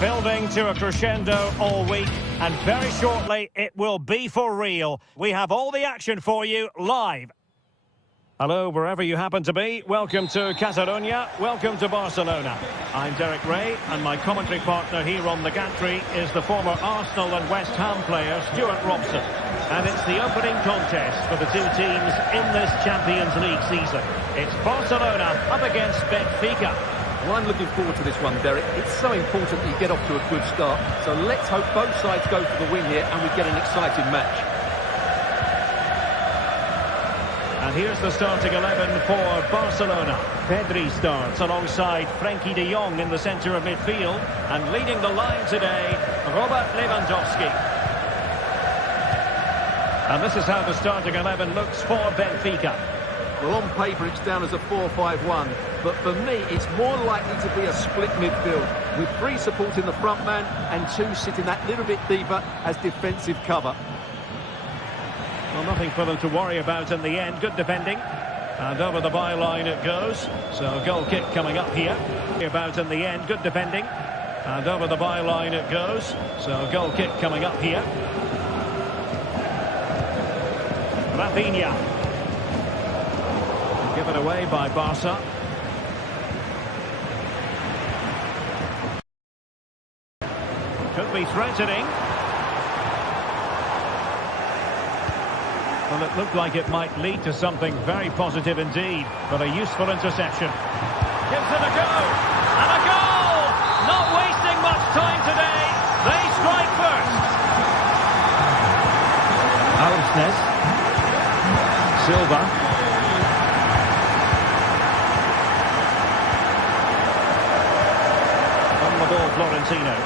Building to a crescendo all week, and very shortly it will be for real. We have all the action for you live. Hello, wherever you happen to be. Welcome to Catalonia. Welcome to Barcelona. I'm Derek Ray, and my commentary partner here on the gantry is the former Arsenal and West Ham player, Stuart Robson. And it's the opening contest for the two teams in this Champions League season. It's Barcelona up against Benfica. Well, I'm looking forward to this one, Derek. It's so important that you get off to a good start. So let's hope both sides go for the win here and we get an exciting match. And here's the starting 11 for Barcelona. Pedri starts alongside Frenkie de Jong in the centre of midfield. And leading the line today, Robert Lewandowski. And this is how the starting 11 looks for Benfica. Well, on paper, it's down as a 4-5-1. But for me, it's more likely to be a split midfield, with three supporting the front man and two sitting that little bit deeper as defensive cover. Well, nothing for them to worry about in the end. Good defending. And over the byline it goes. So goal kick coming up here. About in the end. Good defending. And over the byline it goes. So goal kick coming up here. Rafinha. Given away by Barca. Could be threatening. Well, it looked like it might lead to something very positive indeed, but a useful interception. Gives it a go, and a goal! Not wasting much time today. They strike first. Alves. Silva. On the ball, Florentino.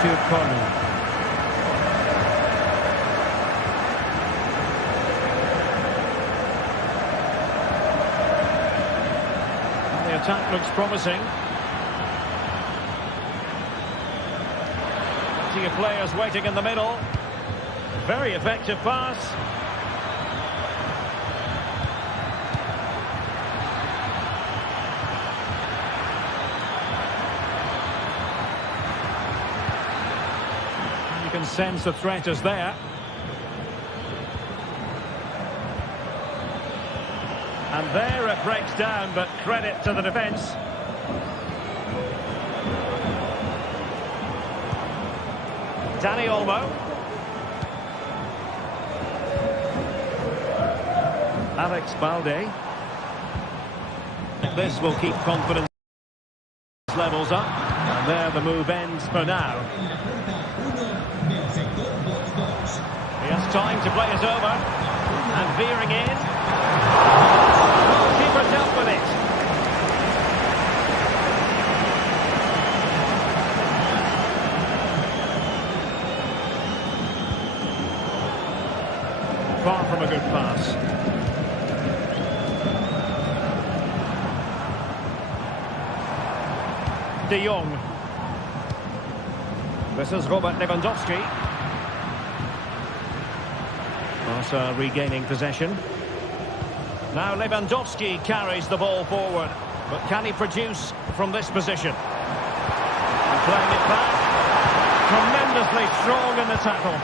To Connor. The attack looks promising. See your players waiting in the middle. Very effective pass. You can sense the threat is there. And there it breaks down, but credit to the defence. Dani Olmo. Alex Balde. This will keep confidence levels up. And there the move ends for now. He has time to play it over. And veering in. Goalkeeper dealt with it. Far from a good pass. De Jong. This is Robert Lewandowski. Barca regaining possession. Now Lewandowski carries the ball forward. But can he produce from this position? And playing it back. Tremendously strong in the tackle.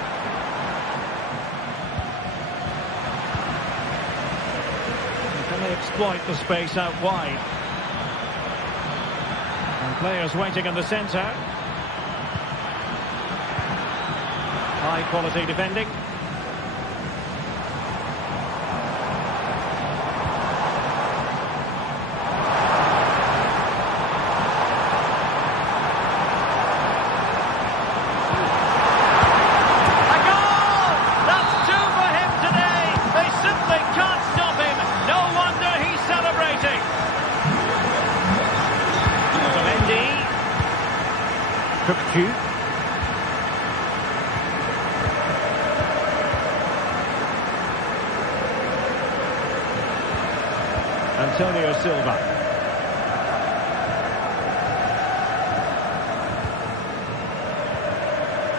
Can they exploit the space out wide? And players waiting in the centre. High quality defending. Antonio Silva.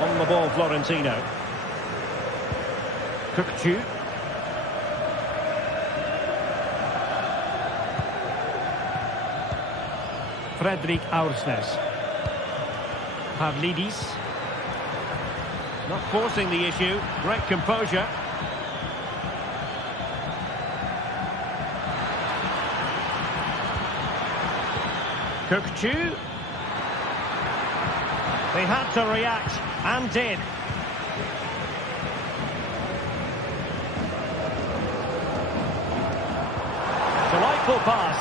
On the ball, Florentino. Cookchu. Fredrik Aursnes. Pavlidis. Not forcing the issue. Great composure. Kökçü. They had to react, and did. Delightful pass.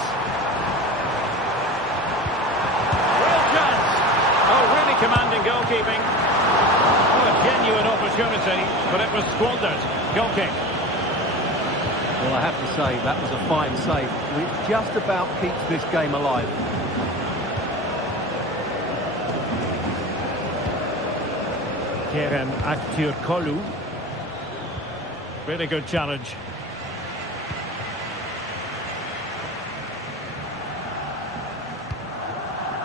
Real chance. Oh, really commanding goalkeeping. Oh, a genuine opportunity, but it was squandered. Goal kick. Well, I have to say, that was a fine save, which just about keeps this game alive. Kerem Aktürkoğlu. Really good challenge.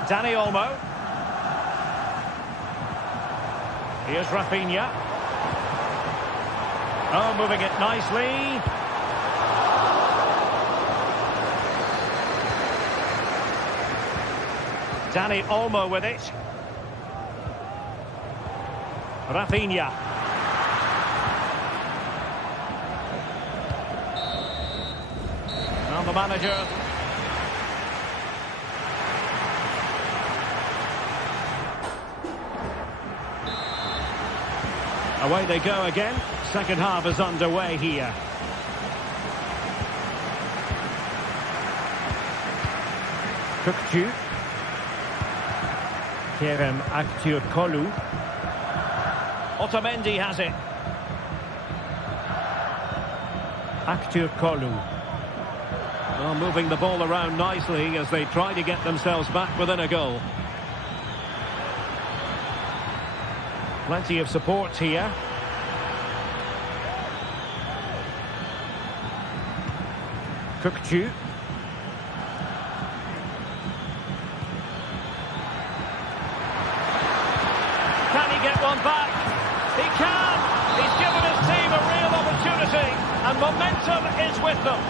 Dani Olmo. Here's Rafinha. Oh, moving it nicely. Dani Olmo with it. Rafinha. Now the manager. Away they go again. Second half is underway here. Kökçü. Kerem Aktürkoğlu. Otamendi has it. Aktürkoğlu. Well, moving the ball around nicely as they try to get themselves back within a goal. Plenty of support here. Kökçü. Can he get one back? He can! He's given his team a real opportunity, and momentum is with them.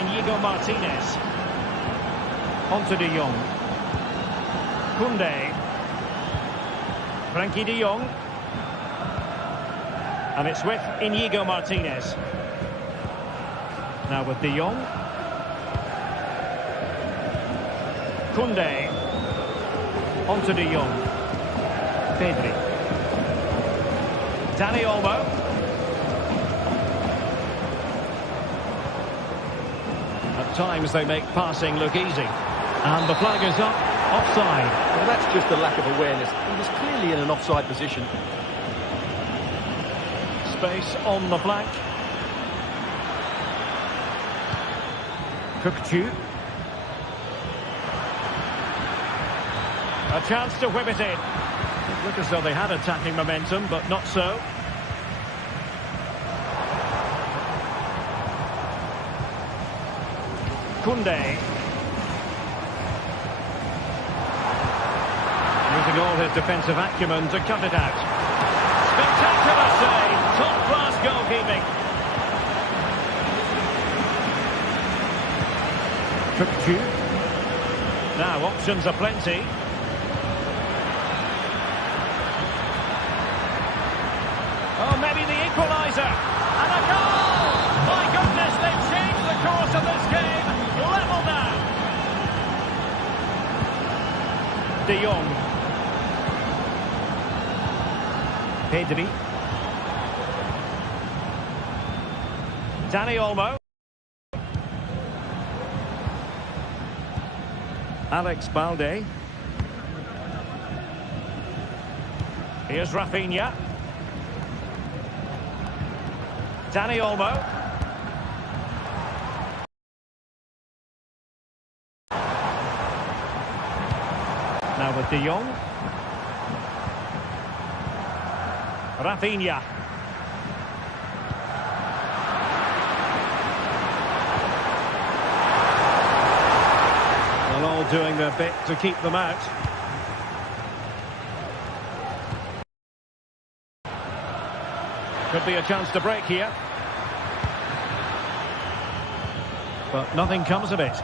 Inigo Martinez. Onto de Jong. Koundé. Frankie de Jong. And it's with Inigo Martinez. Now with de Jong. Koundé. Onto de Jong. Pedri. Dani Olmo. At times they make passing look easy. And the flag is up. Offside. Well, that's just a lack of awareness. He was clearly in an offside position. Space on the flank. Kökçü. A chance to whip it in. It looked as though they had attacking momentum, but not so. Koundé. Using all his defensive acumen to cut it out. Spectacular save. Top-class goalkeeping. Kökçü. Now, options are plenty. Oh, maybe the equaliser. And a goal! My goodness, they've changed the course of this game. Level now. De Jong. Pedri. Dani Olmo. Alex Balde. Here's Rafinha. Dani Olmo. Now with de Jong. Rafinha. Well, all doing their bit to keep them out. Could be a chance to break here. But nothing comes of it.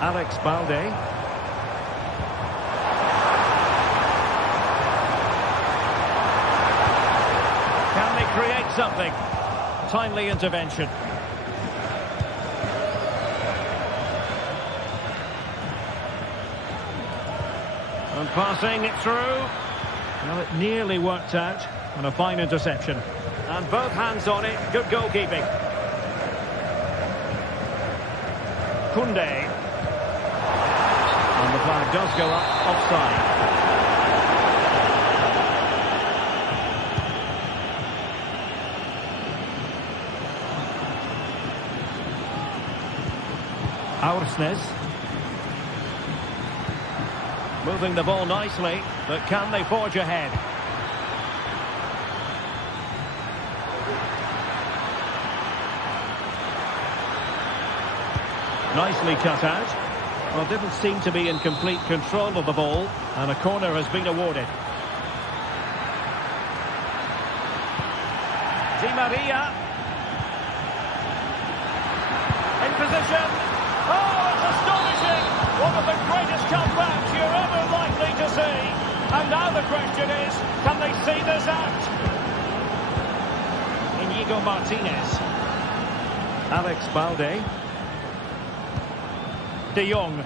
Alex Balde. Can they create something? Timely intervention. And passing it through. Well, it nearly worked out. And a fine interception. And both hands on it. Good goalkeeping. Koundé. And the flag does go up offside. Aursnes. Moving the ball nicely, but can they forge ahead? Nicely cut out. Well, didn't seem to be in complete control of the ball, and a corner has been awarded. Di Maria. In position. Oh, it's astonishing! One of the greatest comebacks you're ever likely to see. And now the question is, can they see this out? Inigo Martinez. Alex Balde. De Jong.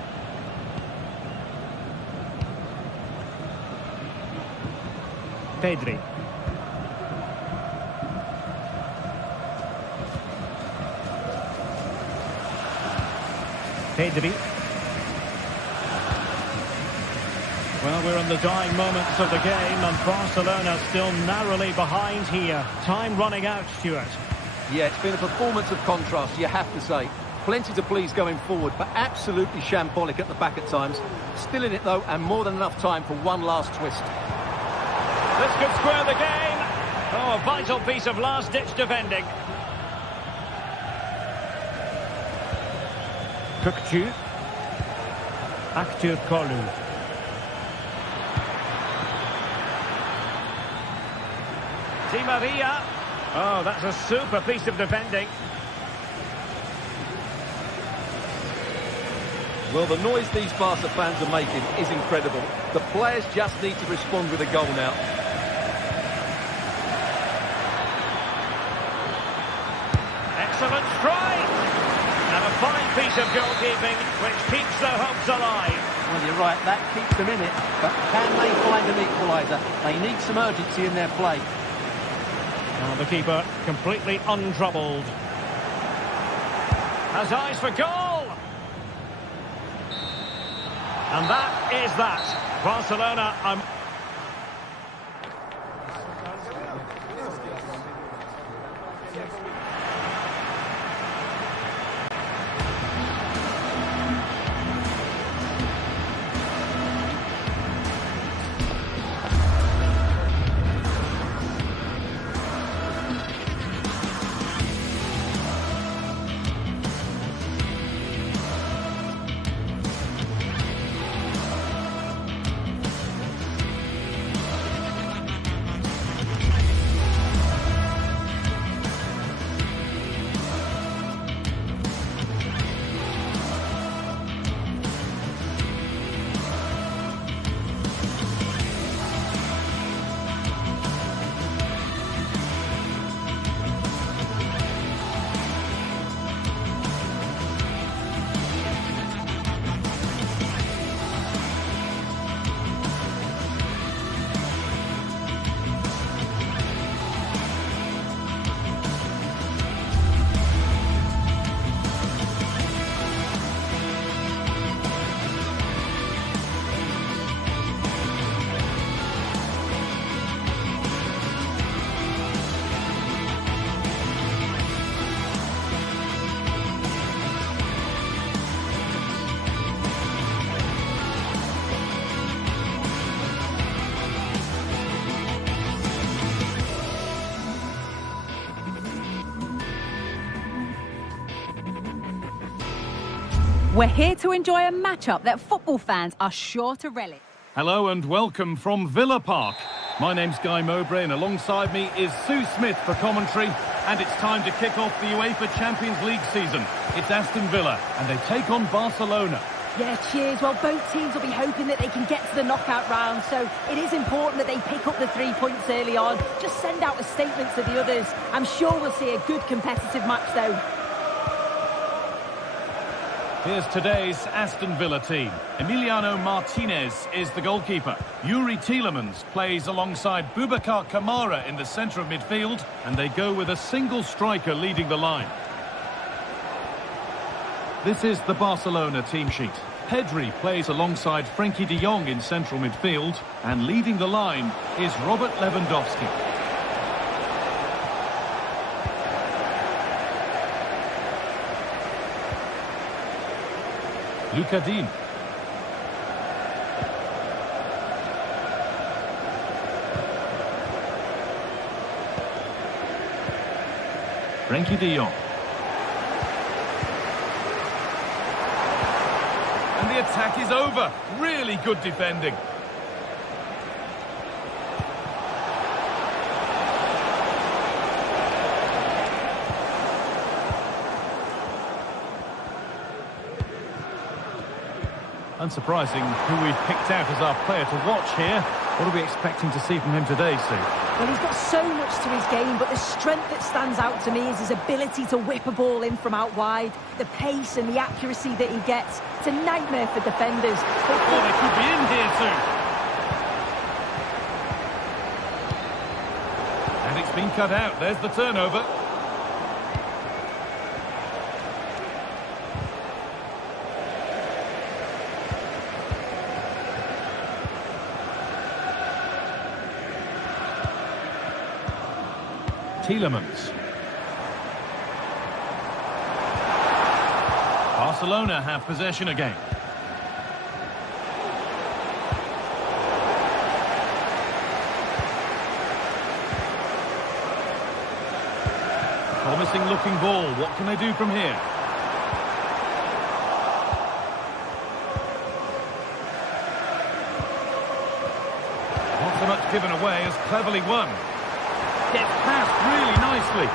Pedri. Pedri. Well, we're in the dying moments of the game, and Barcelona still narrowly behind here. Time running out, Stuart. Yeah, it's been a performance of contrast, you have to say. Plenty to please going forward, but absolutely shambolic at the back at times. Still in it, though, and more than enough time for one last twist. This could square the game. Oh, a vital piece of last-ditch defending. Kökçü. Aktür Kolu. Di Maria. Oh, that's a super piece of defending. Well, the noise these Barca fans are making is incredible. The players just need to respond with a goal now. Excellent strike! And a fine piece of goalkeeping, which keeps their hopes alive. Well, you're right, that keeps them in it. But can they find an equaliser? They need some urgency in their play. Now the keeper completely untroubled. Has eyes for goal! And that is that. Barcelona, We're here to enjoy a matchup that football fans are sure to relish. Hello and welcome from Villa Park. My name's Guy Mowbray and alongside me is Sue Smith for commentary. And it's time to kick off the UEFA Champions League season. It's Aston Villa and they take on Barcelona. Yeah, cheers. Well, both teams will be hoping that they can get to the knockout round, so it is important that they pick up the 3 points early on. Just send out a statement to the others. I'm sure we'll see a good competitive match, though. Here's today's Aston Villa team. Emiliano Martinez is the goalkeeper. Yuri Tielemans plays alongside Boubacar Kamara in the centre of midfield, and they go with a single striker leading the line. This is the Barcelona team sheet. Pedri plays alongside Frenkie de Jong in central midfield, and leading the line is Robert Lewandowski. Luca Dean. Frenkie de Jong. And the attack is over. Really good defending. Unsurprising who we've picked out as our player to watch here. What are we expecting to see from him today, Sue? Well, he's got so much to his game, but the strength that stands out to me is his ability to whip a ball in from out wide, the pace and the accuracy that he gets. It's a nightmare for defenders. Oh, they could be in here too. And it's been cut out. There's the turnover. Tielemans. Barcelona have possession again. Promising looking ball. What can they do from here? Not so much given away as cleverly won. Gets past really nicely.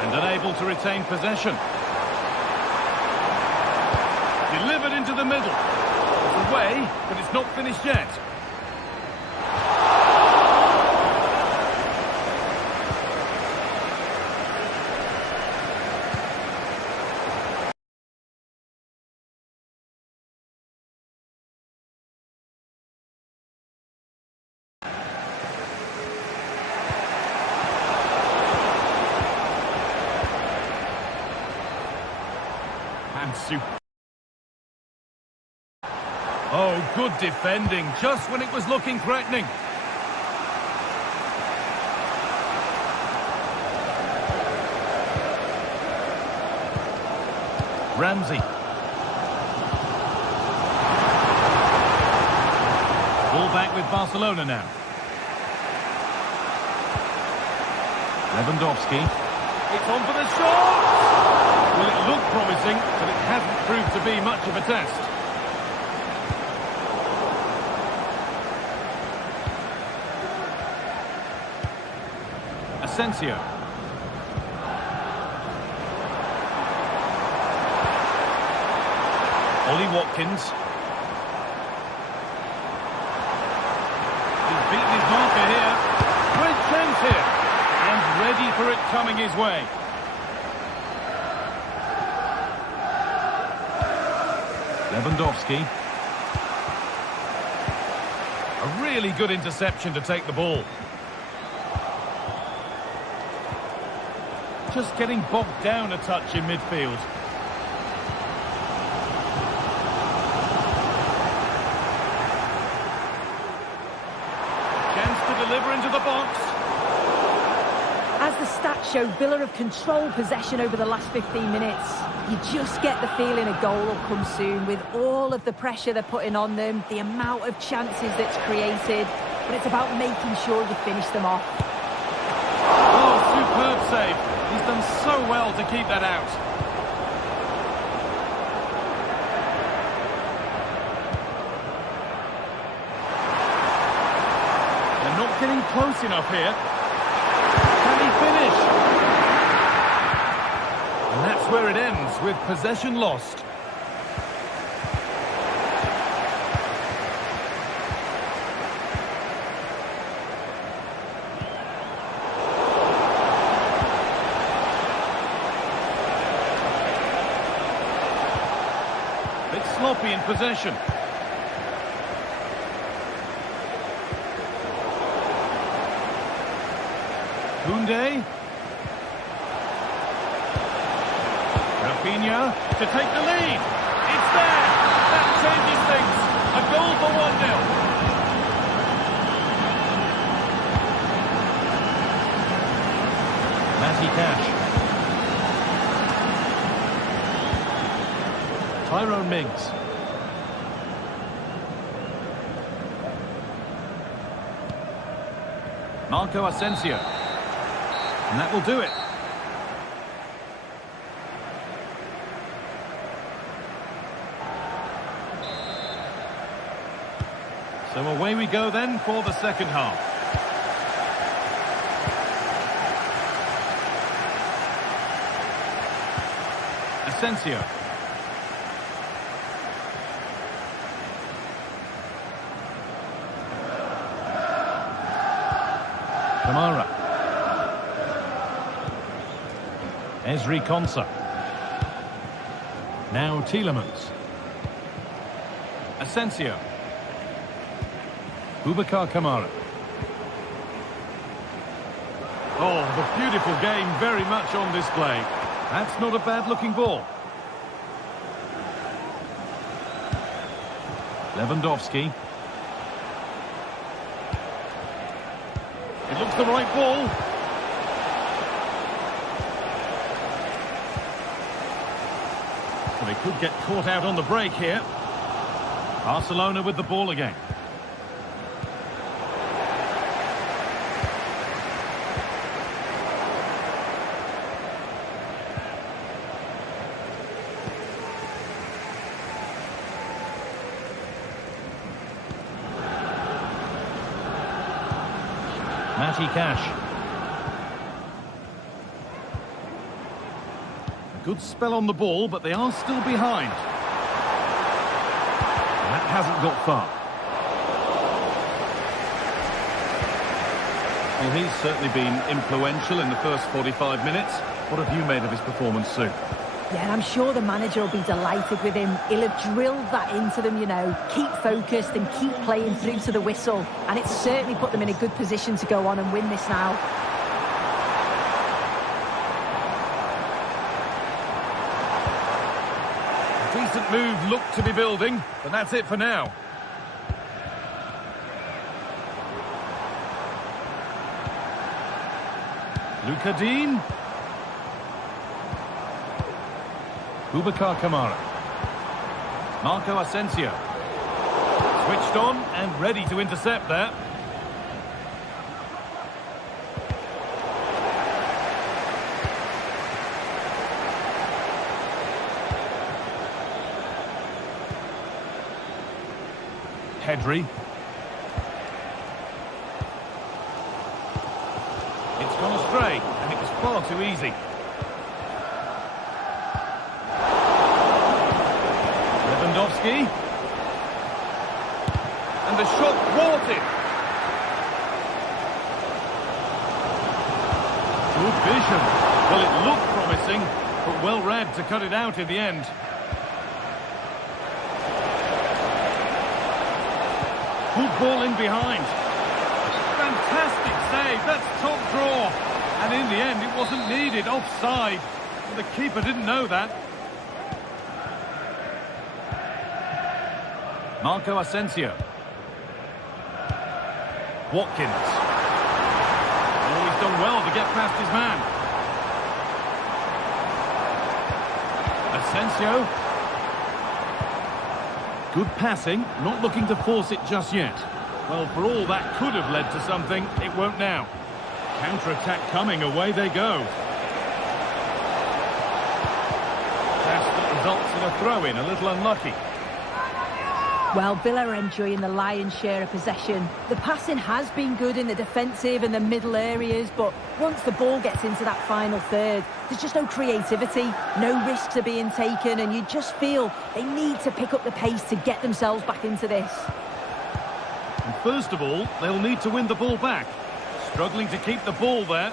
And unable to retain possession. Delivered into the middle. It's away, but it's not finished yet. Oh, good defending, just when it was looking threatening. Ramsey. Ball back with Barcelona now. Lewandowski. It's on for the shot! Well, it looked promising, but it hasn't proved to be much of a test. Asensio. Ollie Watkins. He's beaten his marker here. Great chance here. And ready for it coming his way. Lewandowski. A really good interception to take the ball. Just getting bogged down a touch in midfield. Chance to deliver into the box. As the stats show, Villa have controlled possession over the last 15 minutes. You just get the feeling a goal will come soon with all of the pressure they're putting on them, the amount of chances that's created, but it's about making sure you finish them off. Oh, superb save. He's done so well to keep that out. They're not getting close enough here. Can with possession lost. Bit sloppy in possession. Koundé. Rafinha to take the lead. It's there. That changes things. A goal for 1-0. Matty Cash. Tyrone Mings. Marco Asensio. And that will do it. So away we go then for the second half. Asensio. Kamara. Ezri Konsa. Now Tielemans. Asensio. Boubacar Kamara. Oh, the beautiful game very much on display. That's not a bad-looking ball. Lewandowski. It looks the right ball. So they could get caught out on the break here. Barcelona with the ball again. Matty Cash. A good spell on the ball, but they are still behind. That hasn't got far. Well, he's certainly been influential in the first 45 minutes. What have you made of his performance, Sue? Yeah, and I'm sure the manager will be delighted with him. He'll have drilled that into them, you know. Keep focused and keep playing through to the whistle. And it's certainly put them in a good position to go on and win this now. A decent move looked to be building, but that's it for now. Luka Dean. Boubacar Kamara. Marco Asensio. Switched on and ready to intercept there. Pedri. It's gone astray, and it was far too easy. Lewandowski. And the shot thwarted. Good vision. Well, it looked promising, but well read to cut it out in the end. Good ball in behind. Fantastic save. That's top draw. And in the end, it wasn't needed. Offside. Well, the keeper didn't know that. Marco Asensio. Watkins. Oh, he's done well to get past his man. Asensio. Good passing, not looking to force it just yet. Well, for all that could have led to something, it won't now. Counter-attack coming, away they go. Pass that results in a throw-in, a little unlucky. Well, Villa are enjoying the lion's share of possession. The passing has been good in the defensive and the middle areas, but once the ball gets into that final third, there's just no creativity, no risks are being taken, and you just feel they need to pick up the pace to get themselves back into this. And first of all, they'll need to win the ball back. Struggling to keep the ball there.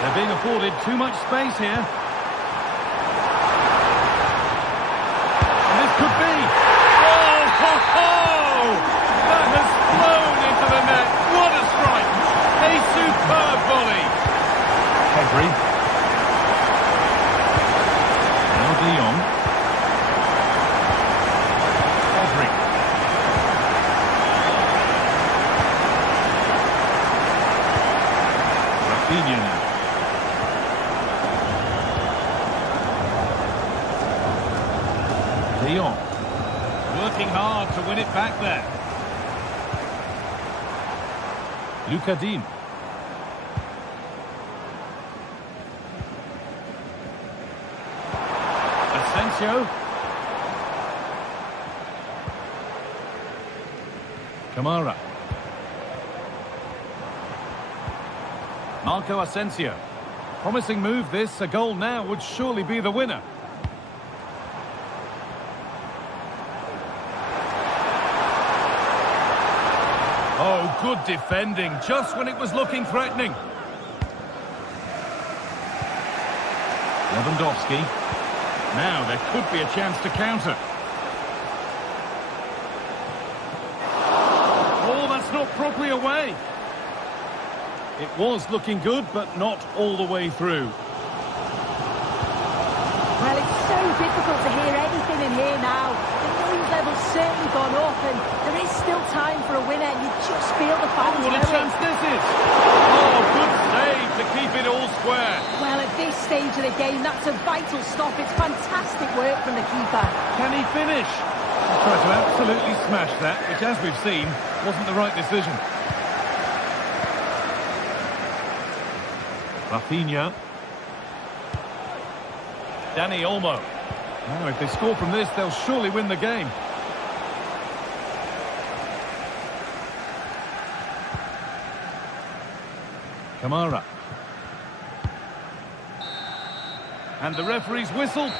They're being afforded too much space here. And this could be... Oh, ho, ho! That has flown into the net. What a strike! A superb volley. Pedri. Now De Jong. Pedri. Rafinha now. De Jong. Working hard to win it back there. Lucadine. Asensio. Kamara. Marco Asensio. Promising move this. A goal now would surely be the winner. Oh, good defending, just when it was looking threatening. Lewandowski. Now there could be a chance to counter. Oh, that's not properly away. It was looking good, but not all the way through. Well, it's so difficult to hear anything in here now. The noise level's certainly gone up, and there is still time for a winner. You just feel the fans. Oh, what a chance this is! Oh, good save to keep it all square. Well, at this stage of the game, that's a vital stop. It's fantastic work from the keeper. Can he finish? He tried to absolutely smash that, which, as we've seen, wasn't the right decision. Rafinha. Dani Olmo. Now, if they score from this, they'll surely win the game. Kamara. And the referee's whistle.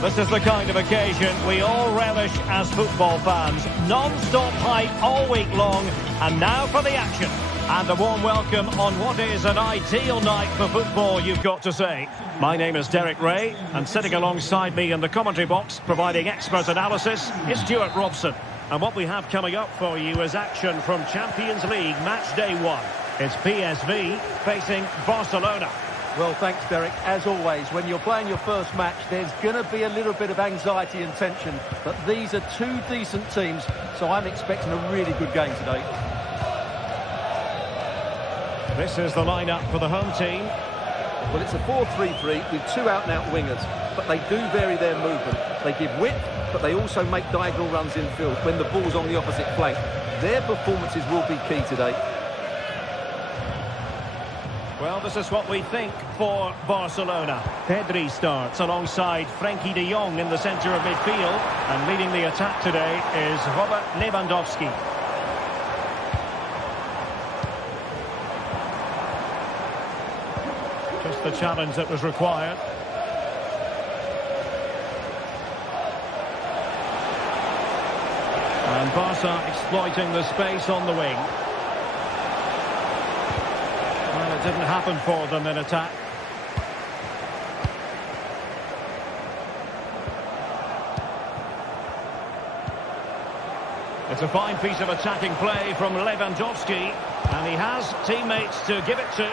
This is the kind of occasion we all relish as football fans. Non-stop hype all week long, and now for the action. And a warm welcome on what is an ideal night for football, you've got to say. My name is Derek Ray, and sitting alongside me in the commentary box, providing expert analysis, is Stuart Robson. And what we have coming up for you is action from Champions League match day 1. It's PSV facing Barcelona. Well, thanks, Derek. As always, when you're playing your first match, there's going to be a little bit of anxiety and tension. But these are two decent teams, so I'm expecting a really good game today. This is the lineup for the home team. Well, it's a 4-3-3 with two out-and-out wingers, but they do vary their movement. They give width, but they also make diagonal runs infield when the ball's on the opposite flank. Their performances will be key today. Well, this is what we think for Barcelona. Pedri starts alongside Frenkie de Jong in the centre of midfield. And leading the attack today is Robert Lewandowski. Just the challenge that was required. And Barca exploiting the space on the wing. Well, it didn't happen for them in attack. It's a fine piece of attacking play from Lewandowski, and he has teammates to give it to.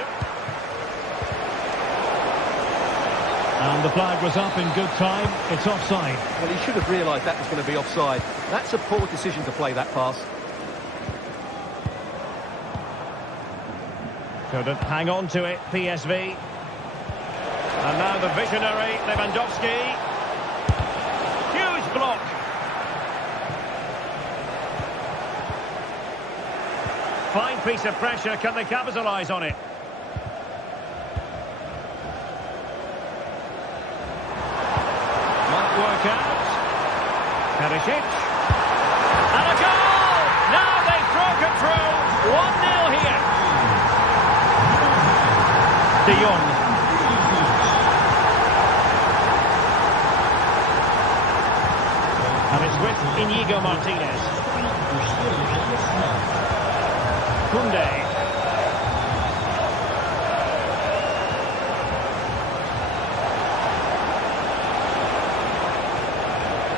And the flag was up in good time. It's offside. Well, he should have realised that was going to be offside. That's a poor decision to play that pass. Couldn't hang on to it, PSV. And now the visionary, Lewandowski. Huge block. Fine piece of pressure. Can they capitalise on it? Might work out. Perisic. And a goal! Now they've broken through. 1-0 here. De Jong. And it's with Inigo Martinez. Koundé.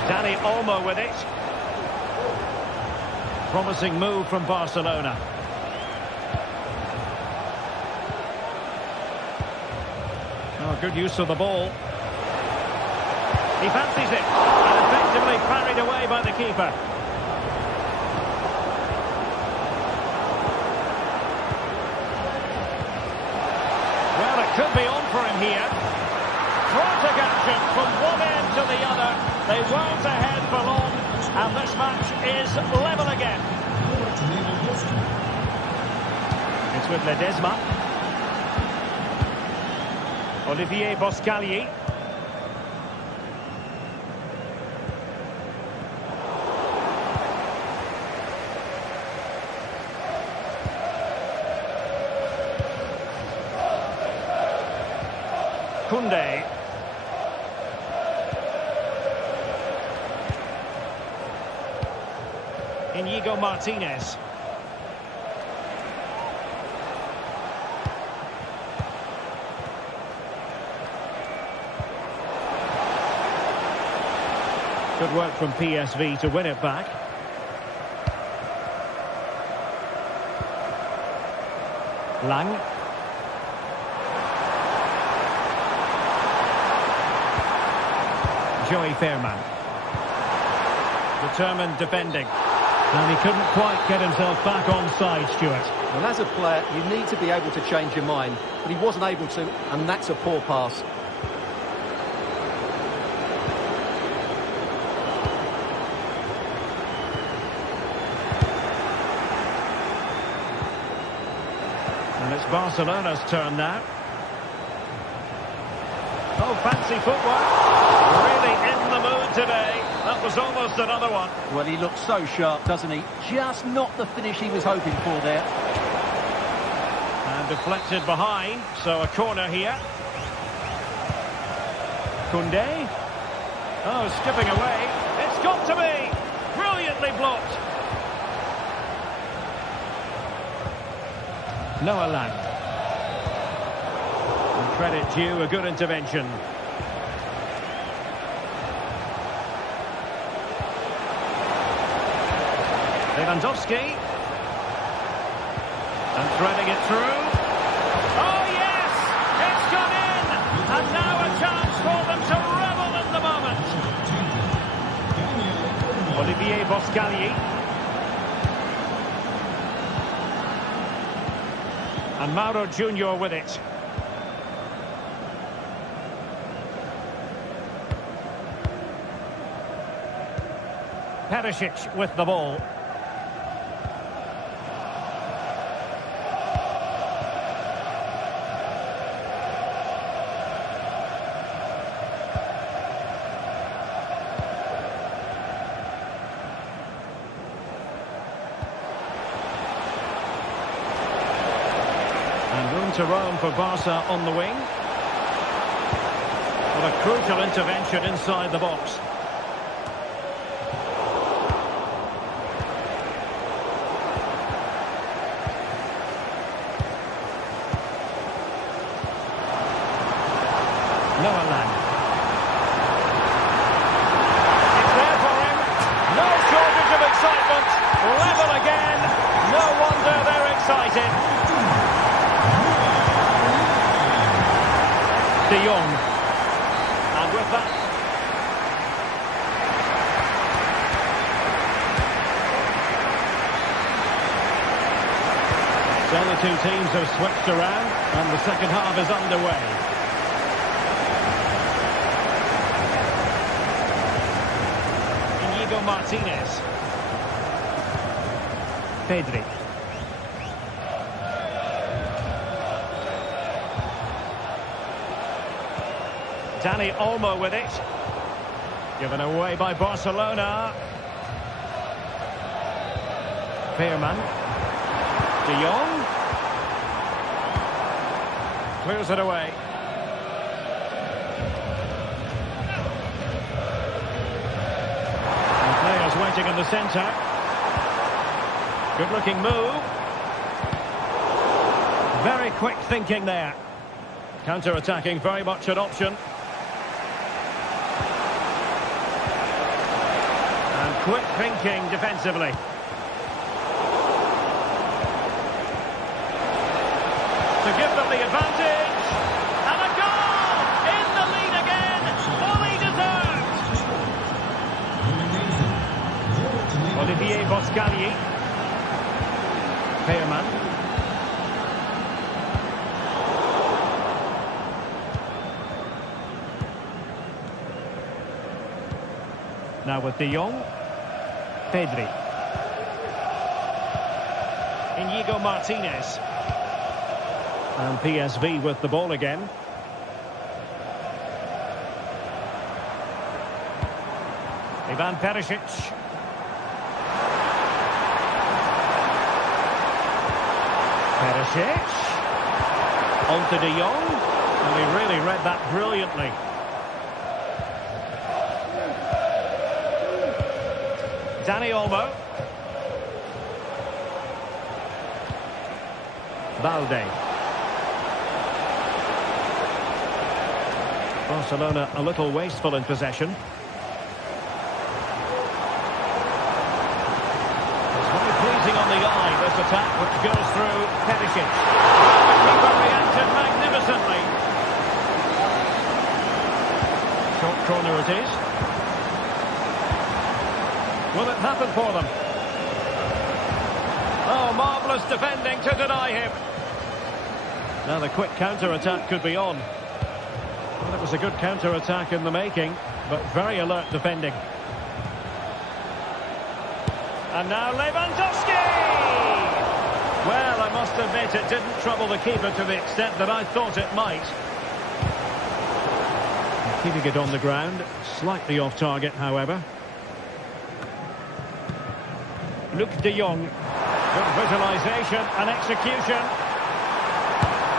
Dani Olmo with it. Promising move from Barcelona. Oh, good use of the ball. He fancies it. And effectively parried away by the keeper. Well, it could be on for him here. Frantic action from one end to the other. They weren't ahead for long, and this match is level again. It's with Ledesma. Olivier Boscagli. Koundé. Inigo Martinez. Good work from PSV to win it back. Lang. Joey Fairman. Determined defending. And he couldn't quite get himself back on side, Stuart. Well, as a player, you need to be able to change your mind. But he wasn't able to, and that's a poor pass. And it's Barcelona's turn now. Oh, fancy footwork. Really in the mood today. That was almost another one. Well, he looks so sharp, doesn't he? Just not the finish he was hoping for there. And deflected behind, so a corner here. Koundé. Oh, skipping away. It's got to be. Brilliantly blocked. Noah Lang. And credit due, a good intervention. Lewandowski. And threading it through. Oh, yes! It's gone in! And now a chance for them to revel in the moment. Olivier Boscagli. And Mauro Junior with it. Perisic with the ball. And room to roam for Barca on the wing. But a crucial intervention inside the box. Noah. It's there for him. No shortage of excitement. Level again. No wonder they're excited. De Jong. And with that... So the two teams have switched around and the second half is underway. Martinez. Pedri. Dani Olmo with it. Given away by Barcelona. Veerman. De Jong. Clears it away. Waiting in the centre. Good looking move. Very quick thinking there. Counter-attacking, very much an option. And quick thinking defensively. To give them the advantage. And a goal! In the lead again! Fully deserved! Olivier Boscagli. Veerman. Now with De Jong. Pedri. Inigo Martinez. And PSV with the ball again. Ivan Perisic. Perisic. On to De Jong. And he really read that brilliantly. Dani Olmo. Balde. Barcelona a little wasteful in possession. It's very pleasing on the eye, this attack, which goes through Perisic. The keeper reacted magnificently. Short corner it is. Will it happen for them? Oh, marvellous defending to deny him. Now the quick counter-attack could be on. Well, it was a good counter-attack in the making, but very alert defending. And now Lewandowski! Well, I must admit it didn't trouble the keeper to the extent that I thought it might. Keeping it on the ground, slightly off target, however. Luc de Jong. Good visualisation and execution.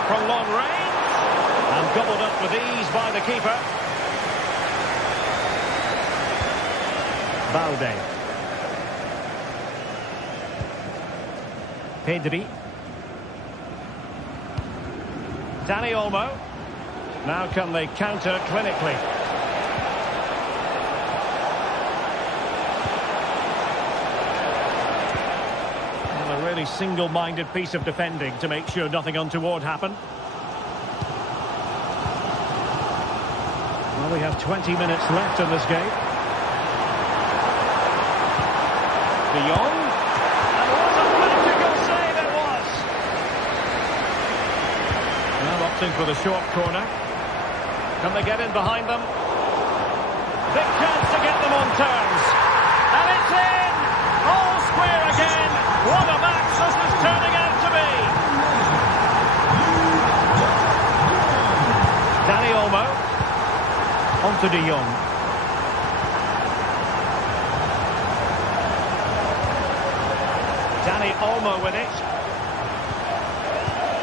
From long range. And gobbled up with ease by the keeper. Balde. Pedri. Dani Olmo. Now can they counter clinically? really single-minded piece of defending to make sure nothing untoward happened. Well, we have 20 minutes left in this game. De Jong. And what a magical save it was! Now opting for the short corner. Can they get in behind them? Big chance to get them on terms. And it's in! All square again! What a match this is turning out to be! Dani Olmo. On to De Jong. Dani Olmo with it.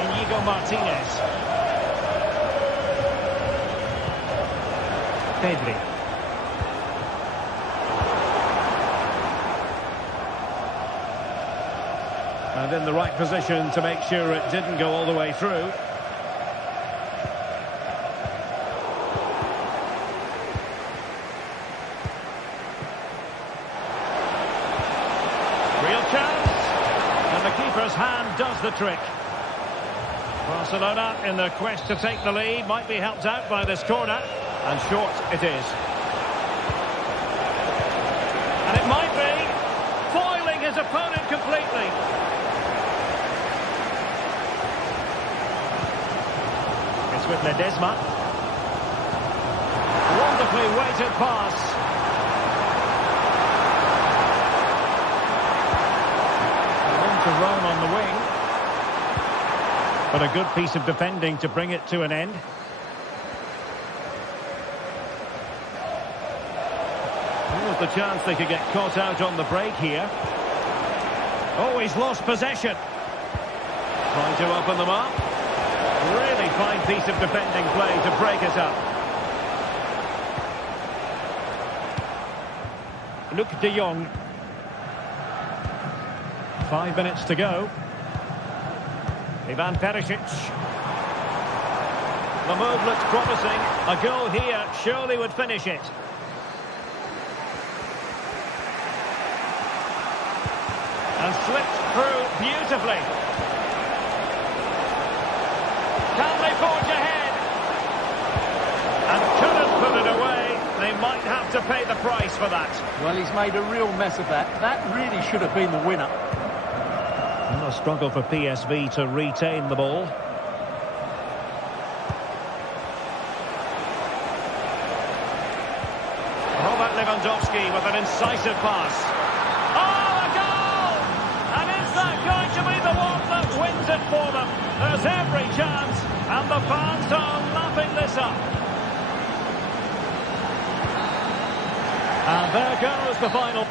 Inigo Martinez. Pedri. And in the right position to make sure it didn't go all the way through. Real chance. And the keeper's hand does the trick. Barcelona, in their quest to take the lead, might be helped out by this corner. And short it is. And it might be foiling his opponent completely. It's with Ledesma. Wonderfully weighted pass. On to Rome on the wing. But a good piece of defending to bring it to an end. There was the chance they could get caught out on the break here. Oh, he's lost possession. Trying to open them up. Really fine piece of defending play to break it up. Luke de Jong. 5 minutes to go. Ivan Perisic. The move looks promising. A goal here surely would finish it. And slipped through beautifully. Can they forge ahead? And couldn't put it away. They might have to pay the price for that. Well, he's made a real mess of that. That really should have been the winner. And a struggle for PSV to retain the ball. Robert Lewandowski with an incisive pass. Oh, a goal! And is that going to be the one that wins it for them? There's every chance, and the fans are lapping this up. And there goes the final.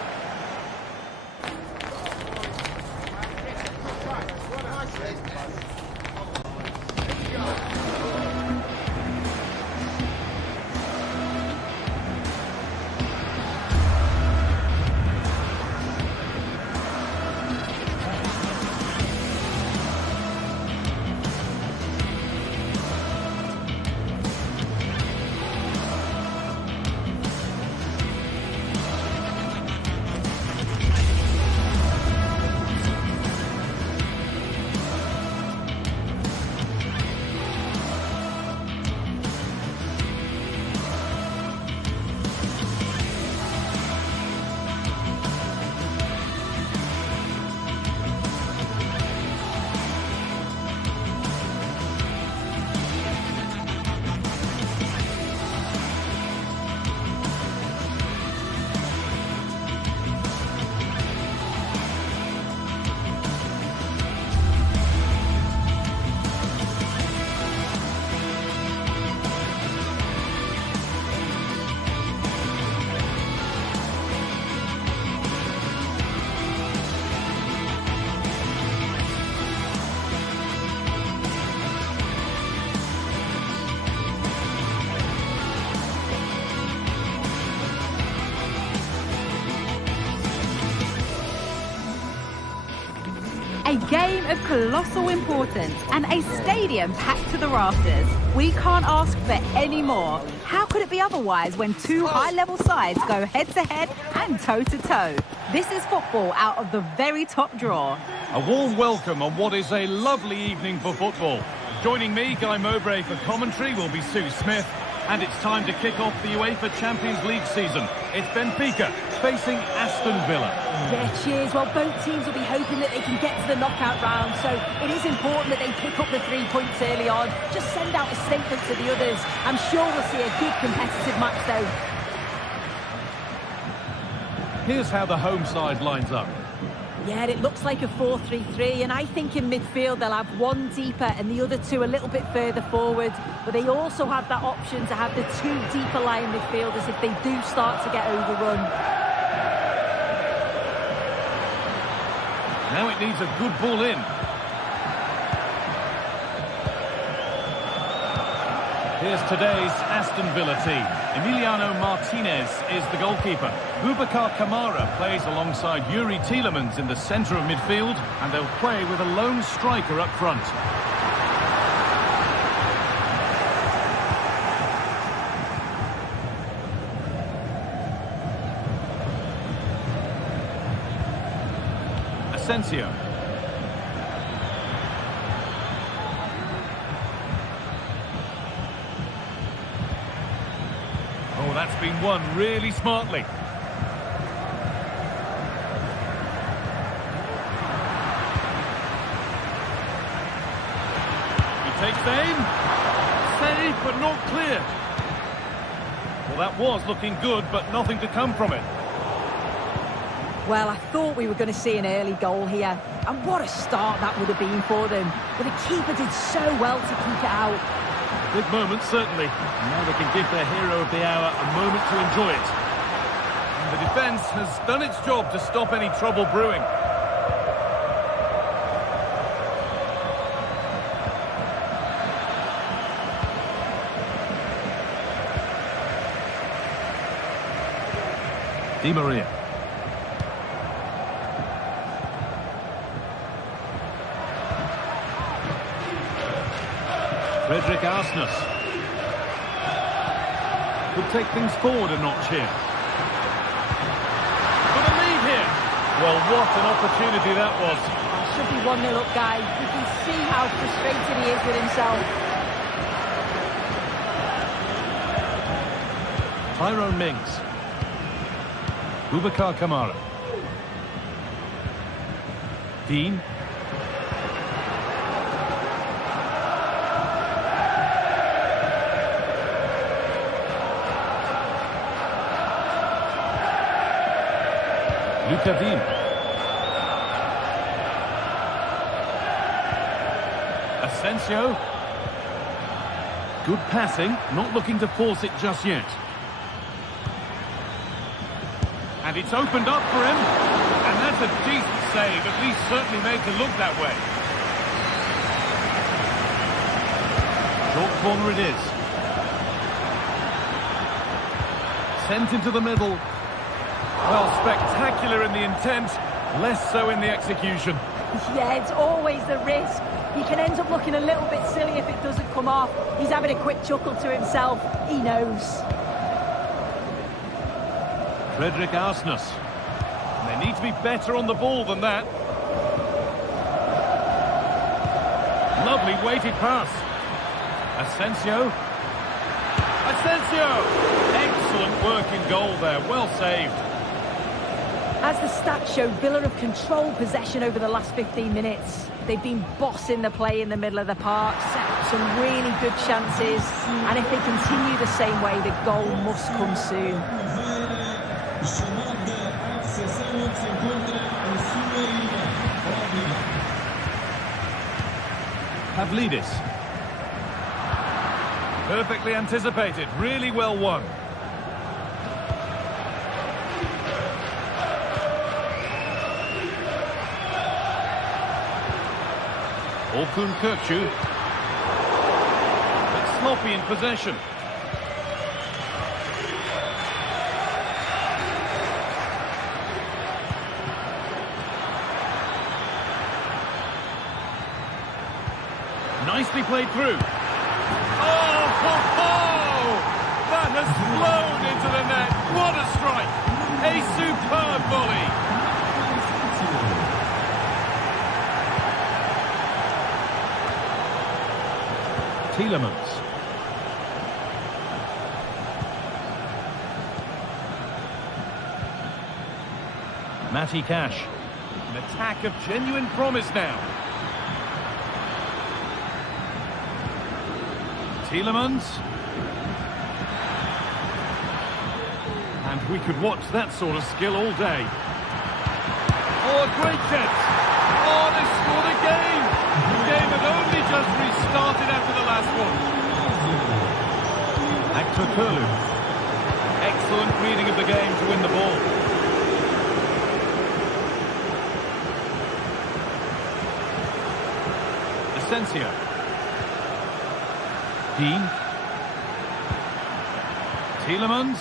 A game of colossal importance and a stadium packed to the rafters. We can't ask for any more. How could it be otherwise when two high-level sides go head-to-head and toe-to-toe? This is football out of the very top drawer. A warm welcome on what is a lovely evening for football. Joining me, Guy Mowbray, for commentary will be Sue Smith. And it's time to kick off the UEFA Champions League season. It's Benfica facing Aston Villa. Yeah, cheers. Well, both teams will be hoping that they can get to the knockout round, so it is important that they pick up the 3 points early on. Just send out a statement to the others. I'm sure we'll see a good competitive match, though. Here's how the home side lines up. Yeah, it looks like a 4-3-3, and I think in midfield they'll have one deeper and the other two a little bit further forward. But they also have that option to have the two deeper lying midfielders if they do start to get overrun. Now it needs a good ball in. Here's today's Aston Villa team. Emiliano Martinez is the goalkeeper. Boubacar Kamara plays alongside Yuri Tielemans in the centre of midfield, and they'll play with a lone striker up front. Asensio. Oh, that's been won really smartly. He takes aim. Save, but not clear. Well, that was looking good, but nothing to come from it. Well, I thought we were going to see an early goal here. And what a start that would have been for them. But the keeper did so well to keep it out. Big moment, certainly. And now they can give their hero of the hour a moment to enjoy it. And the defence has done its job to stop any trouble brewing. Di Maria. Frederick Arsnus could take things forward a notch here. Got a lead here. Well, what an opportunity that was. Should be 1-0 up, guys. You can see how frustrated he is with himself. Tyrone Mings. Boubacar Kamara. Dean. Luca Dean. Asensio. Good passing, not looking to force it just yet. And it's opened up for him. And that's a decent save, at least certainly made to look that way. Short corner it is. Sent into the middle. Well, spectacular in the intent, less so in the execution. Yeah, it's always the risk. He can end up looking a little bit silly if it doesn't come off. He's having a quick chuckle to himself. He knows. Frederick Arsnus. They need to be better on the ball than that. Lovely weighted pass. Asensio. Asensio! Excellent work in goal there, well saved. As the stats show, Villa have controlled possession over the last 15 minutes. They've been bossing the play in the middle of the park, set up some really good chances, and if they continue the same way, the goal must come soon. Pavlidis. Perfectly anticipated, really well won. Orkun Kökçü. But sloppy in possession. Nicely played through. Oh, ho, ho! That has flown into the net. What a strike! A superb volley. Tielemans. Matty Cash. An attack of genuine promise now. Tielemans. And we could watch that sort of skill all day. Oh, a great chance. Oh, they scored again. The game had only just restarted after the last one. Atletico. Excellent reading of the game to win the ball. Asensio. Dean. Tielemans.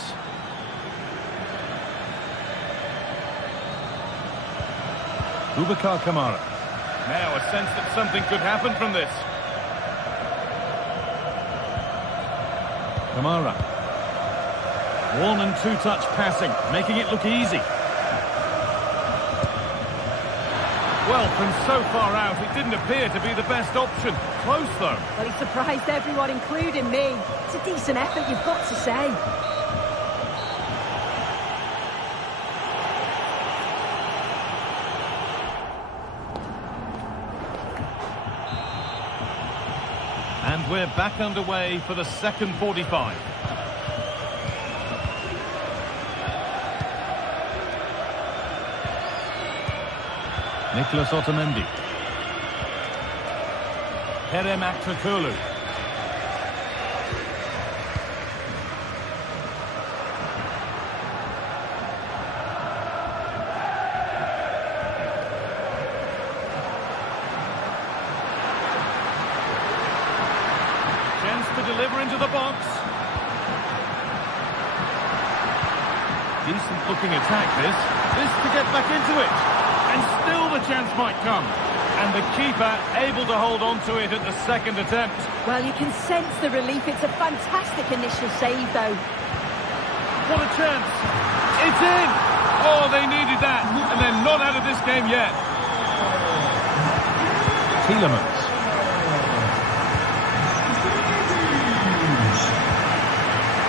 Kamara. Now a sense that something could happen from this. Kamara. One and two touch passing, making it look easy. Well, from so far out, it didn't appear to be the best option. Close, though. Well, he surprised everyone, including me. It's a decent effort, you've got to say. And we're back underway for the second 45. Nicolas Otamendi. Kerem Aktürkoğlu. Chance to deliver into the box. Decent looking attack this. This to get back into it. And still the chance might come. And the keeper able to hold on to it at the second attempt. Well, you can sense the relief. It's a fantastic initial save, though. What a chance. It's in. Oh, they needed that. And they're not out of this game yet. Tielemans.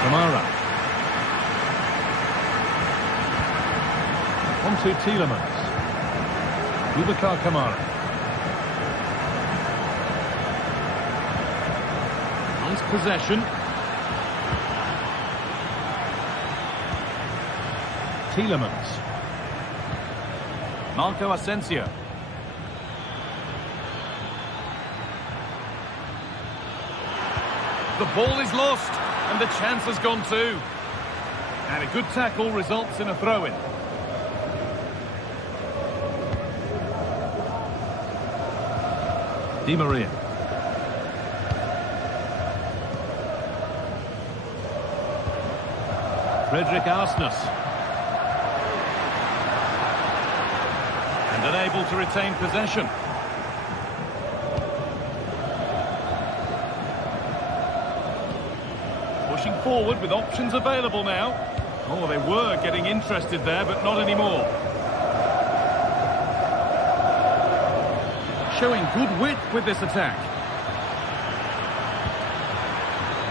Kamara. On to Tielemans. Kamara. Nice possession. Tielemans. Marco Asensio. The ball is lost, and the chance has gone too. And a good tackle results in a throw-in. Di Maria. Frederick Arsnes. And unable to retain possession. Pushing forward with options available now. Oh, they were getting interested there, but not anymore. Showing good width with this attack.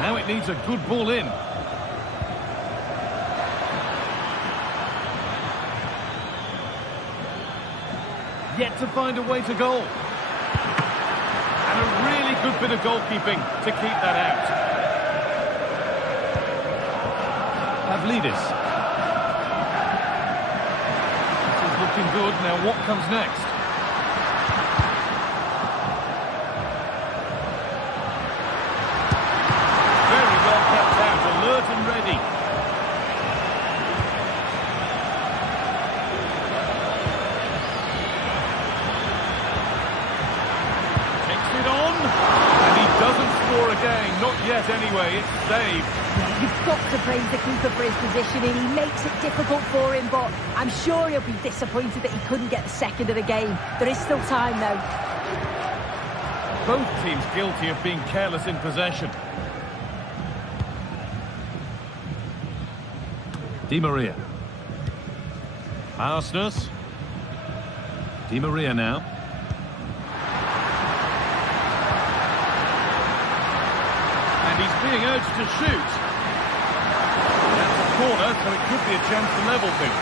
Now it needs a good ball in. Yet to find a way to goal. And a really good bit of goalkeeping to keep that out. Pavlidis. This is looking good. Now what comes next? Alert and ready. Takes it on. And he doesn't score again. Not yet anyway. It's saved. Yeah, you've got to praise the keeper for his positioning. He makes it difficult for him, but I'm sure he'll be disappointed that he couldn't get the second of the game. There is still time, though. Both teams guilty of being careless in possession. Di Maria. Arsenal. Di Maria now. And he's being urged to shoot. That's a corner, so it could be a chance to level things.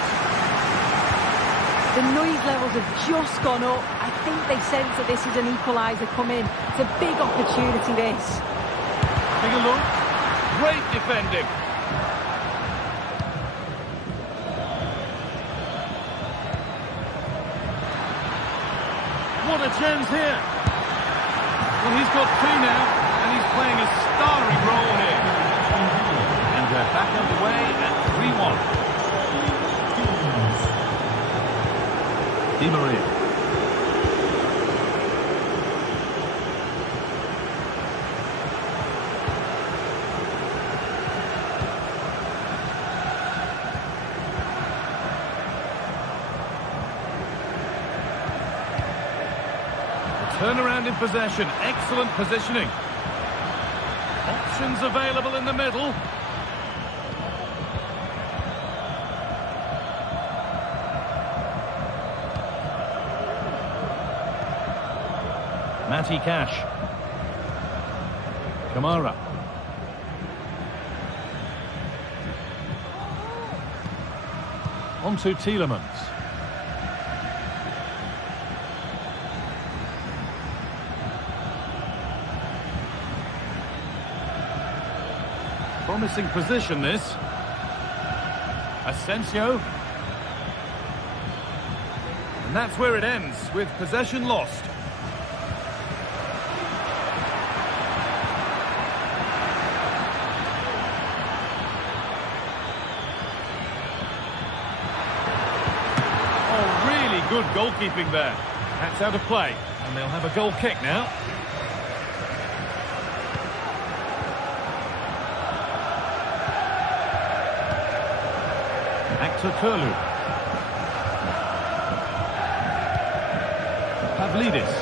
The noise levels have just gone up. I think they sense that this is an equaliser coming. It's a big opportunity, this. Take a look. Great defending. What a chance here. Well, he's got two now, and he's playing a starring role here. And they're back underway at 3-1. Di Maria. Turnaround in possession, excellent positioning. Options available in the middle. Matty Cash. Kamara. On to Tielemans. Promising position, this. Asensio. And that's where it ends, with possession lost. Oh, really good goalkeeping there. That's out of play, and they'll have a goal kick now. Kurlu. Pavlidis.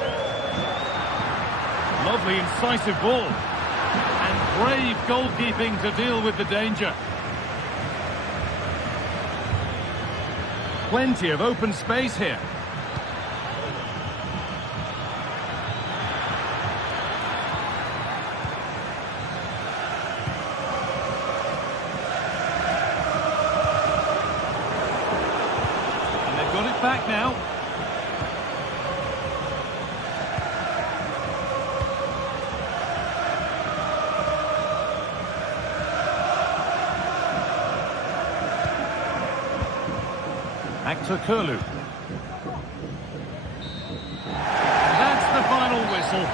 Lovely incisive ball. And brave goalkeeping to deal with the danger. Plenty of open space here. Back now. Kurlu. That's the final whistle.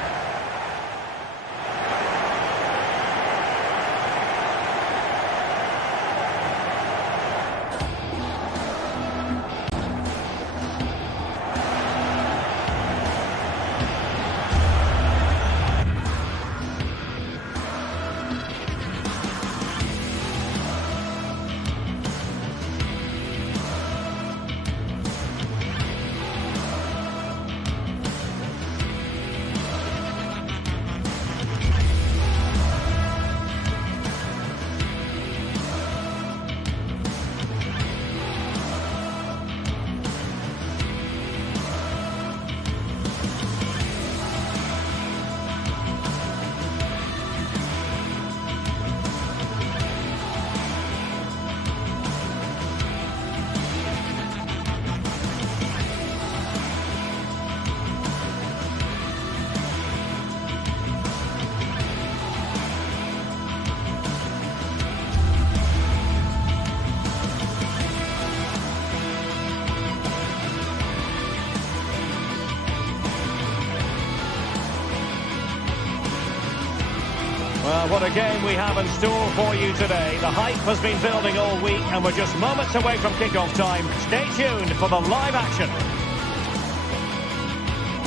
Well, what a game we have in store for you today. The hype has been building all week and we're just moments away from kick-off time. Stay tuned for the live action.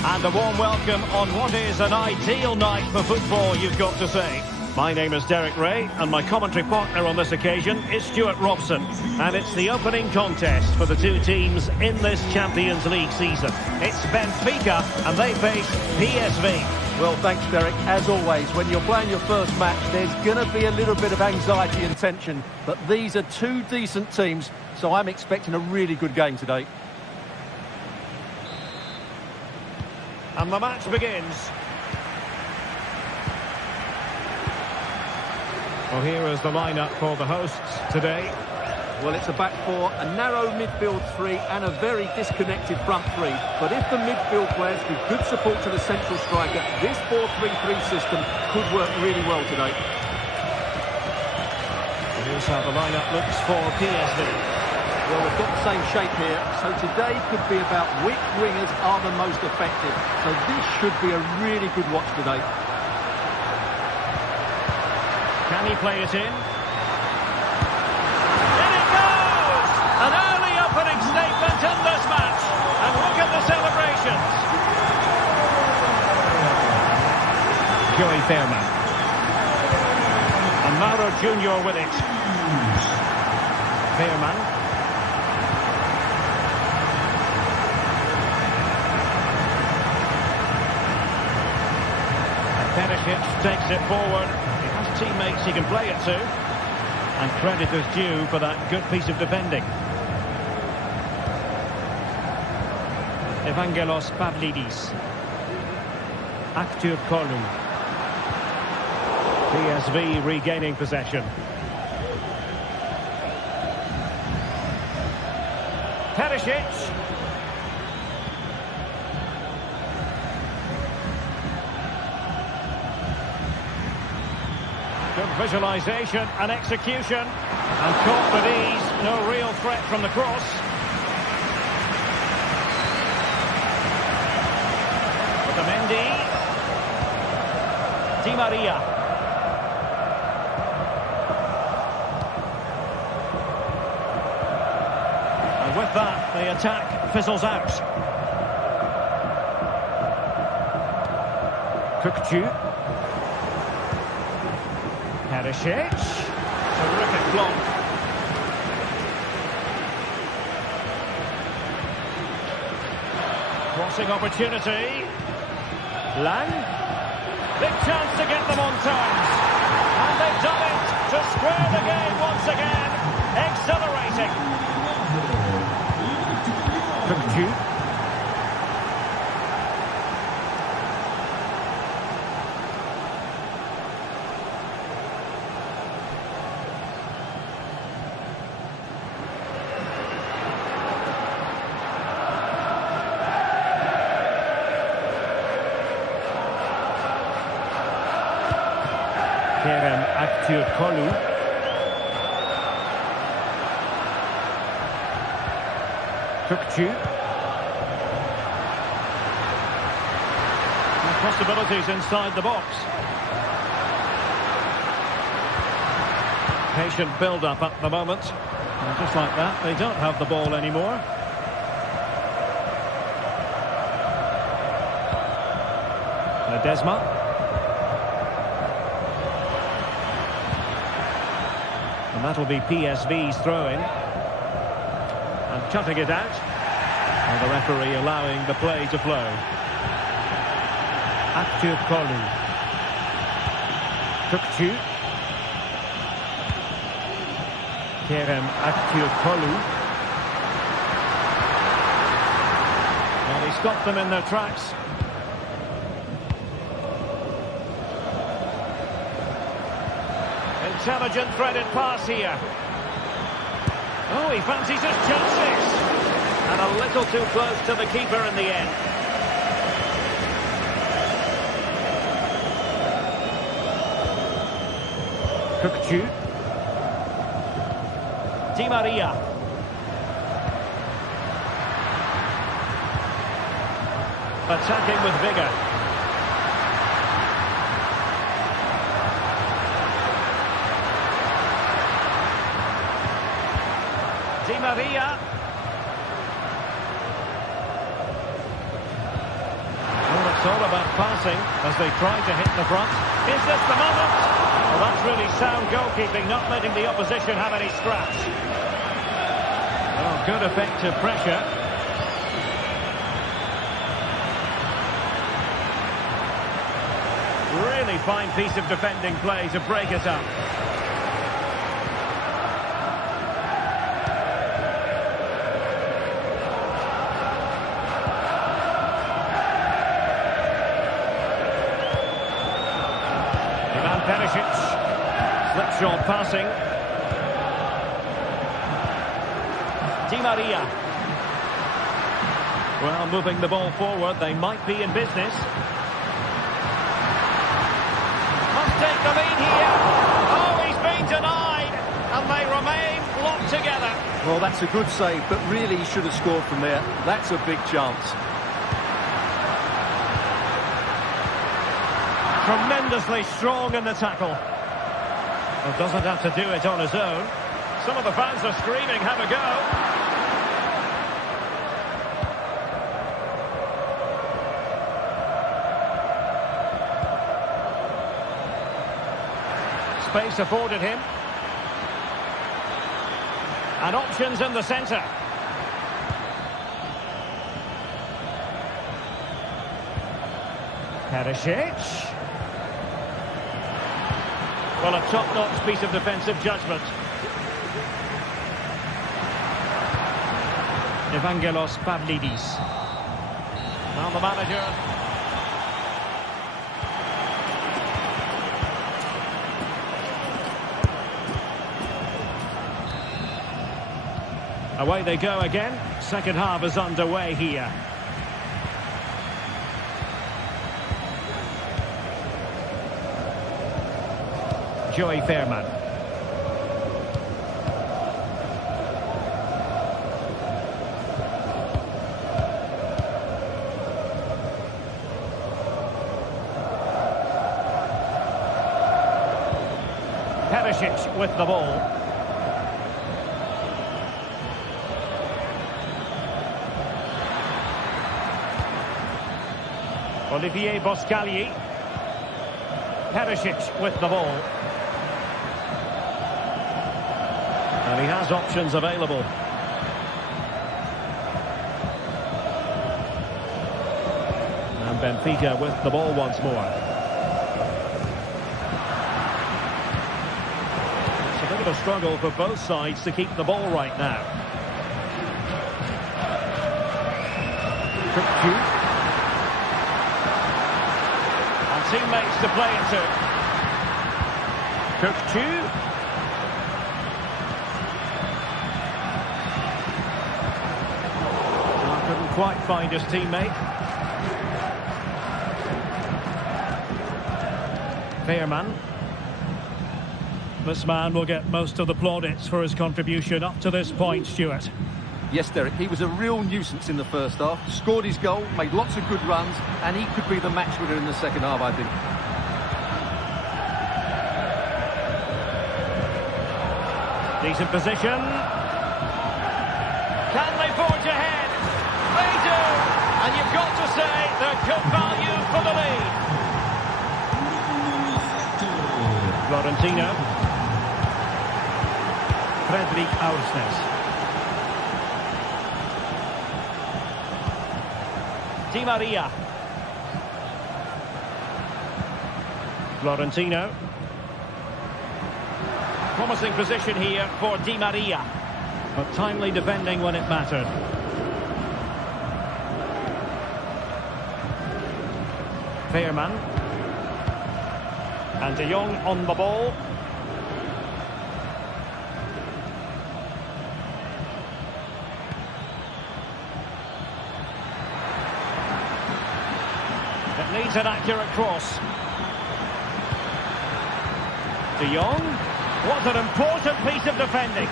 And a warm welcome on what is an ideal night for football, you've got to say. My name is Derek Ray and my commentary partner on this occasion is Stuart Robson. And it's the opening contest for the two teams in this Champions League season. It's Benfica and they face PSV. Well, thanks, Derek. As always, when you're playing your first match, there's going to be a little bit of anxiety and tension. But these are two decent teams, so I'm expecting a really good game today. And the match begins. Well, here is the lineup for the hosts today. Well, it's a back four, a narrow midfield three and a very disconnected front three. But if the midfield players give good support to the central striker, this 4-3-3 system could work really well today. Here's how the lineup looks for PSV. Well, we've got the same shape here, so today could be about which wingers are the most effective. So this should be a really good watch today. Can he play it in? An early opening statement in this match. And look at the celebrations. Joey Fairman. And Mauro Junior with it. Fairman. And Perisic takes it forward. He has teammates he can play it to. And credit is due for that good piece of defending. Evangelos Pavlidis. Aktur Kolu. PSV regaining possession. Perisic. Good visualisation and execution. And caught with ease. No real threat from the cross. Mendy. Di Maria. And with that, the attack fizzles out. Kukcu. Perisic. Terrific block. Crossing opportunity. Lang. Big chance to get them on terms. And they've done it to square the game once again. Exhilarating. Kukcu. Aktur Kolu. Kukcu. Possibilities inside the box. Patient build-up at the moment. And just like that, they don't have the ball anymore. Ledesma. And that'll be PSV's throw-in. And cutting it out. And the referee allowing the play to flow. Aktur Kolu. Kukcu. Kerem Aktur Kolu. Well, he stopped them in their tracks. Intelligent threaded pass here. Oh, he fancies his chances. And a little too close to the keeper in the end. Kukcu. Di Maria. Attacking with vigour. Di Maria. Well, it's all about passing as they try to hit the front. Is this the moment? Well, that's really sound goalkeeping, not letting the opposition have any scraps. Oh, good effective pressure. really fine piece of defending play to break it up. Perisic, slipshod passing. Di Maria. Well, moving the ball forward, they might be in business. Must take the lead here. Oh, he's been denied, and they remain locked together. Well, that's a good save, but really he should have scored from there. That's a big chance. Tremendously strong in the tackle. Well, doesn't have to do it on his own. Some of the fans are screaming, have a go. Space afforded him. And options in the centre. Perisic. Well, a top-notch piece of defensive judgment. Evangelos Pavlidis. Now the manager. Away they go again. Second half is underway here. Joey Fairman. Perisic with the ball. Olivier Boscagli. Perisic with the ball. And he has options available. And Benfica with the ball once more. It's a bit of a struggle for both sides to keep the ball right now. And teammates to play it to. Cook. Quite find his teammate. Fairman. This man will get most of the plaudits for his contribution up to this point, Stuart. Yes, Derek, he was a real nuisance in the first half. Scored his goal, made lots of good runs, and he could be the match winner in the second half, I think. Decent position. Can they forge ahead? They do! And you've got to say they're good value for the lead. Florentino. Fredrik Aursnes. Di Maria. Florentino. Promising position here for Di Maria. But timely defending when it mattered. Fairman. And De Jong on the ball. It needs an accurate cross. De Jong. What an important piece of defending.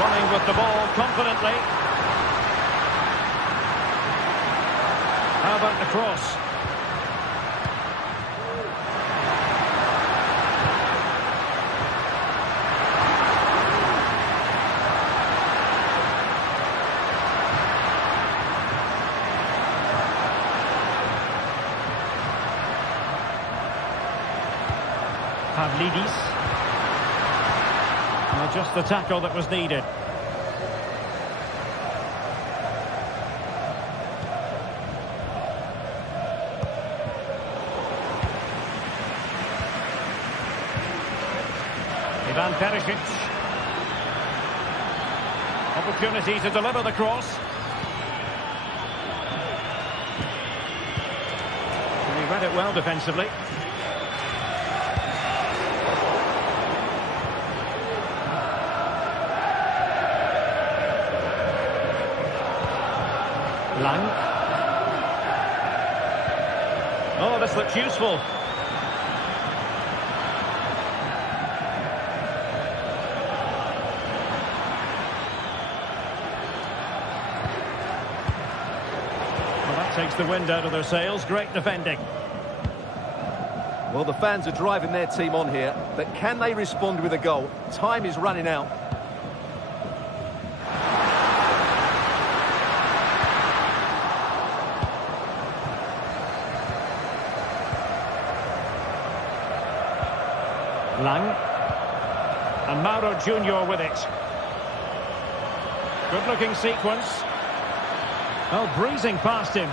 Running with the ball confidently. How about the cross? Pavlidis. Just the tackle that was needed. Ivan Perisic. Opportunity to deliver the cross. And he read it well defensively. Lang. Oh, this looks useful. Well, that takes the wind out of their sails. Great defending. Well, the fans are driving their team on here, but can they respond with a goal? Time is running out. Lang. And Mauro Junior with it. Good-looking sequence. Oh, breezing past him.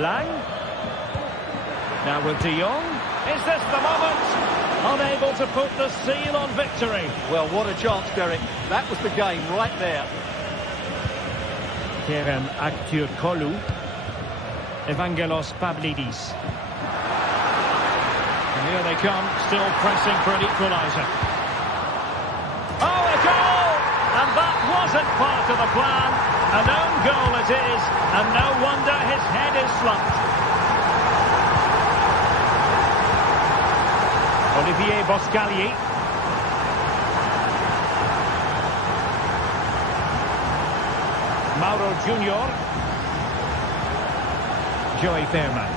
Lang. Now with De Jong. Is this the moment? Unable to put the seal on victory. Well, what a chance, Derek. That was the game right there. Kerem Aktürkoğlu. Evangelos Pavlidis. And here they come, still pressing for an equaliser. Oh, a goal! And that wasn't part of the plan. An own goal it is, and no wonder his head is slumped. Olivier Boscagli. Mauro Junior. Joey Fairman.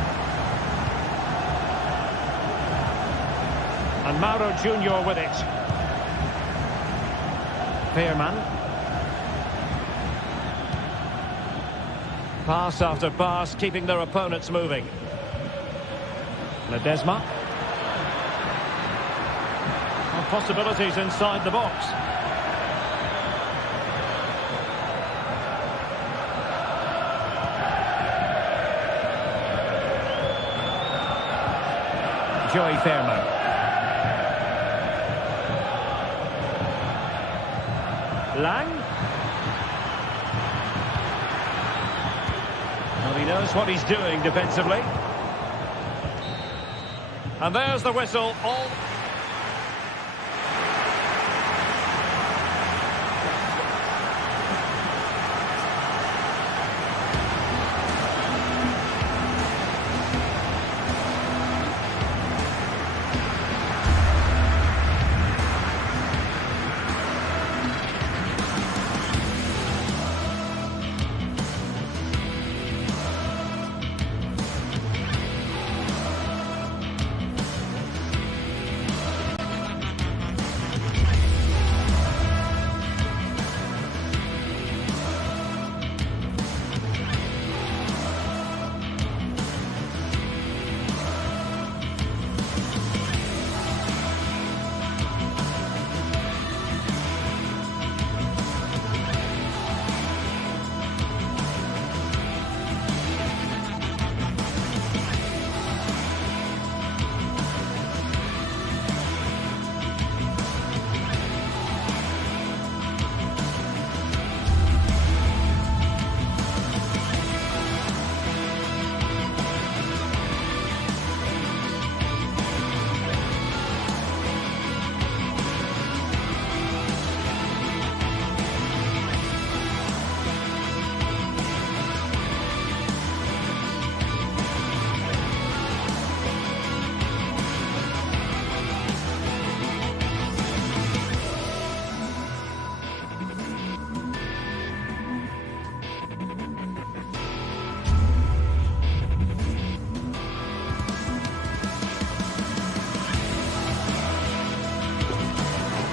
And Mauro Junior with it. Fairman. Pass after pass, keeping their opponents moving. Ledesma. And possibilities inside the box. Joey Fairman. Lang. Well, he knows what he's doing defensively. And there's the whistle. All.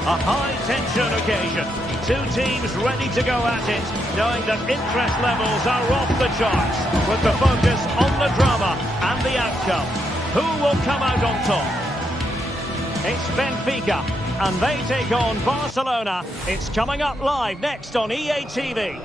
A high-tension occasion. Two teams ready to go at it, knowing that interest levels are off the charts, with the focus on the drama and the outcome. Who will come out on top? It's Benfica, and they take on Barcelona. It's coming up live next on EA TV.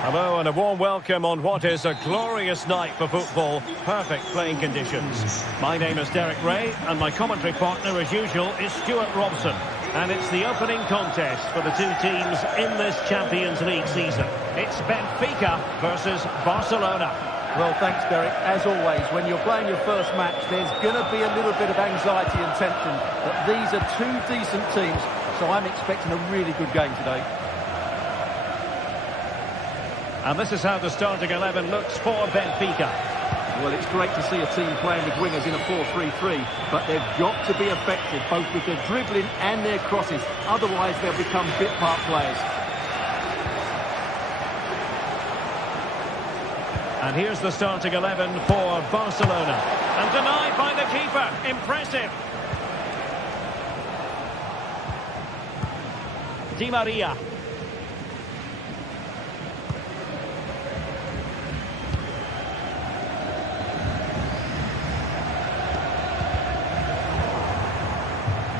Hello and a warm welcome on what is a glorious night for football. Perfect playing conditions. My name is Derek Ray, and my commentary partner, as usual, is Stuart Robson. And it's the opening contest for the two teams in this Champions League season. It's Benfica versus Barcelona. Well, thanks, Derek. As always, when you're playing your first match, there's going to be a little bit of anxiety and tension. But these are two decent teams, so I'm expecting a really good game today. And this is how the starting 11 looks for Benfica. Well, it's great to see a team playing with wingers in a 4-3-3, but they've got to be effective, both with their dribbling and their crosses. Otherwise, they'll become bit-part players. And here's the starting 11 for Barcelona. And denied by the keeper. Impressive. Di Maria.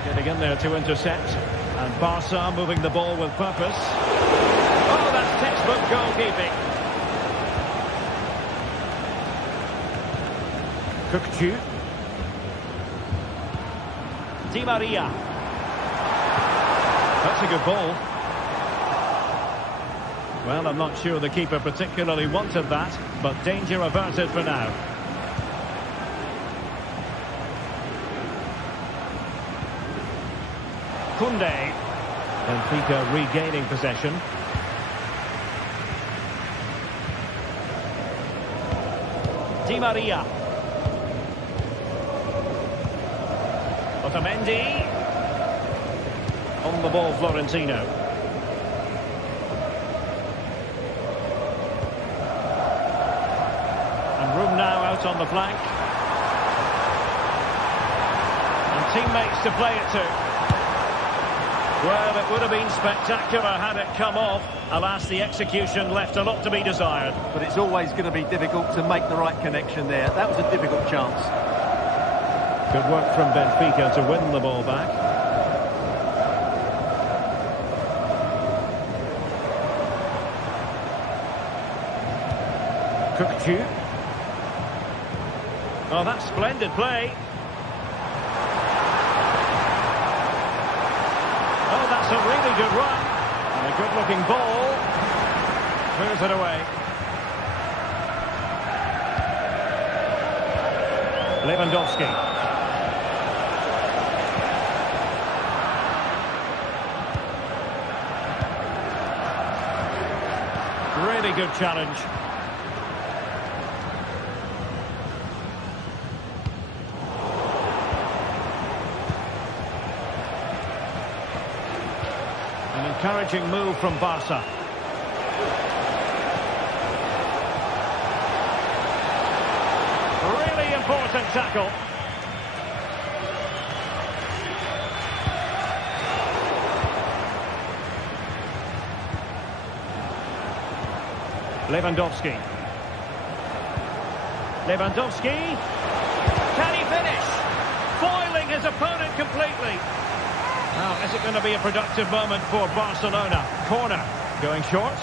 Getting in there to intercept. And Barca moving the ball with purpose. Oh, that's textbook goalkeeping. Cookchu. Di Maria. That's a good ball. Well, I'm not sure the keeper particularly wanted that, but danger averted for now. Koundé. Benfica regaining possession. Di Maria. Otamendi. On the ball, Florentino. And room now out on the flank. And teammates to play it to. Well, it would have been spectacular had it come off. Alas, the execution left a lot to be desired. But it's always going to be difficult to make the right connection there. That was a difficult chance. Good work from Benfica to win the ball back. Cookchu. Oh, that's splendid play. Oh, that's a really good run. And a good-looking ball. Clears it away. Lewandowski. Really good challenge. An encouraging move from Barca. Really important tackle. Lewandowski. Lewandowski. Can he finish? Foiling his opponent completely. Now, is it going to be a productive moment for Barcelona? Corner. Going short.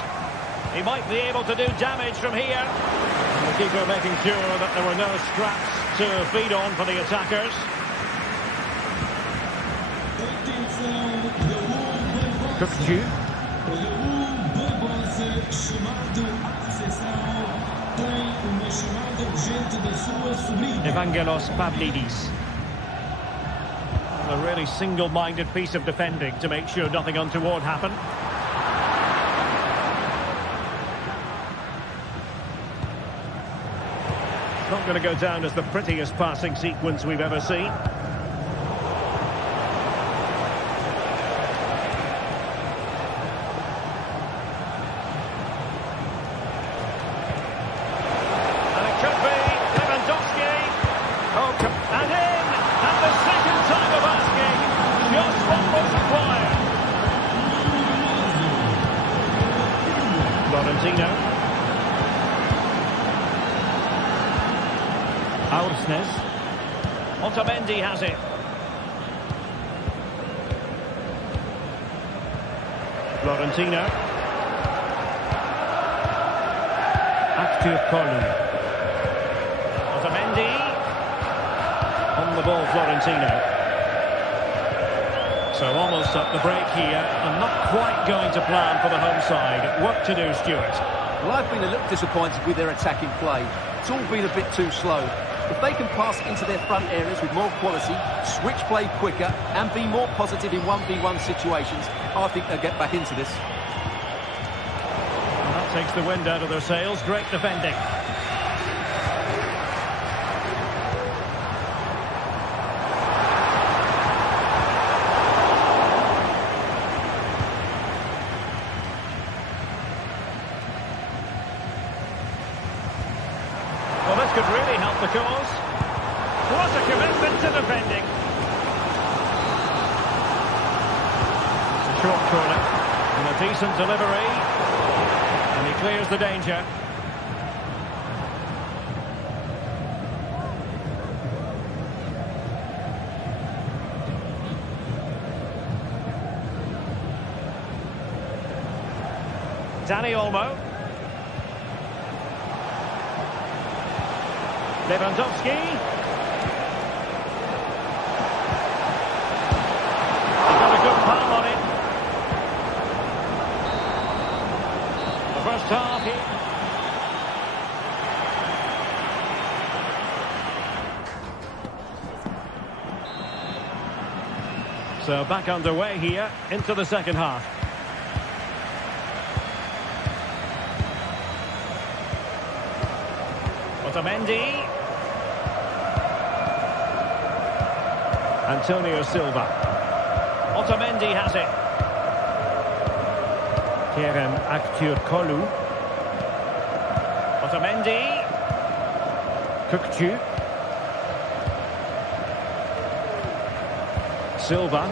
He might be able to do damage from here. And the keeper making sure that there were no scraps to feed on for the attackers. Cookchu. Evangelos Pavlidis. A really single-minded piece of defending to make sure nothing untoward happened. It's not going to go down as the prettiest passing sequence we've ever seen. Florentino. Aursnes. Otamendi has it. Florentino. Kolu. Otamendi. On the ball, Florentino. So almost at the break here, and not quite going to plan for the home side. Work to do, Stuart. Well, I've been a little disappointed with their attacking play. It's all been a bit too slow. If they can pass into their front areas with more quality, switch play quicker, and be more positive in 1v1 situations, I think they'll get back into this. And that takes the wind out of their sails. Great defending. Well, this could really help the cause. What a commitment to defending. It's a short corner and a decent delivery. And he clears the danger. Dani Olmo. Lewandowski. He got a good palm on it. The first half here. So back underway here into the second half. Otamendi. Antonio Silva. Otamendi has it. Kolu. Otamendi. Kukçu. Silva.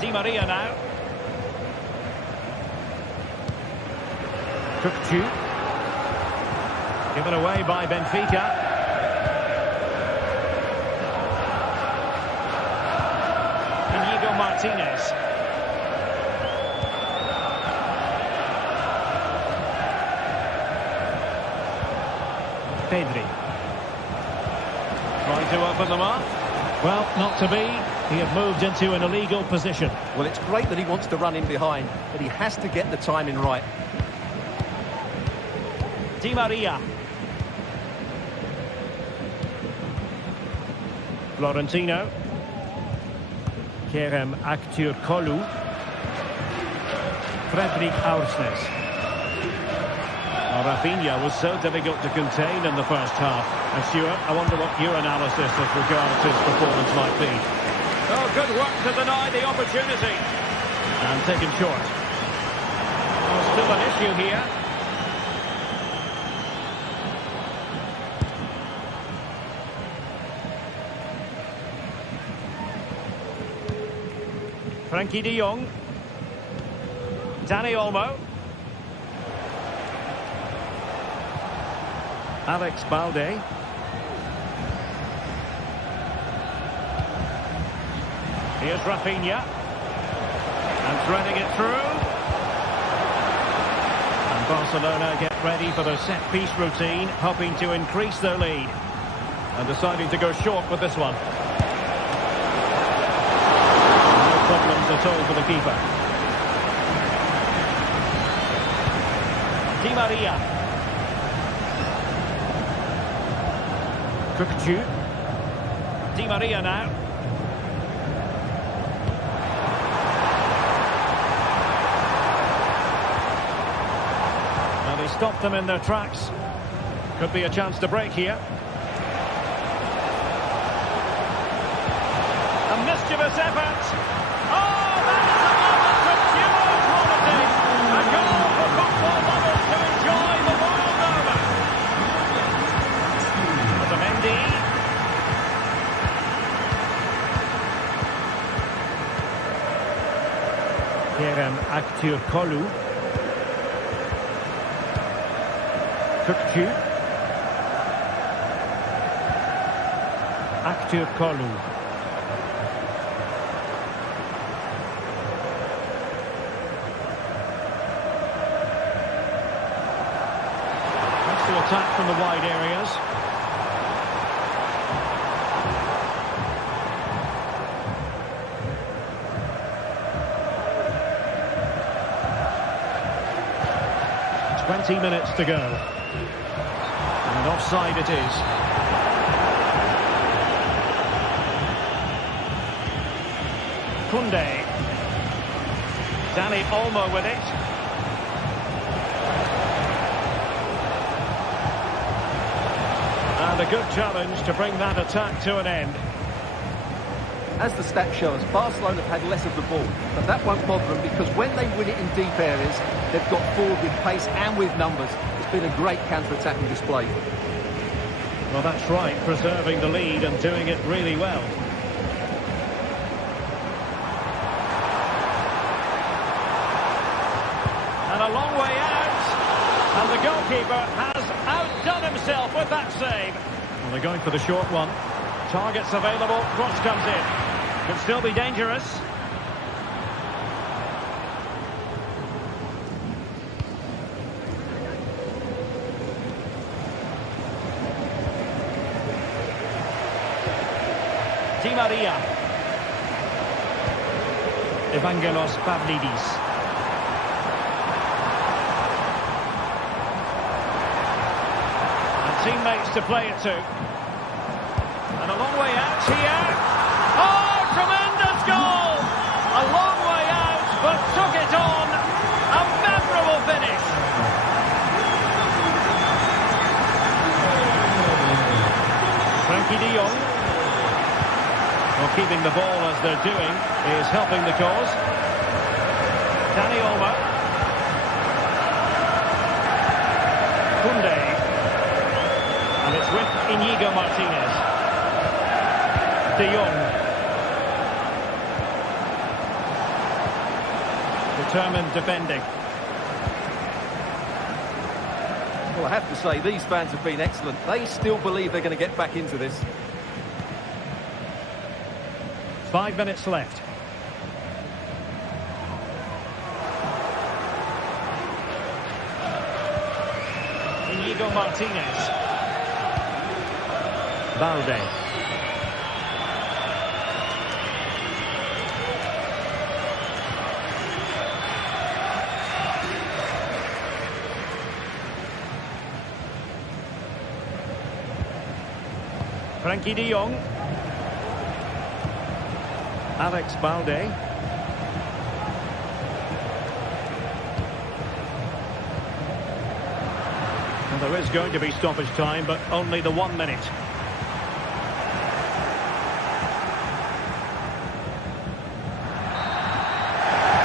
Di Maria now. Kukçu. Given away by Benfica. Martinez. Pedri. Trying to open them up. Well, not to be. He had moved into an illegal position. Well, it's great that he wants to run in behind, but he has to get the timing right. Di Maria. Florentino. Kolu. Fredrik Aursnes. Rafinha was so difficult to contain in the first half. And Stuart, I wonder what your analysis as regards his performance might be. Oh, good work to deny the opportunity. And taken short. Oh, still an issue here. Frankie de Jong. Dani Olmo. Alex Balde. Here's Rafinha. And threading it through. And Barcelona get ready for their set-piece routine, hoping to increase their lead. And deciding to go short with this one. Problems at all for the keeper. Di Maria. Kukçu. Di Maria now. And he stopped them in their tracks. Could be a chance to break here. A mischievous effort. Kolu. Kukçu. Kolu. attack from the wide areas. Minutes to go. And offside it is. Koundé. Dani Olmo with it. And a good challenge to bring that attack to an end. As the stats show us, Barcelona have had less of the ball, but that won't bother them because when they win it in deep areas, they've got forward with pace and with numbers. It's been a great counter-attacking display. Well, that's right, preserving the lead and doing it really well. And a long way out, and the goalkeeper has outdone himself with that save. Well, they're going for the short one. Targets available, cross comes in. Could still be dangerous. Di Maria. Evangelos Pavlidis. And teammates to play it to. And a long way out here. Oh, tremendous goal! A long way out, but took it on. A memorable finish. Frankie de Jong. Well, keeping the ball as they're doing is helping the cause. Dani Olmo. Koundé. And it's with Íñigo Martínez. De Jong. Determined defending. Well, I have to say, these fans have been excellent. They still believe they're going to get back into this. 5 minutes left. Íñigo Martínez. Balde. Frankie de Jong. Alex Balde. And there is going to be stoppage time, but only the 1 minute.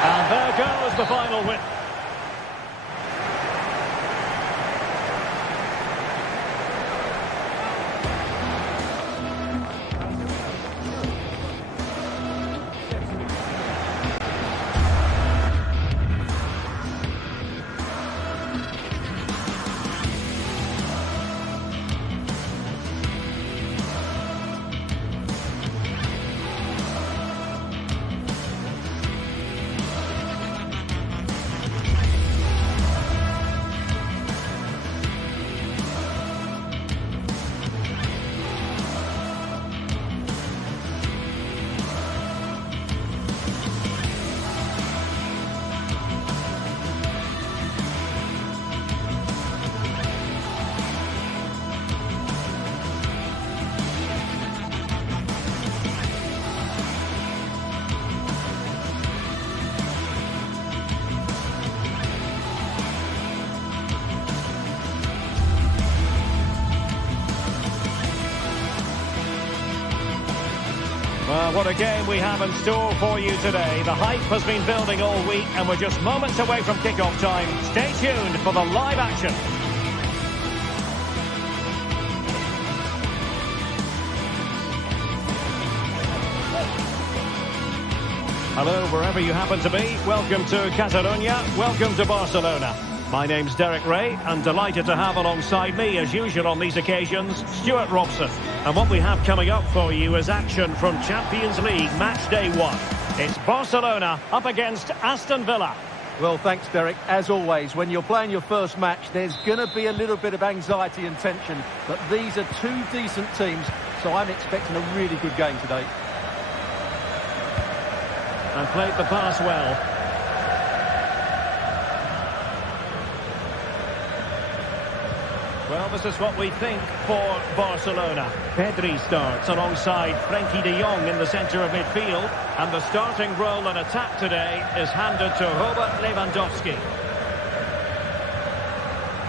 And there goes the final win. Well, what a game we have in store for you today. The hype has been building all week and we're just moments away from kick-off time. Stay tuned for the live action. Hello, wherever you happen to be. Welcome to Catalonia. Welcome to Barcelona. My name's Derek Ray, and delighted to have alongside me, as usual on these occasions, Stuart Robson. And what we have coming up for you is action from Champions League Match Day 1. It's Barcelona up against Aston Villa. Well, thanks, Derek. As always, when you're playing your first match, there's going to be a little bit of anxiety and tension. But these are two decent teams, so I'm expecting a really good game today. And played the pass well. Well, this is what we think for Barcelona. Pedri starts alongside Frenkie de Jong in the centre of midfield. And the starting role in attack today is handed to Robert Lewandowski.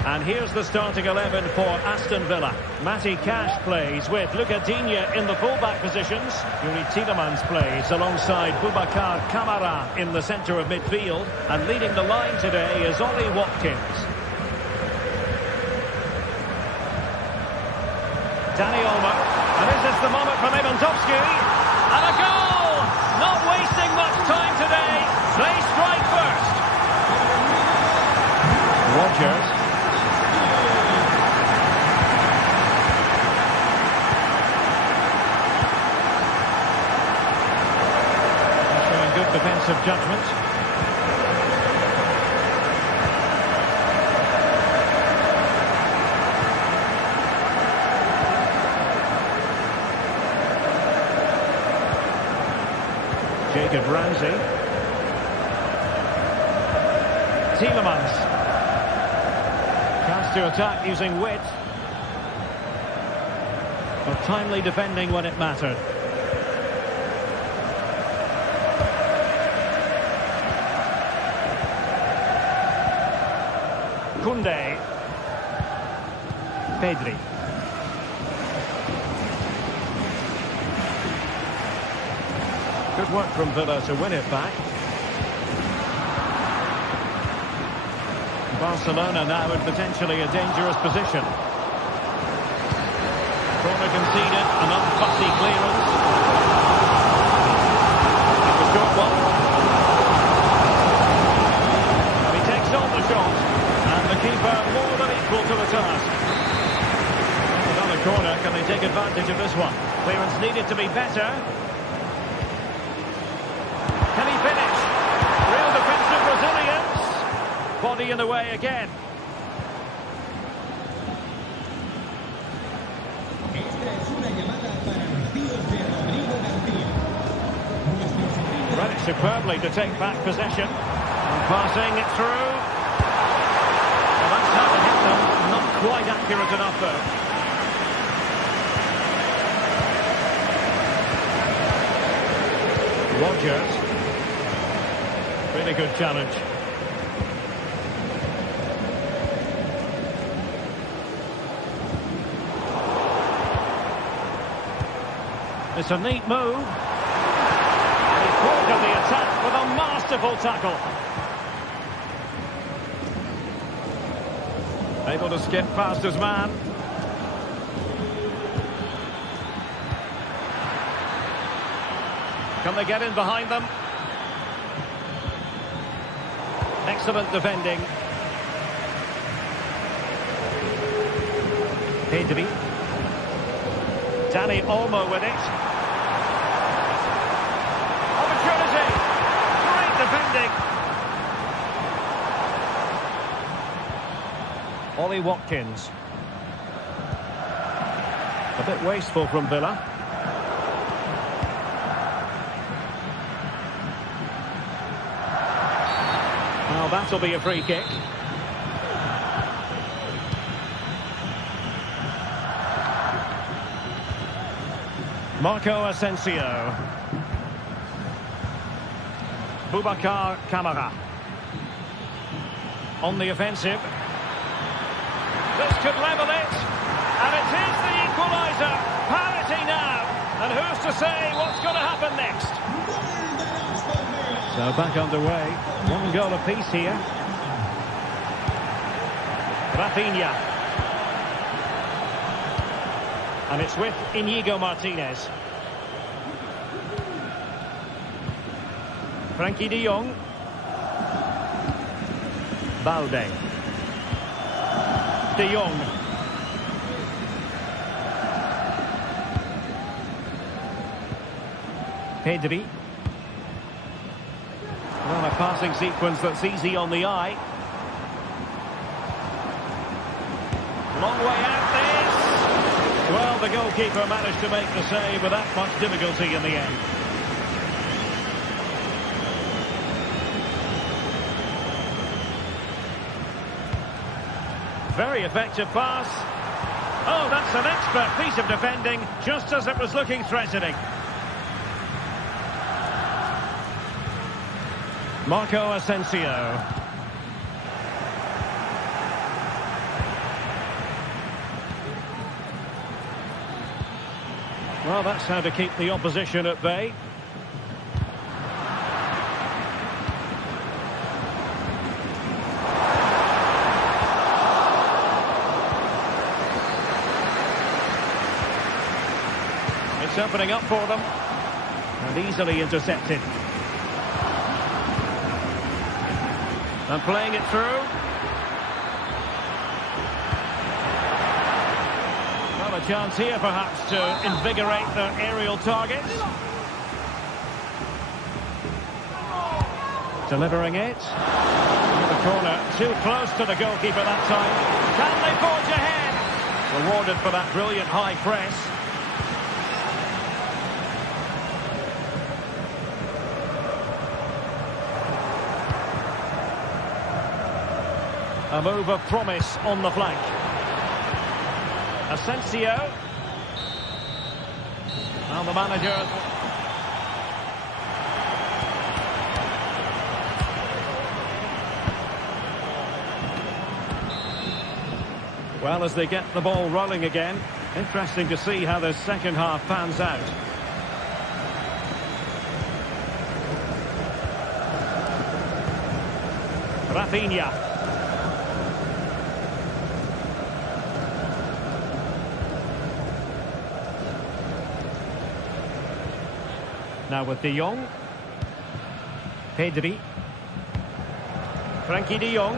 And here's the starting 11 for Aston Villa. Matty Cash plays with Luca Digne in the fullback positions. Yuri Tielemans plays alongside Boubacar Kamara in the centre of midfield. And leading the line today is Ollie Watkins. Dani Olmo, and is this the moment for Lewandowski? And a goal! Not wasting much time today. They strike first. Rodgers. Showing good defensive judgment. Jacob Ramsey. Tielemans. Chance to attack using width. But timely defending when it mattered. Koundé. Pedri. Good work from Villa to win it back. Barcelona now in potentially a dangerous position. Corner conceded, an unfussy clearance. It's a short one. And he takes on the shot. And the keeper more than equal to the task. Another corner, can they take advantage of this one? Clearance needed to be better. Can he finish? Real defensive resilience. Body in the way again. Read it superbly to take back possession. And passing it through. Well, that's how it hit them. Not quite accurate enough though. Rodgers. Really good challenge. It's a neat move. He quartered the attack with a masterful tackle. Able to skip past his man. Can they get in behind them? Excellent defending. Pedri. Dani Olmo with it. Opportunity. Great defending. Ollie Watkins. A bit wasteful from Villa. Well, that'll be a free kick. Marco Asensio. Boubacar Kamara. On the offensive. This could level it. And it is the equaliser. Parity now. And who's to say what's going to happen next? So back underway. One goal apiece here. Rafinha. And it's with Íñigo Martínez. Frenkie de Jong. Balde. De Jong. Pedri. Well, a passing sequence that's easy on the eye. Long way out this. Well, the goalkeeper managed to make the save without much difficulty in the end. Very effective pass. Oh, that's an expert piece of defending, just as it was looking threatening. Marco Asensio. Well, that's how to keep the opposition at bay. It's opening up for them. And easily intercepted. And playing it through. Well, a chance here perhaps to invigorate their aerial targets. Delivering it. The corner, too close to the goalkeeper that time. Can they forge ahead? Rewarded for that brilliant high press. A move of promise on the flank. Asensio. And the manager. Well, as they get the ball rolling again, interesting to see how the second half pans out. Rafinha. Now with De Jong. Pedri. Frankie De Jong.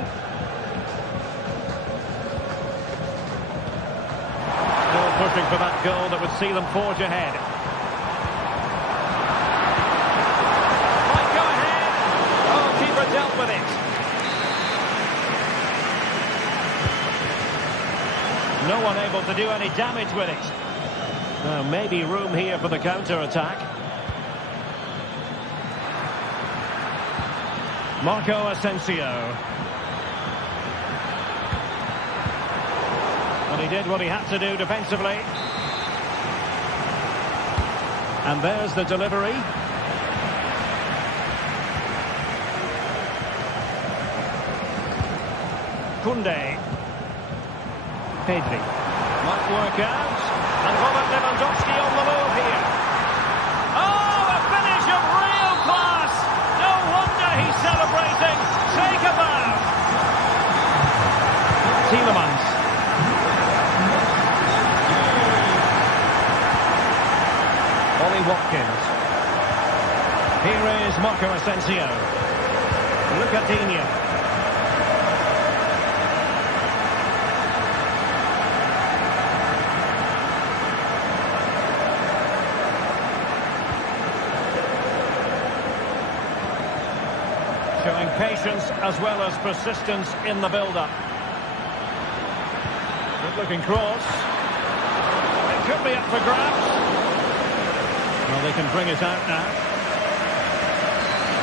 Still pushing for that goal that would see them forge ahead. Might go ahead. Oh, keeper dealt with it. No one able to do any damage with it. Now maybe room here for the counter-attack. Marco Asensio. And he did what he had to do defensively. And there's the delivery. Koundé. Pedri. Might work out. And Robert Lewandowski on the move here. Oh, a finish of real class! No wonder he's celebrating. Take a bow. Tielemans. Ollie Watkins. Here is Marco Asensio. Lucadinho. Showing patience as well as persistence in the build-up. Good-looking cross. It could be up for grabs. Well, they can bring it out now.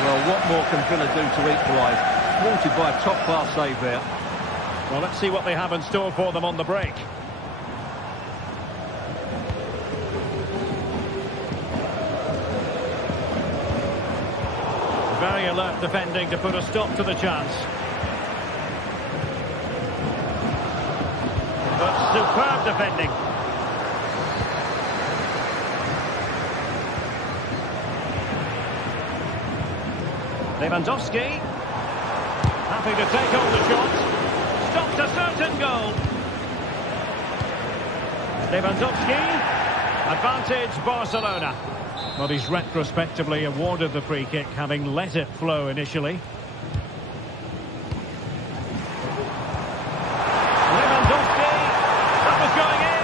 Well, what more can Villa do to equalise? Thwarted by a top-class save there. Well, let's see what they have in store for them on the break. Very alert defending to put a stop to the chance. But superb defending. Lewandowski. Happy to take on the shot. Stopped a certain goal. Lewandowski. Advantage Barcelona. Well, he's retrospectively awarded the free kick, having let it flow initially. Lewandowski. That was going in.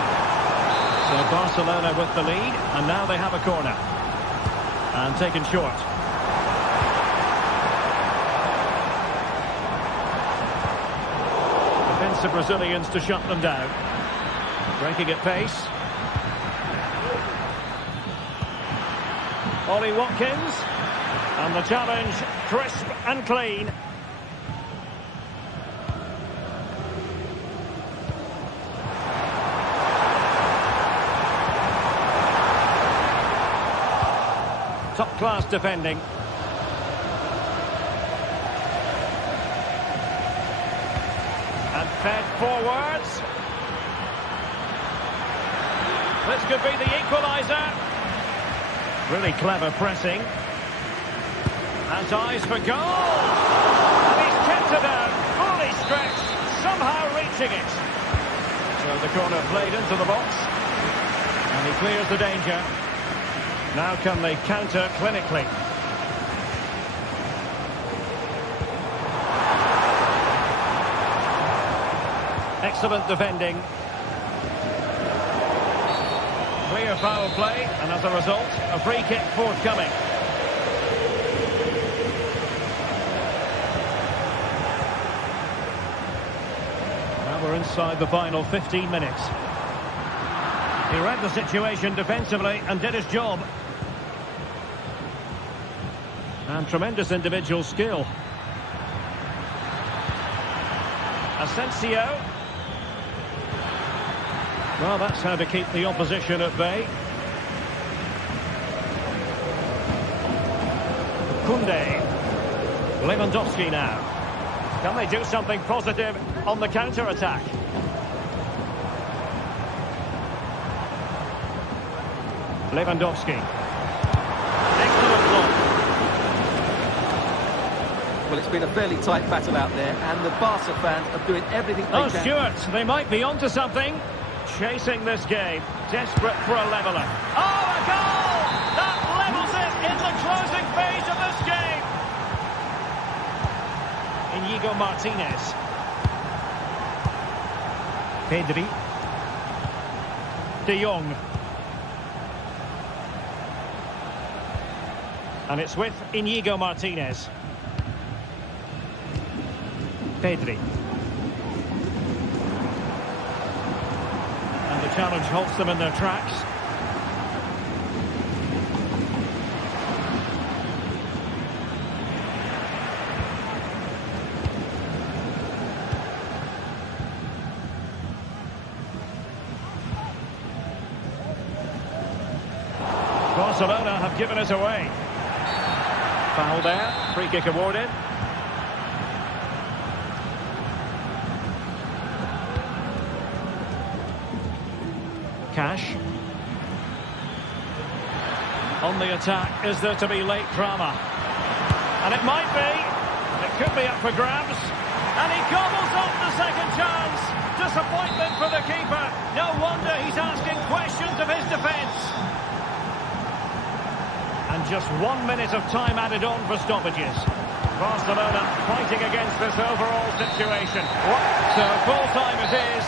So Barcelona with the lead, and now they have a corner. And taken short. chance the Brazilians to shut them down. Breaking at pace. Ollie Watkins. And the challenge, crisp and clean. Top-class defending. And fed forwards. This could be the equaliser. Really clever pressing. Has eyes for goal. And he's kept it out. Fully stretched. Somehow reaching it. So the corner played into the box. And he clears the danger. Now can they counter clinically? Excellent defending. Clear foul play, and as a result, a free kick forthcoming. Now we're inside the final 15 minutes. He read the situation defensively and did his job. And tremendous individual skill. Asensio. Well, that's how to keep the opposition at bay. Koundé. Lewandowski now. Can they do something positive on the counter-attack? Lewandowski. Excellent block. Well, it's been a fairly tight battle out there, and the Barca fans are doing everything they can. Oh, Stuart, they might be onto something. Chasing this game, desperate for a leveller. Oh, a goal! That levels it in the closing phase of this game. Inigo Martinez. Pedri. De Jong. And it's with Inigo Martinez. Pedri. And the challenge halts them in their tracks. Barcelona have given it away. Foul there, free kick awarded. Cash. On the attack, is there to be late drama? And it might be. It could be up for grabs. And he gobbles up the second chance. Disappointment for the keeper. No wonder he's asking questions of his defence. And just 1 minute of time added on for stoppages. Barcelona fighting against this overall situation. So full time it is.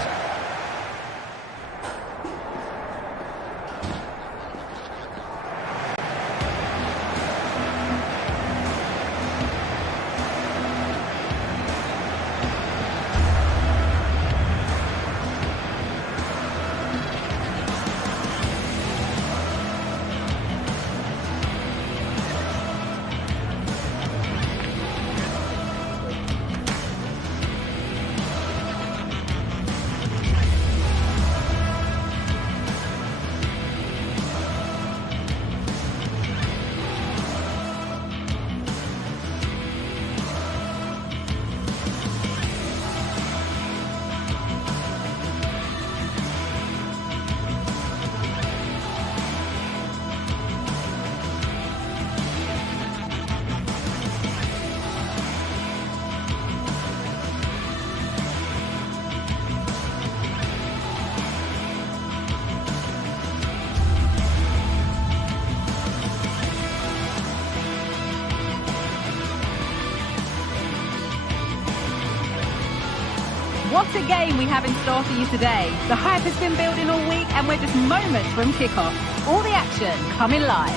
What a game we have in store for you today. The hype has been building all week and we're just moments from kickoff. All the action coming live.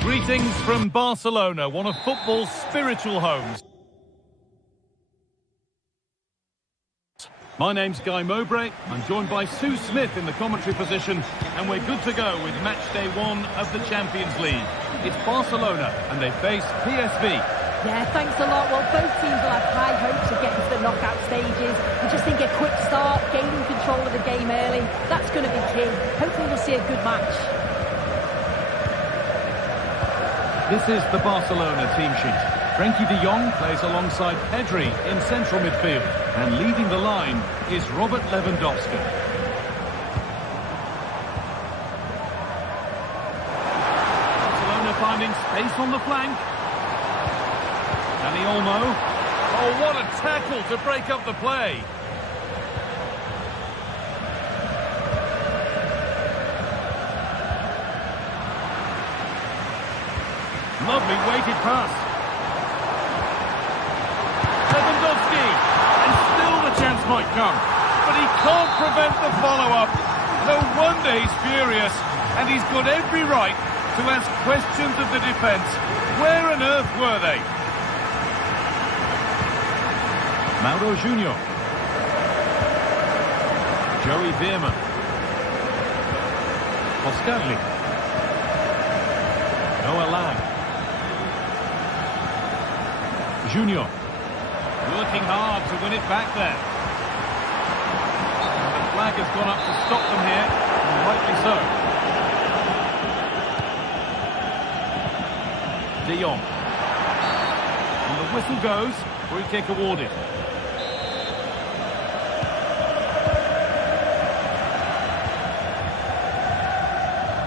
Greetings from Barcelona, one of football's spiritual homes. My name's Guy Mowbray. I'm joined by Sue Smith in the commentary position, and we're good to go with match day 1 of the Champions League. It's Barcelona, and they face PSV. Yeah, thanks a lot. Well, both teams will have high hopes of getting to the knockout stages. I just think a quick start, gaining control of the game early, that's going to be key. Hopefully we'll see a good match. This is the Barcelona team sheet. Frenkie de Jong plays alongside Pedri in central midfield, and leading the line is Robert Lewandowski. Barcelona finding space on the flank. Dani Olmo. Oh, what a tackle to break up the play. Lovely weighted pass. Lewandowski, and still the chance might come, but he can't prevent the follow-up. No wonder he's furious, and he's got every right to ask questions of the defence. Where on earth were they? Mauro Junior. Joey Veerman. Oscarli. Noah Lang. Junior. Working hard to win it back there. And the flag has gone up to stop them here, and rightly so. De Jong. And the whistle goes, free kick awarded.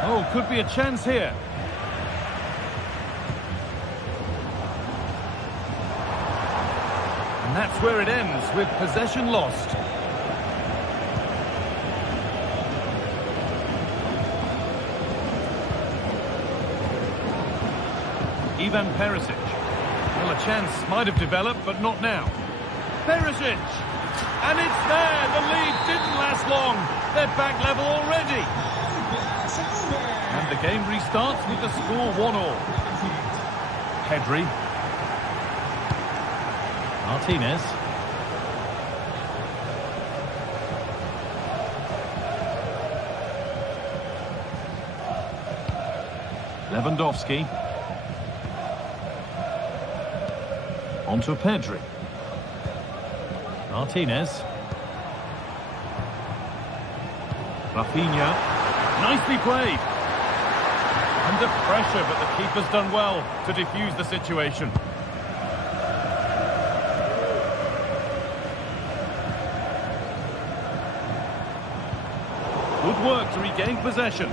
Oh, could be a chance here. And that's where it ends, with possession lost. Ivan Perisic. Well, a chance might have developed, but not now. Perisic! And it's there! The lead didn't last long. They're back level already. And the game restarts with the score 1-1. Pedri. Martinez. Lewandowski. On to Pedri. Martinez. Rafinha. Nicely played. Under pressure, but the keeper's done well to defuse the situation. Good work to regain possession.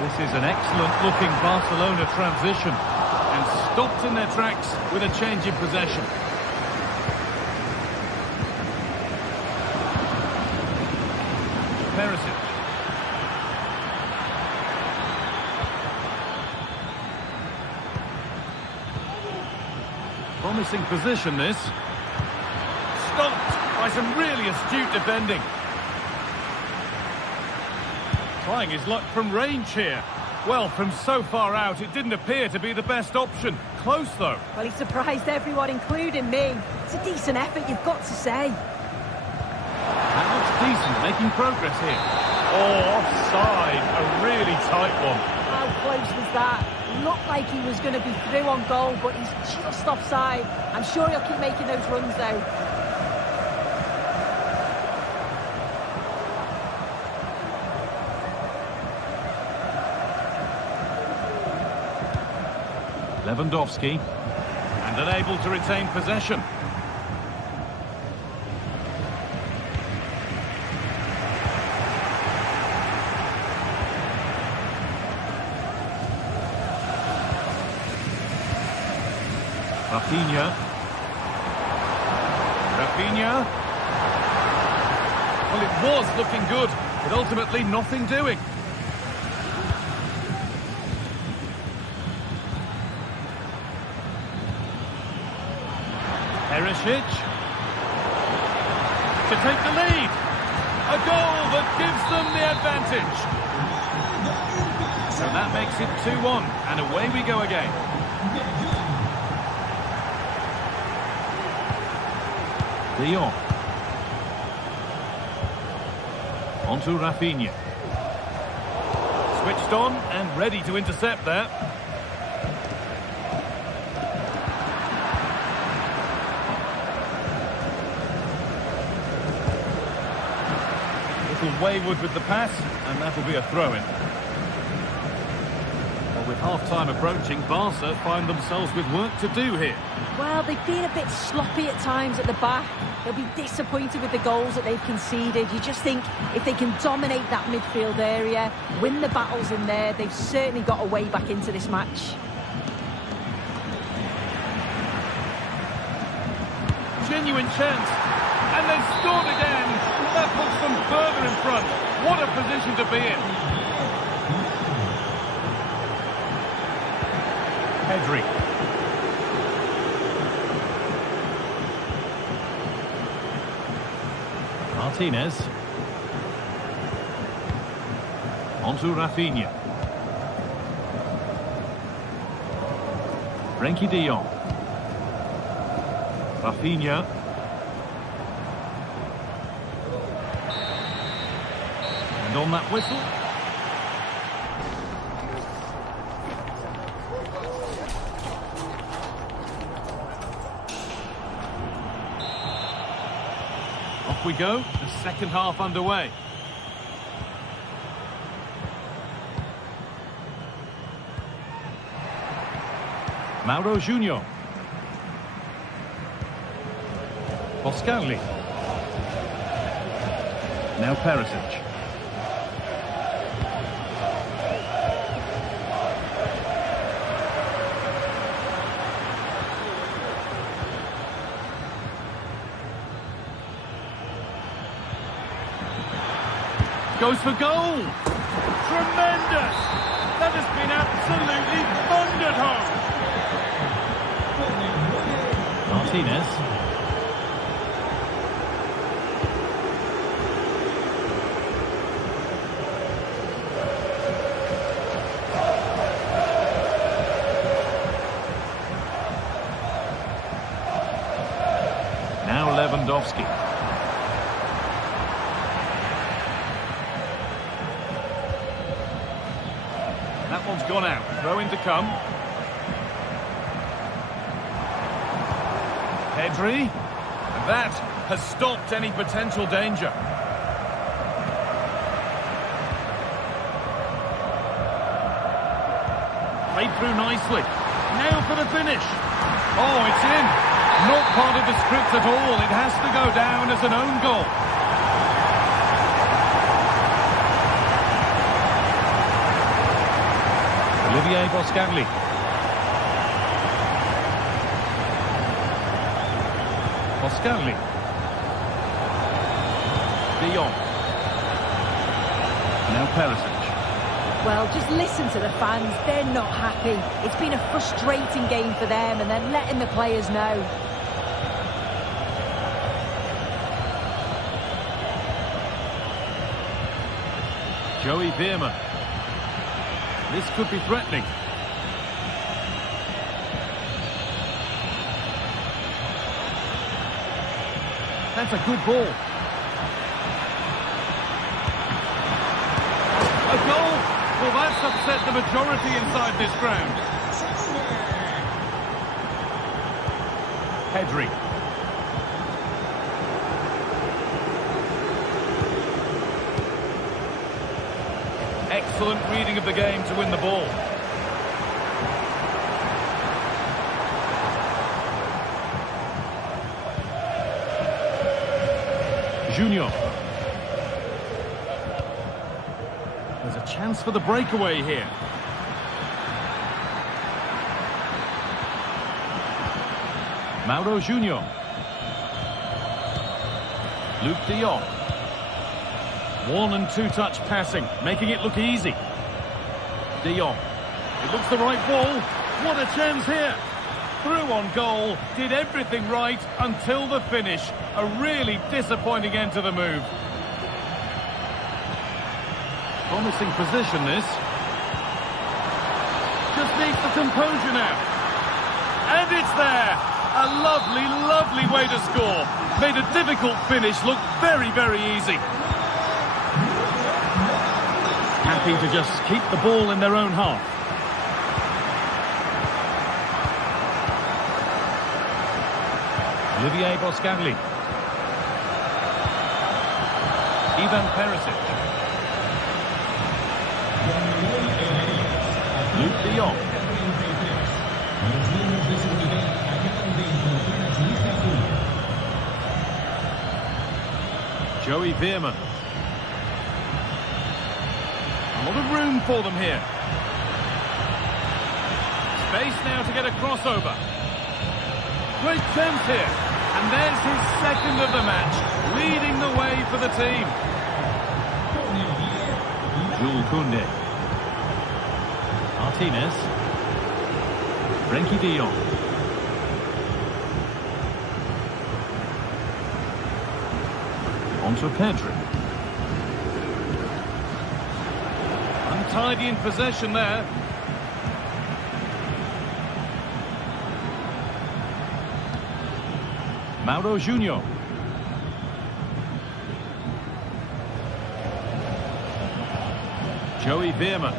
This is an excellent-looking Barcelona transition, and stopped in their tracks with a change in possession. Perisic. Promising position, this. Stopped by some really astute defending. Trying his luck from range here. Well, from so far out, it didn't appear to be the best option. Close, though. Well, he surprised everyone, including me. It's a decent effort, you've got to say. That looks decent, making progress here. Oh, offside. A really tight one. How close was that? Looked like he was going to be through on goal, but he's just offside. I'm sure he'll keep making those runs, though. Lewandowski, and unable to retain possession. Rafinha. Well, it was looking good, but ultimately nothing doing. Perisic to take the lead. A goal that gives them the advantage. So That makes it 2-1, and away we go again. De Jong. On to Rafinha. Switched on and ready to intercept there. Little wayward with the pass, and that'll be a throw-in. Well, with half-time approaching, Barca find themselves with work to do here. Well, they've been a bit sloppy at times at the back. They'll be disappointed with the goals that they've conceded. You just think if they can dominate that midfield area, win the battles in there, they've certainly got a way back into this match. Genuine chance, and they've scored again. That puts them further in front. What a position to be in. Pedri. Martinez. On to Rafinha. Frenkie de Jong. Rafinha. And on that whistle. Off we go, the second half underway. Mauro Junior. Boscagli. Now Perisic. Goes for goal. Tremendous. That has been absolutely thundered home. Martinez. Now Lewandowski. That one's gone out. Throw in to come. Pedri. And that has stopped any potential danger. Played through nicely. Now for the finish. Oh, it's in. Not part of the script at all. It has to go down as an own goal. Olivier Boscagli. Boscagli. De Jong. Now Perisic. Well, just listen to the fans. They're not happy. It's been a frustrating game for them, and they're letting the players know. Joey Veerman. This could be threatening. That's a good ball. A goal? Well, that's upset the majority inside this ground. Pedri. Excellent reading of the game to win the ball. Junior. There's a chance for the breakaway here. Mauro Junior. Luke de Jong. One and two touch passing, making it look easy. De Jong. It looks the right ball. What a chance here. Through on goal, did everything right until the finish. A really disappointing end to the move. Promising position, this. the composure now. And it's there. A lovely, lovely way to score. Made a difficult finish look very, very easy. Happy to just keep the ball in their own half. Olivier Boscagli. Ivan Perisic. Luke de Jong. Joey Veerman. A lot of room for them here. Space now to get a crossover. Great chance here. And there's his second of the match, leading the way for the team. Jules Koundé. Martinez. Frenkie de Jong. On to Pedri. Untidy in possession there. Mauro Junior. Joey Veerman.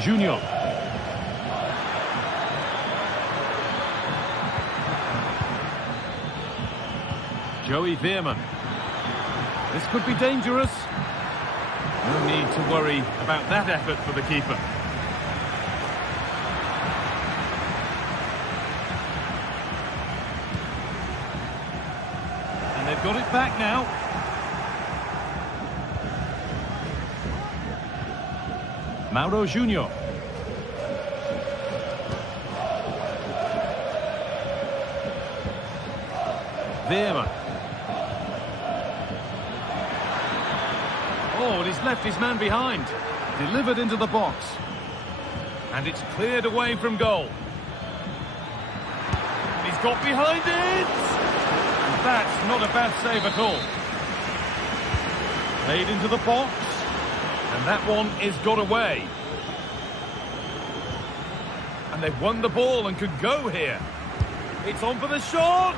Junior. Joey Veerman. This could be dangerous. No need to worry about that effort for the keeper. And they've got it back now. Mauro Junior. Veerman. Oh, and he's left his man behind. Delivered into the box. And it's cleared away from goal. And he's got behind it! And that's not a bad save at all. Played into the box. And that one is got away. And they've won the ball and could go here. It's on for the shot!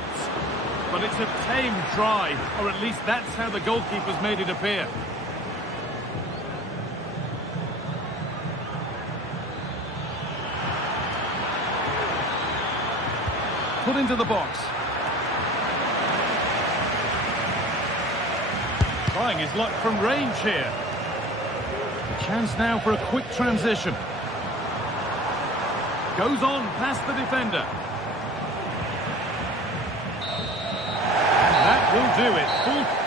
But it's a tame try, or at least that's how the goalkeeper's made it appear. Put into the box. Trying his luck from range here. A chance now for a quick transition. Goes on past the defender. And that will do it. Full.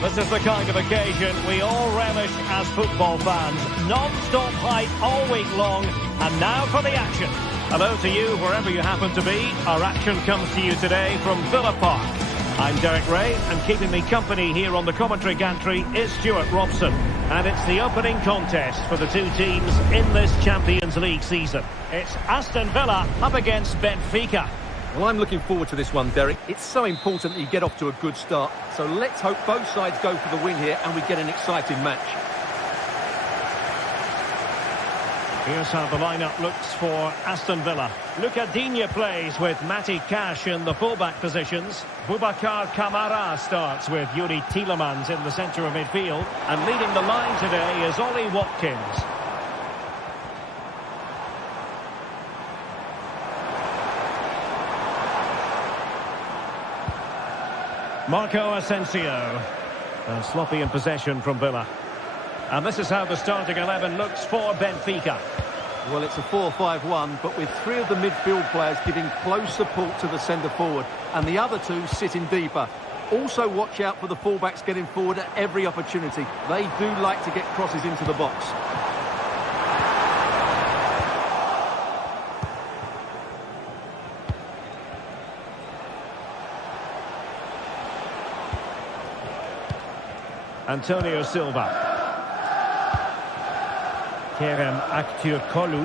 This is the kind of occasion we all relish as football fans. Non-stop hype all week long, and now for the action. Hello to you wherever you happen to be. Our action comes to you today from Villa Park. I'm Derek Ray, and keeping me company here on the commentary gantry is Stuart Robson. And it's the opening contest for the two teams in this Champions League season. It's Aston Villa up against Benfica. Well, I'm looking forward to this one, Derek. It's so important that you get off to a good start. So let's hope both sides go for the win here and we get an exciting match. Here's how the lineup looks for Aston Villa. Luca Digne plays with Matty Cash in the fullback positions. Boubacar Kamara starts with Yuri Tielemans in the centre of midfield. And leading the line today is Ollie Watkins. Marco Asensio. Sloppy in possession from Villa. And this is how the starting 11 looks for Benfica. Well, it's a 4-5-1, but with three of the midfield players giving close support to the centre-forward, and the other two sitting deeper. Also watch out for the fullbacks getting forward at every opportunity. They do like to get crosses into the box. Antonio Silva. Kerem Aktürkoğlu.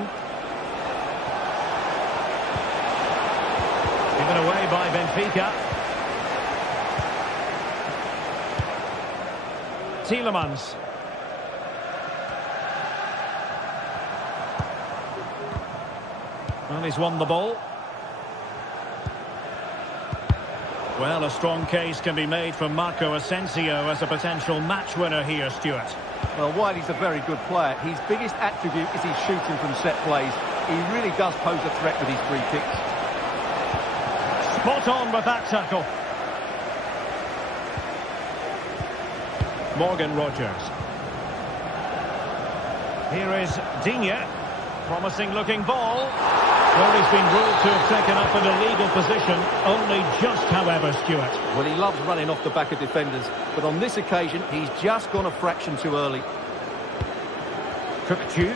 Given away by Benfica. Tielemans. Well, he's won the ball. Well, a strong case can be made for Marco Asensio as a potential match winner here, Stuart. Well, while he's a very good player, his biggest attribute is his shooting from set plays. He really does pose a threat with his free kicks. Spot on with that tackle. Morgan Rogers. Here is Digne. Promising looking ball. Well, he's been ruled to have taken up an illegal position. Only just, however, Stuart. Well, he loves running off the back of defenders, but on this occasion, he's just gone a fraction too early. Kökçü.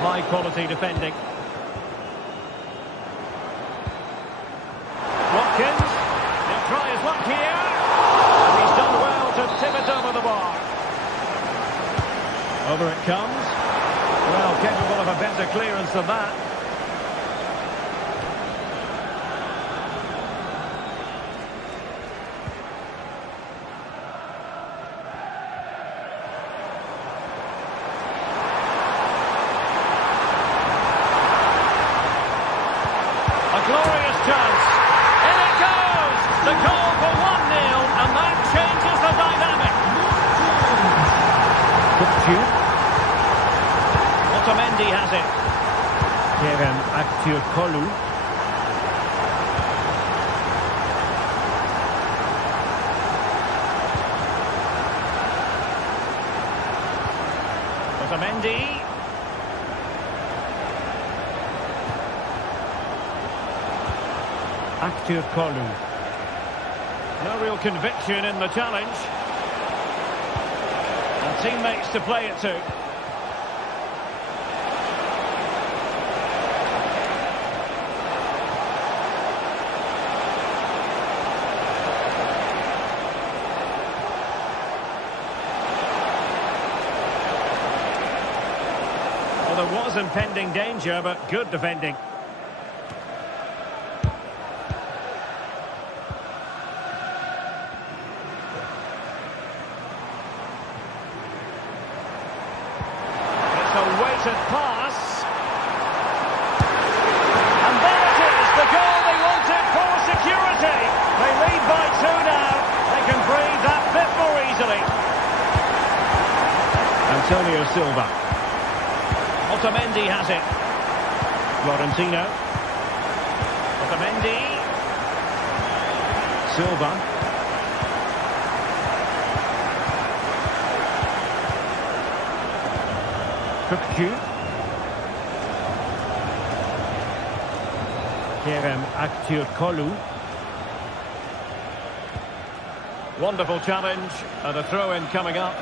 High quality defending. Watkins. He'll try his luck here. And he's done well to tip it over the bar. Over it comes. Well, capable of a better clearance than that. A glorious chance. In it goes! The goal for 1-0, and that changes the dynamic. Otamendi has it. Kerem Aktürkoğlu. Otamendi. Aktürkoğlu. No real conviction in the challenge. And teammates to play it to. Well, there was impending danger, but good defending. Pass. And there it is, the goal they wanted for security. They lead by 2 now. They can breathe that bit more easily. Antonio Silva. Otamendi has it. Florentino. Otamendi. Silva. Kökçü. Kerem Aktürkoğlu. Wonderful challenge and a throw-in coming up.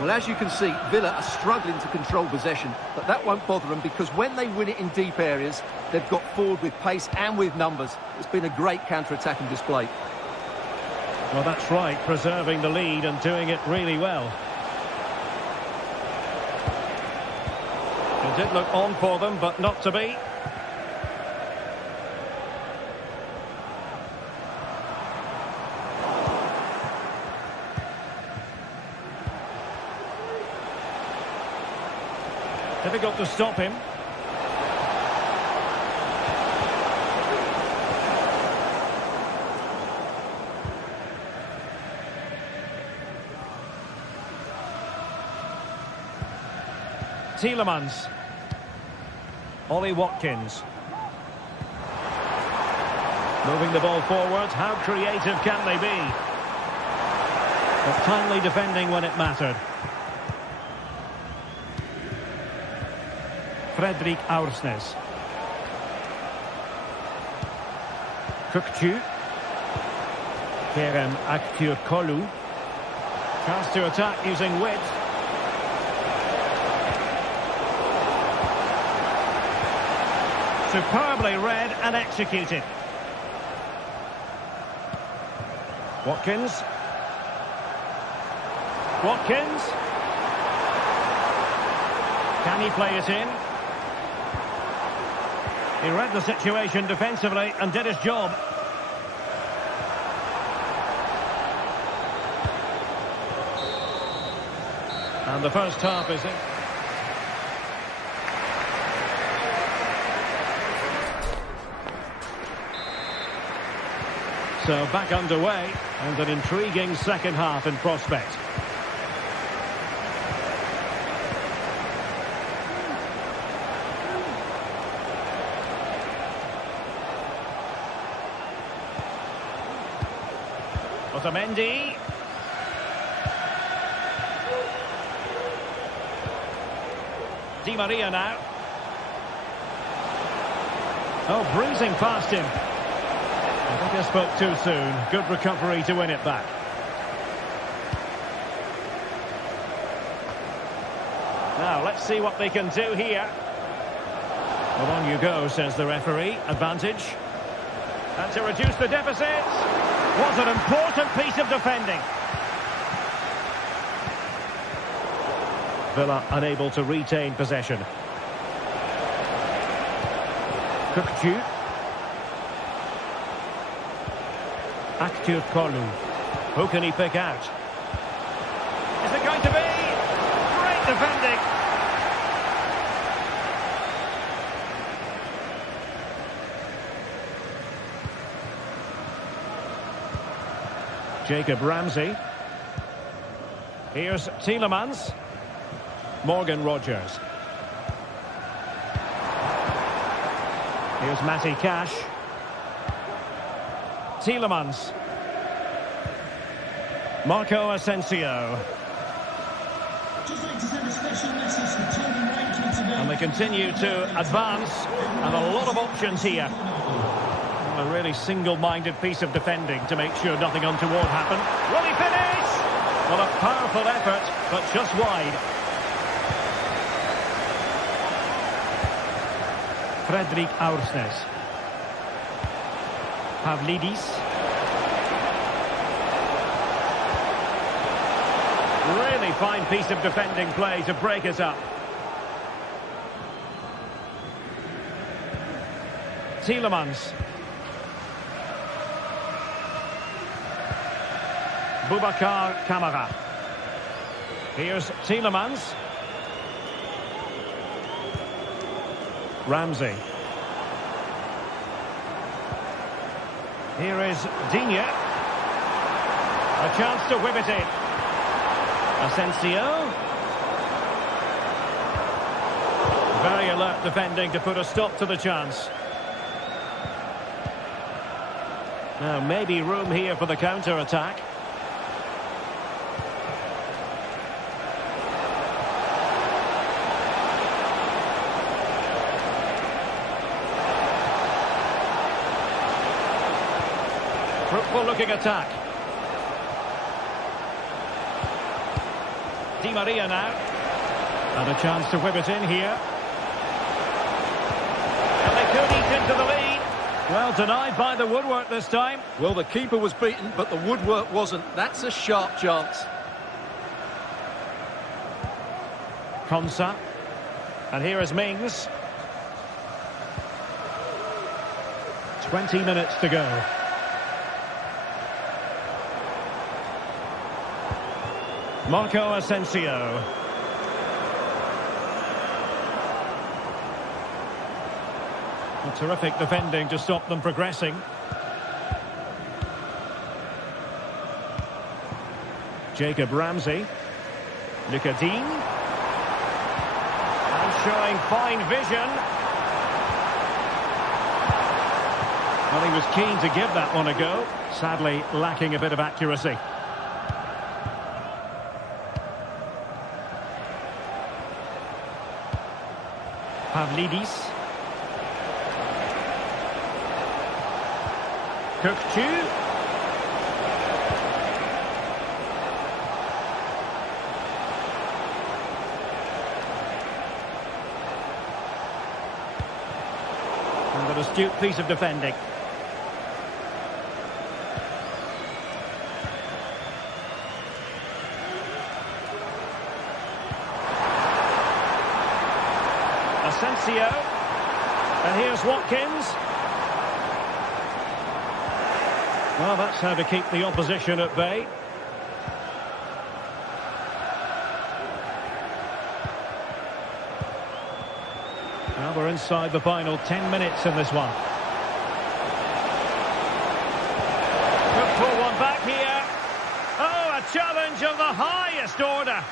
Well, as you can see, Villa are struggling to control possession, but that won't bother them because when they win it in deep areas, they've got forward with pace and with numbers. It's been a great counter-attacking display. Well, that's right, preserving the lead and doing it really well. Well, did look on for them, but not to be. Difficult to stop him. Tielemans. Ollie Watkins. Moving the ball forward. How creative can they be? But timely defending when it mattered. Fredrik Aursnes. Kukcu. Kerem Aktürkoğlu. Chance to attack using width. Superbly read and executed. Watkins. Watkins. Can he play it in? He read the situation defensively and did his job. And the first half is in. So back underway, and an intriguing second half in prospect. Otamendi. Di Maria now. Oh, breezing past him. I think I spoke too soon. Good recovery to win it back. Now, let's see what they can do here. Well, on you go, says the referee. Advantage. And to reduce the deficit. What an important piece of defending. Villa unable to retain possession. Kukcu. Aktürkoğlu. Who can he pick out? Is it going to be? Great defending. Jacob Ramsey. Here's Tielemans. Morgan Rogers. Here's Matty Cash. Tielemans. Marco Asensio. And they continue to advance, and a lot of options here. A really single-minded piece of defending to make sure nothing untoward happened. Will he finish? Well, a powerful effort, but just wide. Fredrik Aursnes. Pavlidis. Really fine piece of defending play to break us up. Tielemans. Boubacar Kamara. Here's Tielemans. Ramsey. Here is Digne. A chance to whip it in. Asensio. Very alert defending to put a stop to the chance. Now maybe room here for the counter-attack. Fruitful looking attack. Di Maria now. And a chance to whip it in here. And they could eat into the lead. Well, denied by the woodwork this time. Well, the keeper was beaten, but the woodwork wasn't. That's a sharp chance. Konsa. And here is Mings. 20 minutes to go. Marco Asensio. A terrific defending to stop them progressing. Jacob Ramsey. Luca Dean. And showing fine vision. Well, he was keen to give that one a go. Sadly, lacking a bit of accuracy. Pavlidis. Kökçü. And an astute piece of defending. Asensio. And here's Watkins. Well, that's how to keep the opposition at bay. Well, we're inside the final 10 minutes in this one. Could pull one back here. Oh, a challenge of the highest order.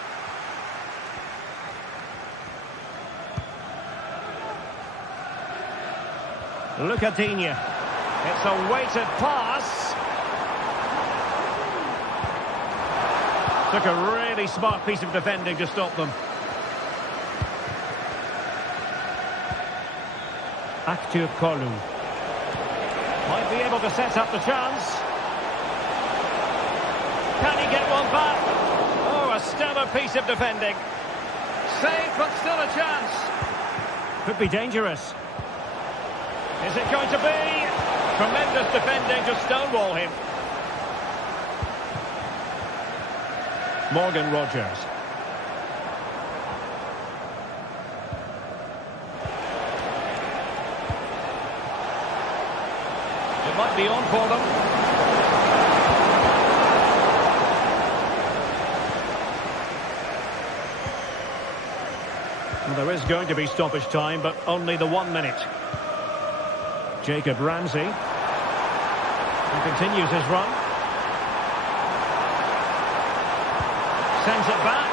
Luca Dean. It's a weighted pass. Took a really smart piece of defending to stop them. Aktur Kolu. Might be able to set up the chance. Can he get one back? Oh, a stellar piece of defending. Saved, but still a chance. Could be dangerous. Is it going to be? Tremendous defending to stonewall him. Morgan Rogers. It might be on for them. And there is going to be stoppage time, but only the 1 minute. Jacob Ramsey. And continues his run. Sends it back.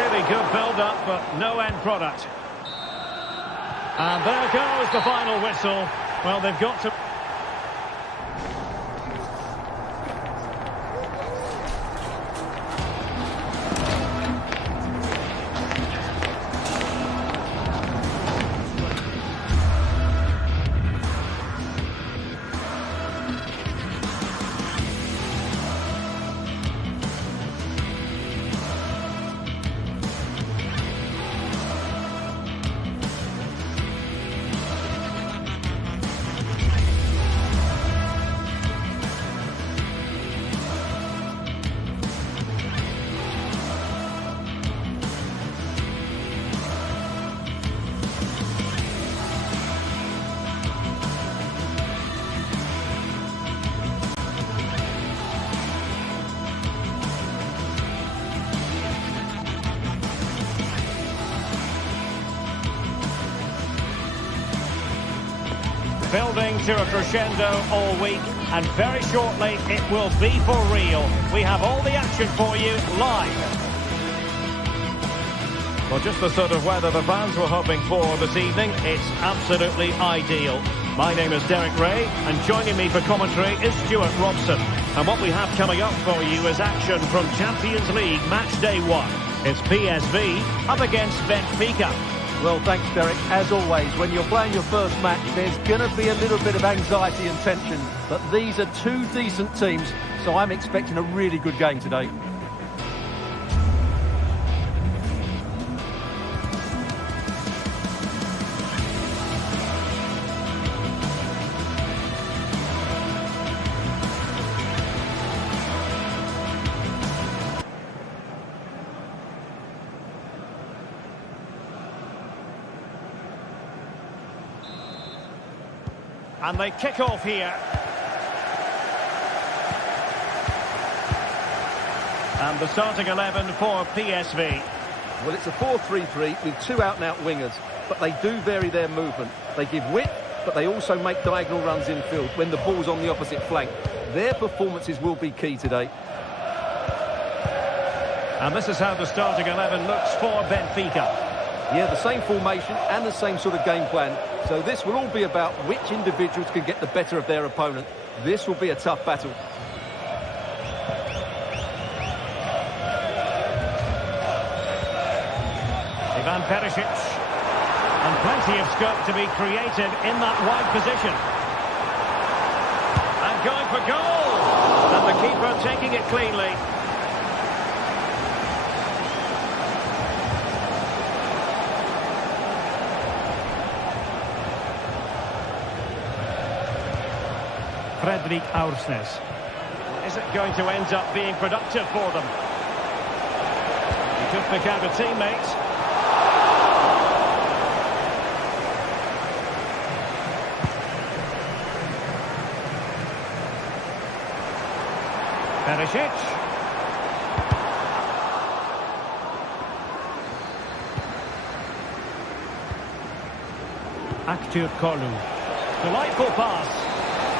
Really good build-up, but no end product. And there goes the final whistle. Well, they've got to... Building to a crescendo all week, and very shortly it will be for real. We have all the action for you live. Well, just the sort of weather the fans were hoping for this evening. It's absolutely ideal. My name is Derek Ray, and joining me for commentary is Stuart Robson. And what we have coming up for you is action from Champions League Match Day 1. It's PSV up against Benfica. Well, thanks, Derek. As always, when you're playing your first match, there's going to be a little bit of anxiety and tension. But these are two decent teams, so I'm expecting a really good game today. And they kick off here. And the starting 11 for PSV. Well, it's a 4-3-3 with two out-and-out wingers, but they do vary their movement. They give width, but they also make diagonal runs infield when the ball's on the opposite flank. Their performances will be key today. And this is how the starting 11 looks for Benfica. Yeah, the same formation and the same sort of game plan. So this will all be about which individuals can get the better of their opponent. This will be a tough battle. Ivan Perisic. And plenty of scope to be created in that wide position. And going for goal. And the keeper taking it cleanly. Fredrik Aursnes. Is it going to end up being productive for them? He took the counter teammate. Perisic. Aktur Kolu. Delightful pass.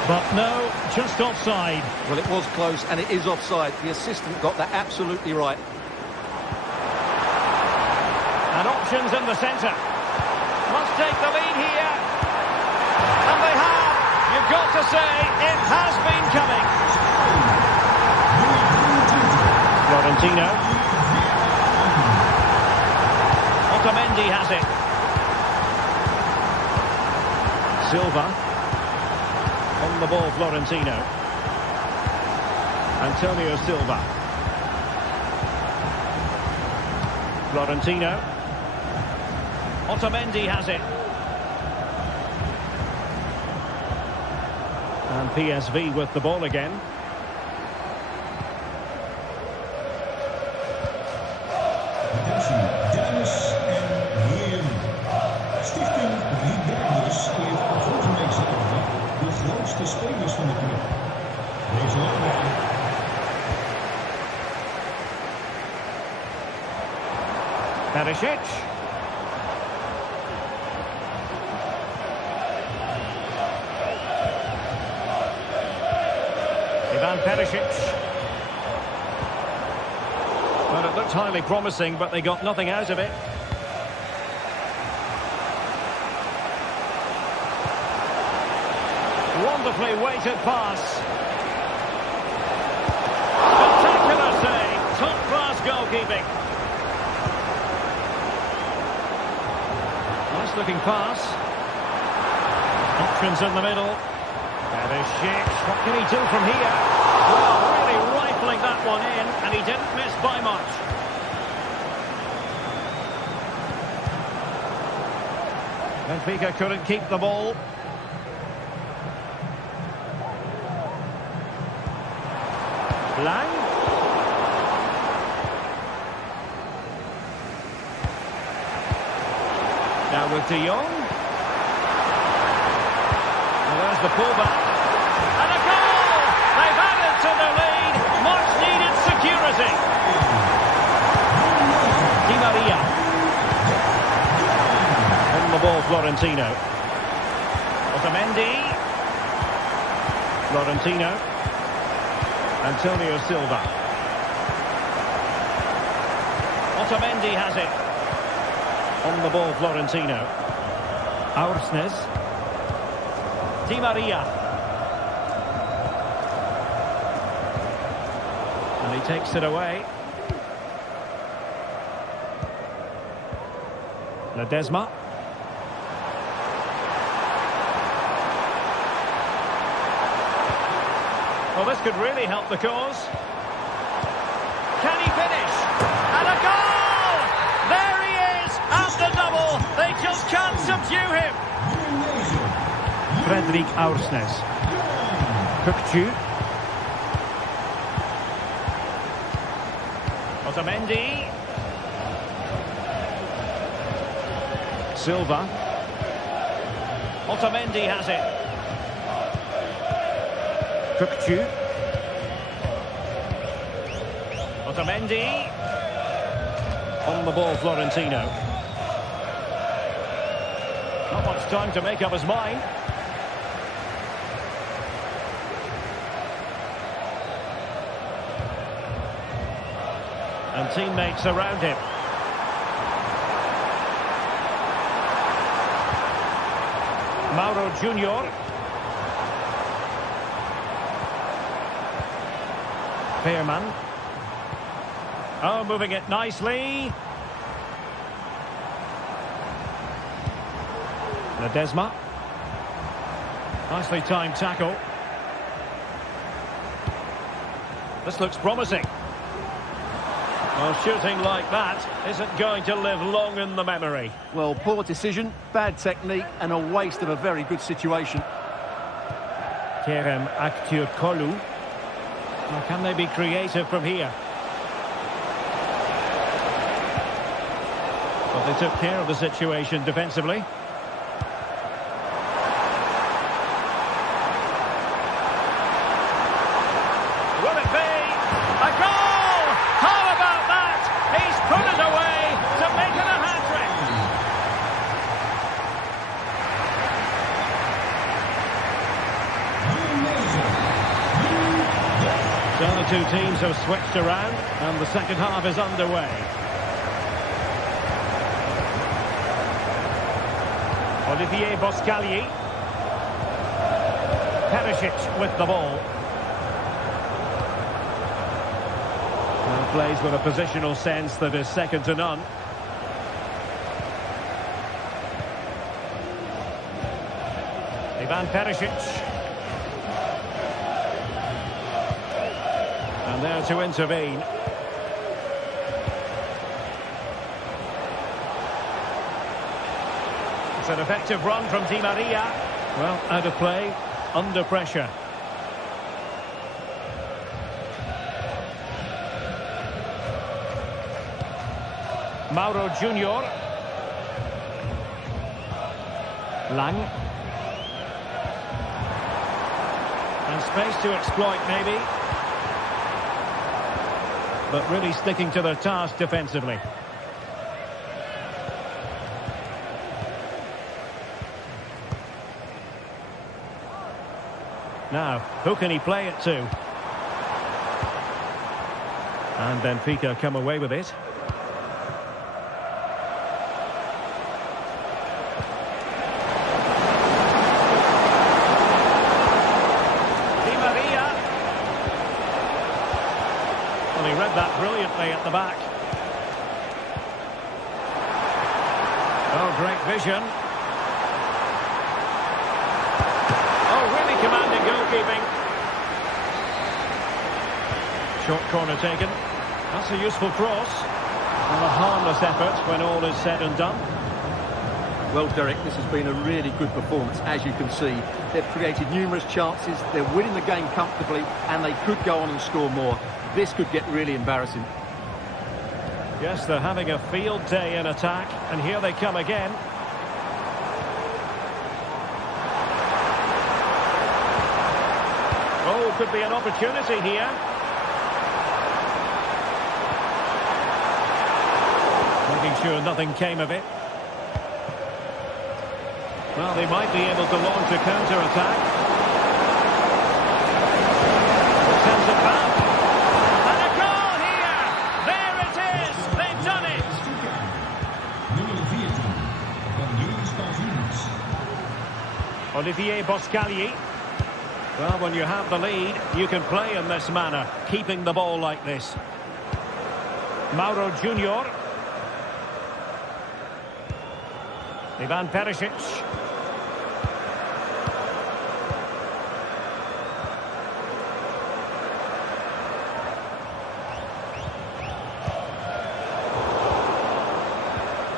But no, just offside. Well, it was close and it is offside. The assistant got that absolutely right. And options in the centre. Must take the lead here. And they have. You've got to say, it has been coming. Florentino. Otamendi has it. Silva. On the ball, Florentino. Antonio Silva. Florentino. Otamendi has it. And PSV with the ball again. Perisic. Ivan Perisic. Well, it looked highly promising, but they got nothing out of it. Wonderfully weighted pass. Spectacular save. Top-class goalkeeping. Nice-looking pass. Options in the middle. Perisic. What can he do from here? Well, really rifling that one in, and he didn't miss by much. Benfica couldn't keep the ball. Lang. Now with De Jong. And there's the pullback. And a goal! They've added to the lead. Much needed security. Di Maria. On the ball, Florentino. Otamendi. Florentino. Antonio Silva. Otamendi has it. On the ball, Florentino. Aursnes. Di Maria. And he takes it away. Ledesma. Well, this could really help the cause. Can he finish? And a goal! There he is at the double. They just can't subdue him. Fredrik Aursnes. Kukcu. Otamendi. Silva. Otamendi has it. Kukcu. Otamendi. On the ball, Florentino. Not much time to make up his mind. And teammates around him. Mauro Junior. Fairman. Oh, moving it nicely. Ledesma. Nicely timed tackle. This looks promising. Well, shooting like that isn't going to live long in the memory. Well, poor decision, bad technique, and a waste of a very good situation. Kerem Aktürkoğlu. Well, can they be creative from here? But they took care of the situation defensively. Will it be a goal? How about that? He's put it away to make it a hat-trick. So the two teams have switched around and the second half is underway. Olivier Boscagli. Perisic with the ball. And plays with a positional sense that is second to none. Ivan Perisic. And there to intervene. It's an effective run from Di Maria. Well, out of play, under pressure. Mauro Junior. Lang. And space to exploit, maybe. But really sticking to their task defensively. Now, who can he play it to? And Benfica come away with it. Di Maria. Well, he read that brilliantly at the back. Oh, great vision. Commanding goalkeeping. Short corner taken. That's a useful cross. And a harmless effort when all is said and done. Well, Derek, this has been a really good performance, as you can see. They've created numerous chances, they're winning the game comfortably, and they could go on and score more. This could get really embarrassing. Yes, they're having a field day in attack, and here they come again. Oh, could be an opportunity here. Making sure nothing came of it. Well, they might be able to launch a counter-attack. Sends it back. And a goal here! There it is! They've done it! Olivier Boscagli. Well, when you have the lead, you can play in this manner, keeping the ball like this. Mauro Junior. Ivan Perisic.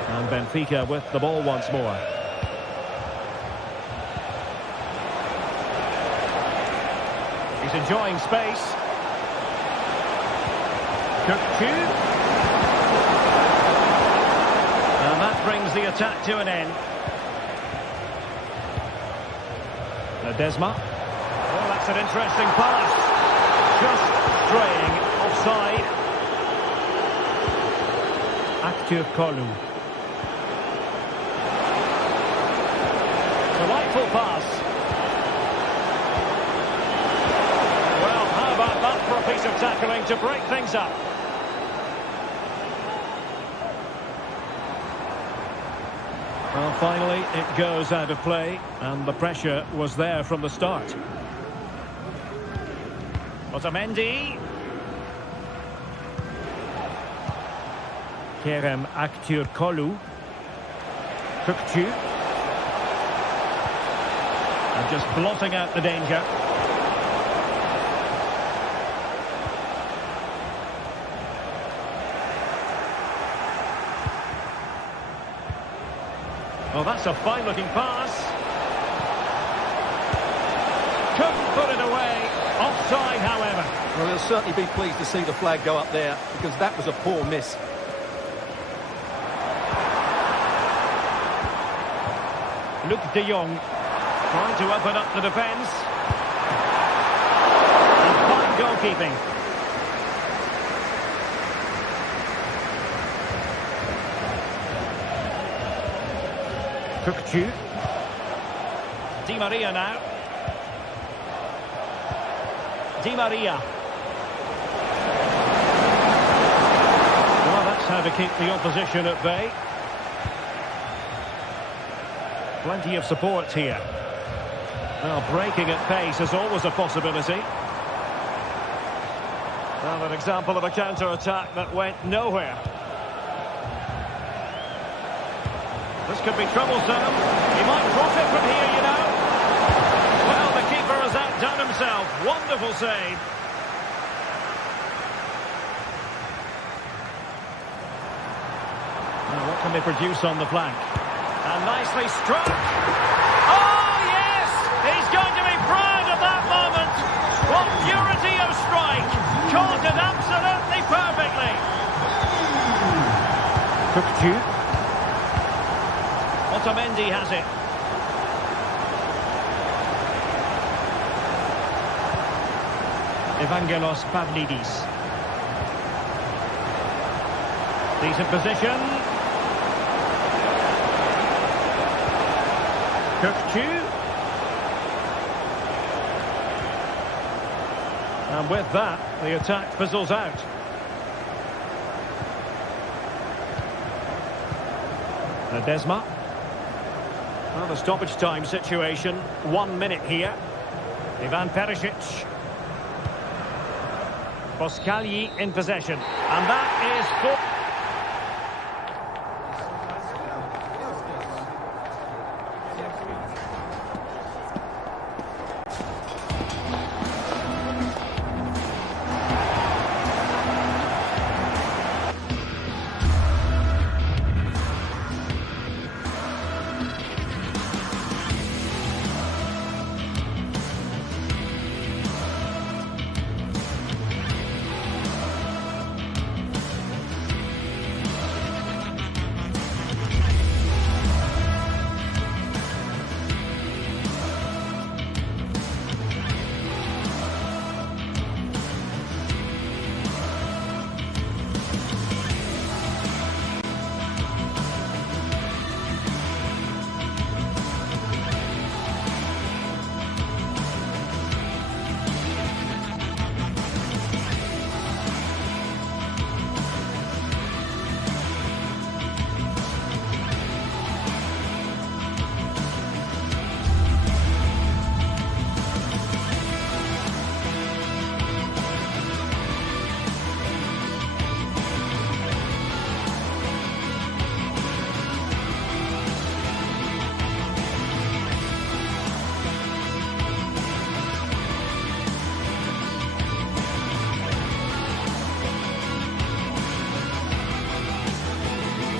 And Benfica with the ball once more. He's enjoying space. Kukcu. And that brings the attack to an end. Ledesma. Oh, that's That's an interesting pass. Just straying offside. Acteur Kolu. Delightful pass. Well, how about that for a piece of tackling to break things up? Well, finally, it goes out of play, and the pressure was there from the start. Otamendi. Kerem Aktürkoğlu. Kökçü. And just blotting out the danger. Well, that's a fine-looking pass. Couldn't put it away. Offside, however. Well, he'll certainly be pleased to see the flag go up there, because that was a poor miss. Luc de Jong trying to open up the defence. And fine goalkeeping. Kökçü. Di Maria now. Di Maria. Well, that's how to keep the opposition at bay. Plenty of support here. Well, breaking at pace is always a possibility. Well, an example of a counter-attack that went nowhere. This could be troublesome. He might drop it from here, you know. Well, the keeper has outdone himself. Wonderful save. Now, what can they produce on the flank? And nicely struck. Oh, yes! He's going to be proud of that moment. What purity of strike. Caught it absolutely perfectly. Kökçü. Otamendi has it. Evangelos Pavlidis. Decent position. Kökçü. And with that, the attack fizzles out. Ledesma. Well, the stoppage time situation. 1 minute here. Ivan Perisic. Boskali in possession. And that is for...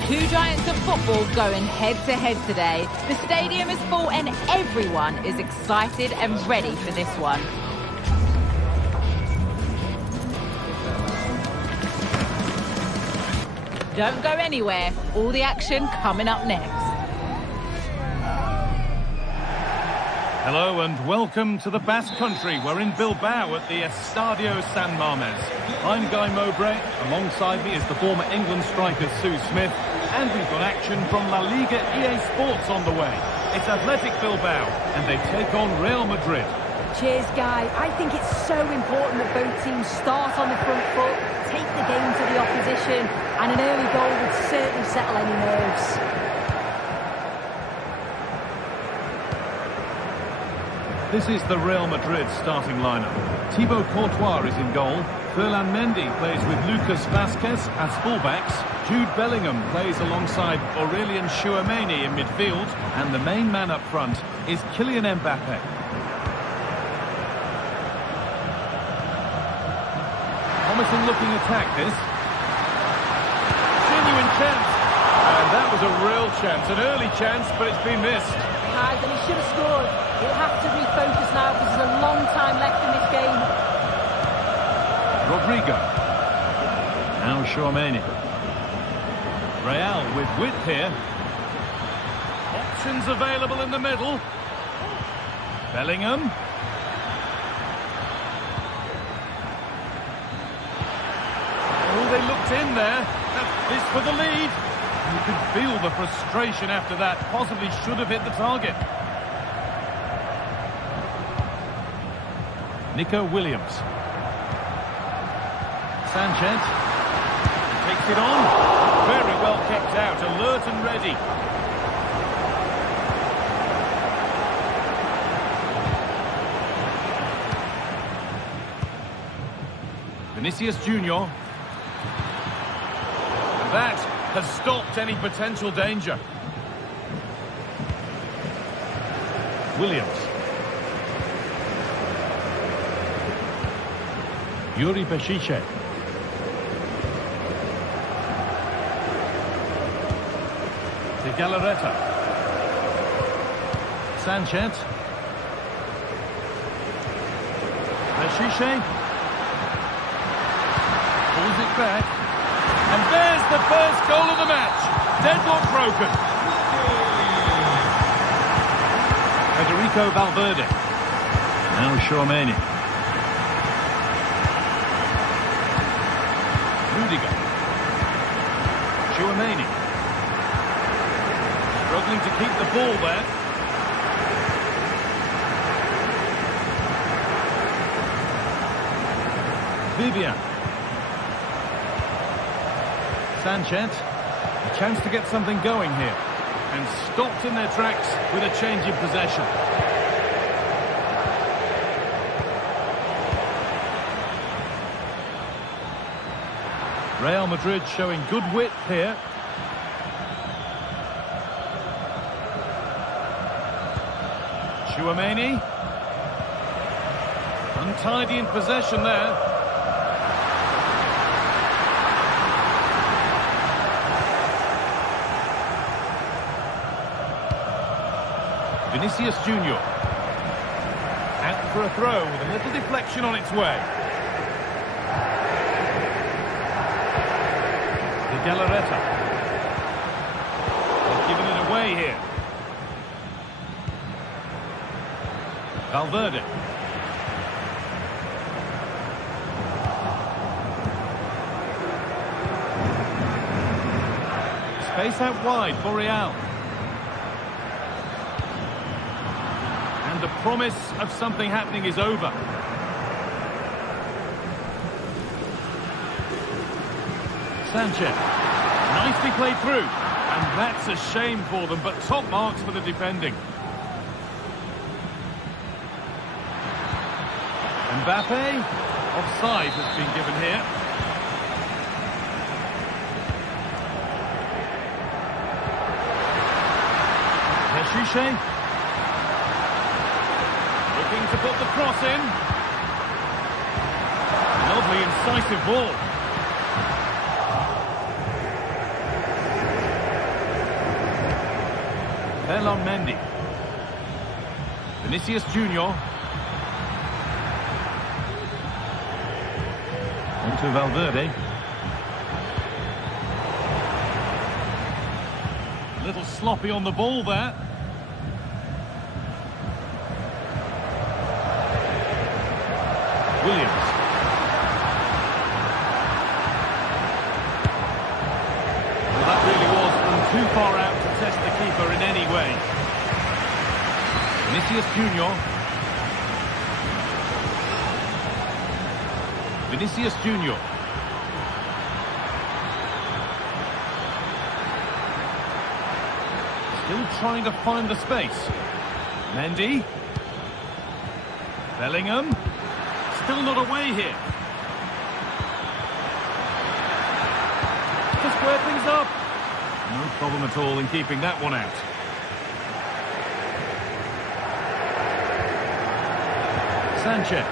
Two giants of football going head-to-head today. The stadium is full and everyone is excited and ready for this one. Don't go anywhere. All the action coming up next. Hello and welcome to the Basque Country. We're in Bilbao at the Estadio San Mamés. I'm Guy Mowbray. Alongside me is the former England striker Sue Smith. And we've got action from La Liga GTSports on the way. It's Athletic Bilbao and they take on Real Madrid. Cheers, Guy. I think it's so important that both teams start on the front foot, take the game to the opposition, and an early goal would certainly settle any nerves. This is the Real Madrid starting lineup. Thibaut Courtois is in goal. Ferland Mendy plays with Lucas Vázquez as fullbacks. Jude Bellingham plays alongside Aurélien Tchouaméni in midfield. And the main man up front is Kylian Mbappé. Promising looking attack this. Genuine chance. And that was a real chance. An early chance, but it's been missed. And he should have scored. He'll have to refocus now because there's a long time left in this game. Rodrigo. Now Tchouaméni. Real with width here. Options available in the middle. Bellingham. Oh, they looked in there. This for the lead. You can feel the frustration after that. Possibly should have hit the target. Nico Williams. Sanchez. Takes it on. Very well kept out. Alert and ready. Vinicius Junior. And that has stopped any potential danger. Williams. Yuri Bešiče. De Galarreta. Sanchez. Bešiče. Pulls it back. And there's the first goal of the match. Deadlock broken. Federico Valverde. Now Tchouaméni. Rudiger. Tchouaméni. Struggling to keep the ball there. Vivian. Sanchez. A chance to get something going here. And stopped in their tracks with a change in possession. Real Madrid showing good width here. Tchouaméni. Untidy in possession there. Vinicius Junior. Out for a throw with a little deflection on its way. De Galarreta. They've given it away here. Valverde. Space out wide for Real. And the promise of something happening is over. Sanchez. Nicely played through. And that's a shame for them, but top marks for the defending. Mbappé. Offside has been given here. Bešiče. Looking to put the cross in. Lovely incisive ball. Ferland Mendy. Vinicius Junior. On to Valverde. A little sloppy on the ball there. Williams. Well, that really was from too far out to test the keeper in any way. Vinicius Junior. Vinicius Junior. Still trying to find the space. Mendy. Bellingham. Still not away here. To square things up. No problem at all in keeping that one out. Sanchez.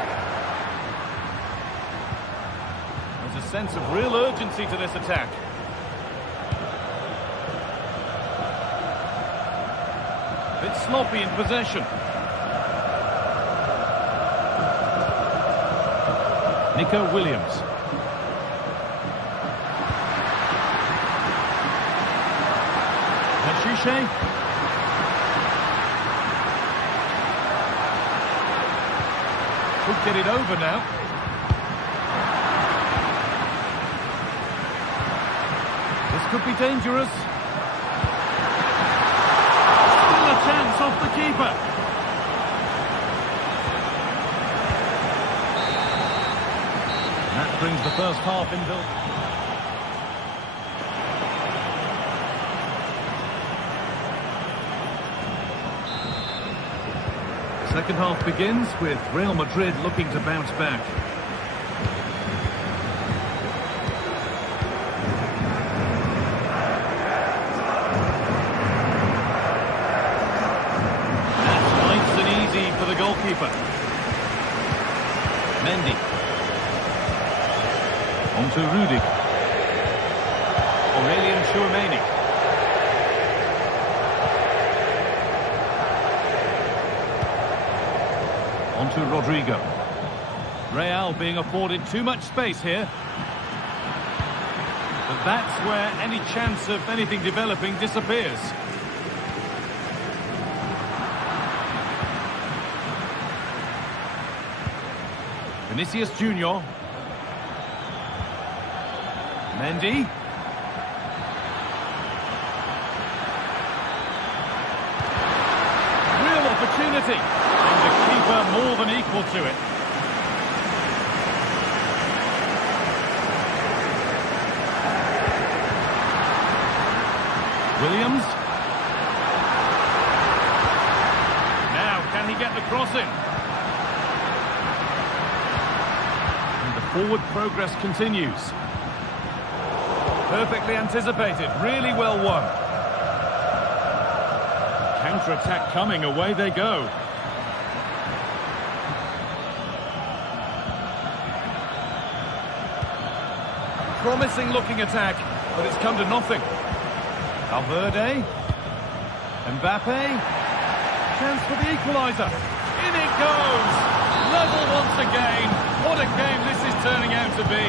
There's a sense of real urgency to this attack. A bit sloppy in possession. Nico Williams. Hachiche. Could get it over now. This could be dangerous. Still a chance off the keeper. That brings the first half in build. Second half begins with Real Madrid looking to bounce back. That's nice and easy for the goalkeeper. Mendy. On to Rudy. Aurelian Tchouameni. On to Rodrigo. Real being afforded too much space here. But that's where any chance of anything developing disappears. Vinicius Junior. Mendy. Real opportunity. And the keeper more than equal to it. Williams. Now, can he get the cross in? And the forward progress continues. Perfectly anticipated, really well won. Counter-attack coming, away they go. Promising looking attack, but it's come to nothing. Valverde. Mbappe. Chance for the equaliser. In it goes! Level once again. What a game this is turning out to be.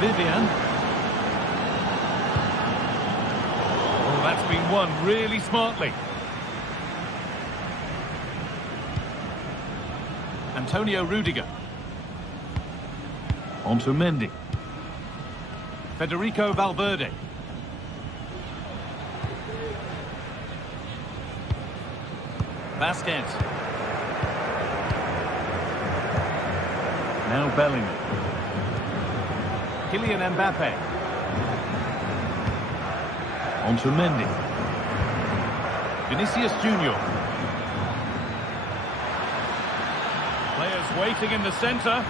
Vivian. Oh, that's been won really smartly. Antonio Rudiger. On to Mendy. Federico Valverde. Vasquez. Now Bellingham. Kylian Mbappe. On to Mendy. Vinicius Junior. Players waiting in the centre.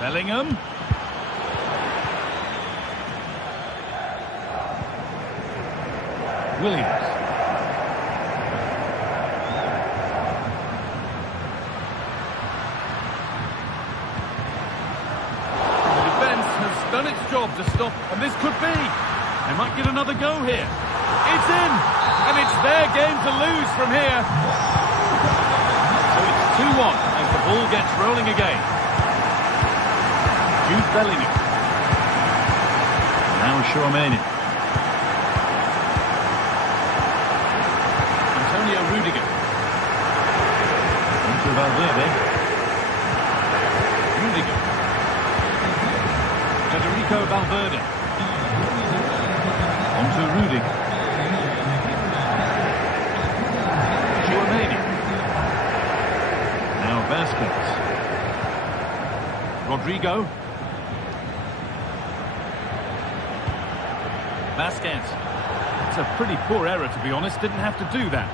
Bellingham. Williams. The defence has done its job to stop, and this could be. They might get another go here. It's in, and it's their game to lose from here. So it's 2-1 as the ball gets rolling again. Jude Bellingham. Now Tchouameni. Valverde. Rudiger. Federico Valverde. On to Rudiger. Tchouaméni. Now Vasquez. Rodrigo. Vasquez. It's a pretty poor error, to be honest. Didn't have to do that.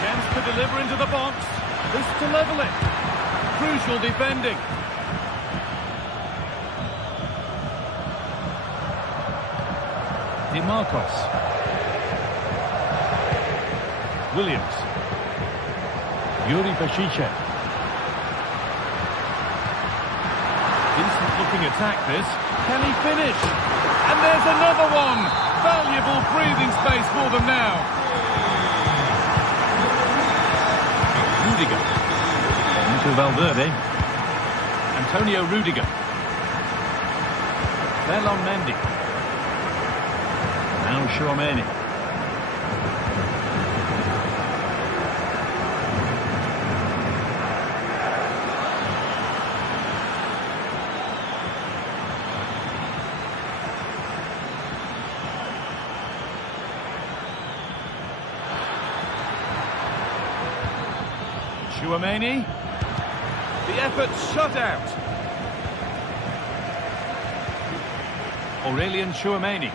Chance to deliver into the box. This to level it. Crucial defending. Di Marcos. Williams. Yuri Bashiche. Decent looking attack this. Can he finish? And there's another one! Valuable breathing space for them now. Rudiger. Into Valverde. Antonio Rudiger. Ferland Mendy. Now Tchouaméni. Tchouaméni. The effort shut out. Aurélien Tchouaméni.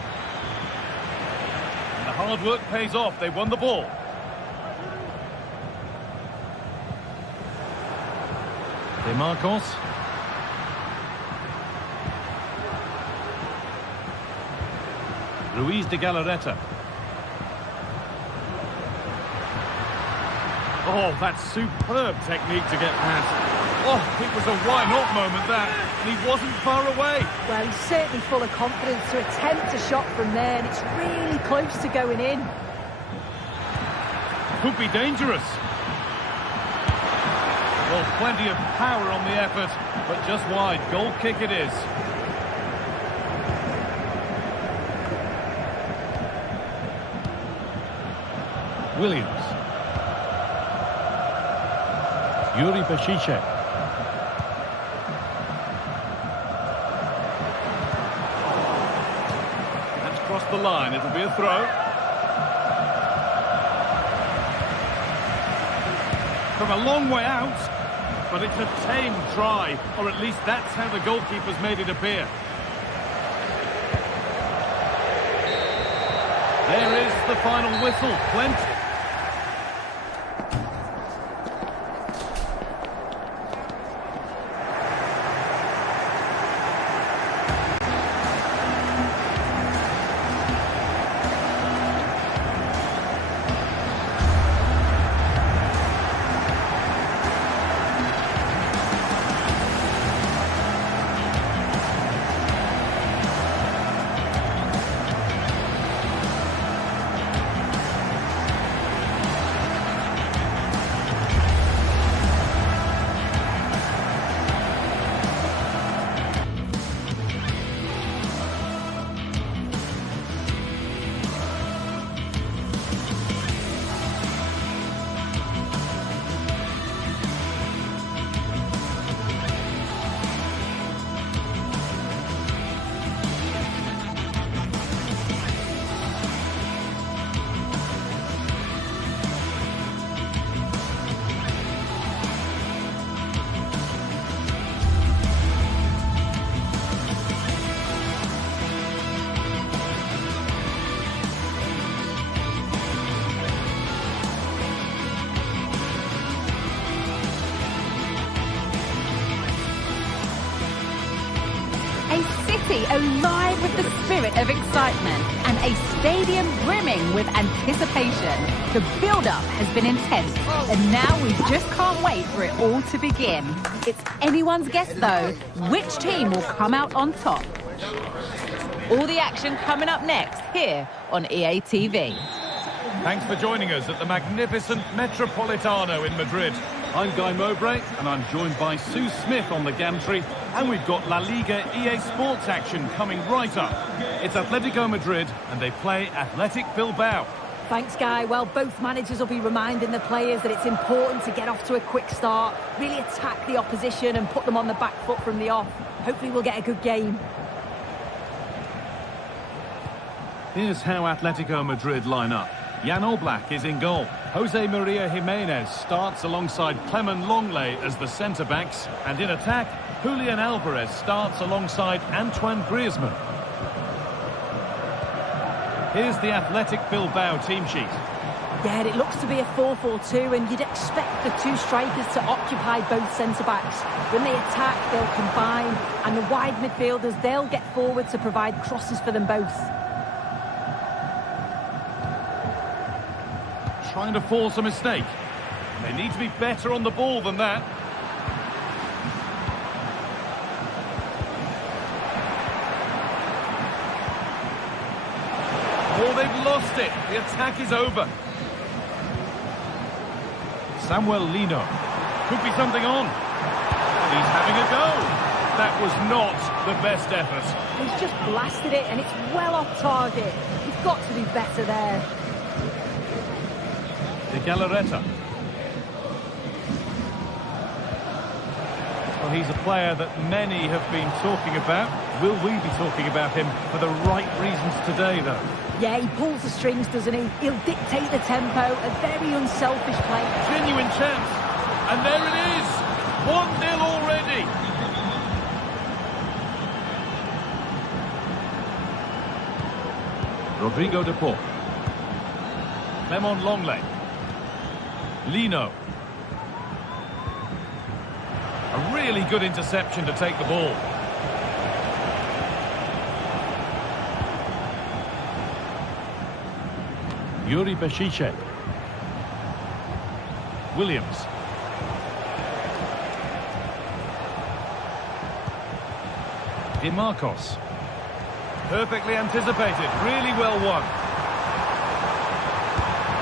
The hard work pays off. They won the ball. De Marcos. Luis de Galarreta. Oh, that's superb technique to get past. Oh, it was a why-not moment, that. And he wasn't far away. Well, he's certainly full of confidence to attempt a shot from there, and it's really close to going in. Could be dangerous. Well, plenty of power on the effort, but just wide. Goal kick it is. Williams. Yuri Bashiche. That's crossed the line. It'll be a throw. From a long way out, but it's a tame try, or at least that's how the goalkeeper's made it appear. There is the final whistle. Plenty. Alive with the spirit of excitement and a stadium brimming with anticipation. The build-up has been intense and now we just can't wait for it all to begin. It's anyone's guess though, which team will come out on top. All the action coming up next here on EA TV. Thanks for joining us at the magnificent Metropolitano in Madrid. I'm Guy Mowbray, and I'm joined by Sue Smith on the gantry, and we've got La Liga EA Sports action coming right up. It's Atletico Madrid, and they play Athletic Bilbao. Thanks, Guy. Well, both managers will be reminding the players that it's important to get off to a quick start, really attack the opposition and put them on the back foot from the off. Hopefully we'll get a good game. Here's how Atletico Madrid line up. Jan Oblak is in goal. Jose Maria Jimenez starts alongside Clement Longley as the centre-backs. And in attack, Julian Alvarez starts alongside Antoine Griezmann. Here's the Athletic Bilbao team sheet. Yeah, it looks to be a 4-4-2, and you'd expect the two strikers to occupy both centre-backs. When they attack, they'll combine, and the wide midfielders, they'll get forward to provide crosses for them both. Trying to force a mistake. They need to be better on the ball than that. Oh, they've lost it. The attack is over. Samuel Lino. Could be something on. He's having a go. That was not the best effort. He's just blasted it, and it's well off target. He's got to do better there. De Galarreta. Well, he's a player that many have been talking about. Will we be talking about him for the right reasons today, though? Yeah, he pulls the strings, doesn't he? He'll dictate the tempo, a very unselfish play. Genuine chance. And there it is. 1-0 already. Rodrigo de Paul. Clement Longley. Lino. A really good interception to take the ball. Yuri Bešiček. Williams. Di Marcos. Perfectly anticipated, really well won.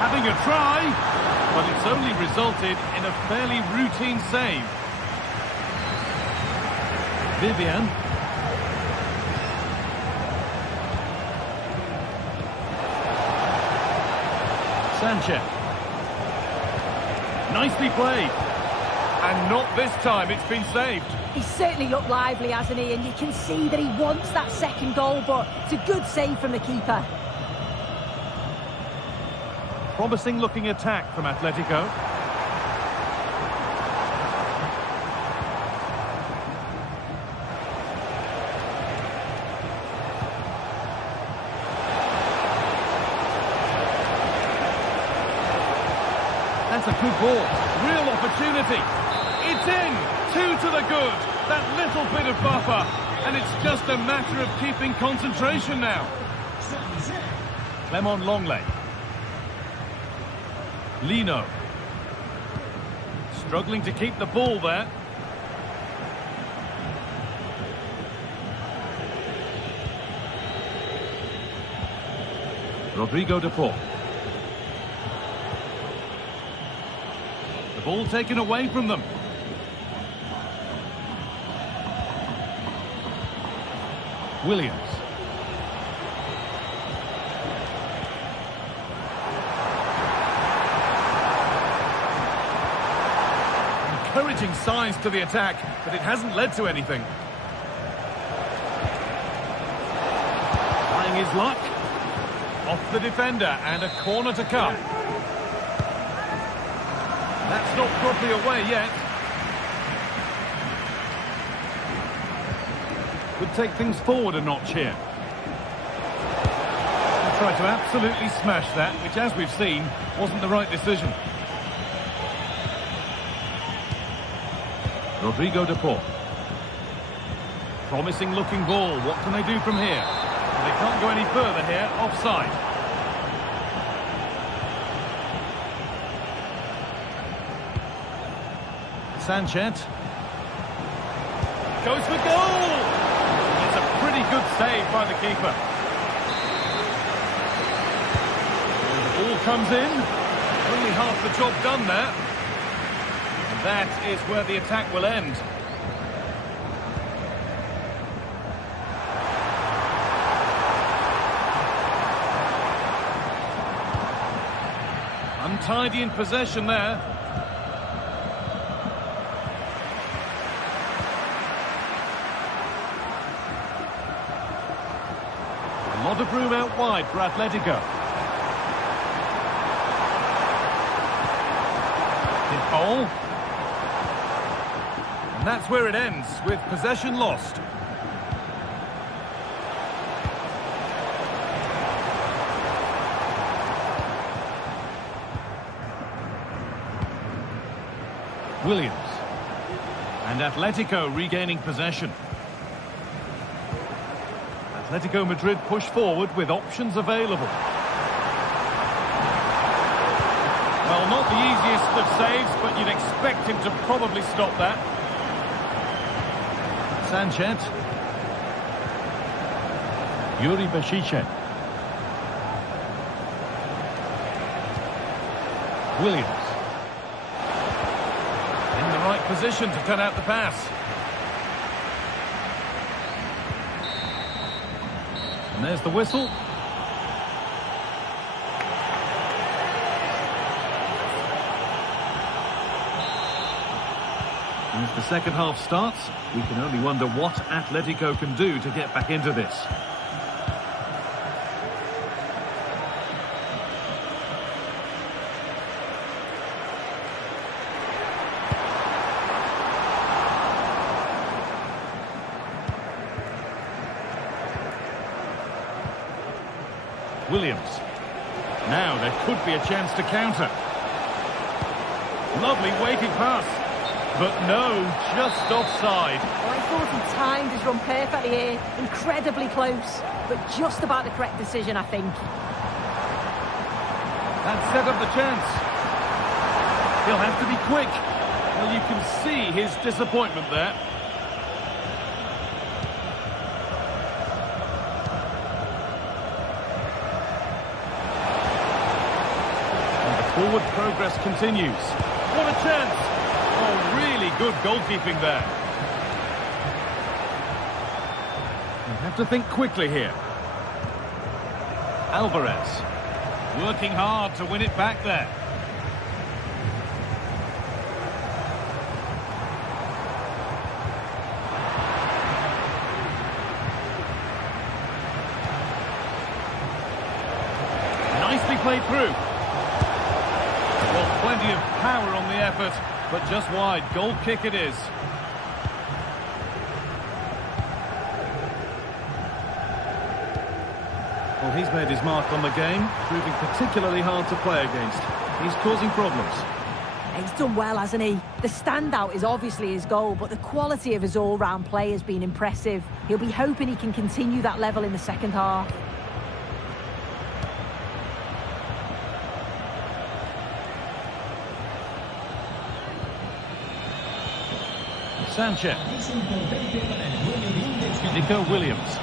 Having a try. But it's only resulted in a fairly routine save. Vivian. Sanchez. Nicely played. And not this time, it's been saved. He's certainly looked lively, hasn't he? And you can see that he wants that second goal, but it's a good save from the keeper. Promising looking attack from Atletico. That's a good ball. Real opportunity. It's in. 2 to the good. That little bit of buffer. And it's just a matter of keeping concentration now. Clement Longley. Lino. Struggling to keep the ball there. Rodrigo de Paul. The ball taken away from them. Williams. Encouraging signs to the attack, but it hasn't led to anything. Trying his luck. Off the defender, and a corner to come. That's not properly away yet. Could take things forward a notch here. He tried to absolutely smash that, which, as we've seen, wasn't the right decision. Rodrigo de Paul. Promising looking ball. What can they do from here? They can't go any further here. Offside. Sanchez. Goes for goal! It's a pretty good save by the keeper. The ball comes in. Only half the job done there. That is where the attack will end. Untidy in possession there. A lot of room out wide for Atletico. Hit ball. And that's where it ends, with possession lost. Williams. And Atletico regaining possession. Atletico Madrid push forward with options available. Well, not the easiest of saves, but you'd expect him to probably stop that. Sanchez. Yuri Bešiček. Williams. In the right position to cut out the pass. And there's the whistle. And as the second half starts, we can only wonder what Atletico can do to get back into this. Williams. Now there could be a chance to counter. Lovely waking pass. But no, just offside. Well, I thought he timed his run perfectly here. Incredibly close, but just about the correct decision, I think. That set up the chance. He'll have to be quick. Well, you can see his disappointment there. And the forward progress continues. What a chance! Oh, really good goalkeeping there. You have to think quickly here. Alvarez. Working hard to win it back there. Nicely played through. Well, plenty of power on the effort, but just wide. Goal kick it is. Well, he's made his mark on the game, proving particularly hard to play against. He's causing problems. He's done well, hasn't he? The standout is obviously his goal, but the quality of his all-round play has been impressive. He'll be hoping he can continue that level in the second half. Sanchez. Nico Williams.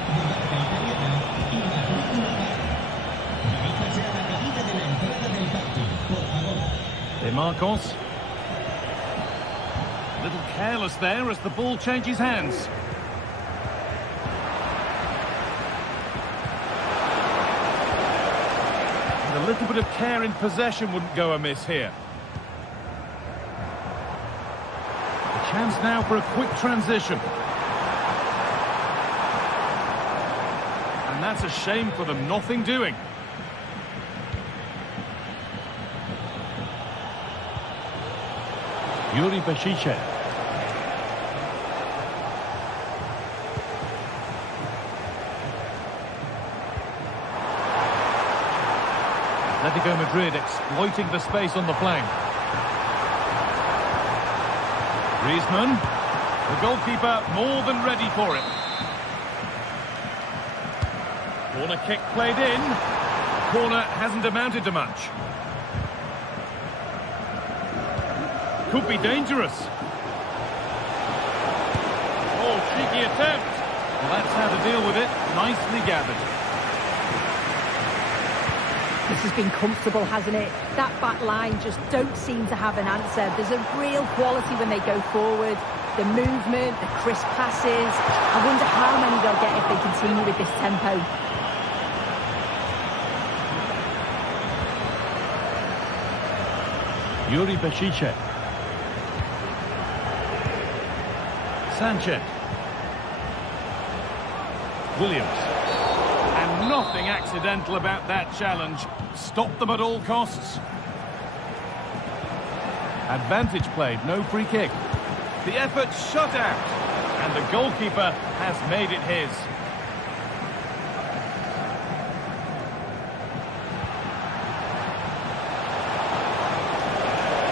De Marcos. A little careless there as the ball changes hands. And a little bit of care in possession wouldn't go amiss here. A chance now for a quick transition. And that's a shame for them, nothing doing. Yuri Bešiček. Atletico Madrid exploiting the space on the flank. Griezmann. The goalkeeper more than ready for it. Corner kick played in. Corner hasn't amounted to much. Could be dangerous. Oh, cheeky attempt. Well, that's how to deal with it. Nicely gathered. This has been comfortable, hasn't it? That back line just don't seem to have an answer. There's a real quality when they go forward. The movement, the crisp passes. I wonder how many they'll get if they continue with this tempo. Yuri Bešiček. Sanchez. Williams. And nothing accidental about that challenge. Stop them at all costs. Advantage played, no free kick. The effort shut out. And the goalkeeper has made it his.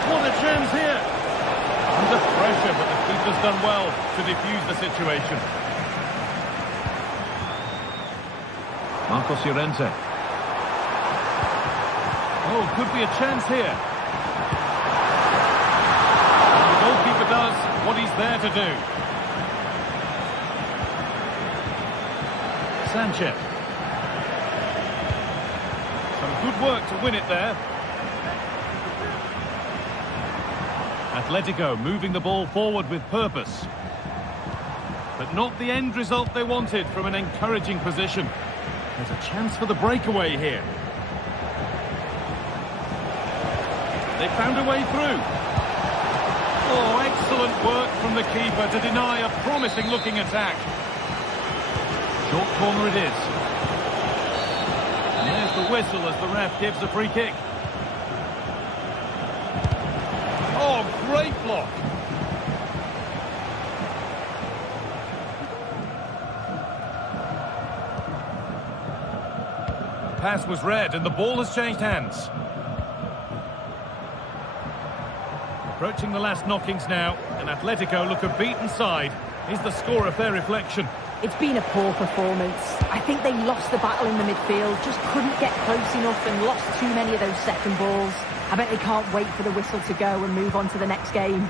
What a chance here. Under pressure, but the keeper's done well to defuse the situation. Marcos Llorente. Oh, could be a chance here. And the goalkeeper does what he's there to do. Sanchez. Some good work to win it there. Atletico moving the ball forward with purpose. But not the end result they wanted from an encouraging position. There's a chance for the breakaway here. They found a way through. Oh, excellent work from the keeper to deny a promising-looking attack. Short corner it is. And there's the whistle as the ref gives a free kick. Oh, great block. Pass was read and the ball has changed hands. Approaching the last knockings now, and Atletico look a beaten side. Is the score a fair reflection? It's been a poor performance. I think they lost the battle in the midfield, just couldn't get close enough and lost too many of those second balls. I bet they can't wait for the whistle to go and move on to the next game.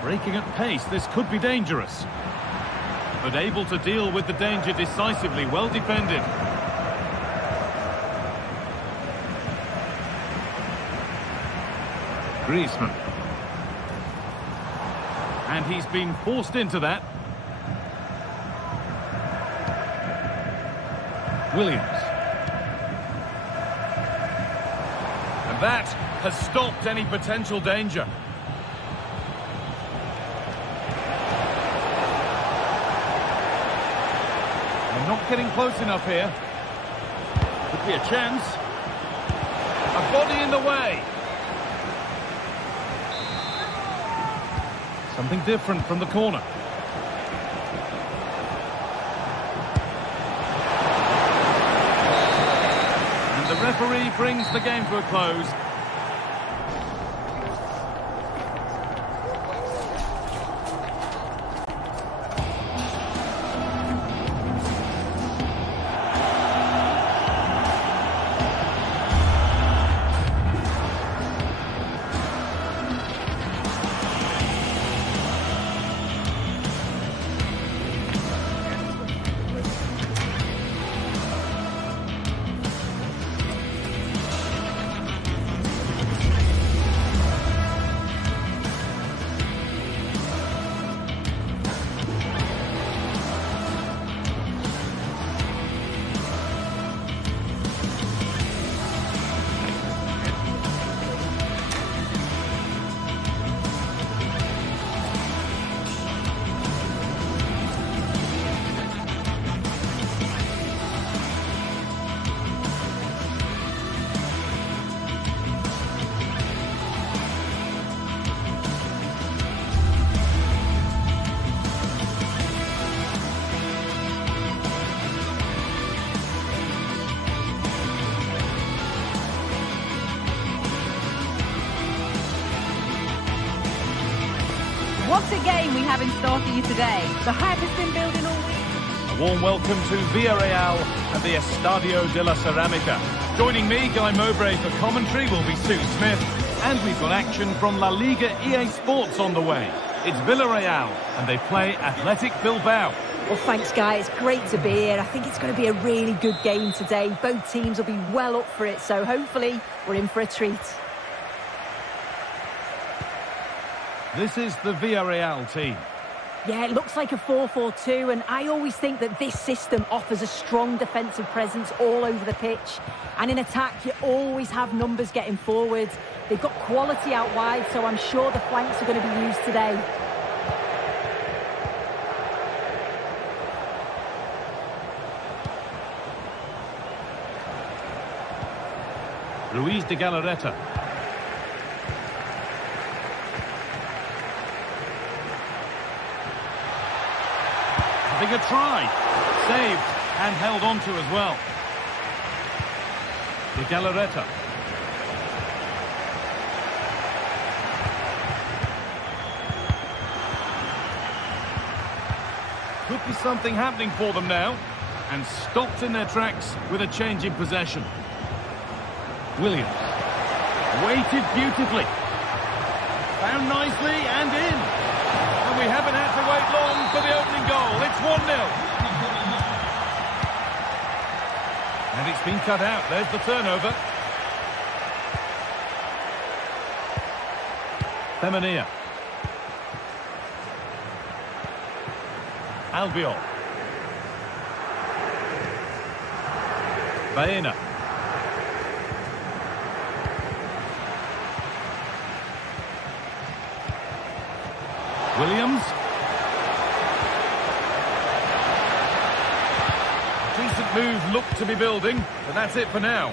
Breaking at pace, this could be dangerous. But able to deal with the danger decisively, well defended. Griezmann. And he's been forced into that. Williams. And that has stopped any potential danger. They're not getting close enough here. Could be a chance. A body in the way. Something different from the corner. And the referee brings the game to a close. What a game we have in store for you today. The hype has been building all week. A warm welcome to Villarreal and the Estadio de la Ceramica. Joining me, Guy Mowbray, for commentary will be Sue Smith. And we've got action from La Liga EA Sports on the way. It's Villarreal and they play Athletic Bilbao. Well, thanks, guys. It's great to be here. I think it's going to be a really good game today. Both teams will be well up for it, so hopefully we're in for a treat. This is the Villarreal team. Yeah, it looks like a 4-4-2, and I always think that this system offers a strong defensive presence all over the pitch. And in attack, you always have numbers getting forward. They've got quality out wide, so I'm sure the flanks are going to be used today. Ruiz de Galarreta. Having a try. Saved and held on to as well. De Galarreta. Could be something happening for them now. And stopped in their tracks with a change in possession. Williams. Waited beautifully. Found nicely and in. And we haven't had to wait long for the opening goal. It's 1-0. And it's been cut out. There's the turnover. Femenia. Albiol. Baena. Williams. Decent move looked to be building, but that's it for now.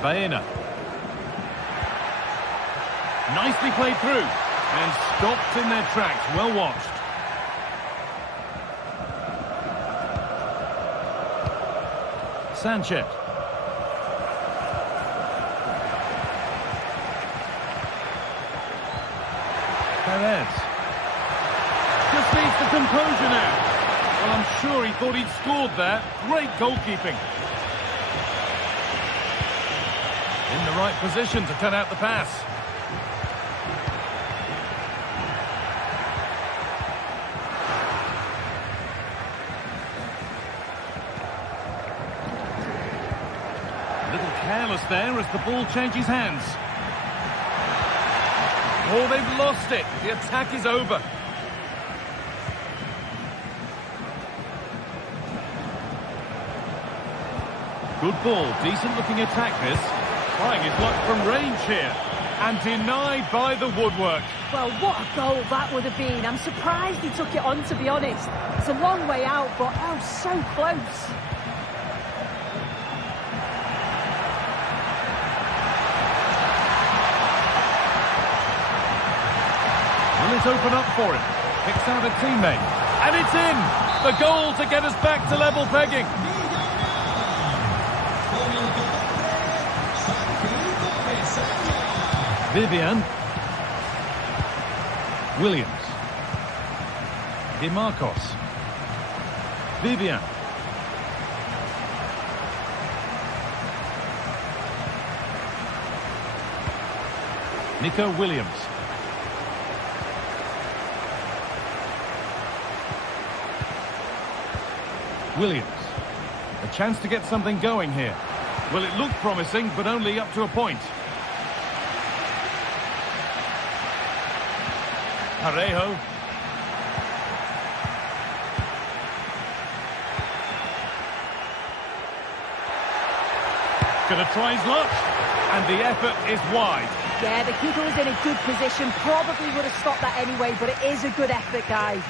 Baena. Nicely played through and stopped in their tracks. Well watched. Sanchez. Perez. Just needs the composure now. Well, I'm sure he thought he'd scored there. Great goalkeeping. In the right position to cut out the pass. A little careless there as the ball changes hands. Oh, they've lost it. The attack is over. Good ball. Decent looking attack this. Trying his luck from range here. And denied by the woodwork. Well, what a goal that would have been. I'm surprised he took it on, to be honest. It's a long way out, but oh, so close. Will it open up for him? Picks out a teammate. And it's in! The goal to get us back to level pegging. Vivian. Williams. DeMarcos. Vivian. Nico Williams. Williams. A chance to get something going here. Well, it looked promising, but only up to a point. Parejo. Gonna try his luck. And the effort is wide. Yeah, the keeper was in a good position. Probably would have stopped that anyway, but it is a good effort, guys.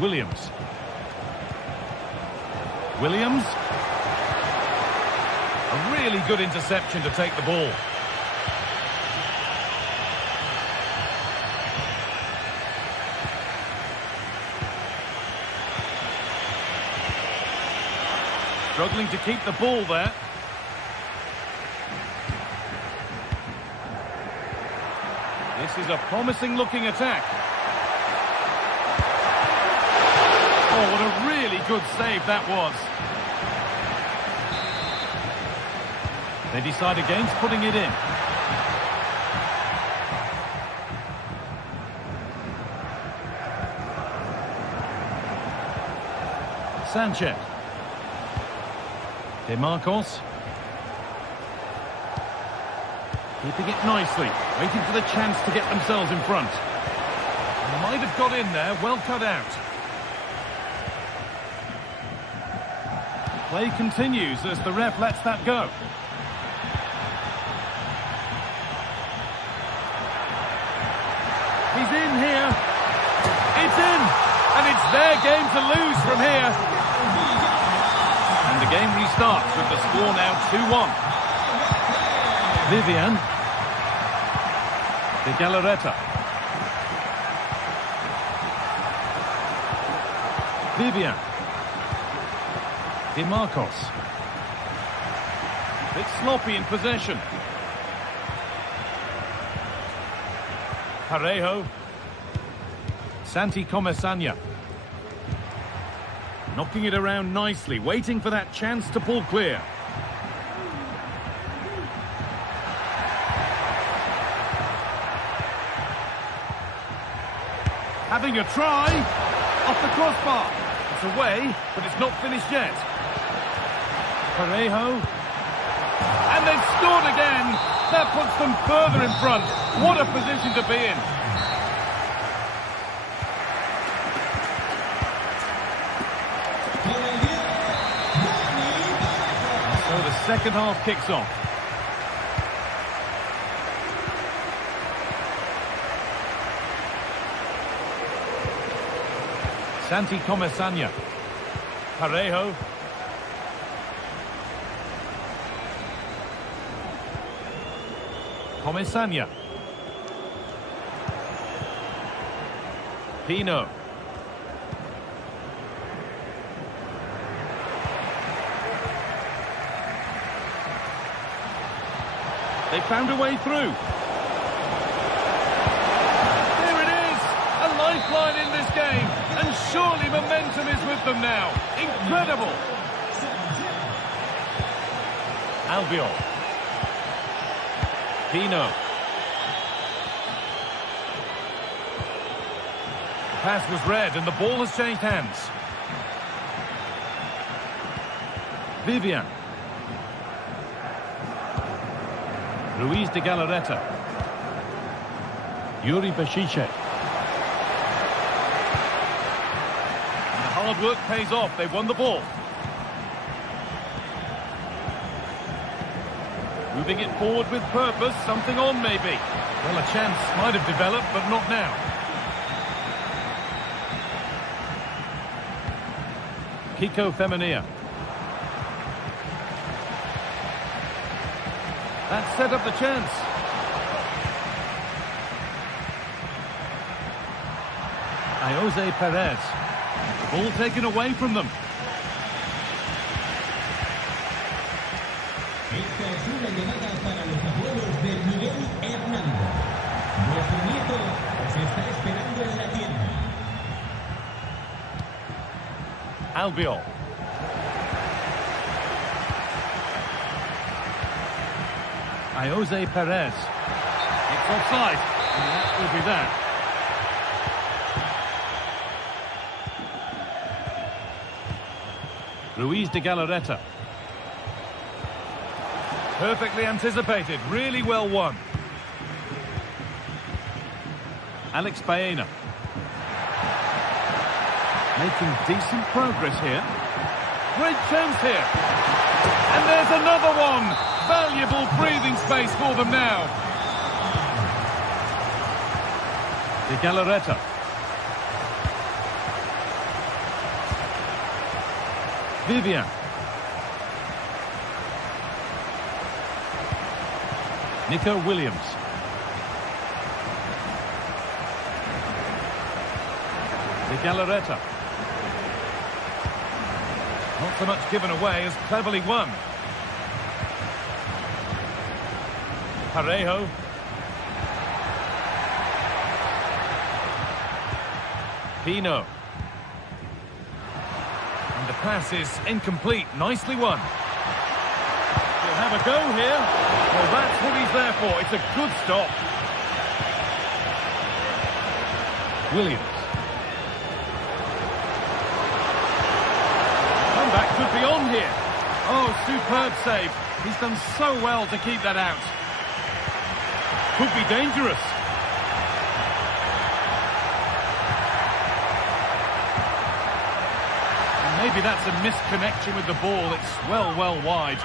Williams. Williams. A really good interception to take the ball. Struggling to keep the ball there. This is a promising looking attack. Oh, what a really good save that was. They decide against putting it in. Sanchez. De Marcos. Keeping it nicely, waiting for the chance to get themselves in front. Might have got in there, well cut out. Play continues as the ref lets that go. He's in here. It's in! And it's their game to lose from here. And the game restarts with the score now 2-1. Vivian. De Galarreta. Vivian. De Marcos. Bit sloppy in possession. Parejo. Santi Comesaña. Knocking it around nicely, waiting for that chance to pull clear. Having a try. Off the crossbar. It's away, but it's not finished yet. Parejo. And they've scored again. That puts them further in front. What a position to be in. So the second half kicks off. Santi Comesaña. Parejo. Comesaña. Pino. They found a way through. There it is! A lifeline in this game. And surely momentum is with them now. Incredible! Albiol. Pino. Pass was read and the ball has changed hands. Vivian. Ruiz de Galarreta. Yuri Bešiček. Hard work pays off. They've won the ball. Moving it forward with purpose. Something on, maybe. Well, a chance might have developed, but not now. Kiko Femenia. That set up the chance. Jose Perez. Ball taken away from them. Esta es una llamada para los abuelos de Miguel Hernández. Nuestro nieto se está esperando en la tienda. Albiol. Jose Perez. It's offside. And that will be that. Ruiz de Galarreta. Perfectly anticipated, really well won. Alex Baena. Making decent progress here. Great chance here. And there's another one. Valuable breathing space for them now. De Galarreta. Vivian. Nico Williams. De Galarreta. Not so much given away as cleverly won. Parejo. Pino. And the pass is incomplete. Nicely won. He'll have have a go here. Well, that's what he's there for. It's a good stop. Williams. Comeback could be on here. Oh, superb save. He's done so well to keep that out. Could be dangerous. And maybe that's a misconnection with the ball. It's well wide.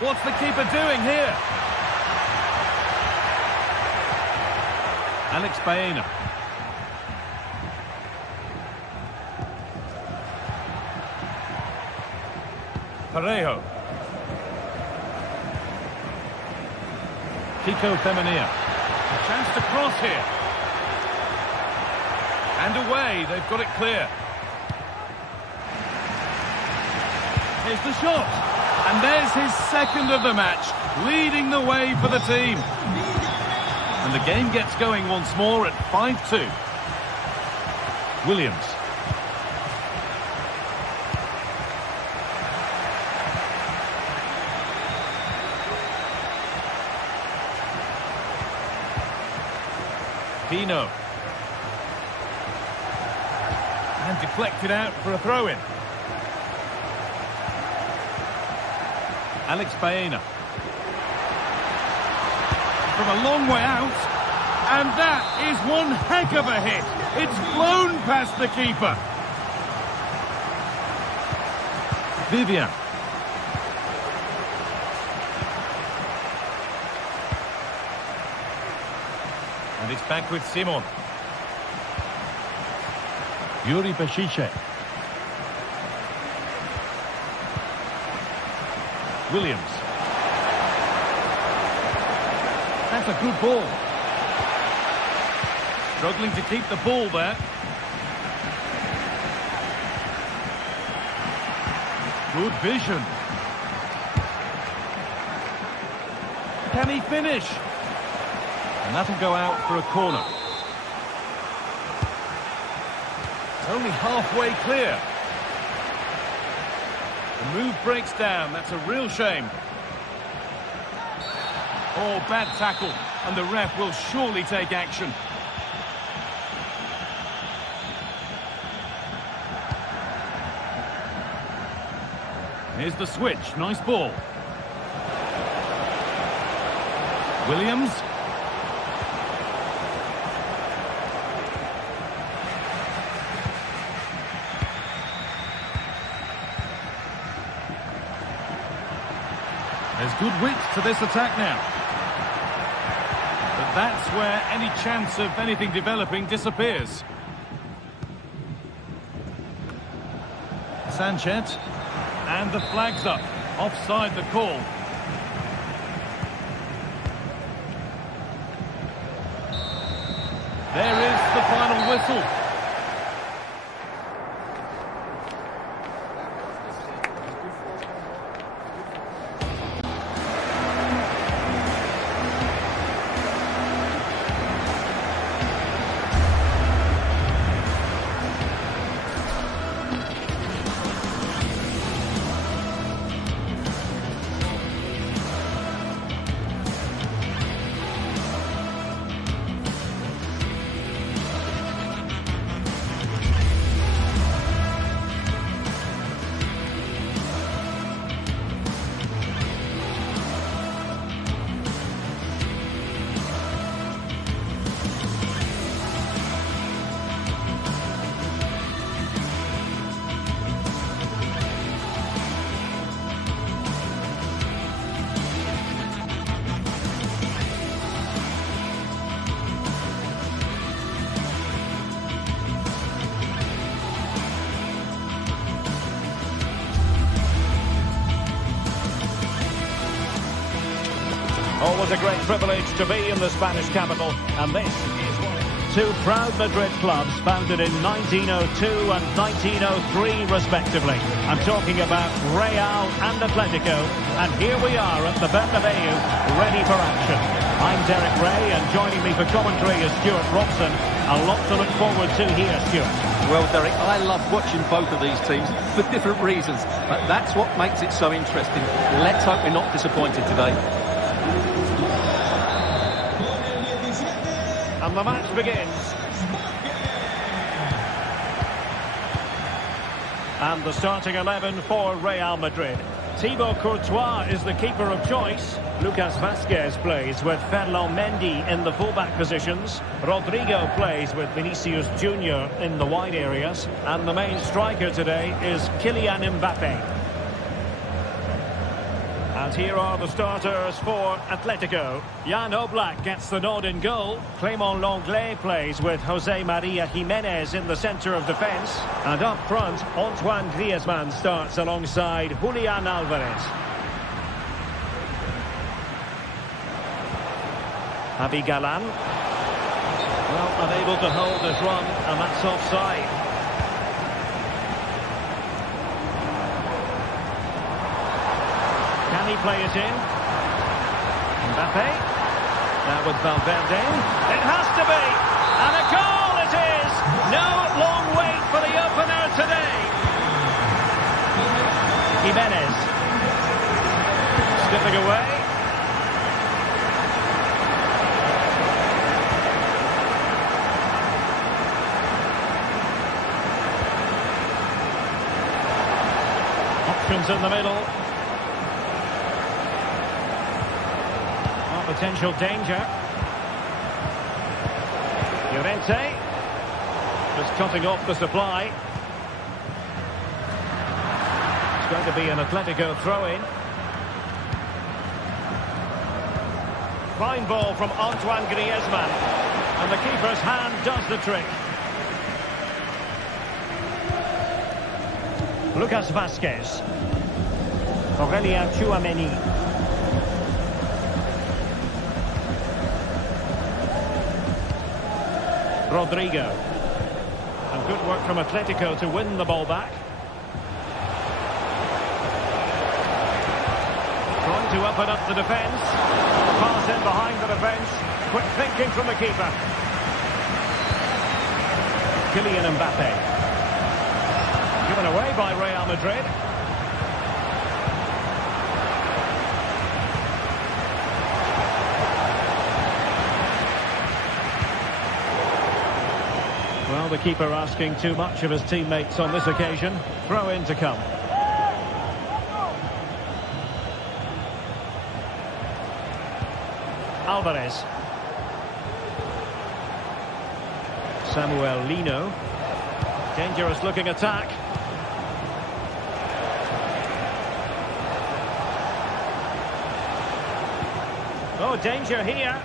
What's the keeper doing here? Alex Baena. Parejo. Kiko Femenia. A chance to cross here. And away, they've got it clear. Here's the shot. And there's his second of the match, leading the way for the team. And the game gets going once more at 5-2. Williams. Pino. And deflected out for a throw-in. Alex Baena. From a long way out. And that is one heck of a hit. It's blown past the keeper. Vivian. And it's back with Simon. Yuri Beshiche. Williams. That's a good ball. Struggling to keep the ball there. Good vision. Can he finish? And that'll go out for a corner. It's only halfway clear. The move breaks down. That's a real shame. Oh, bad tackle. And the ref will surely take action. Here's the switch. Nice ball. Williams. There's good width to this attack now. But that's where any chance of anything developing disappears. Sanchez. And the flag's up. Offside the call. There is the final whistle. Always a great privilege to be in the Spanish capital, and this is two proud Madrid clubs founded in 1902 and 1903 respectively. I'm talking about Real and Atletico, and here we are at the Bernabeu, ready for action. I'm Derek Ray, and joining me for commentary is Stuart Robson. A lot to look forward to here, Stuart. Well, Derek, I love watching both of these teams for different reasons, but that's what makes it so interesting. Let's hope we're not disappointed today. And the match begins. And the starting 11 for Real Madrid. Thibaut Courtois is the keeper of choice. Lucas Vazquez plays with Ferland Mendy in the fullback positions. Rodrigo plays with Vinicius Junior in the wide areas. And the main striker today is Kylian Mbappe. And here are the starters for Atletico. Jan Oblak gets the nod in goal. Clément Lenglet plays with Jose Maria Jimenez in the centre of defence. And up front, Antoine Griezmann starts alongside Julian Alvarez. Javi Galán. Well, unable to hold his run, and that's offside. Can he play it in? Mbappe. Now with Valverde. It has to be! And a goal it is! No long wait for the opener today. Jimenez. Slipping away. Options in the middle. Potential danger. Llorente just cutting off the supply. It's going to be an Atletico throw-in. Fine ball from Antoine Griezmann, and the keeper's hand does the trick. Lucas Vazquez. Aurélien Tchouameni. Rodrigo. And good work from Atletico to win the ball back. Trying to open up the defence. Pass in behind the defence. Quick thinking from the keeper. Kylian Mbappe. Given away by Real Madrid. Well, the keeper asking too much of his teammates on this occasion. Throw in to come. Alvarez. Samuel Lino. Dangerous looking attack. Oh, danger here.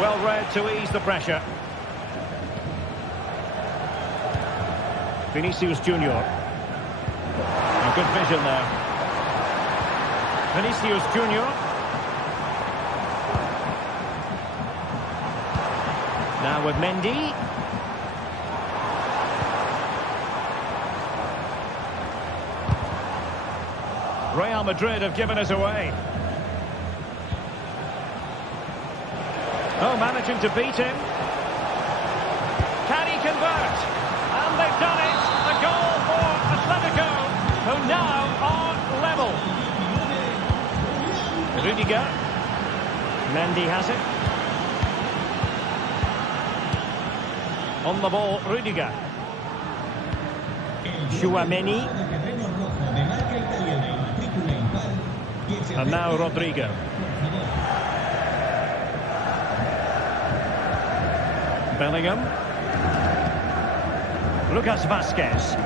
Well read to ease the pressure. Vinicius Junior. A good vision there. Vinicius Junior. Now with Mendy. Real Madrid have given us away. Oh, managing to beat him. Can he convert? And they've done it. A goal for Atletico, who now are level. Rudiger. Mendy has it. On the ball, Rudiger. Tchouameni. And now Rodrigo. Bellingham. Lucas Vazquez.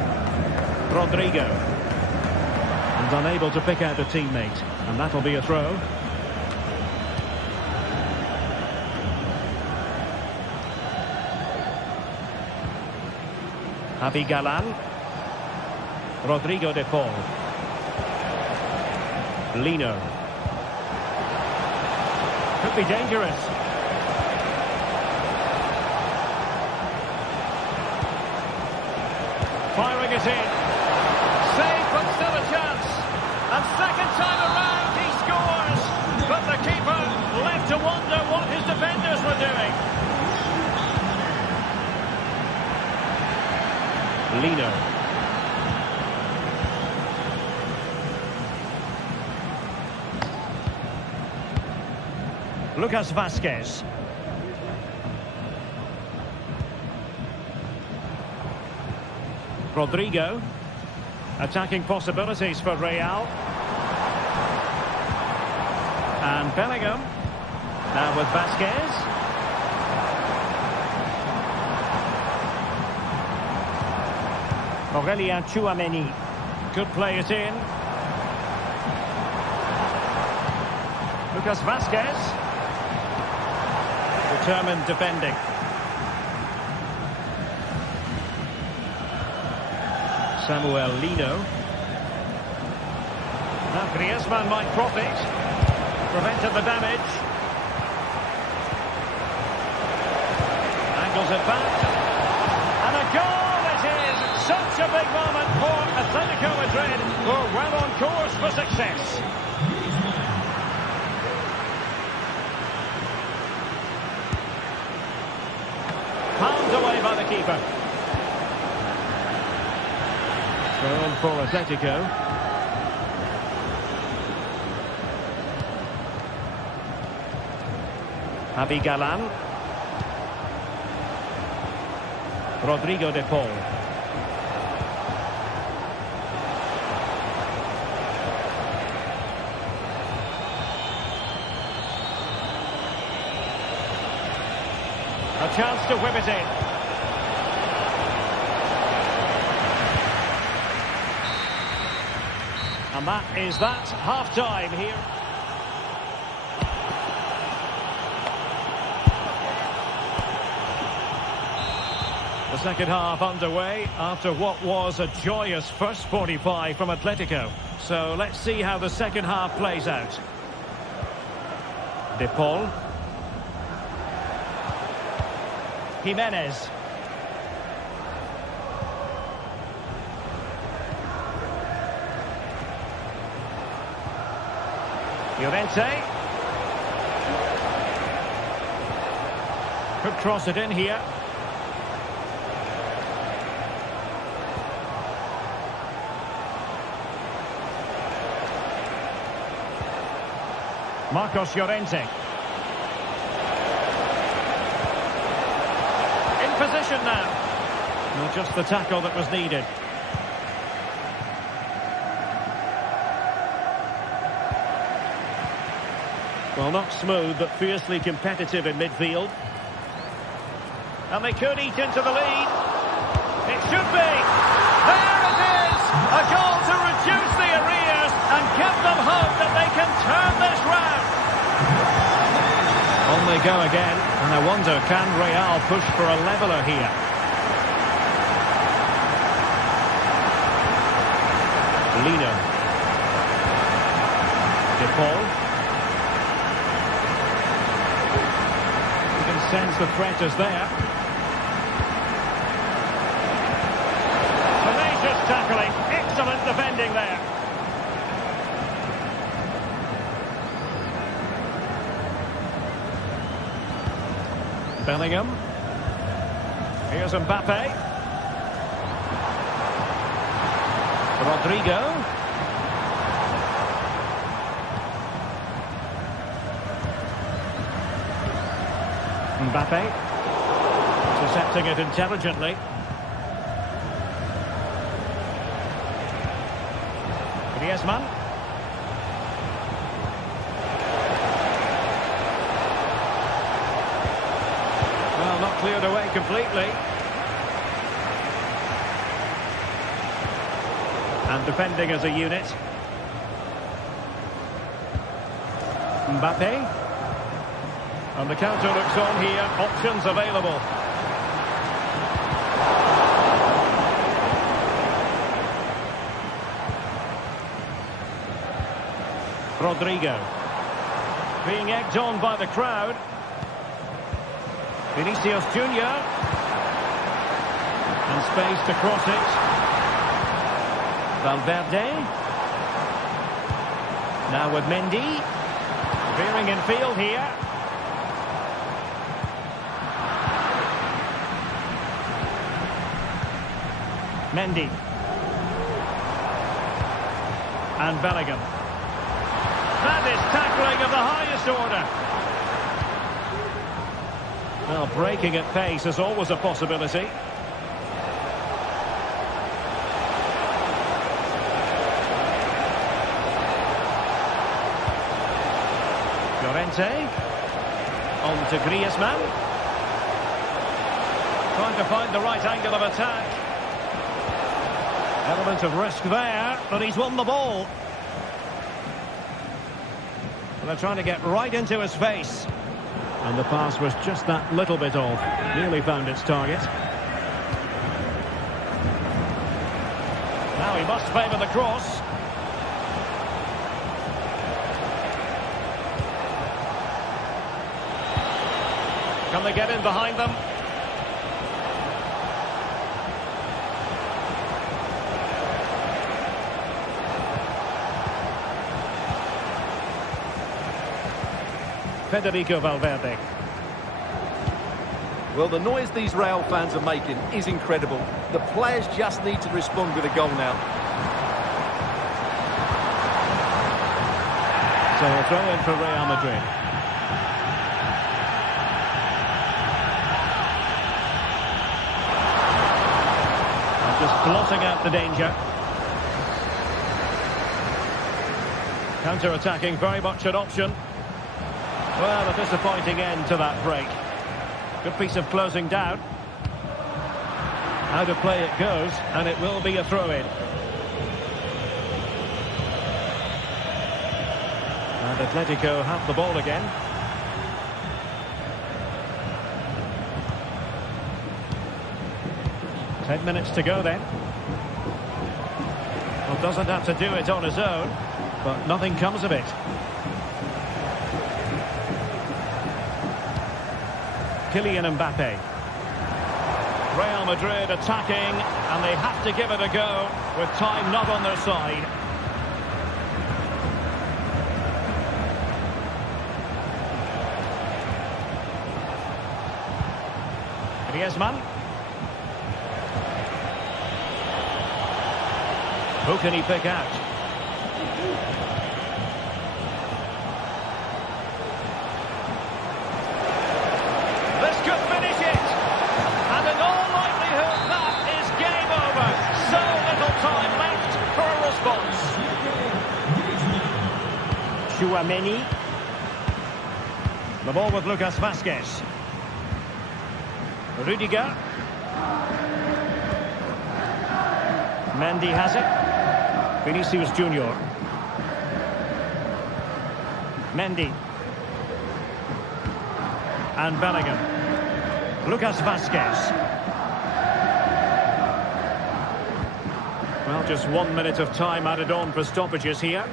Rodrigo. And unable to pick out a teammate. And that'll be a throw. Javi Galán. Rodrigo de Paul. Lino. Could be dangerous. Firing it in. Save, but still a chance. And second time around, he scores. But the keeper left to wonder what his defenders were doing. Lino. Lucas Vazquez. Rodrigo. Attacking possibilities for Real. And Bellingham. Now with Vazquez. Aurelien Tchouameni. Could play it in. Lucas Vazquez. Determined defending. Samuel Lino. Now Griezmann might profit. Prevented the damage. Angles it back. And a goal it is! Such a big moment for Atletico Madrid, who are well on course for success. Pounded away by the keeper. Throw for Atletico. Javi Galán. Rodrigo de Paul. A chance to whip it in. And that is that. Half-time here. The second half underway after what was a joyous first 45 from Atletico. So let's see how the second half plays out. De Paul. Jimenez. Llorente. Could cross it in here. Marcos Llorente. In position now. Not just the tackle that was needed. Well, not smooth, but fiercely competitive in midfield. And they could eat into the lead. It should be. There it is! A goal to reduce the arrears and give them hope that they can turn this round. On they go again, and I wonder, can Real push for a leveller here? Lino. De Paul. You can sense the threat is there. Tenacious tackling, excellent defending there. Bellingham. Here's Mbappe. Rodrigo. Mbappe. Intercepting it intelligently. Griezmann. Well, not cleared away completely. And defending as a unit. Mbappe. And the counter looks on here. Options available. Rodrigo. Being egged on by the crowd. Vinicius Junior. And space to cross it. Valverde. Now with Mendy. Veering in field here. Mendy. And Bellingham. That is tackling of the highest order. Well, breaking at pace is always a possibility. Llorente. On to Griezmann. Trying to find the right angle of attack. Element of risk there, but he's won the ball. They're trying to get right into his face. And the pass was just that little bit off. Nearly found its target. Now he must favour the cross. Can they get in behind them? Federico Valverde. Well, the noise these Real fans are making is incredible. The players just need to respond with a goal now. So a throw in for Real Madrid. And just blotting out the danger. Counter-attacking, very much an option. Well, a disappointing end to that break. Good piece of closing down. Out of play it goes, and it will be a throw-in. And Atletico have the ball again. Ten minutes to go then. Well, doesn't have to do it on his own, but nothing comes of it. Kylian Mbappe. Real Madrid attacking, and they have to give it a go with time not on their side. Griezmann. Who can he pick out? This could finish it. And in all likelihood, that is game over. So little time left for a response. Tchouaméni. The ball with Lucas Vázquez. Rudiger. Mendy has it. Vinicius Junior. Mendy. And Bellingham. Lucas Vázquez. Well, just 1 minute of time added on for stoppages here.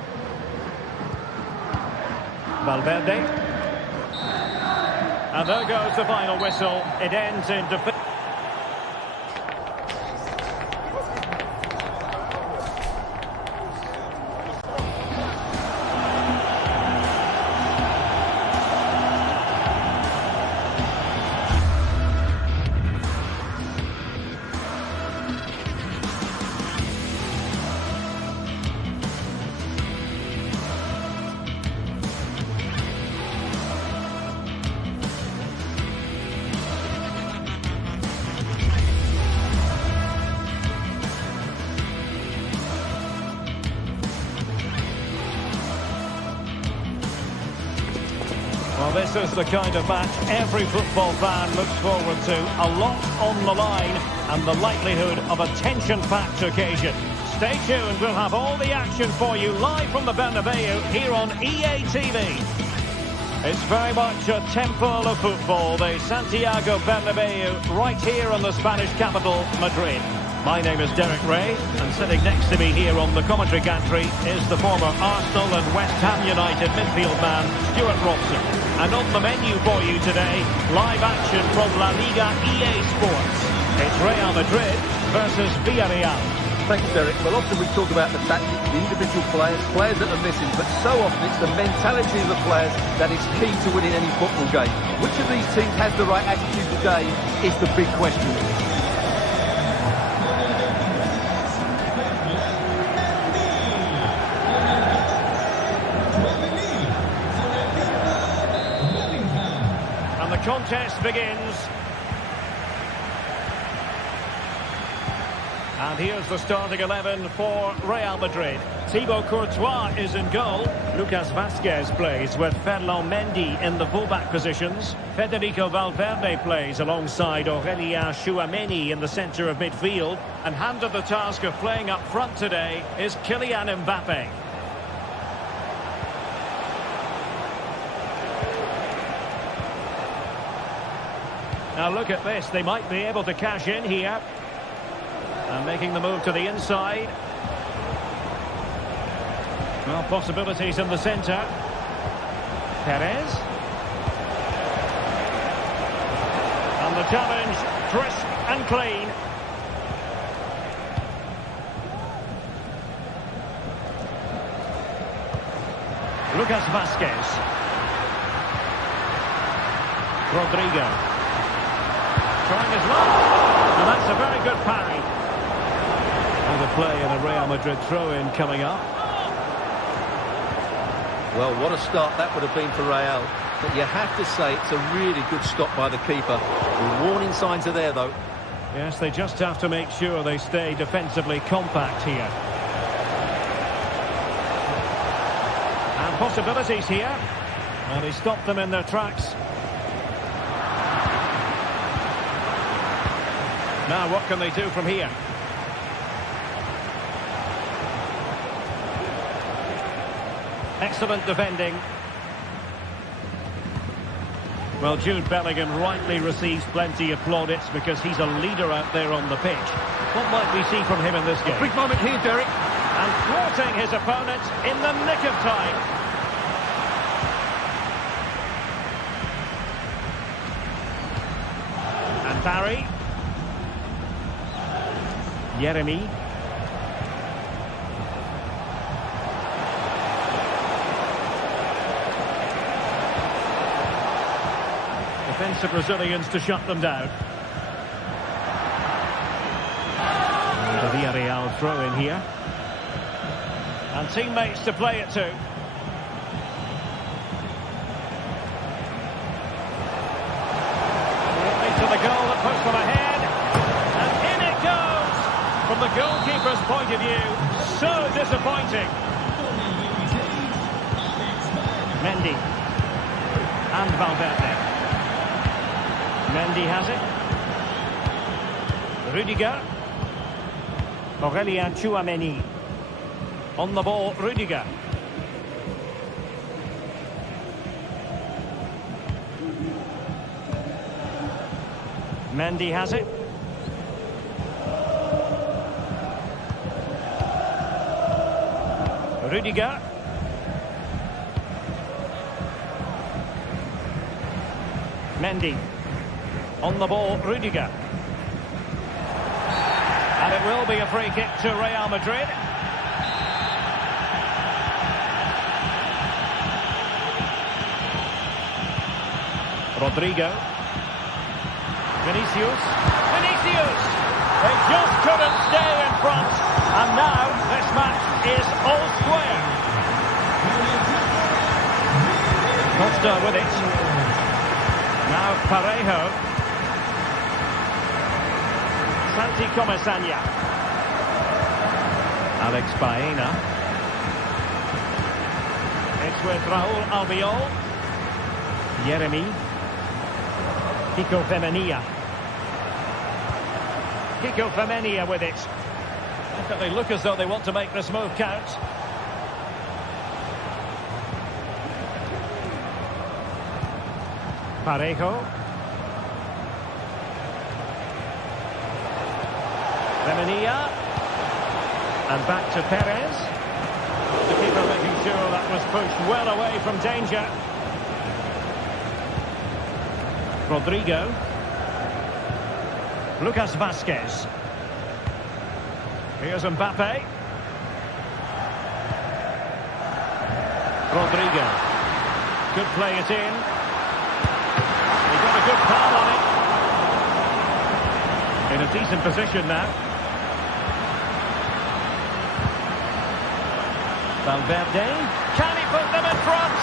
Valverde. And there goes the final whistle. It ends in defeat. Well, this is the kind of match every football fan looks forward to. A lot on the line and the likelihood of a tension-packed occasion. Stay tuned, we'll have all the action for you live from the Bernabeu here on EA TV. It's very much a temple of football, the Santiago Bernabeu, right here in the Spanish capital, Madrid. My name is Derek Ray, and sitting next to me here on the commentary gantry is the former Arsenal and West Ham United midfield man, Stuart Robson. And on the menu for you today, live action from La Liga EA Sports. It's Real Madrid versus Villarreal. Thanks, Derek. Well, often we talk about the tactics, the individual players that are missing, but so often it's the mentality of the players that is key to winning any football game. Which of these teams has the right attitude today is the big question. contest begins. And here's the starting 11 for Real Madrid. Thibaut Courtois is in goal. Lucas Vázquez plays with Ferland Mendy in the fullback positions. Federico Valverde plays alongside Aurélien Tchouaméni in the centre of midfield. And handed the task of playing up front today is Kylian Mbappé. Now look at this, they might be able to cash in here. And making the move to the inside. Well, possibilities in the centre. Perez. And the challenge, crisp and clean. Lucas Vázquez. Rodrigo. Trying his luck. And that's a very good parry. And a play and a Real Madrid throw-in coming up. Well, what a start that would have been for Real. But you have to say it's a really good stop by the keeper. The warning signs are there, though. Yes, they just have to make sure they stay defensively compact here. And possibilities here. And he stopped them in their tracks. Now, what can they do from here? Excellent defending. Well, Jude Bellingham rightly receives plenty of plaudits because he's a leader out there on the pitch. What might we see from him in this game? Big moment here, Derek. And thwarting his opponent in the nick of time. And Barry. Yeremy. Defensive Brazilians to shut them down. The Villarreal throw in here. And teammates to play it to. Into the goal that puts them ahead. And in it goes! From the goalkeeper's point of view, so disappointing. Mendy. And Valverde. Mendy has it. Rudiger. Aurélien Tchouaméni. On the ball, Rudiger. Mendy has it. Rudiger. Mendy. On the ball, Rudiger. And it will be a free kick to Real Madrid. Rodrigo. Vinicius. They just couldn't stay in front. And now this match is all square. Costa with it. Now Parejo. Santi Comesaña. Alex Baena. It's with Raúl Albiol. Yeremy. Kiko Femenia with it. They look as though they want to make this move count. Parejo. Femenia. And back to Perez. The keeper making sure that was pushed well away from danger. Rodrigo. Lucas Vázquez. Here's Mbappé. Rodrigo. Could play it in. He got a good palm on it. In a decent position now. Valverde. Can he put them in front?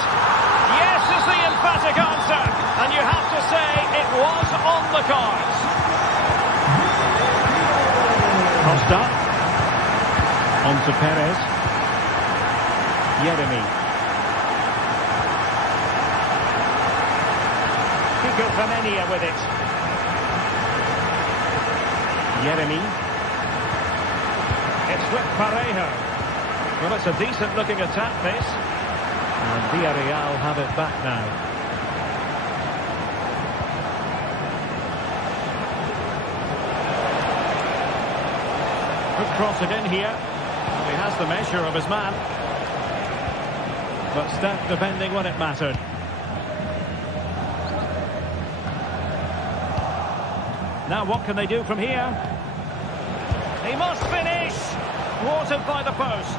Yes is the emphatic answer. And you have to say the cards. Costa. On to Perez. Yeremy. Kiko Femenia with it. Yeremy. It's with Parejo. Well, it's a decent-looking attack, this. And Villarreal have it back now. Could cross it in here. He has the measure of his man. But stout defending when it mattered. Now what can they do from here? He must finish! Thwarted by the post.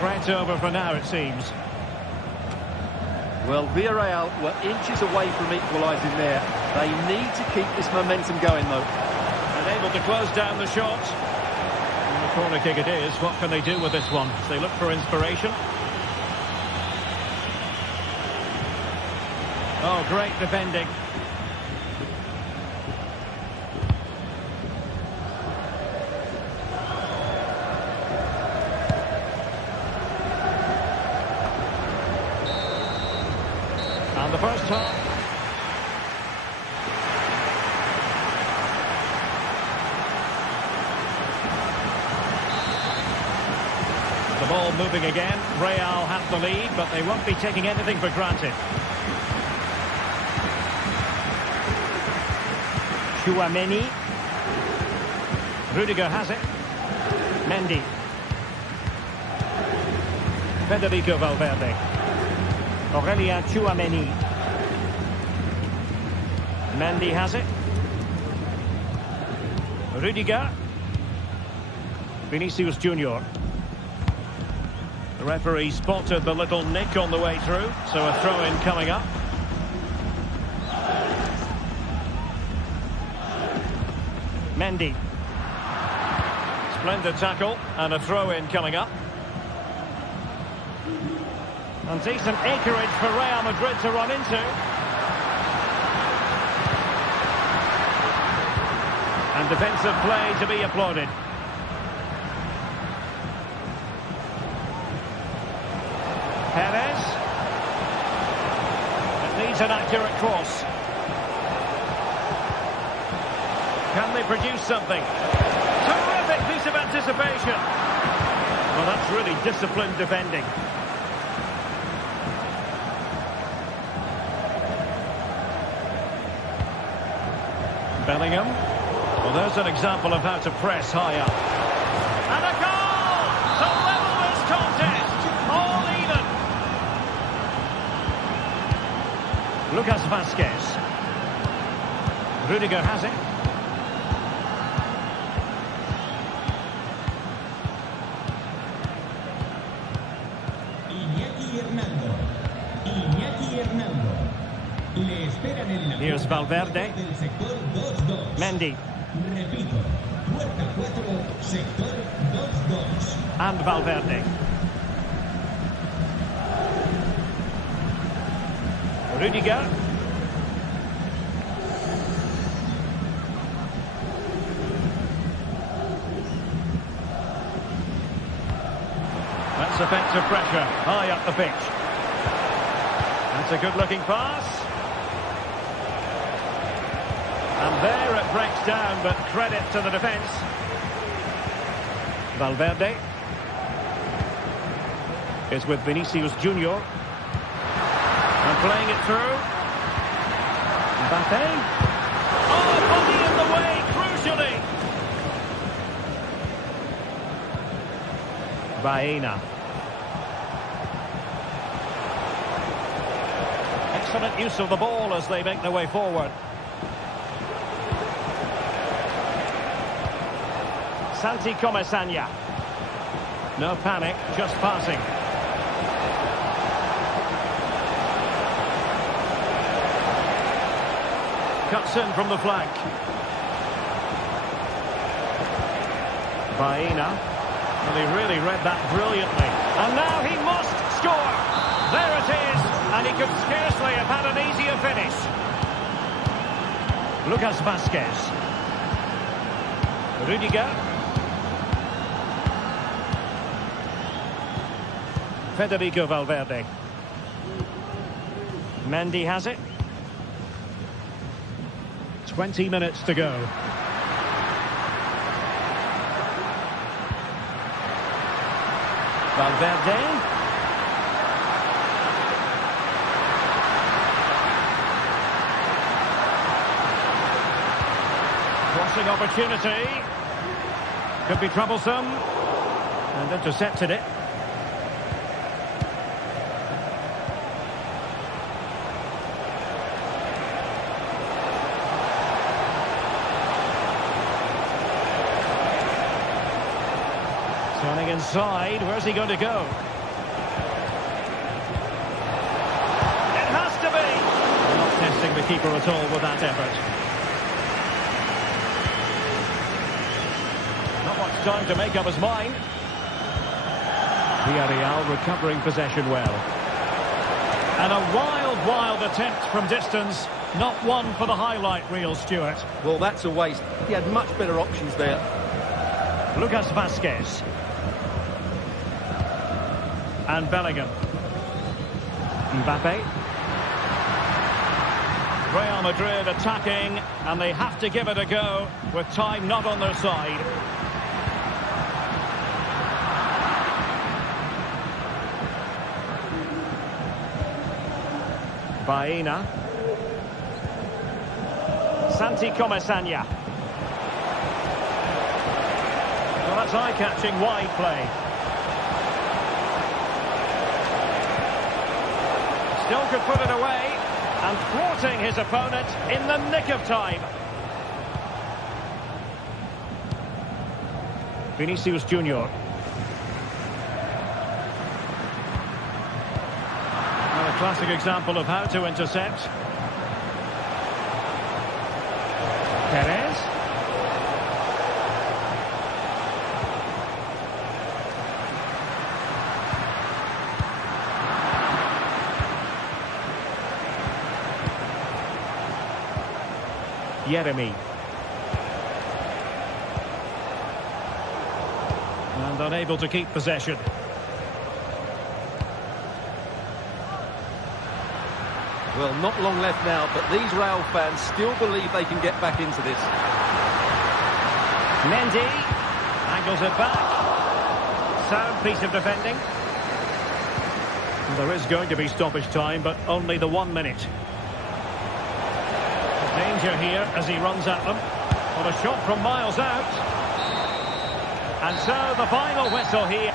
Threat over for now, it seems. Well, Villarreal were inches away from equalising there. They need to keep this momentum going, though. And able to close down the shot. And the corner kick it is. What can they do with this one? They look for inspiration. Oh, great defending. And the first half. The ball moving again. Real have the lead, but they won't be taking anything for granted. Chouameni. Rudiger has it. Mendy. Federico Valverde. Aurelien Chouameni. Mendy has it. Rudiger. Vinicius Junior. The referee spotted the little nick on the way through, so a throw-in coming up. Mendy. Splendid tackle and a throw-in coming up. And decent acreage for Real Madrid to run into. And defensive play to be applauded. Perez. It needs an accurate cross. Can they produce something? Terrific piece of anticipation. Well, that's really disciplined defending. Bellingham. Well, there's an example of how to press high up. And a goal! To level this contest! All even! Lucas Vazquez. Rudiger has it. Here's Valverde. Mendy. And Valverde. Rudiger. That's effective pressure high up the pitch. That's a good-looking pass. And there it breaks down, but credit to the defence. Valverde is with Vinicius Junior. And playing it through. Mbappe. Oh, body in the way, crucially. Baena. Excellent use of the ball as they make their way forward. Santi Comesanya. No panic, just passing. Cuts in from the flank. Baena. Well, he really read that brilliantly. And now he must score. There it is. And he could scarcely have had an easier finish. Lucas Vazquez. Rudiger. Federico Valverde. Mendy has it. 20 minutes to go. Valverde. Crossing opportunity. Could be troublesome. And intercepted it. Turning inside, where's he going to go? It has to be! Not testing the keeper at all with that effort. Not much time to make up his mind. Villarreal recovering possession well. And a wild attempt from distance. Not one for the highlight reel, Stuart. Well, that's a waste. He had much better options there. Lucas Vazquez. And Bellingham. Mbappe. Real Madrid attacking, and they have to give it a go with time not on their side. Baena. Santi Comesaña. Well, that's eye-catching wide play. Still could put it away, and thwarting his opponent in the nick of time. Vinicius Junior. Well, a classic example of how to intercept. Perez. Yeremi. And unable to keep possession. Well, not long left now, but these Real fans still believe they can get back into this. Mendy angles it back. Sound piece of defending. And there is going to be stoppage time, but only the 1 minute. Danger here as he runs at them. Well, a shot from miles out. And so the final whistle here.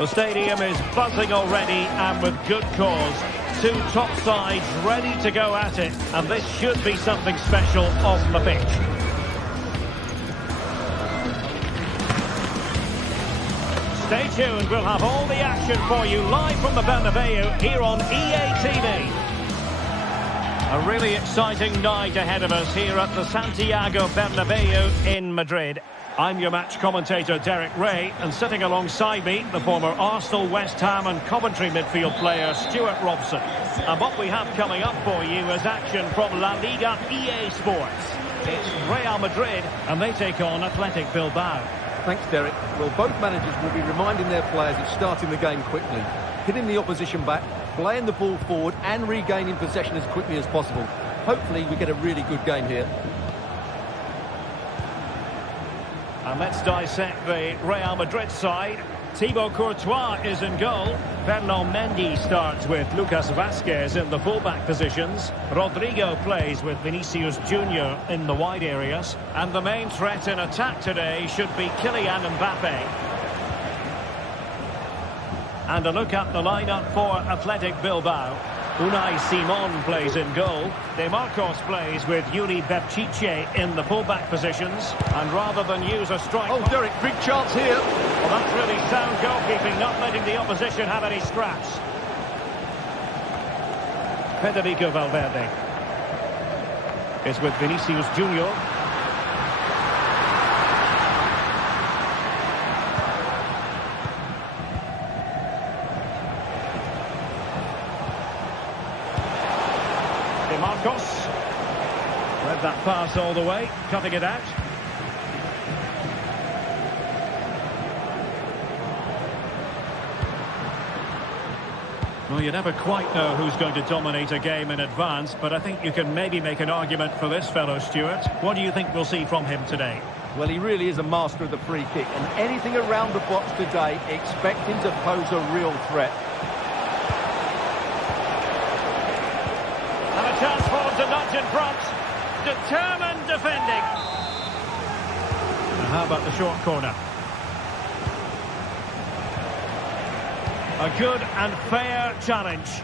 The stadium is buzzing already, and with good cause. Two top sides ready to go at it, and this should be something special on the pitch. Stay tuned, we'll have all the action for you live from the Bernabeu here on EA TV. A really exciting night ahead of us here at the Santiago Bernabeu in Madrid. I'm your match commentator Derek Ray, and sitting alongside me, the former Arsenal, West Ham and Coventry midfield player Stuart Robson. And what we have coming up for you is action from La Liga EA Sports. It's Real Madrid, and they take on Athletic Bilbao. Thanks, Derek. Well, both managers will be reminding their players of starting the game quickly, hitting the opposition back, playing the ball forward and regaining possession as quickly as possible. Hopefully we get a really good game here. And let's dissect the Real Madrid side. Thibaut Courtois is in goal. Fernand Mendy starts with Lucas Vazquez in the fullback positions. Rodrigo plays with Vinicius Junior in the wide areas. And the main threat in attack today should be Kylian Mbappe. And a look at the lineup for Athletic Bilbao. Unai Simon plays in goal. De Marcos plays with Yuri Berchiche in the fullback positions. And rather than use a strike... Oh, Derek, big chance here. Well, that's really sound goalkeeping, not letting the opposition have any scraps. Federico Valverde is with Vinicius Junior. Marcos read that pass all the way, cutting it out. Well, you never quite know who's going to dominate a game in advance, but I think you can maybe make an argument for this fellow, Stuart. What do you think we'll see from him today? Well, he really is a master of the free kick, and anything around the box today, expect him to pose a real threat. Chance for them to nudge in front. Determined defending. And how about the short corner? A good and fair challenge.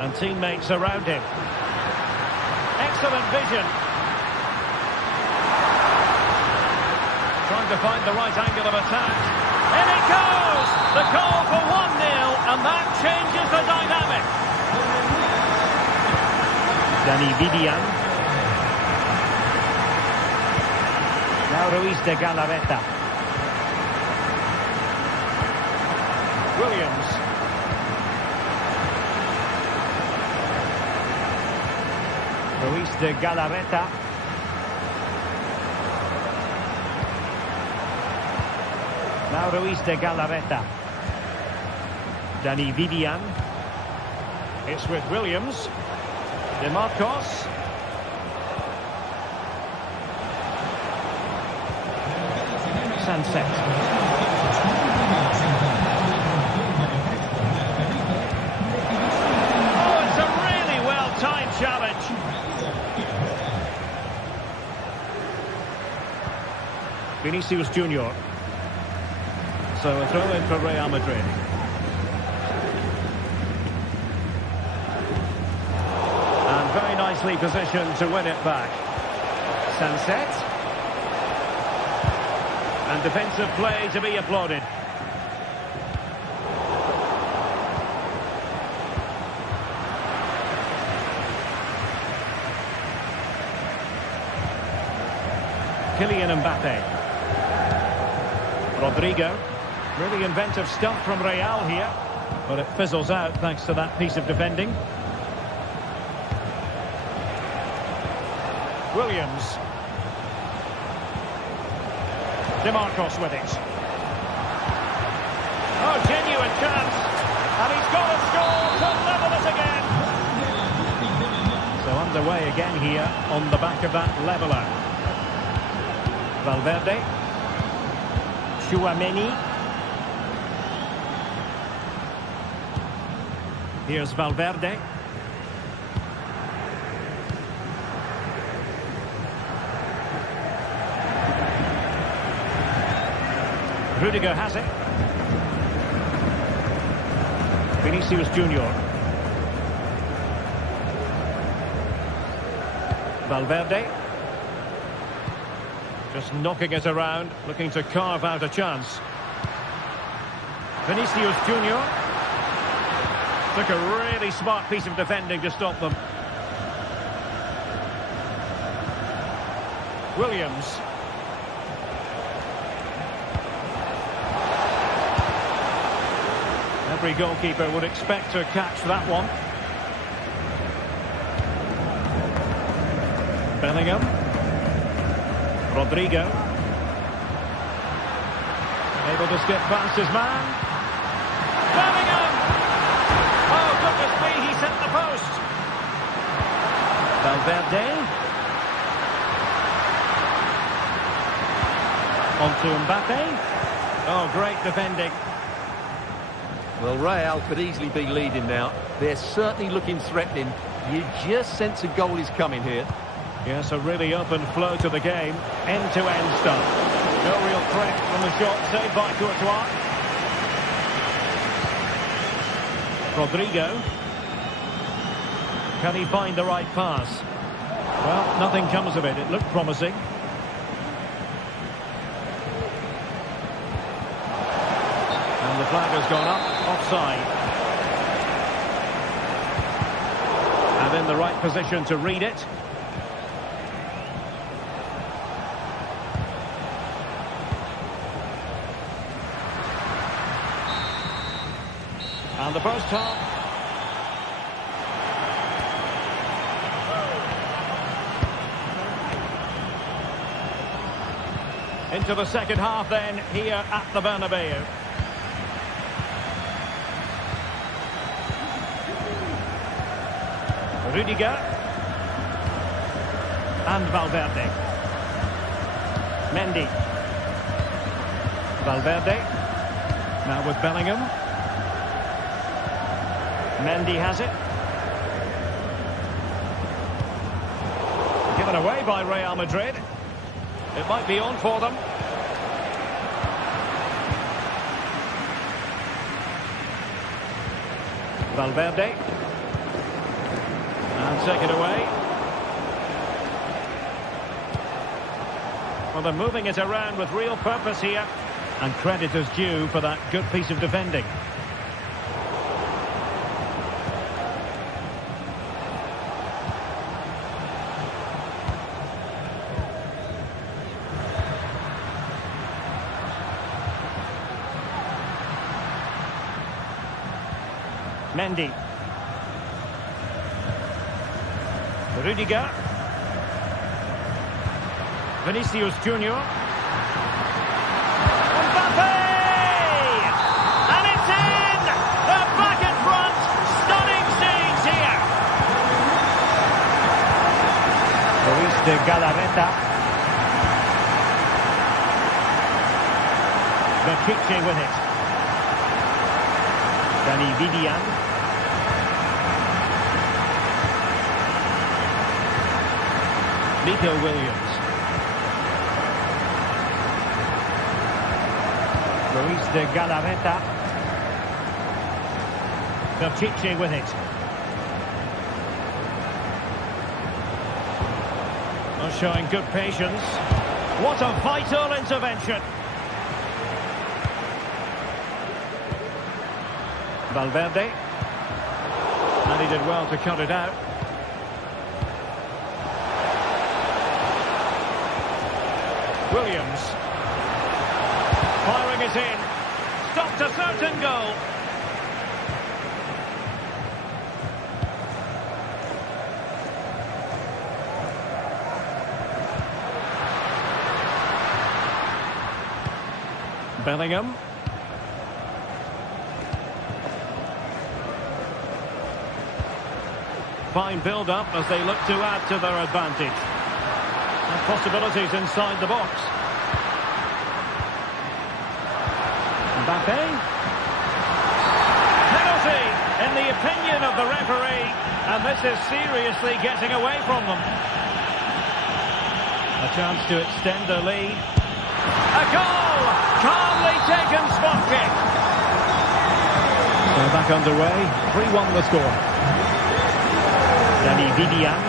And teammates around him. Excellent vision. Trying to find the right angle of attack. In it goes! The goal for 1-0, and that changes the dynamic. Dani Vivian. Now Ruiz de Galarreta. Williams. Ruiz de Galarreta. Now Ruiz de Galarreta. Dani Vivian. It's with Williams. De Marcos. Sunset. Oh, it's a really well-timed challenge. Vinicius Junior. So a throw in for Real Madrid. And very nicely positioned to win it back. Sunset. And defensive play to be applauded. Kylian Mbappe. Rodrigo. Really inventive stuff from Real here, but it fizzles out thanks to that piece of defending. Williams. De Marcos with it. Oh, genuine chance. And he's got a score to level it again. So underway again here on the back of that leveller. Valverde. Chouameni. Here's Valverde. Rudiger has it. Vinicius Junior. Valverde. Just knocking it around, looking to carve out a chance. Vinicius Junior. Took a really smart piece of defending to stop them. Williams. Every goalkeeper would expect to catch that one. Bellingham. Rodrigo. Able to skip past his man. Bellingham! Oh, goodness me, he sent the post. Valverde. On to Mbappe. Oh, great defending. Well, Real could easily be leading now. They're certainly looking threatening. You just sense a goal is coming here. Yes, a really open flow to the game. End-to-end stuff. No real threat from the shot, saved by Courtois. Rodrigo. Can he find the right pass? Well, nothing comes of it. It looked promising. And the flag has gone up. Offside. And in the right position to read it. And the first half. Into the second half then, here at the Bernabeu. Rudiger. And Valverde. Mendy. Valverde. Now with Bellingham. Mendy has it. Given away by Real Madrid. It might be on for them. Valverde. And take it away. Well, they're moving it around with real purpose here. And credit is due for that good piece of defending. Mendy. Rudiger. Vinicius Junior. Mbappe! And it's in! They're back in front! Stunning scenes here! Luis de Galarreta. Vertice with it. Dani Vidian. Nico Williams. Luis de Galarreta. Vertice with it. Not showing good patience. What a vital intervention. Valverde. And he did well to cut it out. Williams. Firing it in. Stopped a certain goal. Bellingham. Fine build-up as they look to add to their advantage. And possibilities inside the box. Mbappe. Penalty, in the opinion of the referee. And this is seriously getting away from them. A chance to extend their lead. A goal! Can't only taken spot kick. So back underway, 3-1 the score. Dani Vivian.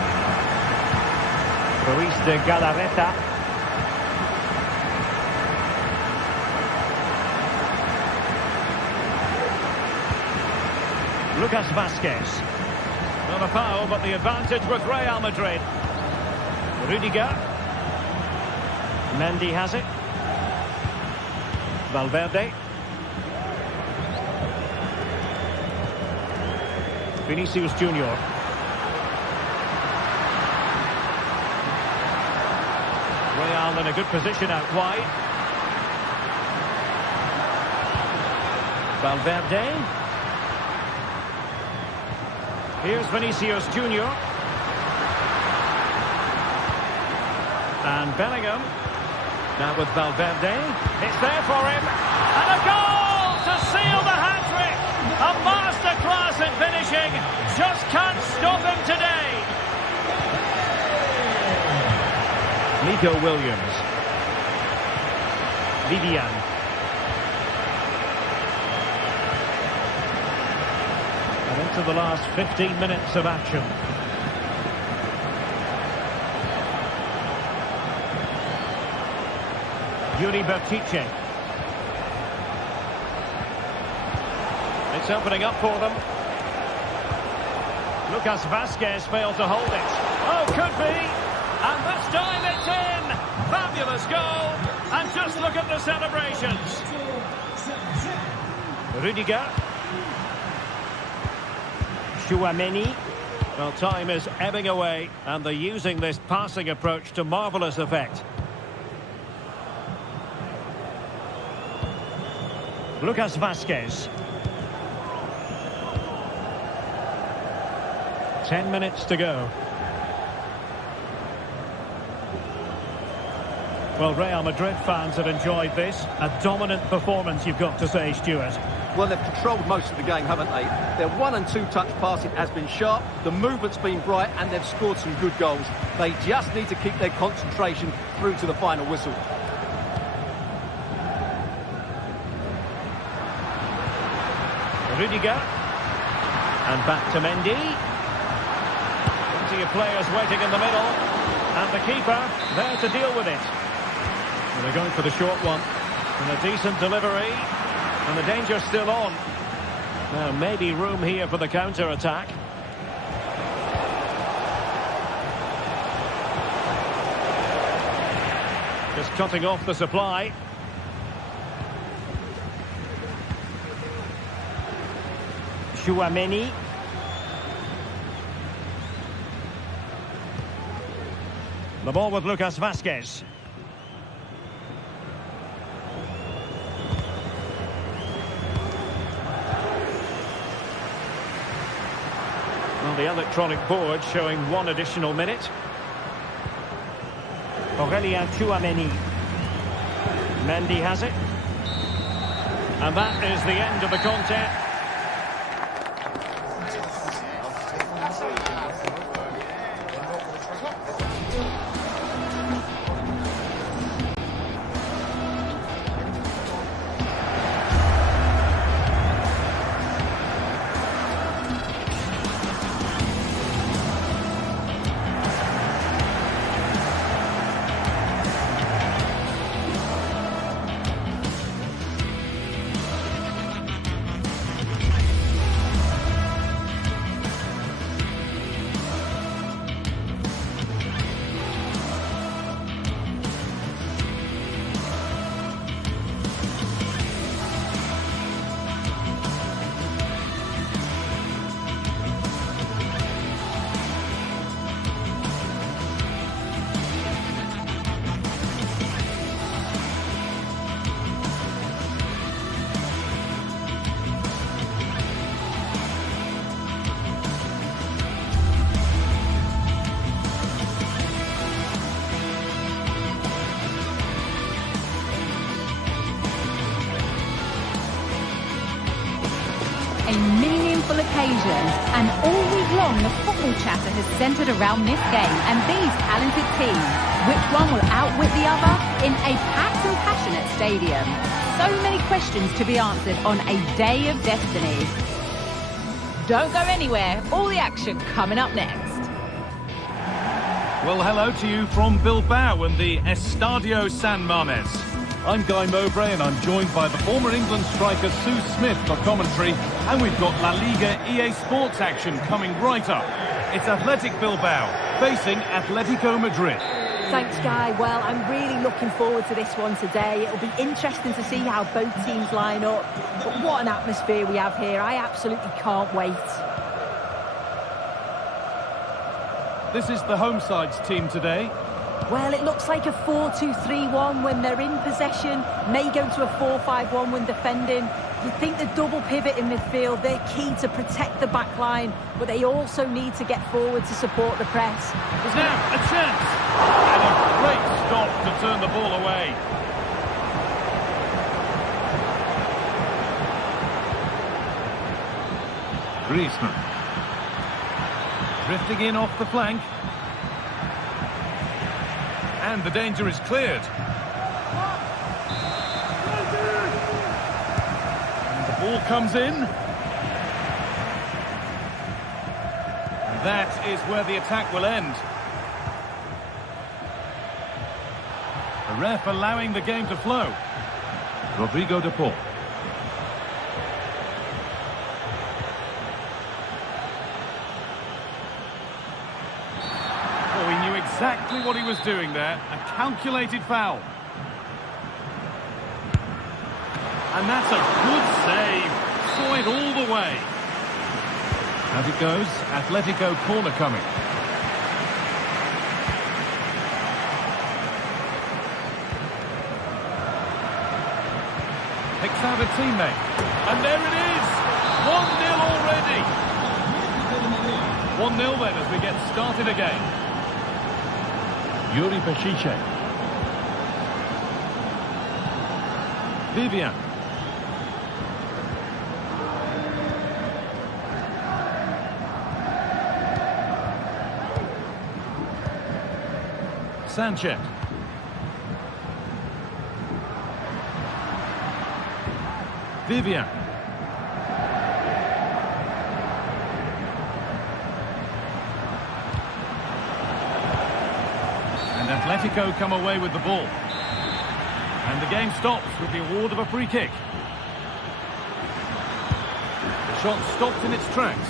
Ruiz de Galarreta. Lucas Vázquez. Not a foul, but the advantage with Real Madrid. Rudiger. Mendy has it. Valverde. Vinicius Junior. Real in a good position out wide. Valverde. Here's Vinicius Junior. And Bellingham. Now with Valverde. It's there for him. And a goal to seal the hat-trick. A masterclass in finishing. Just can't stop him today. Nico Williams. Vivian. And into the last 15 minutes of action. Yuri Bertice. It's opening up for them. Lucas Vázquez failed to hold it. Oh, could be. And this time it's in. Fabulous goal. And just look at the celebrations. Rudiger. Chouameni. Well, time is ebbing away, and they're using this passing approach to marvellous effect. Lucas Vázquez. 10 minutes to go. Well, Real Madrid fans have enjoyed this. A dominant performance, you've got to say, Stuart. Well, they've controlled most of the game, haven't they? Their 1- and 2-touch passing has been sharp, the movement's been bright, and they've scored some good goals. They just need to keep their concentration through to the final whistle. Rudiger. And back to Mendy. Plenty of players waiting in the middle. And the keeper there to deal with it. And they're going for the short one. And a decent delivery. And the danger's still on. Now, maybe room here for the counter-attack. Just cutting off the supply. Chouameni. The ball with Lucas Vázquez. Well, the electronic board showing 1 additional minute. Aurélien Chouameni. Mendy has it. And that is the end of the contest. A meaningful occasion, and all week long the football chatter has centred around this game and these talented teams. Which one will outwit the other in a packed and passionate stadium? So many questions to be answered on a day of destiny. Don't go anywhere. All the action coming up next. Well, hello to you from Bilbao and the Estadio San Mamés. I'm Guy Mowbray and I'm joined by the former England striker Sue Smith for commentary. And we've got La Liga EA Sports action coming right up. It's Athletic Bilbao facing Atletico Madrid. Thanks, Guy. Well, I'm really looking forward to this one today. It'll be interesting to see how both teams line up. But what an atmosphere we have here. I absolutely can't wait. This is the home side's team today. Well, it looks like a 4-2-3-1 when they're in possession. May go to a 4-5-1 when defending. You think the double pivot in midfield, they're key to protect the back line, but they also need to get forward to support the press. There's now a chance. And a great stop to turn the ball away. Griezmann. Drifting in off the flank. And the danger is cleared. And the ball comes in. And that is where the attack will end. The ref allowing the game to flow. Rodrigo de Paul. Exactly what he was doing there, a calculated foul. And that's a good save, saw it all the way. As it goes, Atletico corner coming. Picks out a teammate, and there it is, 1-0 already. 1-0 then as we get started again. Yuri Pachiche. Vivian. Sanchez. Vivian. Atletico come away with the ball. And the game stops with the award of a free kick. The shot stopped in its tracks.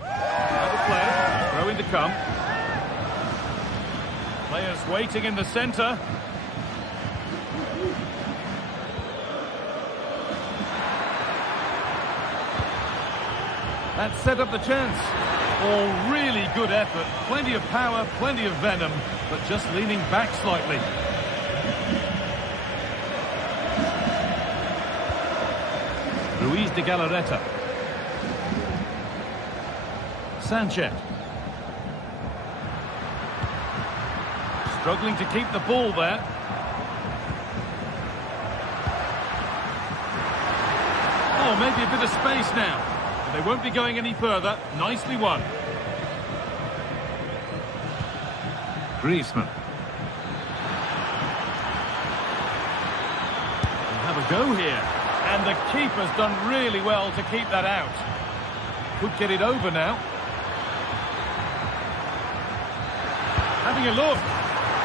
Another play, throw in to come. Players waiting in the centre. That set up the chance. Oh, really good effort. Plenty of power, plenty of venom, but just leaning back slightly. Ruiz de Galarreta. Sanchez. Struggling to keep the ball there. Oh, maybe a bit of space now. They won't be going any further. Nicely won. Griezmann. Have a go here. And the keeper's done really well to keep that out. Could get it over now. Having a look.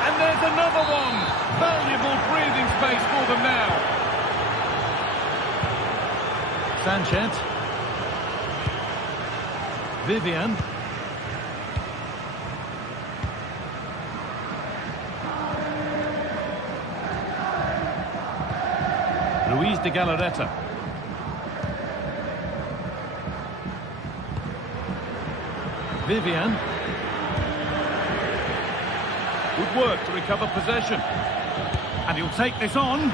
And there's another one. Valuable breathing space for them now. Sanchez. Vivian. Ruiz de Galarreta. Vivian. Good work to recover possession. And he'll take this on.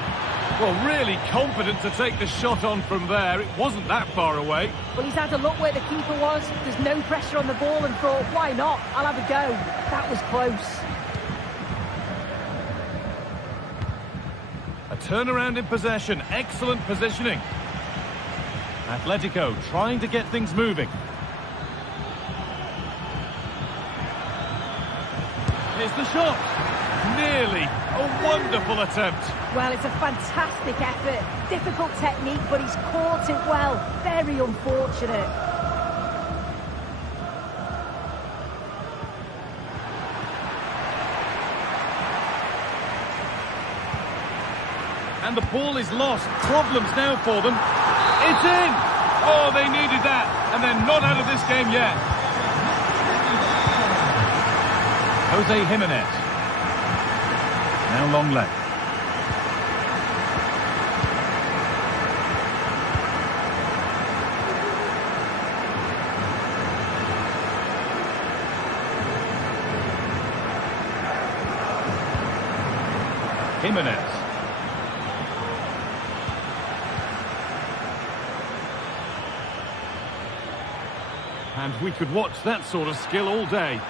Well, really confident to take the shot on from there. It wasn't that far away. Well, he's had a look where the keeper was. There's no pressure on the ball and thought, why not? I'll have a go. That was close. A turnaround in possession. Excellent positioning. Atletico trying to get things moving. Here's the shot. Nearly. A wonderful attempt. Well, it's a fantastic effort. Difficult technique, but he's caught it well. Very unfortunate. And the ball is lost. Problems now for them. It's in! Oh, they needed that. And they're not out of this game yet. Jose Jimenez. Now long leg. Jimenez. And we could watch that sort of skill all day.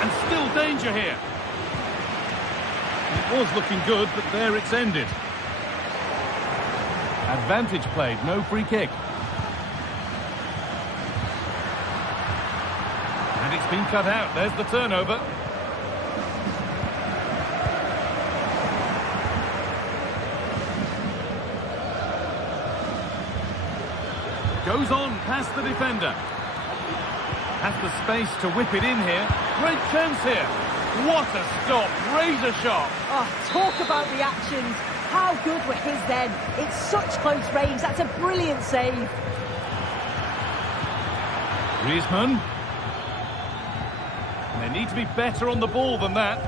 And still danger here. It was looking good, but there it's ended. Advantage played, no free kick. And it's been cut out. There's the turnover. Goes on past the defender. Has the space to whip it in here. Great chance here. What a stop. Razor sharp. Oh, talk about reactions. How good were his then? It's such close range. That's a brilliant save. Griezmann. And they need to be better on the ball than that.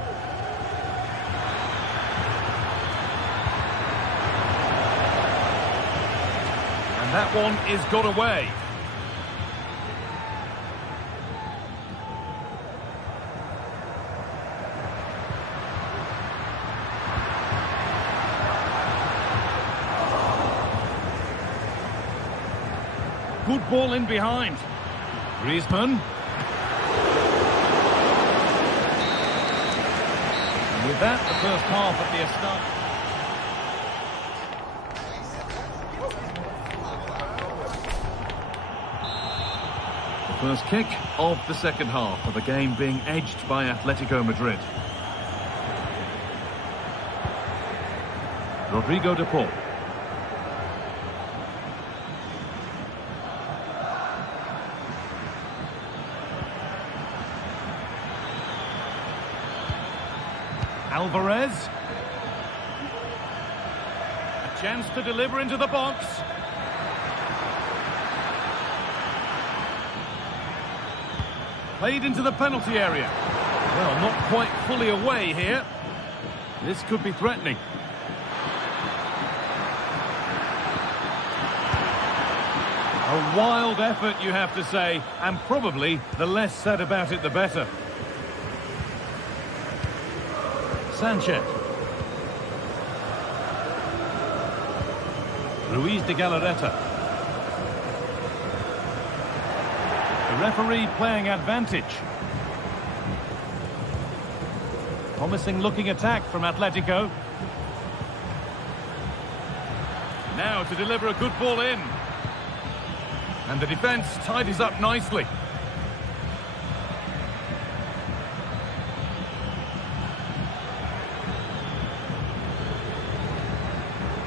And that one is got away. Good ball in behind. Griezmann. And with that, the first half at the start. First kick of the second half of the game being edged by Atletico Madrid. Rodrigo de Paul. Alvarez. A chance to deliver into the box. Played into the penalty area. Well, not quite fully away here. This could be threatening. A wild effort, you have to say, and probably the less said about it, the better. Sanchez. Ruiz de Galarreta. The referee playing advantage. Promising looking attack from Atletico. Now to deliver a good ball in. And the defence tidies up nicely.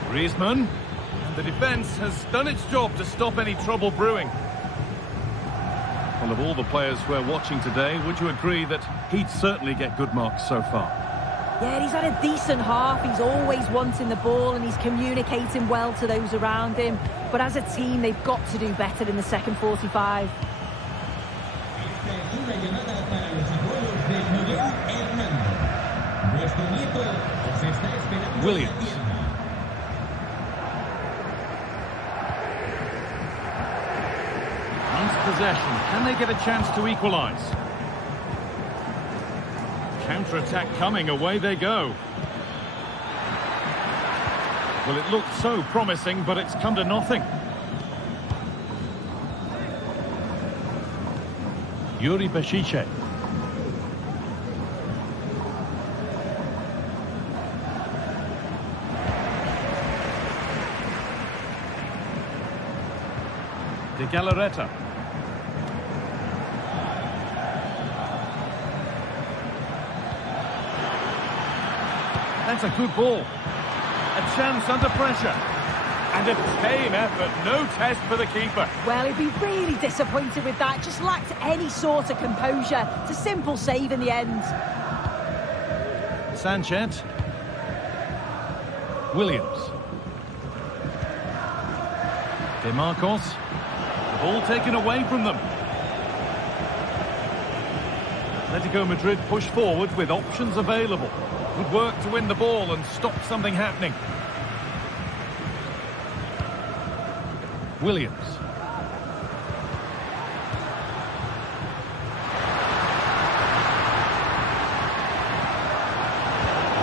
Griezmann. And the defence has done its job to stop any trouble brewing. Well, of all the players we're watching today, would you agree that he'd certainly get good marks so far? Yeah, he's had a decent half. He's always wanting the ball and he's communicating well to those around him. But as a team, they've got to do better in the second 45. Williams. Possession. Can they get a chance to equalise? Counter-attack coming, away they go. Well, it looked so promising, but it's come to nothing. Yuri Bešice. De Galarreta. That's a good ball. A chance under pressure. And a tame effort, no test for the keeper. Well, he'd be really disappointed with that. Just lacked any sort of composure. It's a simple save in the end. Sanchez. Williams. De Marcos. The ball taken away from them. Atletico Madrid push forward with options available. Good work to win the ball and stop something happening. Williams.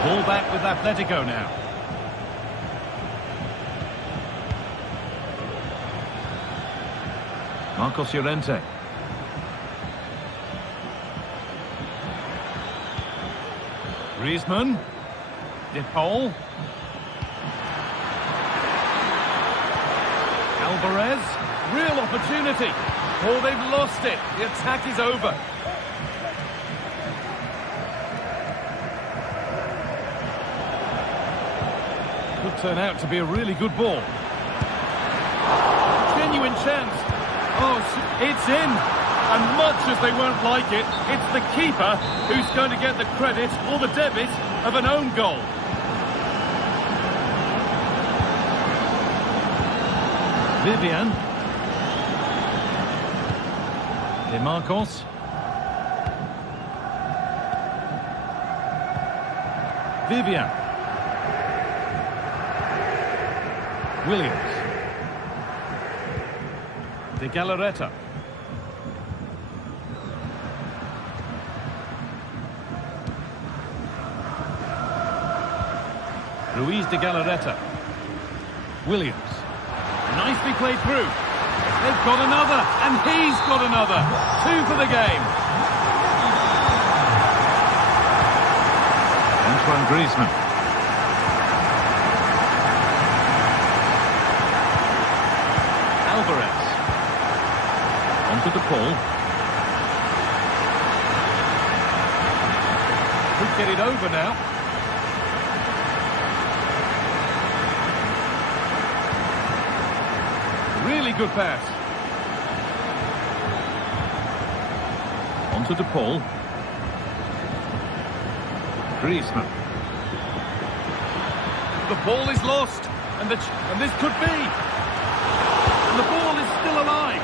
Ball back with Atletico now. Marcos Llorente. Griezmann. De Paul. Alvarez, real opportunity. Oh, they've lost it. The attack is over. Could turn out to be a really good ball. Genuine chance. Oh, it's in. And much as they won't like it, it's the keeper who's going to get the credit or the debit of an own goal. Vivian. De Marcos. Vivian. Williams. De Galarreta. Ruiz de Galarreta. Williams. Nicely played through. They've got another, and he's got another. 2 for the game. Antoine Griezmann. Alvarez. Onto the Paul. Could get it over now. Really good pass. Onto De Paul. Griezmann. The ball is lost, and this could be. And the ball is still alive.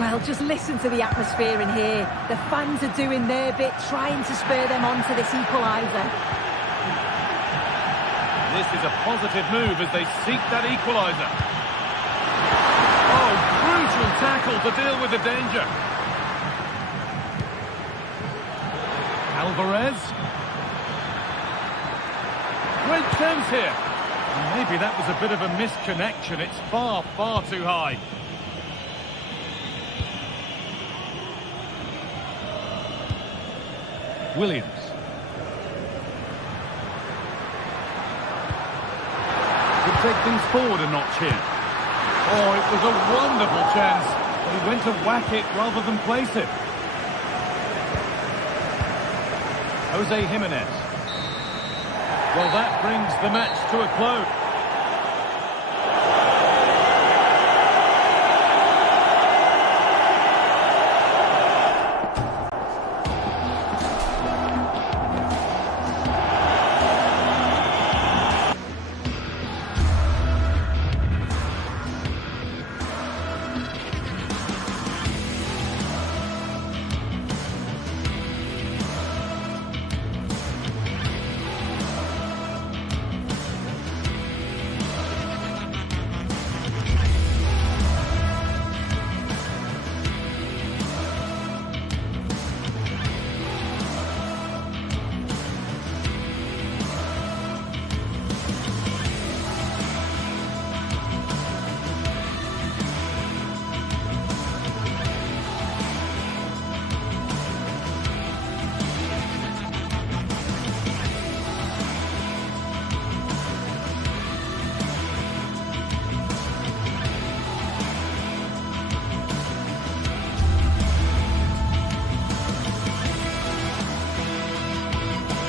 Well, just listen to the atmosphere in here. The fans are doing their bit, trying to spur them on to this equaliser. This is a positive move as they seek that equaliser. Oh, crucial tackle to deal with the danger. Alvarez. Great chance here. And maybe that was a bit of a misconnection. It's far, far too high. Williams. Could take things forward a notch here. Oh, it was a wonderful chance. But he went to whack it rather than place it. Jose Jimenez. Well, that brings the match to a close.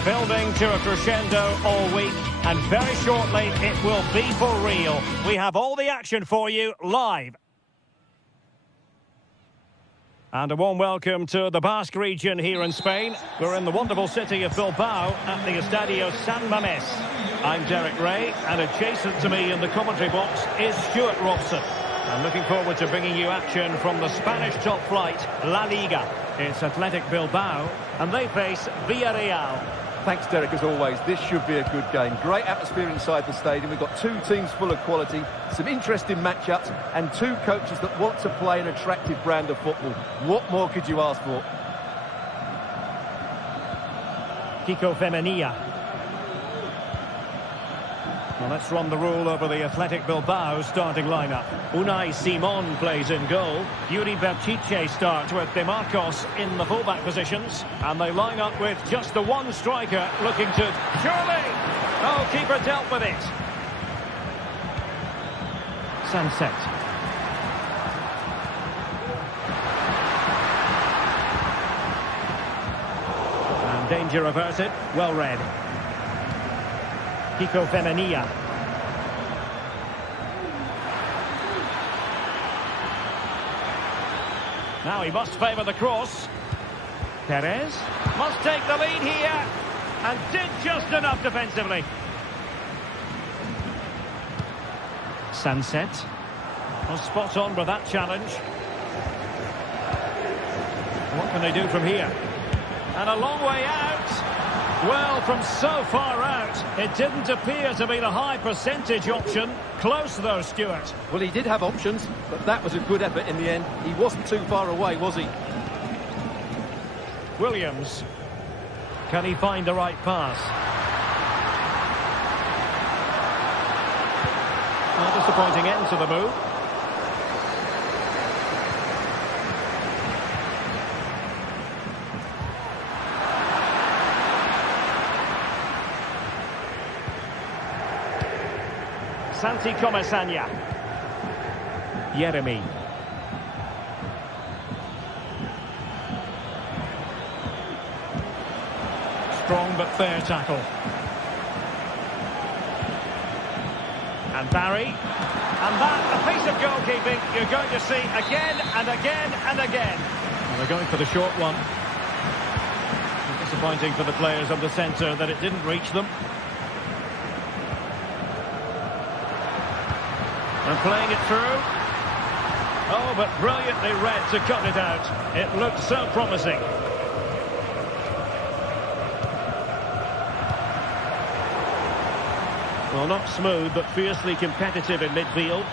Building to a crescendo all week, and very shortly it will be for real. We have all the action for you live. And a warm welcome to the Basque region here in Spain. We're in the wonderful city of Bilbao at the Estadio San Mamés. I'm Derek Ray, and adjacent to me in the commentary box is Stuart Robson. I'm looking forward to bringing you action from the Spanish top flight, La Liga. It's Athletic Bilbao, and they face Villarreal. Thanks, Derek, as always. This should be a good game. Great atmosphere inside the stadium. We've got two teams full of quality, some interesting matchups, and two coaches that want to play an attractive brand of football. What more could you ask for? Kiko Femenia. Well, let's run the rule over the Athletic Bilbao starting lineup. Unai Simon plays in goal. Yuri Berchiche starts with De Marcos in the fullback positions. And they line up with just the one striker looking to... Surely! Oh, keeper dealt with it. Sunset. And danger averted. Well read. Kiko Femenia. Now he must favour the cross. Perez must take the lead here, and did just enough defensively. Sunset. Well, spot on with that challenge. What can they do from here? And a long way out. Well, from so far out, it didn't appear to be the high percentage option. Close though, Stuart. Well, he did have options, but that was a good effort in the end. He wasn't too far away, was he? Williams. Can he find the right pass? A disappointing end to the move. Santi Comesaña. Yeremy. Strong but fair tackle. And Barry. And that, a piece of goalkeeping you're going to see again and again and again. And they're going for the short one. Disappointing for the players of the centre that it didn't reach them. And playing it through. Oh, but brilliantly read to cut it out. It looked so promising. Well, not smooth, but fiercely competitive in midfield.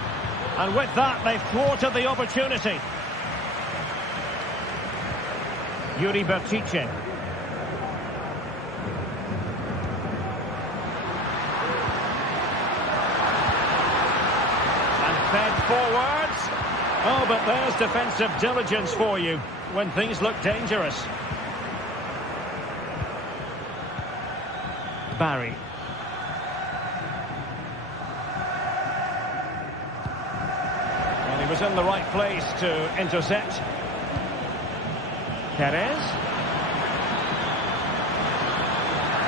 And with that, they've thwarted the opportunity. Yuri Berchiche. Fed forwards. Oh, but there's defensive diligence for you when things look dangerous. Barry. And he was in the right place to intercept. Perez.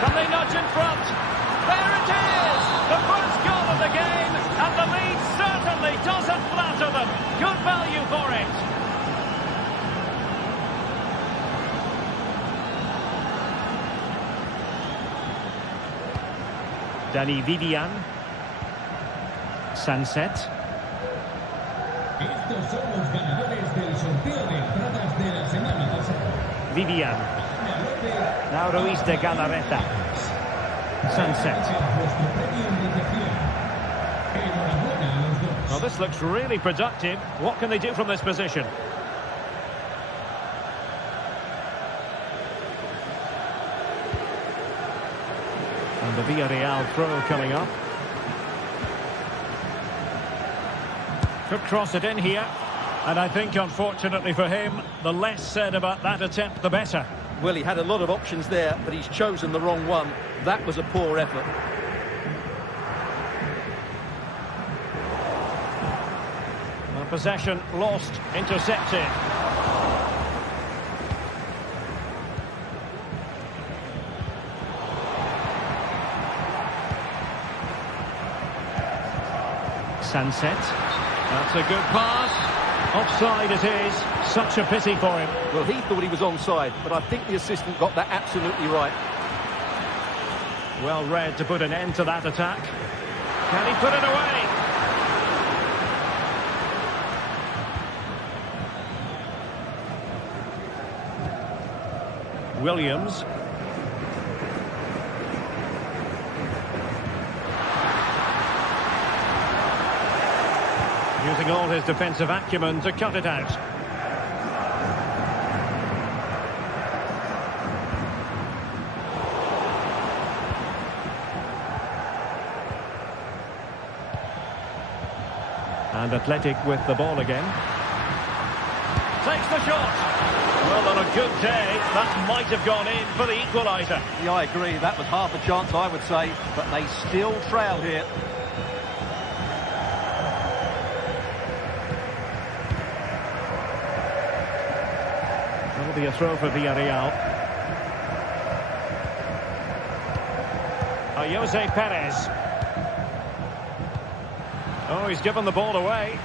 Can they nudge in front? There it is! The first goal of the game, and the lead certainly doesn't flatter them. Good value for it. Dani Vivian. Sunset. Estos son los ganadores del sorteo de entradas de la semana pasada. Vivian. Now Ruiz de Galarreta. Sunset. Well, this looks really productive. What can they do from this position? And the Villarreal throw coming up. Could cross it in here. And I think, unfortunately for him, the less said about that attempt, the better. Well, he had a lot of options there, but he's chosen the wrong one. That was a poor effort. Well, possession lost, intercepted. Sunset. That's a good pass. Offside it is. Such a pity for him. Well, he thought he was onside, but I think the assistant got that absolutely right. Well read to put an end to that attack. Can he put it away? Williams. Using all his defensive acumen to cut it out. And Athletic with the ball again. Takes the shot. Well, on a good day, that might have gone in for the equaliser. Yeah, I agree. That was half a chance, I would say, but they still trail here. That'll be a throw for Villarreal. Jose Perez. Oh, he's given the ball away.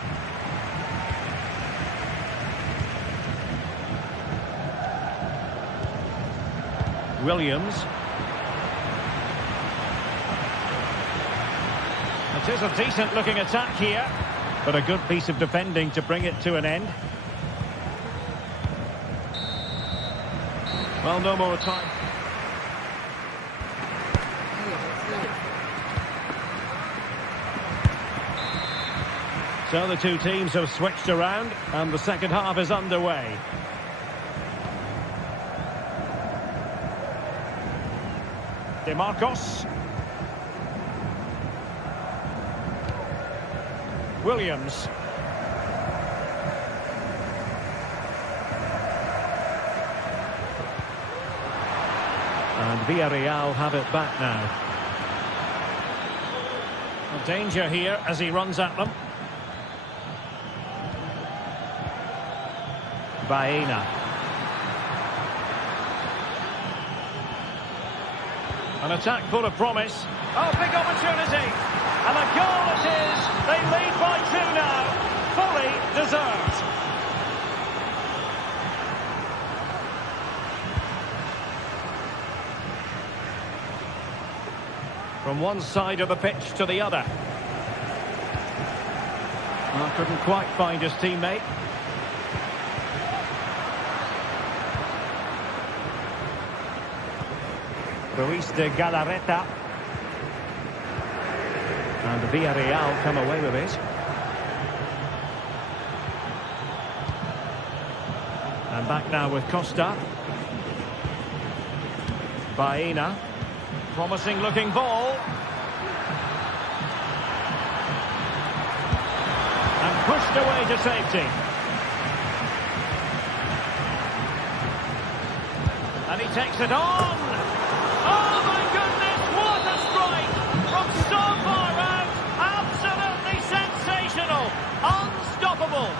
Williams. It is a decent looking attack here, but a good piece of defending to bring it to an end. Well, no more time. So the two teams have switched around and the second half is underway. De Marcos. Williams. And Villarreal have it back now. A danger here as he runs at them. Baena. An attack full of promise. Oh, big opportunity. And a goal it is. They lead by 2 now. Fully deserved. From one side of the pitch to the other. Well, couldn't quite find his teammate. Ruiz de Galarreta. And Villarreal come away with it. And back now with Costa. Baena. Promising looking ball. And pushed away to safety. And he takes it on. Oh my goodness, what a strike! From so far out, absolutely sensational, unstoppable.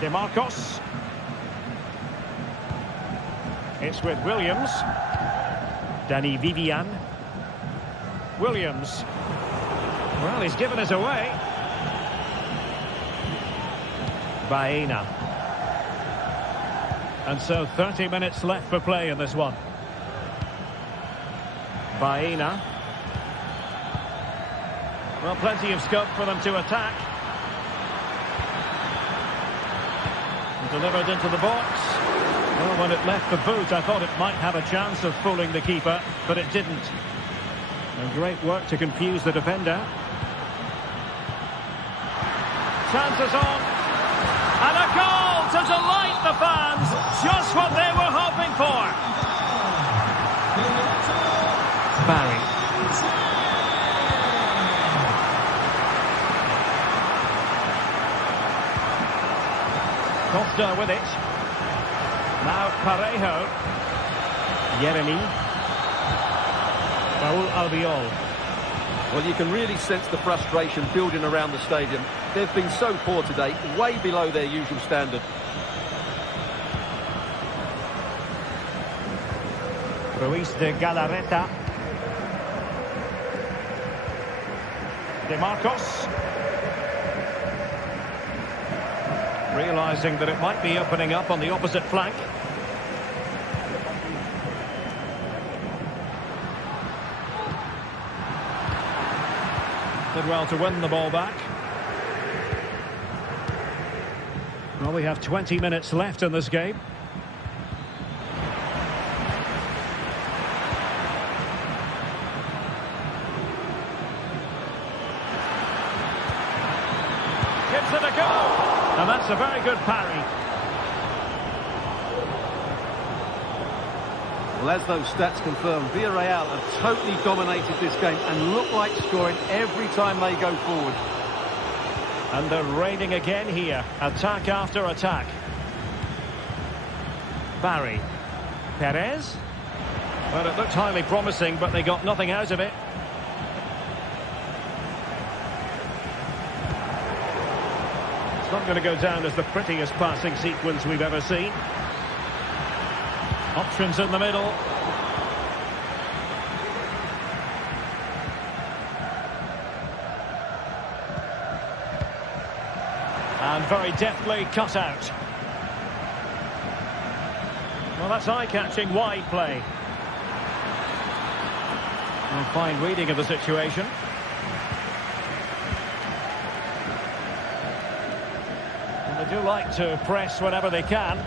De Marcos. It's with Williams. Danny Vivian. Williams. Well, he's given us away. Baena. And so 30 minutes left for play in this one. Baena. Well, plenty of scope for them to attack. And delivered into the box. Well, when it left the boot, I thought it might have a chance of fooling the keeper, but it didn't. And great work to confuse the defender. Chances on. And a goal to delight the fans. Just what they were hoping for. Barry. Costa with it. Now Parejo. Yeremy. Raul Albiol. Well, you can really sense the frustration building around the stadium. They've been so poor today, way below their usual standard. Ruiz de Galarreta. DeMarcos. Realising that it might be opening up on the opposite flank. Did well to win the ball back. Well, we have 20 minutes left in this game. Gives it a go. And that's a very good parry. Well, as those stats confirm, Villarreal have totally dominated this game and look like scoring every time they go forward. And they're raining again here. Attack after attack. Barry. Perez. Well, it looked highly promising, but they got nothing out of it. It's not going to go down as the prettiest passing sequence we've ever seen. Options in the middle. And very deftly cut out. Well, that's eye-catching wide play. Well, fine reading of the situation. And they do like to press whenever they can.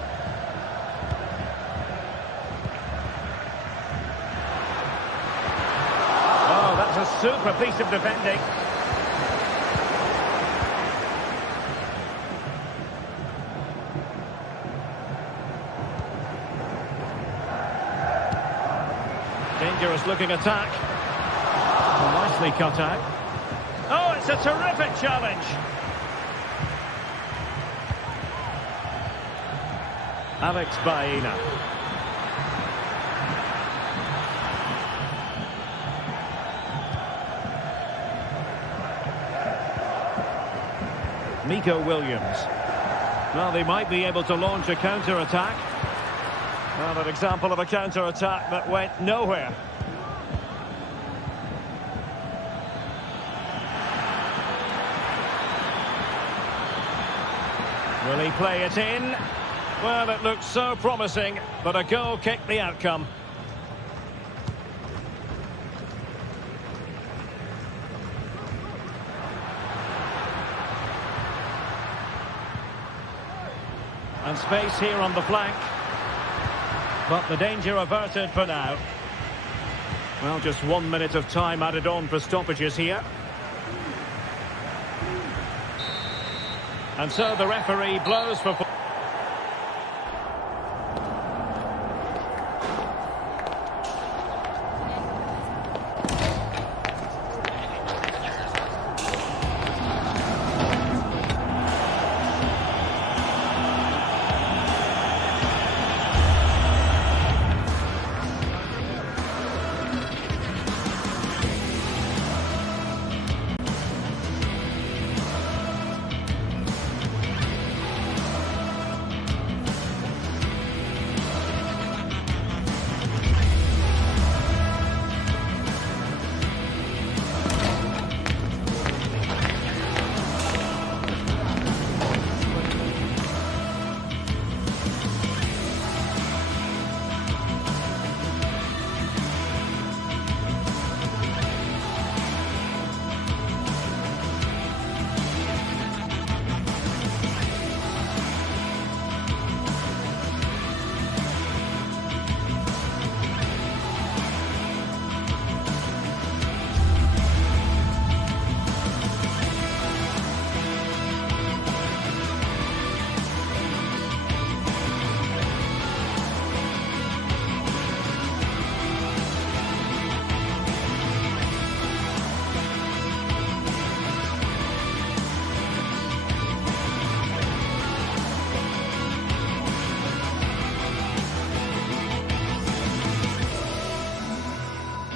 Oh, that's a super piece of defending. Dangerous looking attack. Well, nicely cut out. Oh, it's a terrific challenge. Alex Baena. Nico Williams. Well, they might be able to launch a counter-attack. Well, an example of a counter-attack that went nowhere. Will he play it in? Well, it looked so promising, but a goal kicked the outcome. And space here on the flank. But the danger averted for now. Well, just 1 minute of time added on for stoppages here. And so the referee blows for...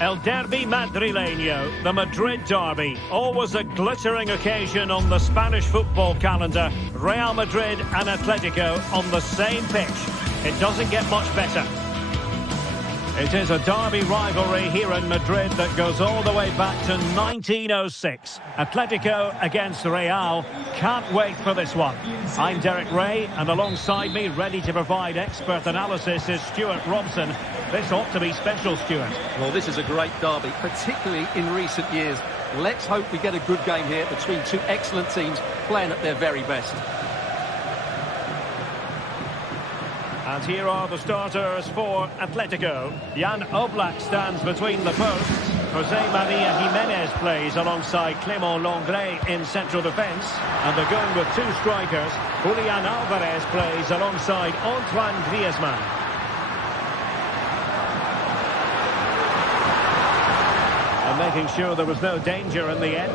El Derby Madrileño, the Madrid derby. Always a glittering occasion on the Spanish football calendar. Real Madrid and Atletico on the same pitch. It doesn't get much better. It is a derby rivalry here in Madrid that goes all the way back to 1906. Atletico against Real. Can't wait for this one. I'm Derek Ray, and alongside me, ready to provide expert analysis, is Stuart Robson. This ought to be special, Stuart. Well, this is a great derby, particularly in recent years. Let's hope we get a good game here between two excellent teams playing at their very best. And here are the starters for Atletico. Jan Oblak stands between the posts. Jose Maria Jimenez plays alongside Clément Lenglet in central defence. And they're going with two strikers. Julian Alvarez plays alongside Antoine Griezmann. And making sure there was no danger in the end.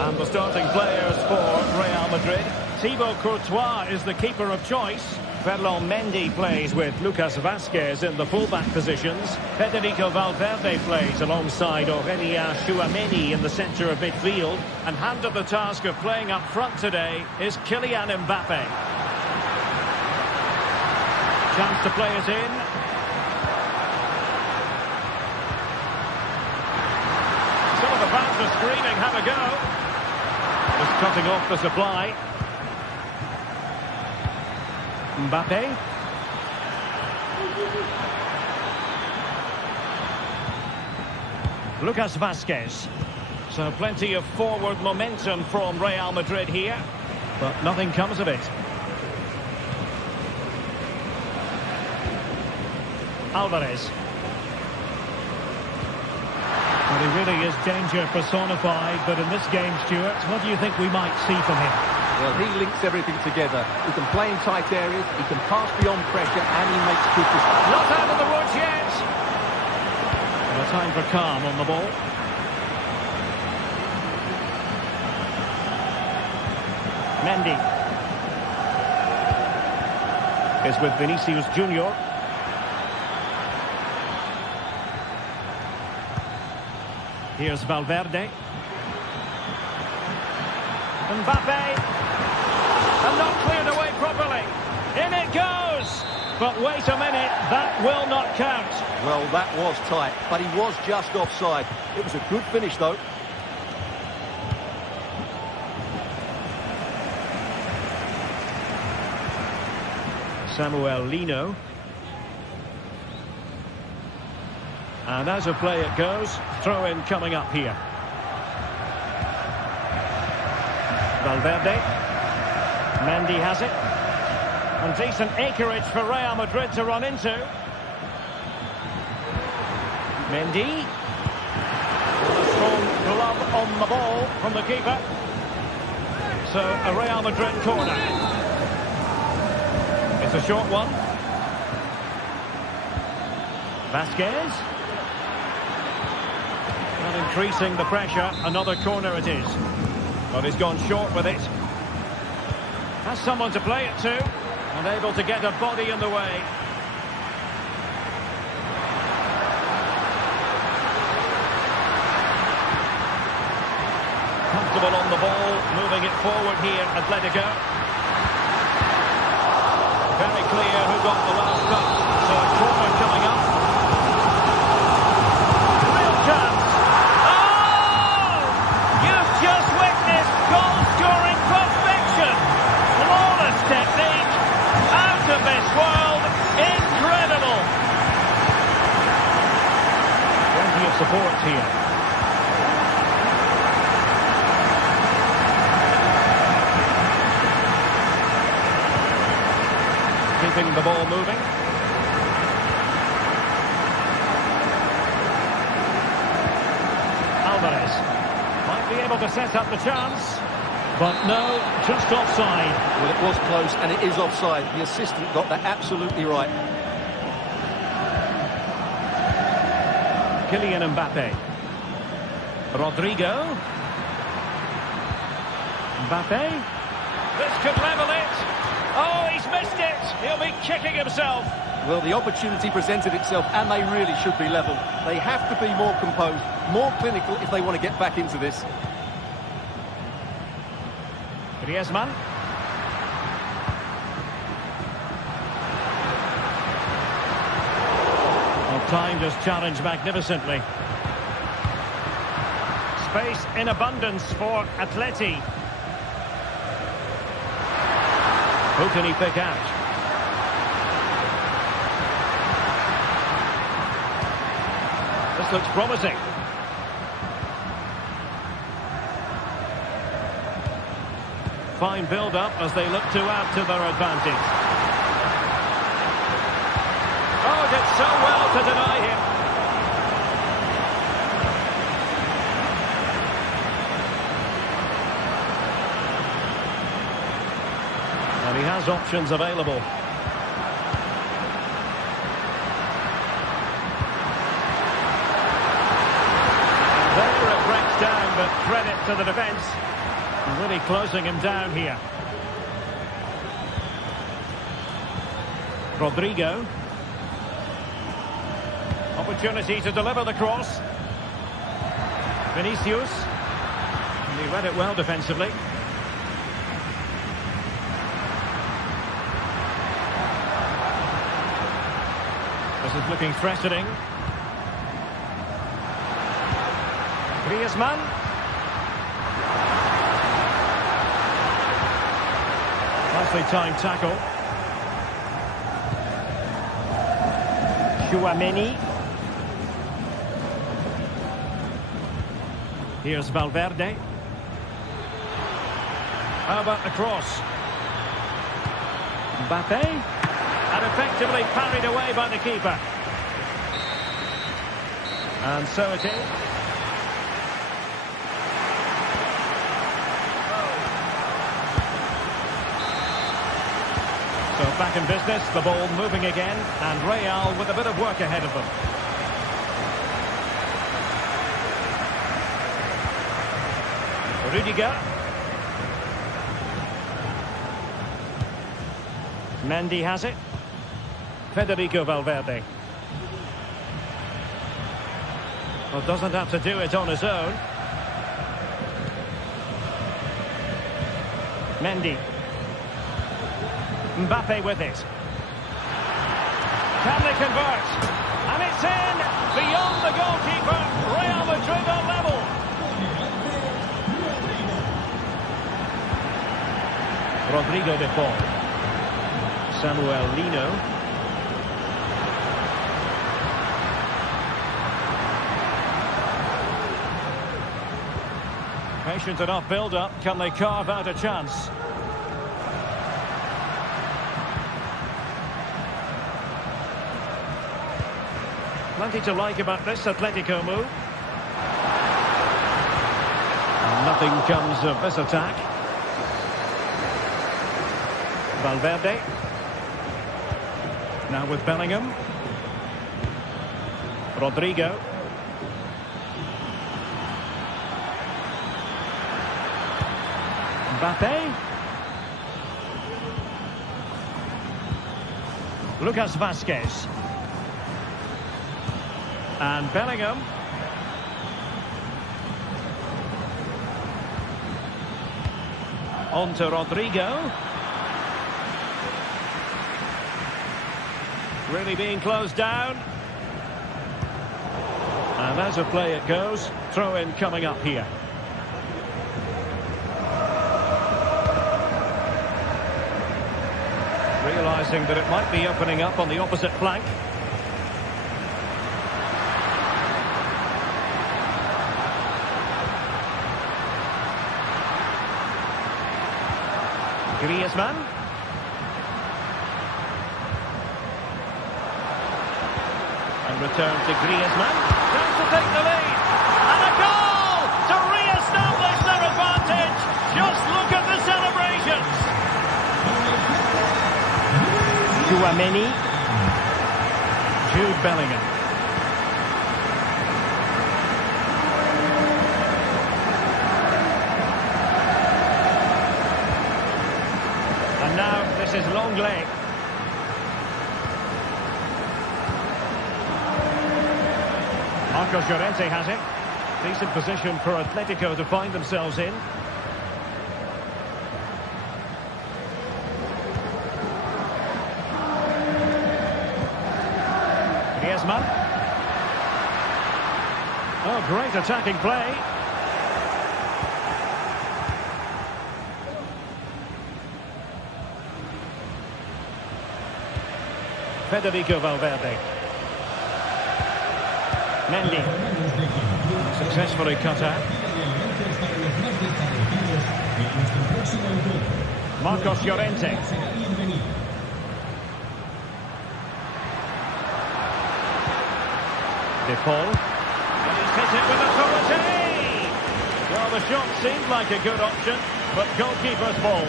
And the starting players for Real Madrid. Thibaut Courtois is the keeper of choice. Ferland Mendy plays with Lucas Vazquez in the fullback positions. Federico Valverde plays alongside Aurélien Tchouameni in the centre of midfield. And handed the task of playing up front today is Kylian Mbappe. Chance to play it in. Some of the fans are screaming, have a go. Just cutting off the supply. Mbappe. Lucas Vazquez. So plenty of forward momentum from Real Madrid here, but nothing comes of it. Alvarez. Well, he really is danger personified, but in this game, Stuart, what do you think we might see from him? Well, he links everything together. He can play in tight areas, he can pass beyond pressure, and he makes good decisions. Not out of the woods yet! And a time for calm on the ball. Mendy is with Vinicius Junior. Here's Valverde. Mbappe. And not cleared away properly. In it goes! But wait a minute, that will not count. Well, that was tight, but he was just offside. It was a good finish, though. Samuel Lino. And as a play it goes, throw-in coming up here. Valverde. Mendy has it. And decent acreage for Real Madrid to run into. Mendy. A strong glove on the ball from the keeper. So a Real Madrid corner. It's a short one. Vazquez. Not increasing the pressure. Another corner it is. But he's gone short with it. Has someone to play it to. Unable to get a body in the way. Comfortable on the ball. Moving it forward here, Atletico. Very clear who got the last touch. So a corner coming up. Real chance. Oh! You've just witnessed goal-scoring perfection. Flawless technique. Out of this world. Incredible. Plenty of support here. Keeping the ball moving. Alvarez might be able to set up the chance, but no, just offside. Well, it was close, and it is offside. The assistant got that absolutely right. Kylian Mbappe. Rodrigo. Mbappe. This could level it. Oh, he's missed it. He'll be kicking himself. Well, the opportunity presented itself, and they really should be level. They have to be more composed, more clinical if they want to get back into this. Griezmann. Timed his challenge magnificently. Space in abundance for Atleti. Who can he pick out? This looks promising. Fine build-up as they look to add to their advantage. Oh, did so well to deny him. And he has options available. There it breaks down, but credit to the defence. Really closing him down here. Rodrigo. Opportunity to deliver the cross. Vinicius. And he read it well defensively. This is looking threatening. Griezmann. Nicely timed tackle. Chouameni. Here's Valverde. How about the cross? Mbappe. And effectively parried away by the keeper. And so it is. So back in business, the ball moving again, and Real with a bit of work ahead of them. Rudiger. Mendy has it. Federico Valverde. Well, doesn't have to do it on his own. Mendy. Mbappe with it. Can they convert? And it's in! Beyond the goalkeeper. Real Madrid are level. Rodrigo de Paul. Samuel Lino. Patient enough build-up. Can they carve out a chance? Plenty to like about this Atletico move. Nothing comes of this attack. Valverde. Now with Bellingham. Rodrigo. Mbappe. Lucas Vazquez. And Bellingham. On to Rodrigo. Really being closed down. And as a play it goes. Throw in coming up here. Realising that it might be opening up on the opposite flank. Griezmann. And return to Griezmann. Chance to take the lead. And a goal to re-establish their advantage. Just look at the celebrations. Chouameni. Jude Bellingham. And now this is Longley. Marcos Llorente has it. Decent position for Atletico to find themselves in. Griezmann. Oh, great attacking play. Federico Valverde. Mendy. Successfully cut out. Marcos Llorente. De Paul. And he's hit it with authority! Well, the shot seemed like a good option, but goalkeeper's ball.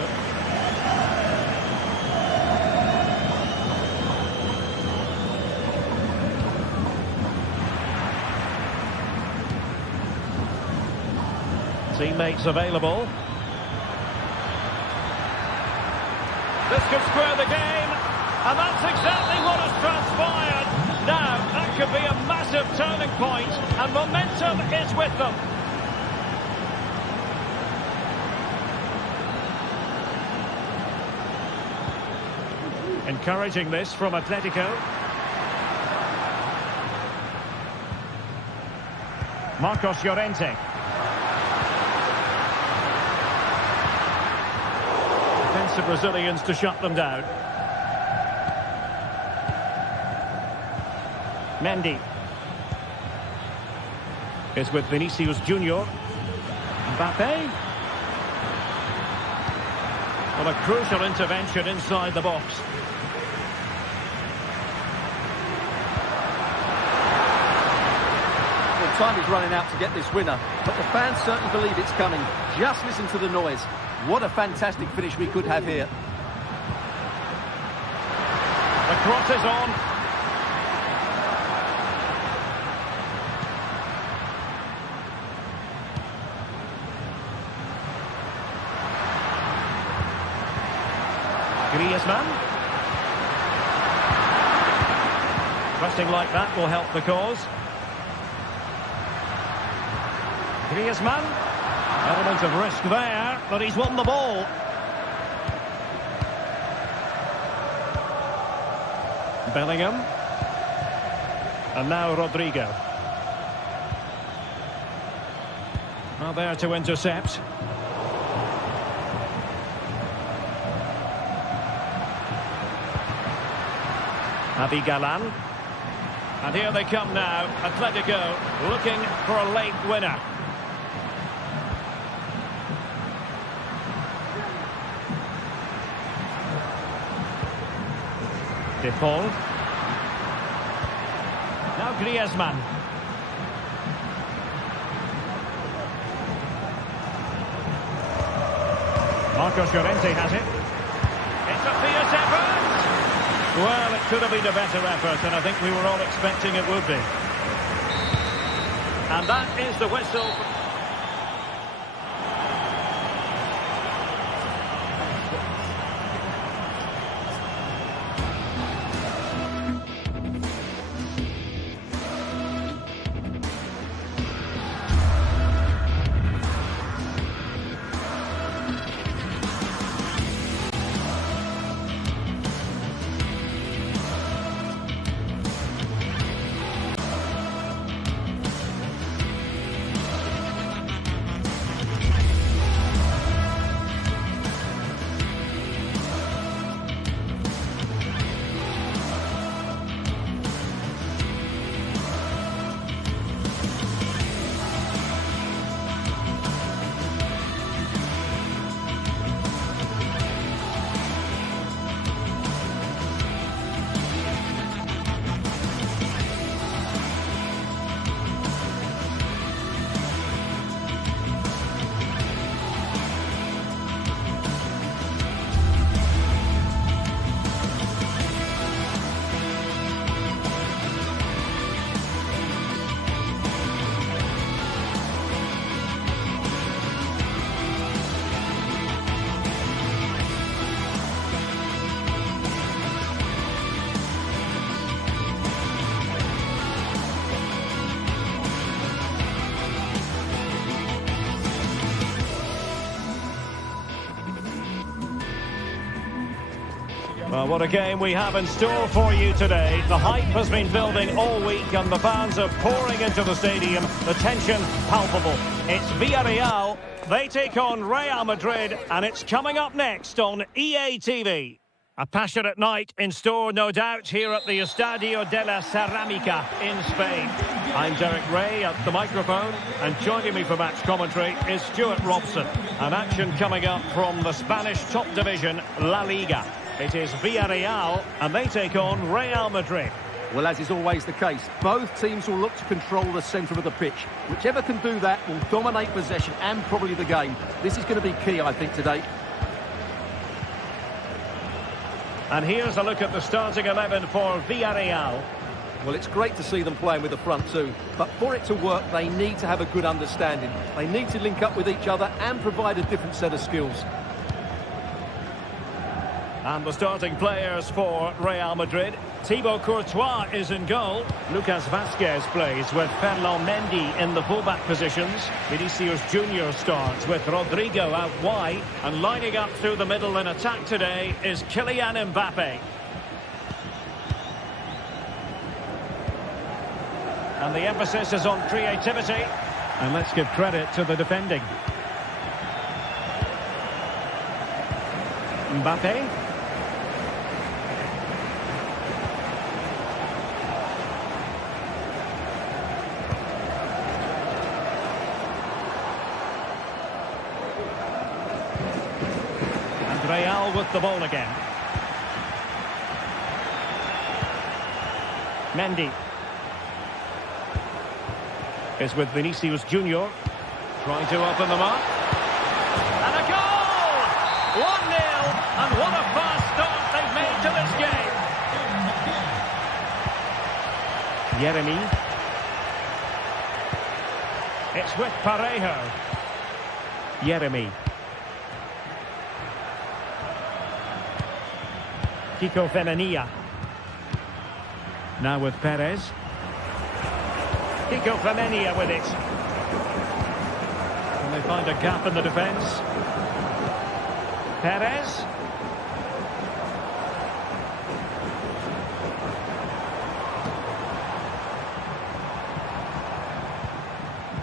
Teammates available. This could square the game, and that's exactly what has transpired. Now, that could be a massive turning point, and momentum is with them. Encouraging this from Atletico. Marcos Llorente. Defensive Brazilians to shut them down. Mendy is with Vinicius Junior. Mbappe. Well, a crucial intervention inside the box. Well, time is running out to get this winner, but the fans certainly believe it's coming. Just listen to the noise. What a fantastic finish we could have here. The cross is on. Griezmann. Pressing like that will help the cause. Griezmann. Element of risk there, but he's won the ball. Bellingham. And now Rodrigo. Well, there to intercept. Javi Galan. And here they come now. Atletico looking for a late winner. De Paul. Now Griezmann. Marcos Llorente has it. It's a fierce effort. Well, it could have been a better effort, and I think we were all expecting it would be. And that is the whistle. Well, what a game we have in store for you today. The hype has been building all week and the fans are pouring into the stadium. The tension palpable. It's Villarreal. They take on Real Madrid and it's coming up next on EA TV. A passionate night in store, no doubt, here at the Estadio de la Cerámica in Spain. I'm Derek Ray at the microphone, and joining me for match commentary is Stuart Robson. An action coming up from the Spanish top division, La Liga. It is Villarreal, and they take on Real Madrid. Well, as is always the case, both teams will look to control the centre of the pitch. Whichever can do that will dominate possession and probably the game. This is going to be key, I think, today. And here's a look at the starting 11 for Villarreal. Well, it's great to see them playing with the front two, but for it to work, they need to have a good understanding. They need to link up with each other and provide a different set of skills. And the starting players for Real Madrid. Thibaut Courtois is in goal. Lucas Vázquez plays with Ferland Mendy in the fullback positions. Vinicius Junior starts with Rodrigo out wide. And lining up through the middle in attack today is Kylian Mbappe. And the emphasis is on creativity. And let's give credit to the defending. Mbappe. Real with the ball again. Mendy is with Vinicius Junior, trying to open them up. And a goal! 1-0, and what a fast start they've made to this game. Yeremy. It's with Parejo. Yeremy. Kiko Femenia. Now with Perez. Kiko Femenia with it. And they find a gap in the defence. Perez.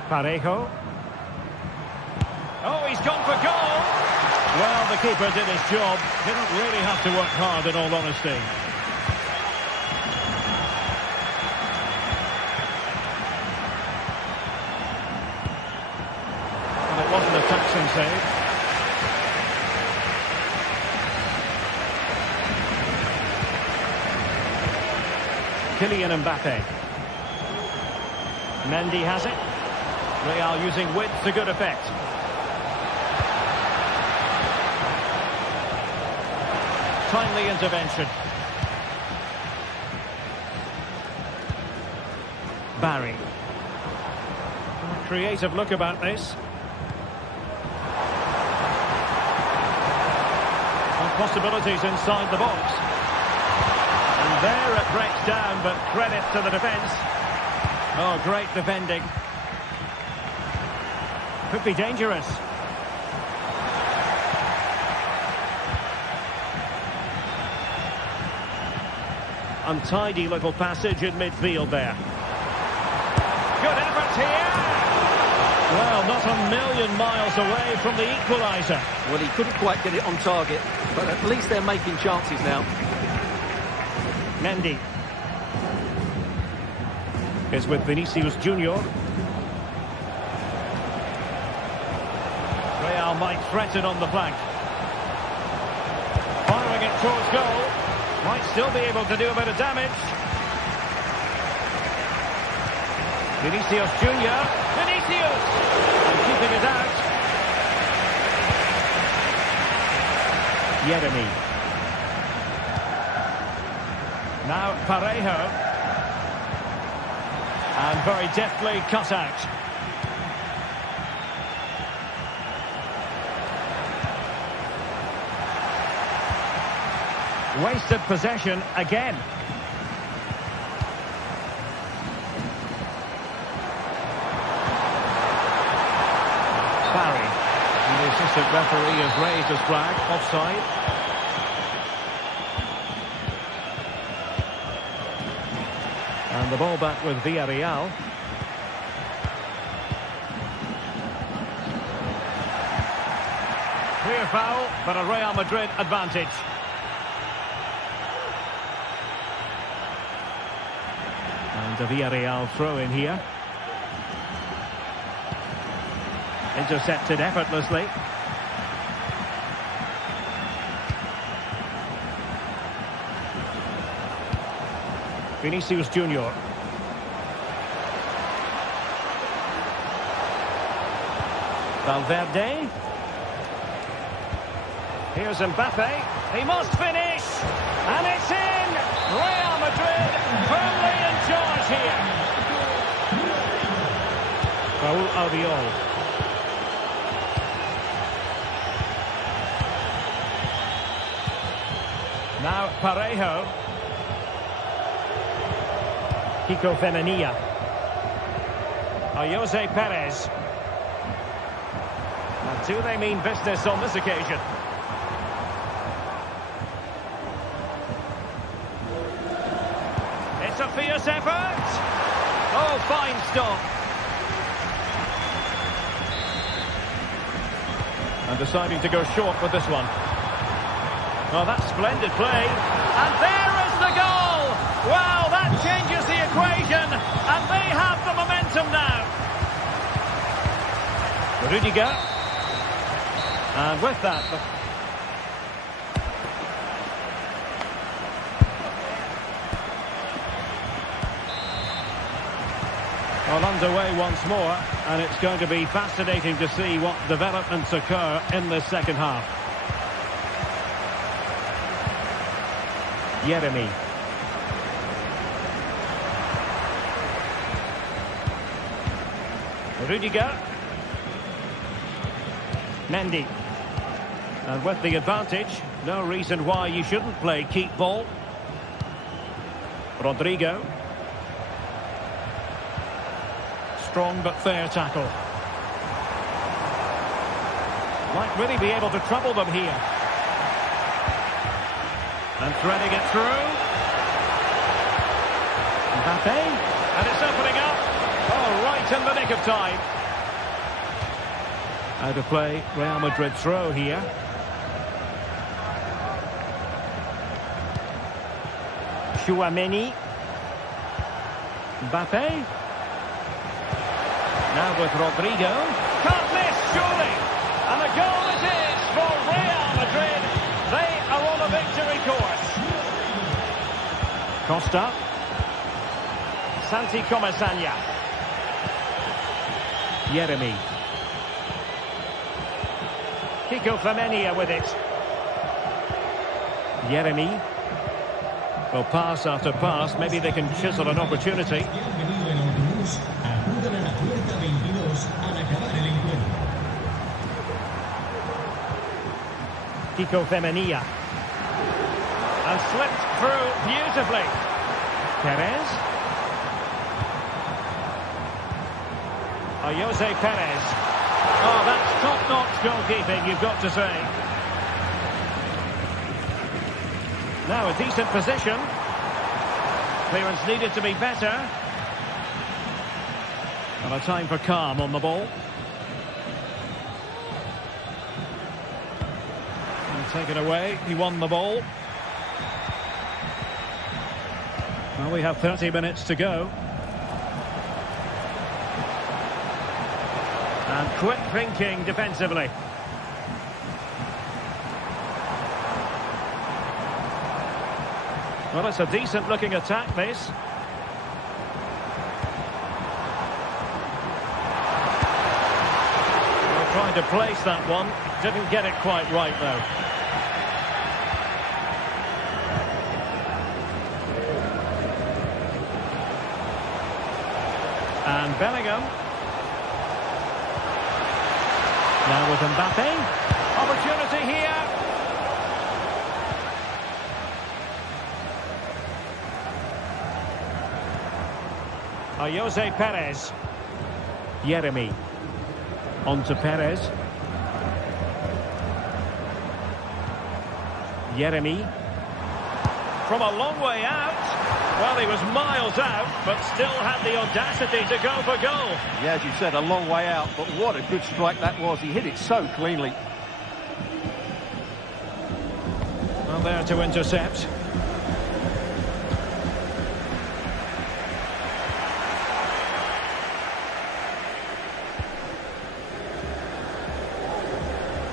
Parejo. Oh, he's gone for goal. Well, the keeper did his job. Didn't really have to work hard, in all honesty. And it wasn't a taxing save. Kylian Mbappe. Mendy has it. Real using width to good effect. Timely intervention. Barry. A creative look about this. And possibilities inside the box. And there it breaks down, but credit to the defence. Oh, great defending. Could be dangerous. Untidy little passage in midfield there. Good effort here. Well, not a million miles away from the equaliser. Well, he couldn't quite get it on target, but at least they're making chances now. Mendy is with Vinicius Junior. Real might threaten on the flank. Firing it towards goal. Might still be able to do a bit of damage. Vinicius Junior. Vinicius! And keeping it out. Yeremy. Now Parejo. And very deftly cut out. Wasted possession again. Barry. And the assistant referee has raised his flag. Offside. And the ball back with Villarreal. Clear foul, but a Real Madrid advantage. And a Villarreal throw in here. Intercepted effortlessly. Vinicius Junior. Valverde. Here's Mbappe. He must finish. And it's in. Real Madrid firmly in charge here. Raúl Albiol. Now Parejo. Kiko Femenia. Jose Perez. And do they mean business on this occasion? It's a fierce effort. Oh, fine stop. And deciding to go short with this one. Oh, that's splendid play. And there is the goal. Wow, that changes the equation. And they have the momentum now. Rudiger. And with that... Well, underway once more, and it's going to be fascinating to see what developments occur in the second half. Yeremy. Rudiger. Mendy. And with the advantage, no reason why you shouldn't play keep ball. Rodrigo. Strong but fair tackle. Might really be able to trouble them here. And threading it through. Mbappe. And it's opening up. Oh, right in the nick of time. Out of play, Real Madrid throw here. Chouameni. Mbappe. Now with Rodrigo. Can't miss, surely. And the goal it is for Real Madrid. They are on a victory course. Costa. Santi Comesaña. Yeremy. Kiko Femenia with it. Yeremy. Well, pass after pass. Maybe they can chisel an opportunity. Bienvenido en autobús. Acudan a la puerta 22 al acabar el encuentro. Kiko Femenia. And slipped through beautifully. Perez. Jose Perez. Oh, that's top-notch goalkeeping, you've got to say. Now a decent position. Clearance needed to be better. And a time for calm on the ball. And taken away, he won the ball. Well, we have 30 minutes to go. And quick thinking defensively. Well, it's a decent looking attack, this. Well, trying to place that one. Didn't get it quite right, though. And Bellingham. Now with Mbappe. Opportunity here. Jose Perez. Yeremy. On to Perez. Yeremy. From a long way out. Well, he was miles out, but still had the audacity to go for goal. Yeah, as you said, a long way out, but what a good strike that was. He hit it so cleanly. Well, there to intercept.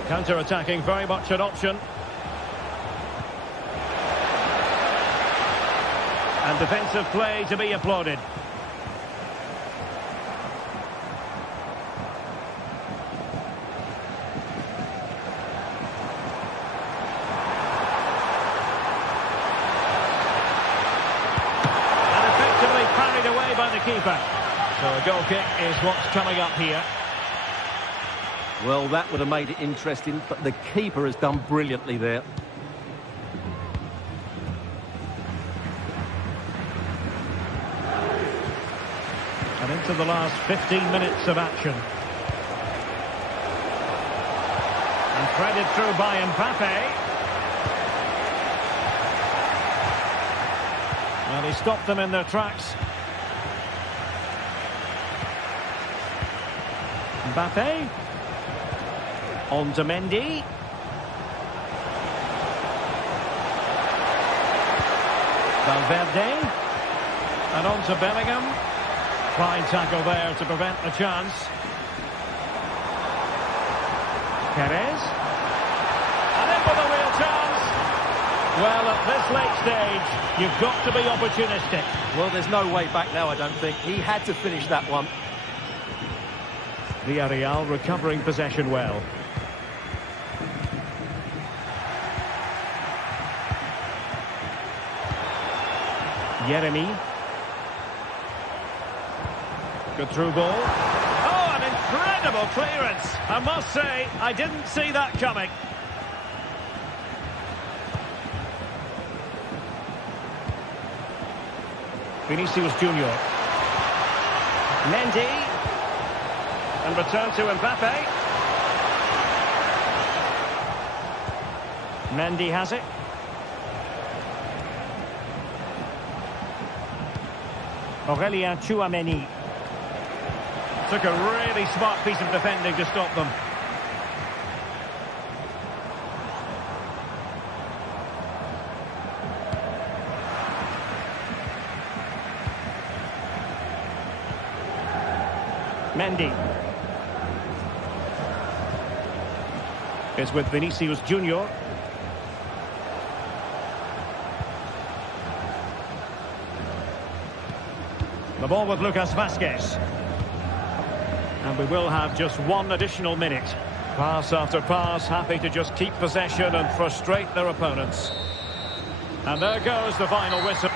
Counter-attacking, very much an option. And defensive play to be applauded. And effectively parried away by the keeper. So a goal kick is what's coming up here. Well, that would have made it interesting, but the keeper has done brilliantly there. And into the last 15 minutes of action. And threaded through by Mbappe. Well, he stopped them in their tracks. Mbappe. On to Mendy. Valverde. And on to Bellingham. Fine tackle there to prevent the chance. Perez. And in with a real chance. Well, at this late stage, you've got to be opportunistic. Well, there's no way back now, I don't think. He had to finish that one. Villarreal recovering possession well. Jeremy. Good through ball. Oh, an incredible clearance. I must say, I didn't see that coming. Vinicius Junior. Mendy. And return to Mbappe. Mendy has it. Aurelien Tchouameni. Took a really smart piece of defending to stop them. Mendy. Is with Vinicius Junior. The ball with Lucas Vazquez. And we will have just one additional minute. Pass after pass, happy to just keep possession and frustrate their opponents. And there goes the final whistle.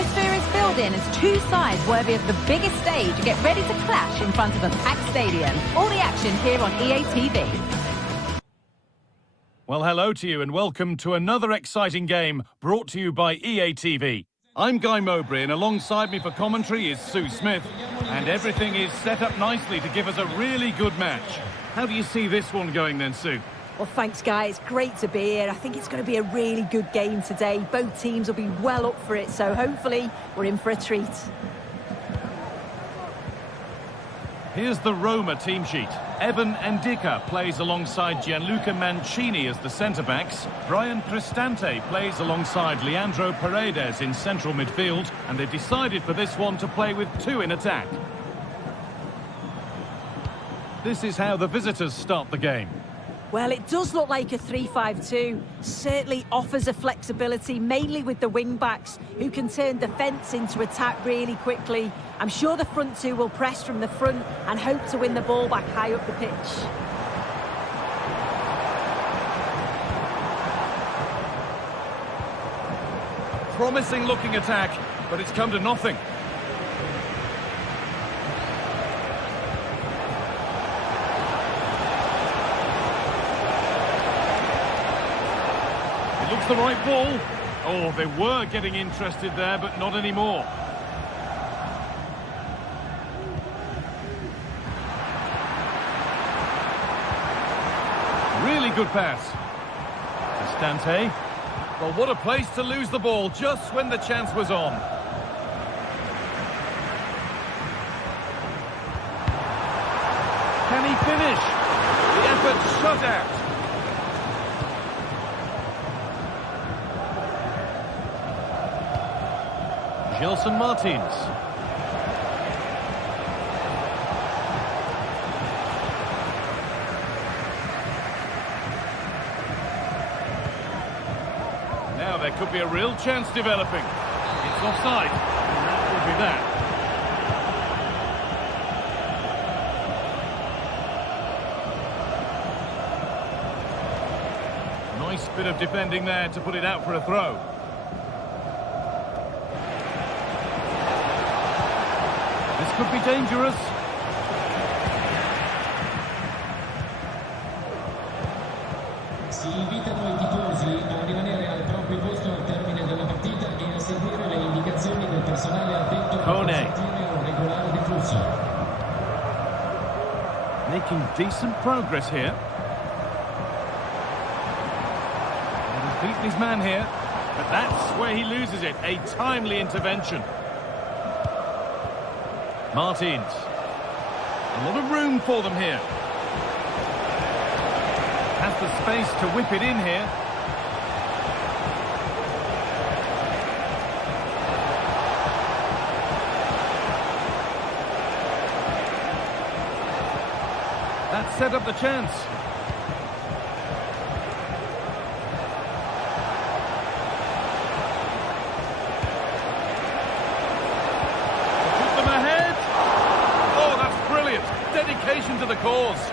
atmosphere is building as two sides worthy of the biggest stage get ready to clash in front of a packed stadium. All the action here on EA TV. Well, hello to you and welcome to another exciting game brought to you by EA TV. I'm Guy Mowbray and alongside me for commentary is Sue Smith, and everything is set up nicely to give us a really good match. How do you see this one going then, Sue? Well, thanks, Guy. It's great to be here. I think it's going to be a really good game today. Both teams will be well up for it, so hopefully we're in for a treat. Here's the Roma team sheet. Evan Ndicka plays alongside Gianluca Mancini as the centre-backs. Brian Cristante plays alongside Leandro Paredes in central midfield. And they've decided for this one to play with two in attack. This is how the visitors start the game. Well, it does look like a 3-5-2. Certainly offers a flexibility, mainly with the wing-backs, who can turn defence into attack really quickly. I'm sure the front two will press from the front and hope to win the ball back high up the pitch. Promising looking attack, but it's come to nothing. Looks the right ball. Oh, they were getting interested there, but not anymore. Really good pass. Cristante. Well, what a place to lose the ball just when the chance was on. Can he finish? The effort shut out. Gelson Martins. Now there could be a real chance developing. It's offside, and that would be that. Nice bit of defending there to put it out for a throw. This could be dangerous. Si invitano I tifosi a rimanere al proprio posto al termine della partita e a seguire le indicazioni del personale addetto per consentire un regolare deflusso. Making decent progress here. And he's beaten his man here, but that's where he loses it. A timely intervention. Martins. A lot of room for them here. Has the space to whip it in here. That set up the chance. Dedication to the cause,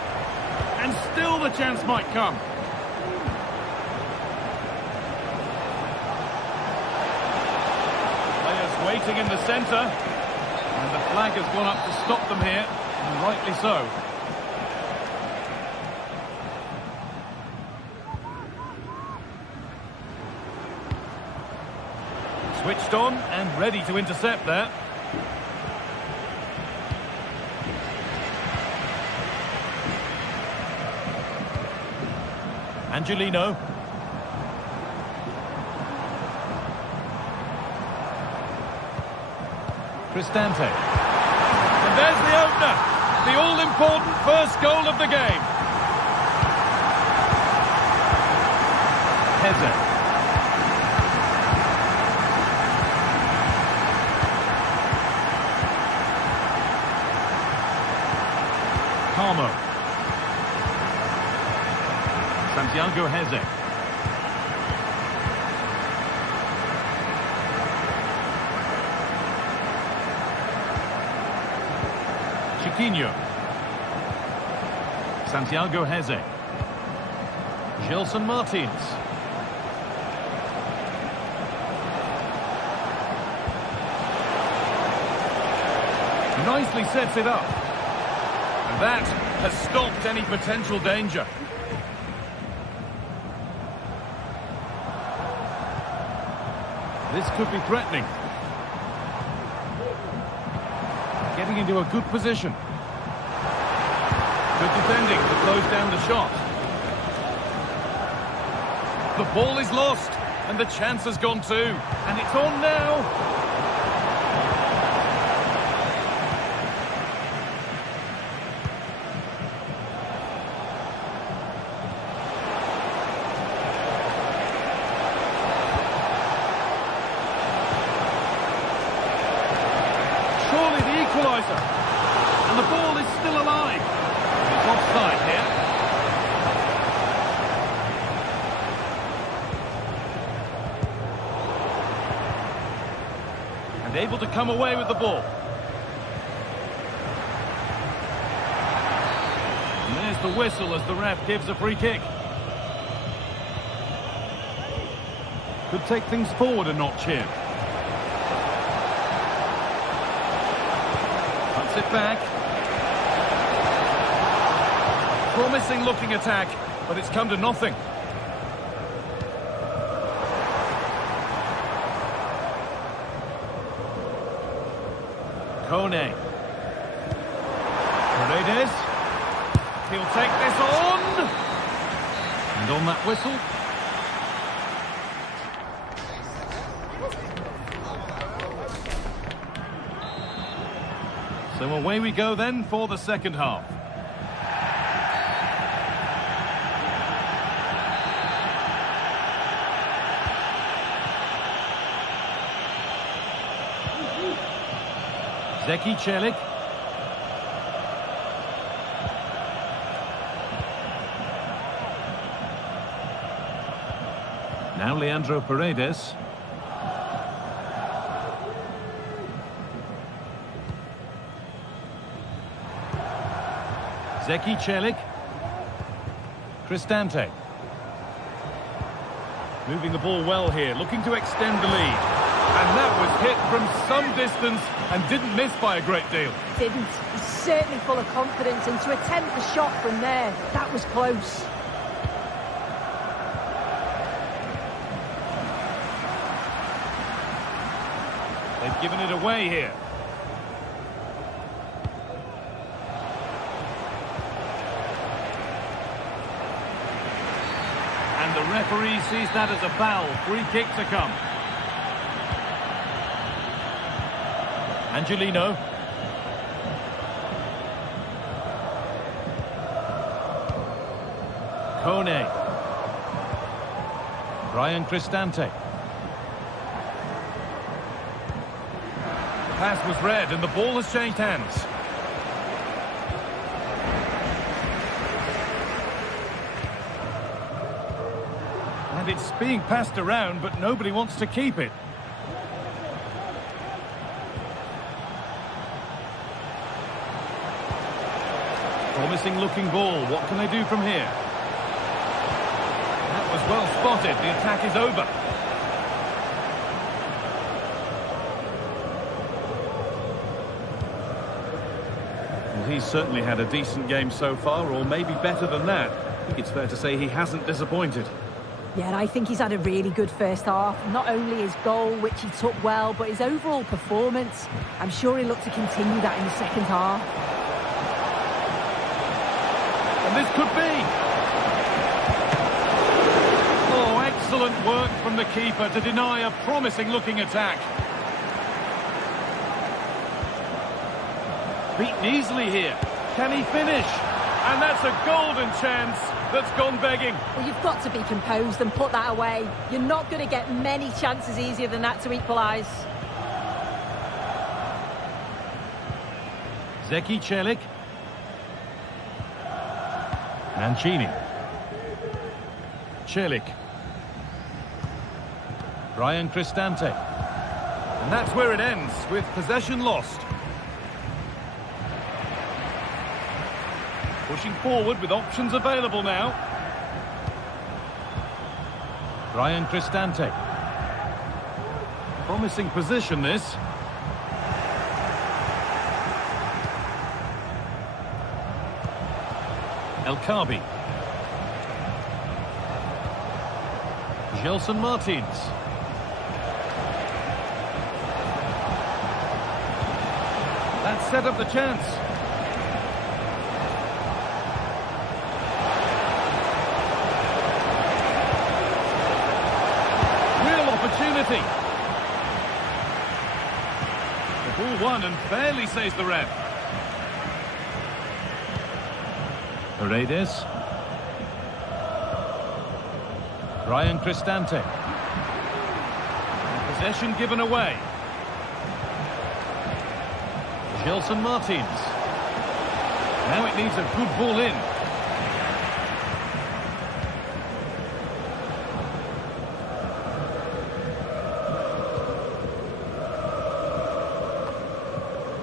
and still the chance might come. Players waiting in the centre, and the flag has gone up to stop them here, and rightly so. Switched on and ready to intercept there. Angelino. Cristante. And there's the opener. The all-important first goal of the game. Heze. Carmo. Santiago Heze. Chiquinho. Santiago Heze. Gelson Martins. Nicely sets it up. And that has stopped any potential danger. This could be threatening. Getting into a good position. Good defending to close down the shot. The ball is lost, and the chance has gone too. And it's on now. Surely the equaliser. And the ball is still alive. It's offside here. And able to come away with the ball. And there's the whistle as the ref gives a free kick. Could take things forward a notch here. Puts it back. Promising looking attack, but it's come to nothing. Kone. Paredes. He'll take this on. And on that whistle. So away we go then for the second half. Zeki Celik. Now Leandro Paredes. Zeki Celik. Cristante. Moving the ball well here, looking to extend the lead. And that was hit from some distance and didn't miss by a great deal. Didn't. He's certainly full of confidence, and to attempt the shot from there, that was close. They've given it away here. And the referee sees that as a foul. Free kick to come. Angelino. Kone. Brian Cristante. The pass was read and the ball has changed hands. And it's being passed around, but nobody wants to keep it. Promising looking ball. What can they do from here? That was well spotted. The attack is over. Well, he's certainly had a decent game so far, or maybe better than that. I think it's fair to say he hasn't disappointed. Yeah, and I think he's had a really good first half. Not only his goal, which he took well, but his overall performance. I'm sure he'll look to continue that in the second half. And this could be. Oh, excellent work from the keeper to deny a promising-looking attack. Beaten easily here. Can he finish? And that's a golden chance that's gone begging. Well, you've got to be composed and put that away. You're not going to get many chances easier than that to equalise. Zeki Celik. Mancini. Celik. Brian Cristante. And that's where it ends, with possession lost. Pushing forward with options available now. Brian Cristante. Promising position, this. El Kaabi. Gelson Martins. That set up the chance. Real opportunity. The ball won and fairly, says the ref. Paredes. Ryan Cristante. Possession given away. Gelson Martins. Now it needs a good ball in.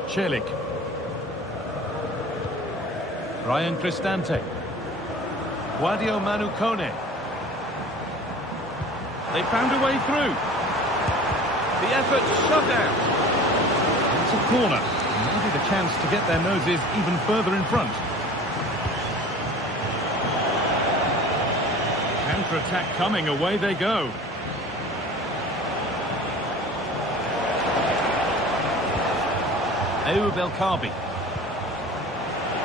Celik. Ryan Cristante. Guadio Manu Kone. They found a way through. The effort shut out. It's a corner. Maybe the chance to get their noses even further in front. Counter-attack coming, away they go. Ayoub El Kaabi.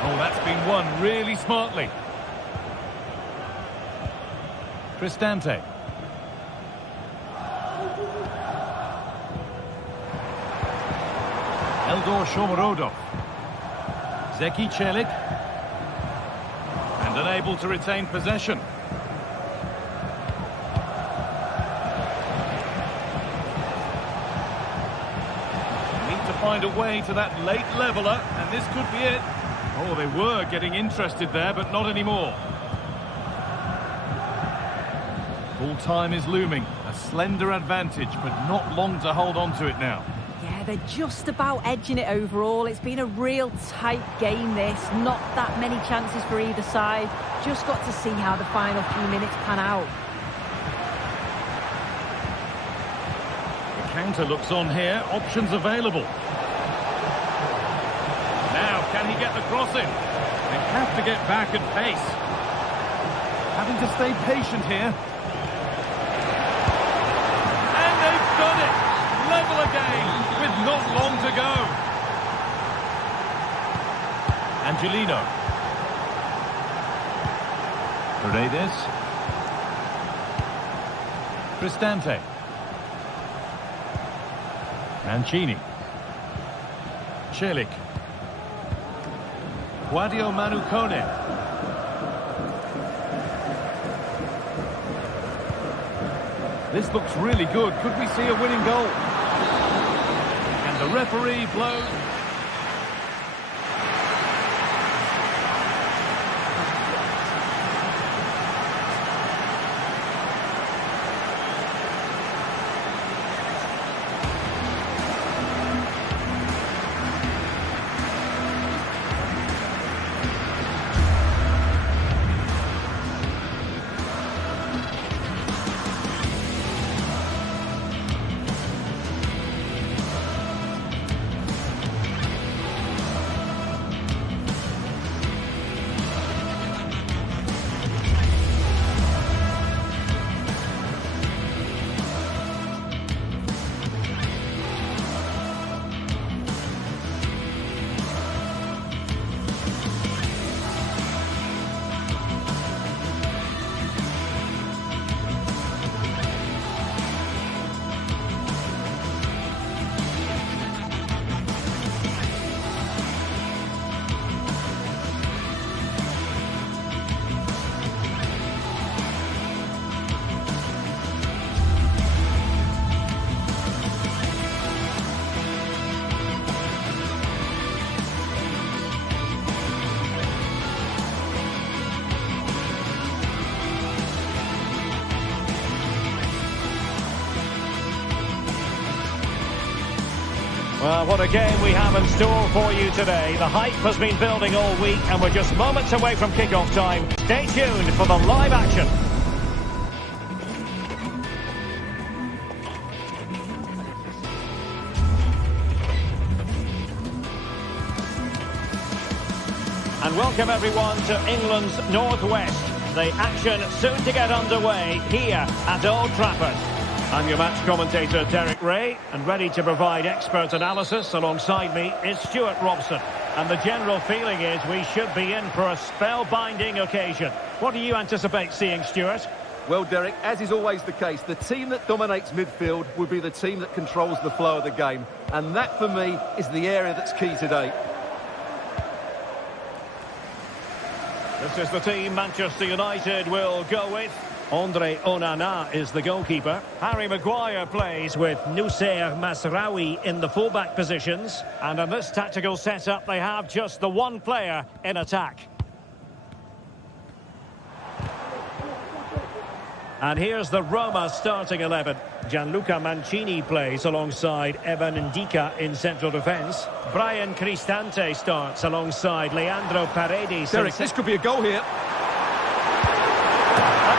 Oh, that's been won really smartly. Cristante. Eldor Shomorodov. Zeki Celik. And unable to retain possession. Need to find a way to that late leveller, and this could be it. Oh, they were getting interested there, but not anymore. Full time is looming. A slender advantage, but not long to hold on to it now. Yeah, they're just about edging it overall. It's been a real tight game, this. Not that many chances for either side. Just got to see how the final few minutes pan out. The counter looks on here. Options available. Now, can he get the cross in? They have to get back at pace. Having to stay patient here. And they've done it! Level again, with not long to go. Angelino. Paredes. Cristante. Mancini. Celik. Guadio Manu Kone. This looks really good. Could we see a winning goal? And the referee blows. Well, what a game we have in store for you today. The hype has been building all week and we're just moments away from kick-off time. Stay tuned for the live action. And welcome everyone to England's Northwest. The action soon to get underway here at Old Trafford. I'm your match commentator Derek Ray, and ready to provide expert analysis alongside me is Stuart Robson. And the general feeling is we should be in for a spellbinding occasion. What do you anticipate seeing, Stuart? Well, Derek, as is always the case, the team that dominates midfield will be the team that controls the flow of the game. And that, for me, is the area that's key today. This is the team Manchester United will go with. Andre Onana is the goalkeeper. Harry Maguire plays with Noussair Mazraoui in the fullback positions. And in this tactical setup, they have just the one player in attack. And here's the Roma starting 11. Gianluca Mancini plays alongside Evan Ndika in central defence. Brian Cristante starts alongside Leandro Paredes. Derek, this could be a goal here. A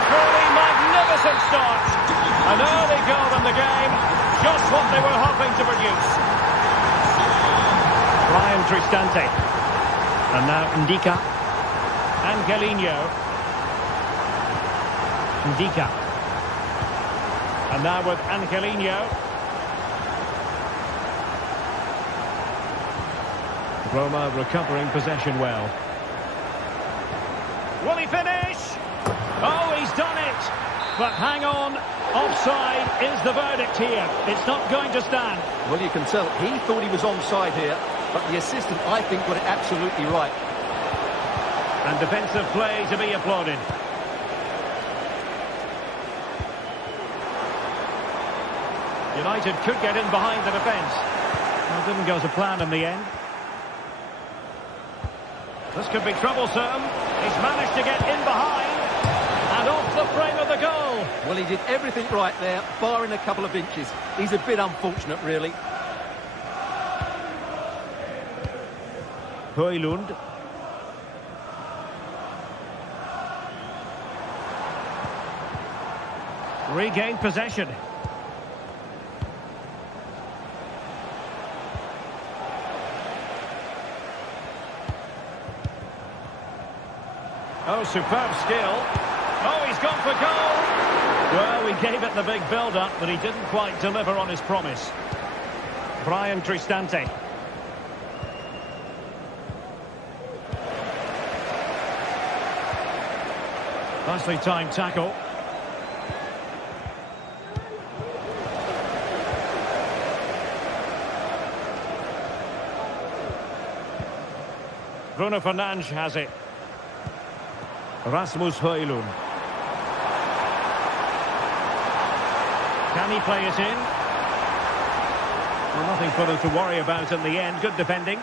truly magnificent start. An early goal in the game. Just what they were hoping to produce. Brian Cristante. And now Ndika. Angelino. Ndika. And now with Angelino. Roma recovering possession well. Will he finish? Oh, he's done it. But hang on. Offside is the verdict here. It's not going to stand. Well, you can tell he thought he was onside here, but the assistant, I think, got it absolutely right. And defensive play to be applauded. United could get in behind the defence. Well, didn't go to plan in the end. This could be troublesome. He's managed to get in behind. And off the frame of the goal. Well, he did everything right there, barring a couple of inches. He's a bit unfortunate, really. Højlund. Regained possession. Oh, superb skill. Oh, he's gone for goal. Well, we gave it the big build-up, but he didn't quite deliver on his promise. Brian Cristante. Nicely timed tackle. Bruno Fernandes has it. Rasmus Højlund. Can he play it in? Well, nothing for them to worry about in the end. Good defending.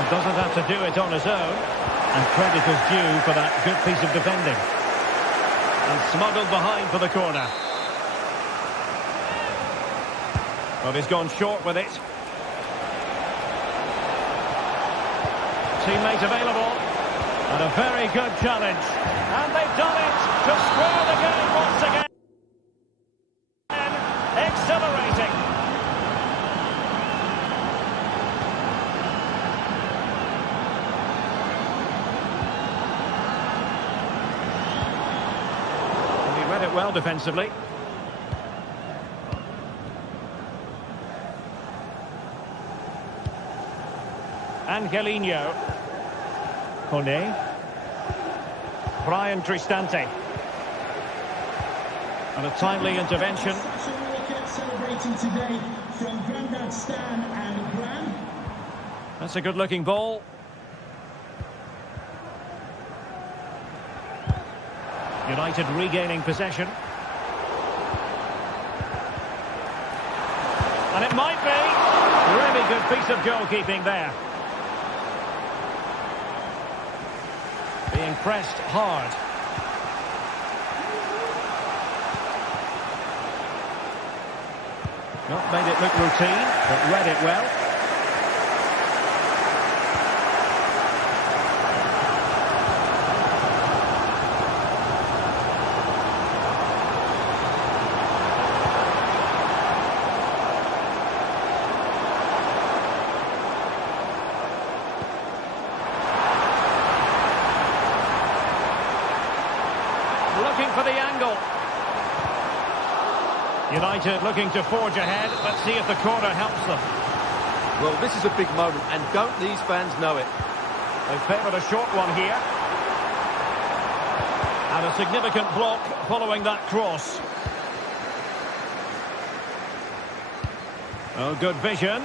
And doesn't have to do it on his own. And credit is due for that good piece of defending. And smuggled behind for the corner. But he's gone short with it. Teammate available. And a very good challenge. And they've done it to square the game once again. Exhilarating. And he read it well defensively. Angelino. Kone. Brian Cristante. And a timely intervention. Celebrating today from Grandad Stan and Gran. That's a good-looking ball. United regaining possession. And it might be. Really good piece of goalkeeping there. Being pressed hard. Not made it look routine, but read it well. United looking to forge ahead. Let's see if the corner helps them. Well, this is a big moment, and don't these fans know it? They favoured a short one here. And a significant block following that cross. Oh, good vision.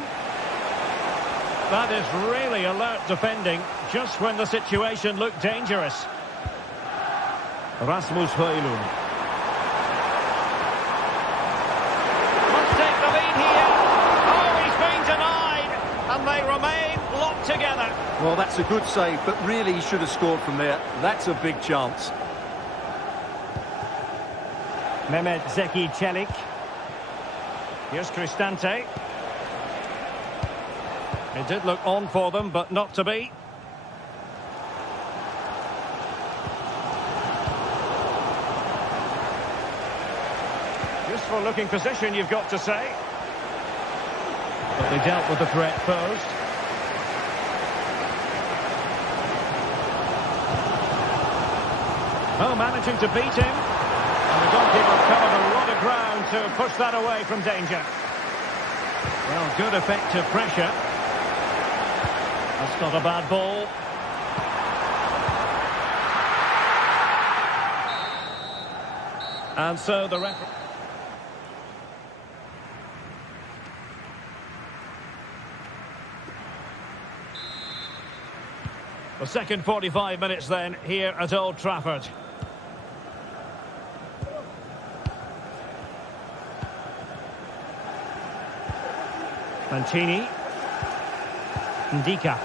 That is really alert defending, just when the situation looked dangerous. Rasmus Højlund. Must take the lead here. Oh, he's been denied. And they remain locked together. Well, that's a good save, but really he should have scored from there. That's a big chance. Mehmet Zeki Çelik. Here's Cristante. It did look on for them, but not to be. Useful looking position, you've got to say. But they dealt with the threat posed. Oh, managing to beat him. And the goalkeeper covered a lot of ground to push that away from danger. Well, good effective pressure. That's not a bad ball. And so the referee... The second 45 minutes then here at Old Trafford. Mancini. Ndika.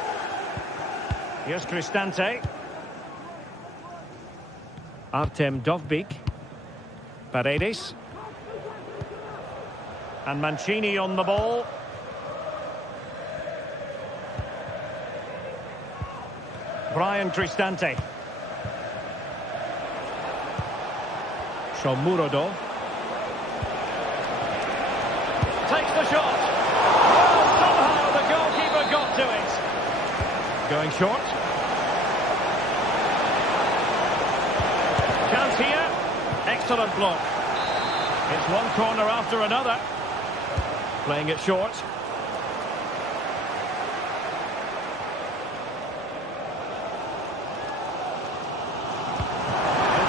Here's Cristante. Artem Dovbyk. Paredes. And Mancini on the ball. Brian Cristante. Shomurodov. Takes the shot. Oh, somehow the goalkeeper got to it. Going short. Chance here. Excellent block. It's one corner after another. Playing it short.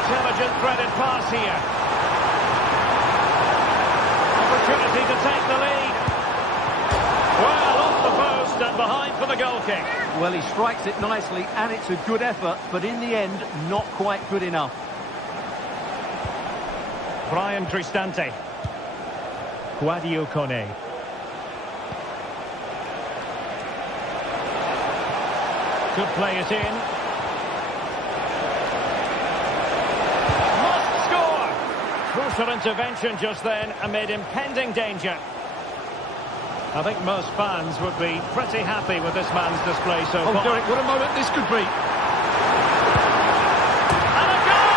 Intelligent threaded pass here. Opportunity to take the lead. Well, off the post and behind for the goal kick. Well, he strikes it nicely, and it's a good effort, but in the end, not quite good enough. Brian Cristante. Guadio Kone. Could play it in. Must score! Crucial intervention just then amid impending danger. I think most fans would be pretty happy with this man's display so far. Oh, Derek, what a moment this could be. And a goal!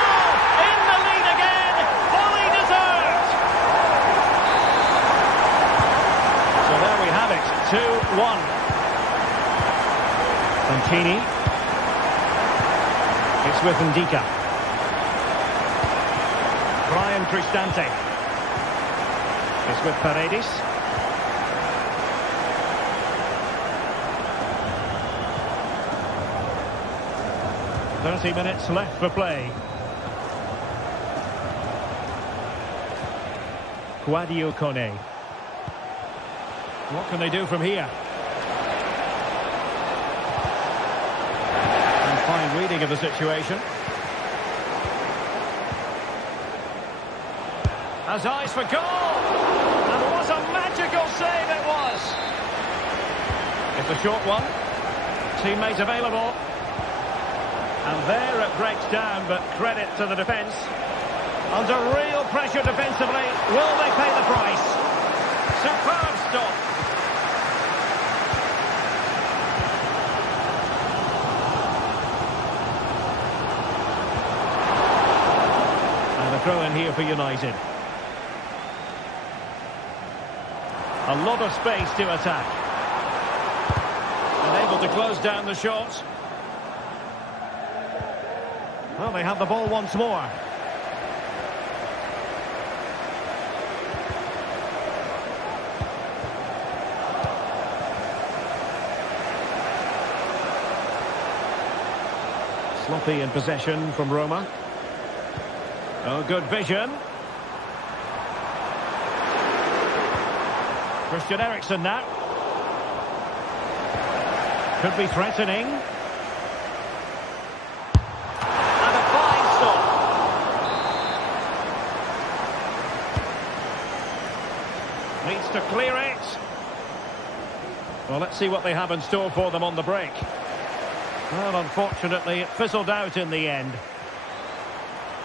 In the lead again! Fully deserved! So there we have it. 2-1. Mancini. It's with Ndika. Brian Cristante. It's with Paredes. "30 minutes left for play." Guadio Kone. What can they do from here? Fine reading of the situation. Has eyes for goal! And what a magical save it was! It's a short one. Teammate available. And there it breaks down, but credit to the defence. Under real pressure defensively, will they pay the price? Superb stop. Throw in here for United. A lot of space to attack. And able to close down the shot. Well, they have the ball once more. Sloppy in possession from Roma. Oh, good vision. Christian Eriksen now. Could be threatening. And a fine stop. Needs to clear it. Well, let's see what they have in store for them on the break. Well, unfortunately, it fizzled out in the end.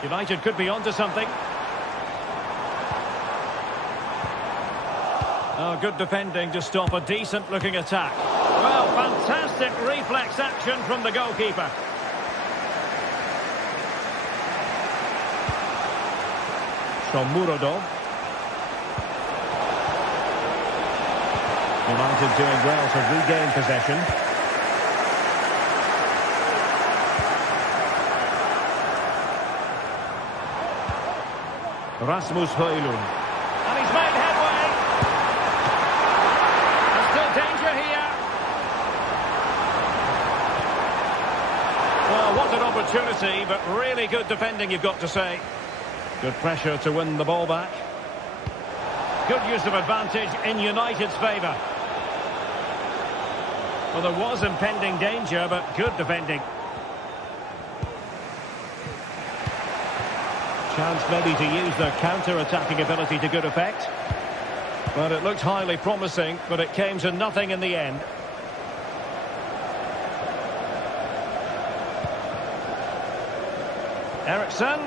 United could be onto something. Oh, good defending to stop a decent-looking attack. Well, fantastic reflex action from the goalkeeper. Shomurodov. United doing well to regain possession. Rasmus Højlund. And he's made headway. There's still danger here. Well, what an opportunity, but really good defending, you've got to say. Good pressure to win the ball back. Good use of advantage in United's favour. Well, there was impending danger, but good defending. Chance maybe to use their counter-attacking ability to good effect. But it looked highly promising, but it came to nothing in the end. Eriksen.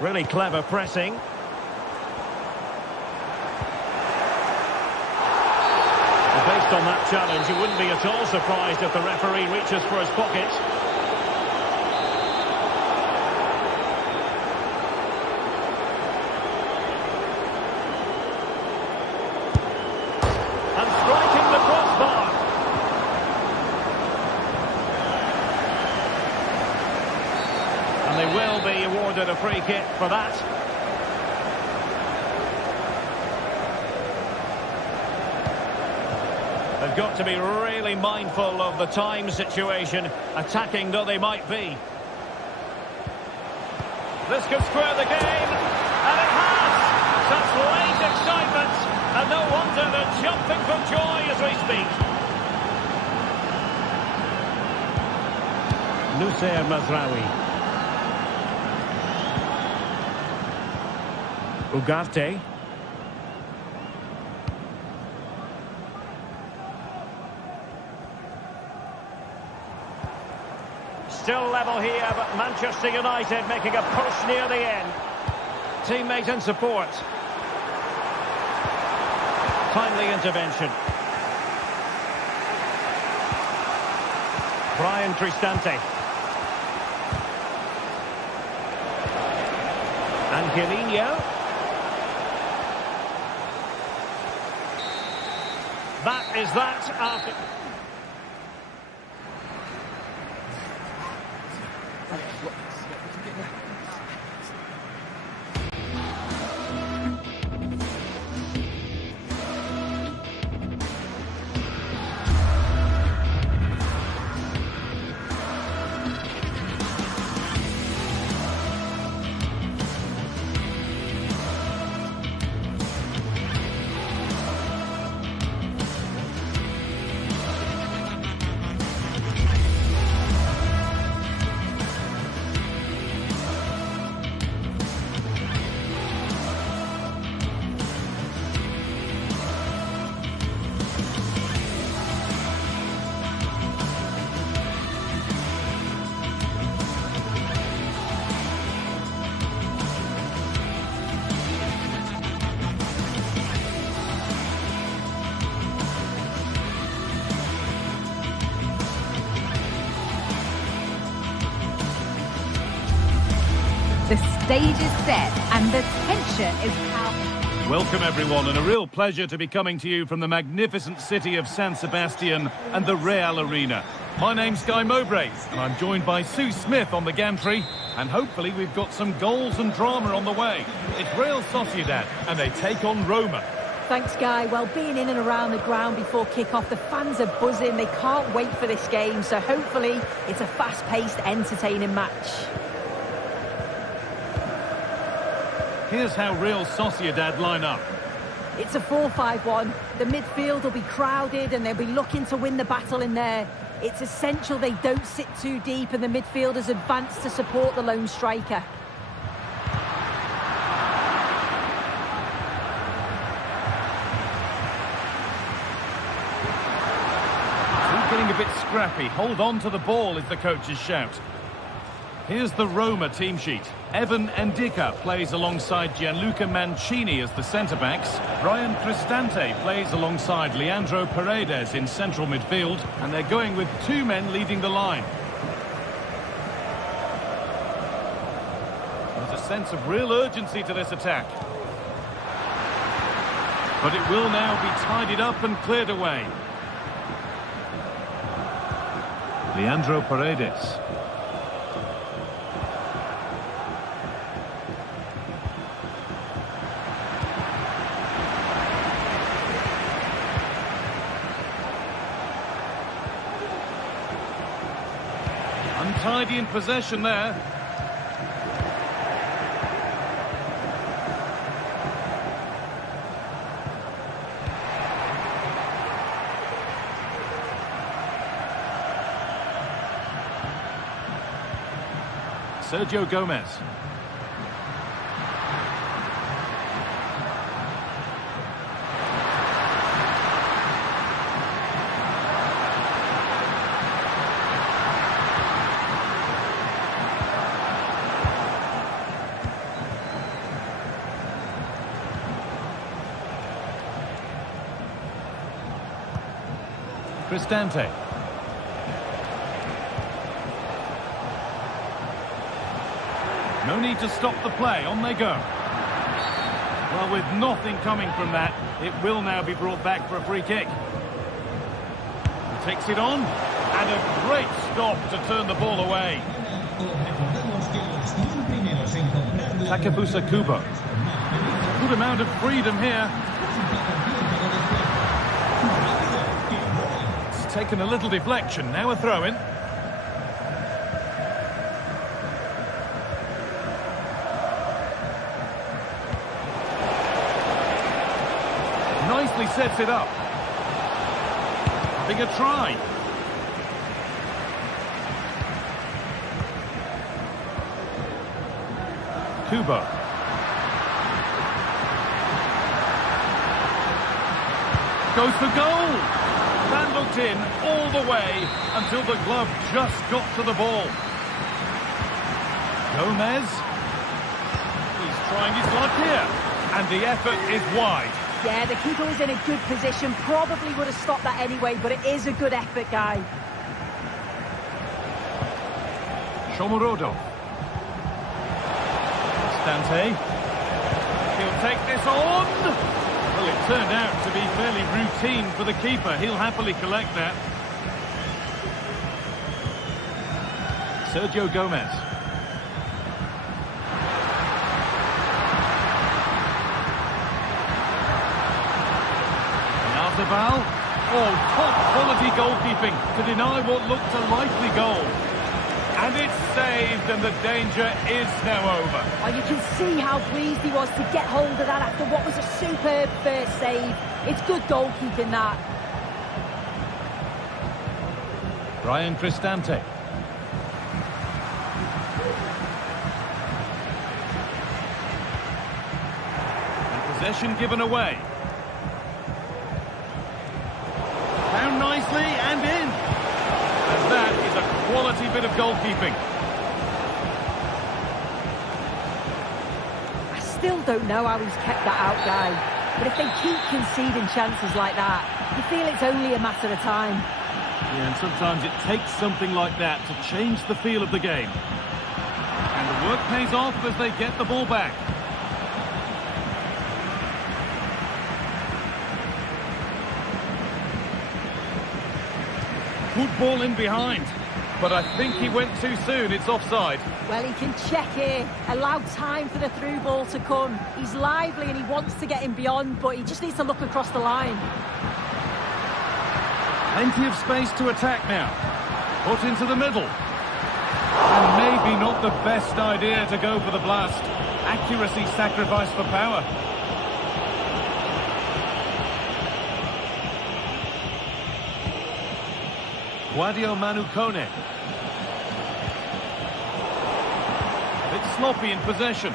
Really clever pressing. Based on that challenge, you wouldn't be at all surprised if the referee reaches for his pocket. And striking the crossbar. And they will be awarded a free kick for that. They've got to be really mindful of the time situation, attacking though they might be. This could square the game, and it has! Such late excitement, and no wonder they're jumping for joy as we speak. Nusayr Mazraoui. Ugarte. Still level here, but Manchester United making a push near the end. Teammate in support. Timely intervention. Brian Cristante. Angelino. That is that after... The stage is set and the tension is palpable. Welcome everyone, and a real pleasure to be coming to you from the magnificent city of San Sebastian and the Real Arena. My name's Guy Mowbray, and I'm joined by Sue Smith on the gantry, and hopefully we've got some goals and drama on the way. It's Real Sociedad, and they take on Roma. Thanks, Guy. Well, being in and around the ground before kick-off, the fans are buzzing. They can't wait for this game, so hopefully it's a fast-paced, entertaining match. Here's how Real Sociedad line up. It's a 4-5-1. The midfield will be crowded and they'll be looking to win the battle in there. It's essential they don't sit too deep and the midfielders advance to support the lone striker. Getting a bit scrappy. Hold on to the ball is the coach's shout. Here's the Roma team sheet. Evan Ndika plays alongside Gianluca Mancini as the centre-backs. Brian Cristante plays alongside Leandro Paredes in central midfield. And they're going with two men leading the line. There's a sense of real urgency to this attack. But it will now be tidied up and cleared away. Leandro Paredes. Untidy in possession there. Sergio Gomez. Cristante. No need to stop the play, on they go. Well, with nothing coming from that, it will now be brought back for a free kick. He takes it on, and a great stop to turn the ball away. Takefusa Kubo. Good amount of freedom here. It's taken a little deflection, now a throw-in. Nicely sets it up. Having a try. Kubo. Goes for goal. That looked in all the way until the glove just got to the ball. Gomez. He's trying his luck here. And the effort is wide. Yeah, the keeper was in a good position. Probably would have stopped that anyway, but it is a good effort, Guy. Shomurodov. Cristante. He'll take this on. Well, it turned out to be fairly routine for the keeper. He'll happily collect that. Sergio Gomez. Oh, top quality goalkeeping to deny what looked a likely goal. And it's saved and the danger is now over. Oh, you can see how pleased he was to get hold of that after what was a superb first save. It's good goalkeeping, that. Brian Cristante. And possession given away. Found nicely and in. And that is a quality bit of goalkeeping. I still don't know how he's kept that out, Guy. But if they keep conceding chances like that, you feel it's only a matter of time. Yeah, and sometimes it takes something like that to change the feel of the game. And the work pays off as they get the ball back. Good ball in behind. but I think he went too soon. It's offside. Well, he can check here, allow time for the through ball to come. He's lively and he wants to get him beyond, but he just needs to look across the line. Plenty of space to attack now. Put into the middle. And maybe not the best idea to go for the blast. Accuracy sacrificed for power. Guadio Manukone. A bit sloppy in possession.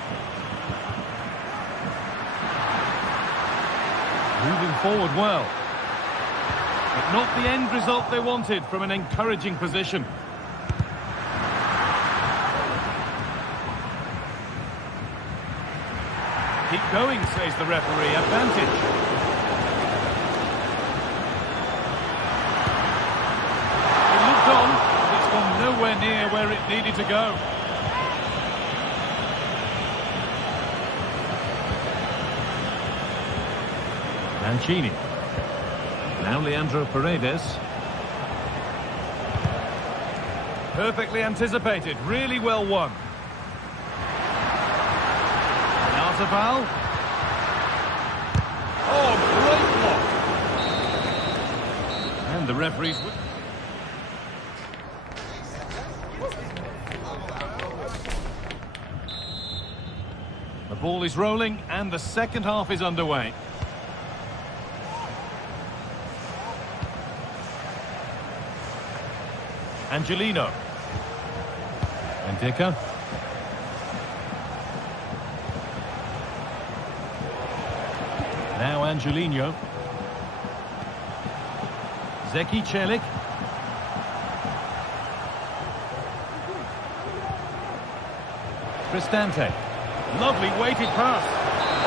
Moving forward well. But not the end result they wanted from an encouraging position. Keep going, says the referee. Advantage. It's gone nowhere near where it needed to go. Mancini. Now Leandro Paredes. Perfectly anticipated, really well won. Artabal. Oh, great block. And the referee's... The ball is rolling and the second half is underway. Angelino. Benfica. Now Angelino. Zeki Celik. Cristante. Lovely weighted pass.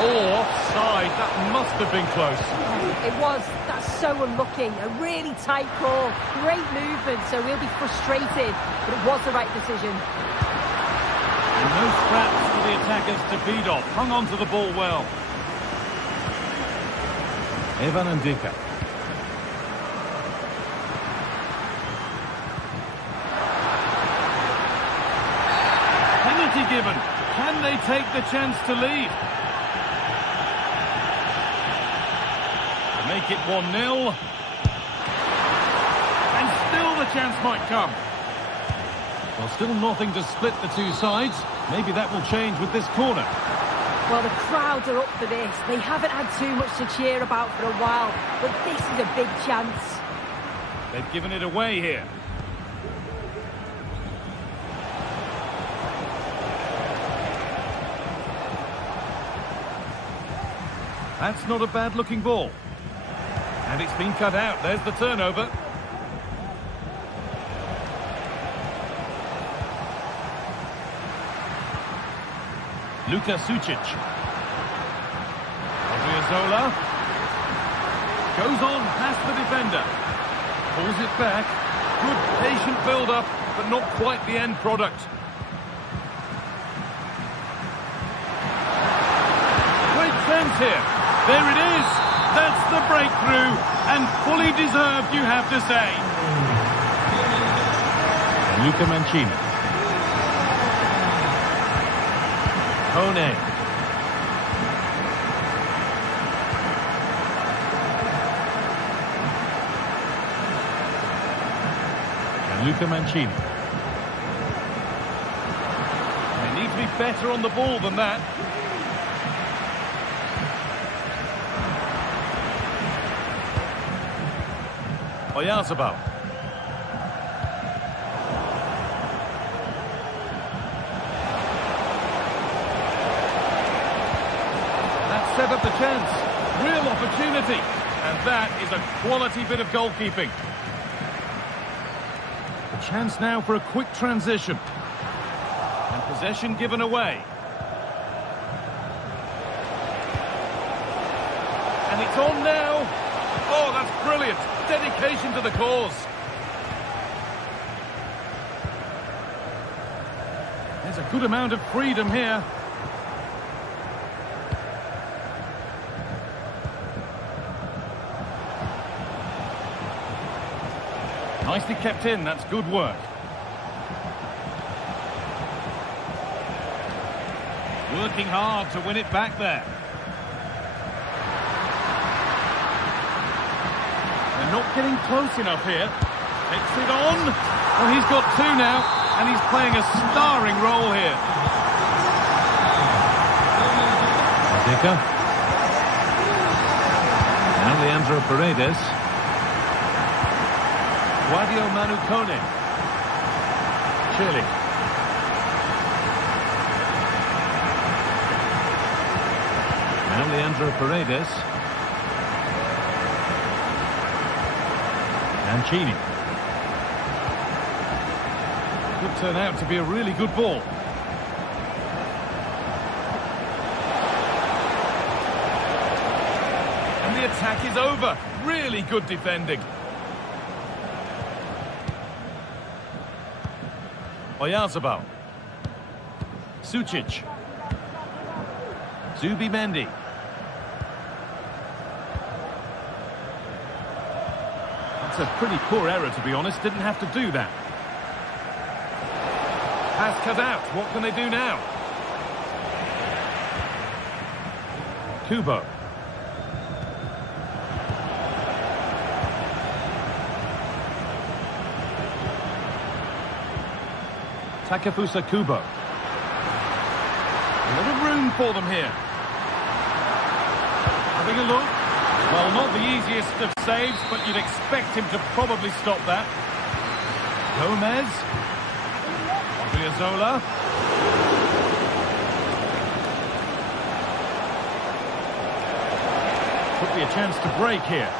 Oh, offside. That must have been close. It was. That's so unlucky. A really tight call. Great movement, so he'll be frustrated. But it was the right decision. And no scraps for the attackers to feed off. Hung on to the ball well. Evan Ndika. Penalty given. Can they take the chance to lead? Make it 1-0. And still the chance might come. Well, still nothing to split the two sides. Maybe that will change with this corner. Well, the crowds are up for this. They haven't had too much to cheer about for a while, but this is a big chance. They've given it away here. That's not a bad-looking ball. And it's been cut out. There's the turnover. Luka Sucic. Odriozola. Goes on past the defender. Pulls it back. Good patient build-up, but not quite the end product. Great chance here. There it is. That's the breakthrough. And fully deserved, you have to say. Luca Mancini. Kone. And Luca Mancini. They need to be better on the ball than that. Oyarzabal. That set up the chance. Real opportunity. And that is a quality bit of goalkeeping. A chance now for a quick transition. And possession given away. And it's on now. Oh, that's brilliant. Dedication to the cause. There's a good amount of freedom here. Nicely kept in, that's good work. Working hard to win it back there. They're not getting close enough here. Takes it on. Well, he's got two now, and he's playing a starring role here. Benfica. Now Leandro Paredes. Guadio Manu Kone. Chile. Now Leandro Paredes. Mancini. Could turn out to be a really good ball. And the attack is over. Really good defending. Oyarzabal. Sucic. Zubimendi. That's a pretty poor error, to be honest. Didn't have to do that. Pass cut out. What can they do now? Kubo. Takefusa Kubo. A lot of room for them here. Having a look. Well, not the easiest of saves, but you'd expect him to probably stop that. Gomez. Odriozola. Could be a chance to break here.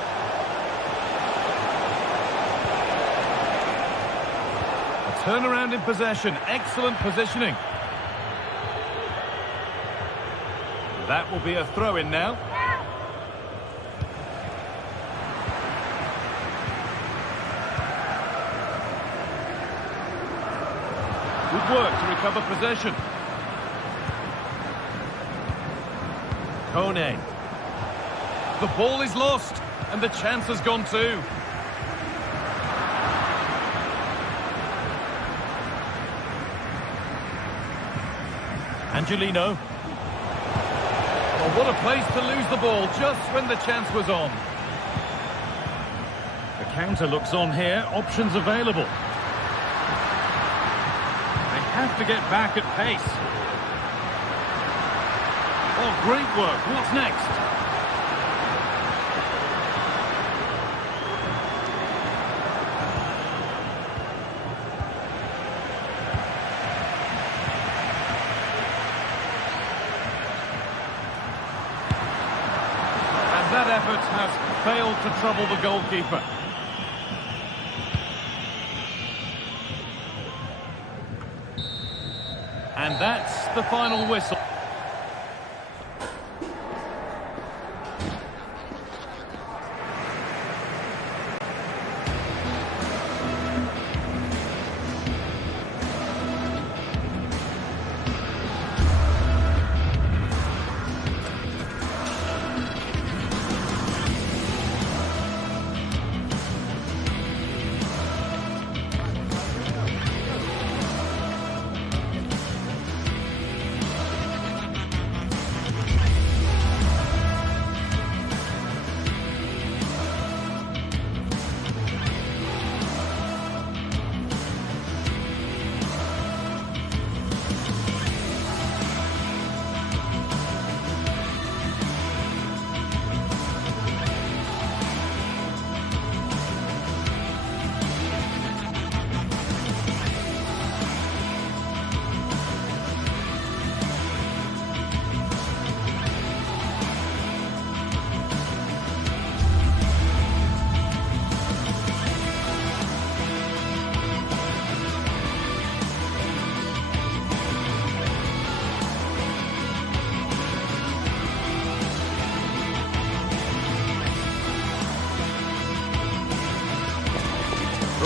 Turnaround in possession. Excellent positioning. That will be a throw-in now. Good work to recover possession. Kone. The ball is lost, and the chance has gone too. Angelino. Oh, what a place to lose the ball just when the chance was on. The counter looks on here. Options available. They have to get back at pace. Oh, great work. What's next? That effort has failed to trouble the goalkeeper. And that's the final whistle.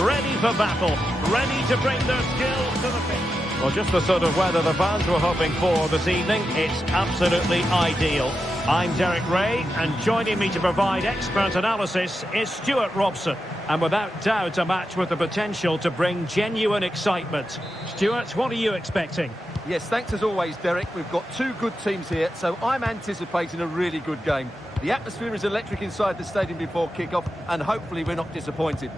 Ready for battle, ready to bring their skills to the pitch. Well, just the sort of weather the fans were hoping for this evening. It's absolutely ideal. I'm Derek Ray, and joining me to provide expert analysis is Stuart Robson. And without doubt, a match with the potential to bring genuine excitement. Stuart, what are you expecting? Yes, thanks as always, Derek. We've got two good teams here, so I'm anticipating a really good game. The atmosphere is electric inside the stadium before kick-off, and hopefully we're not disappointed.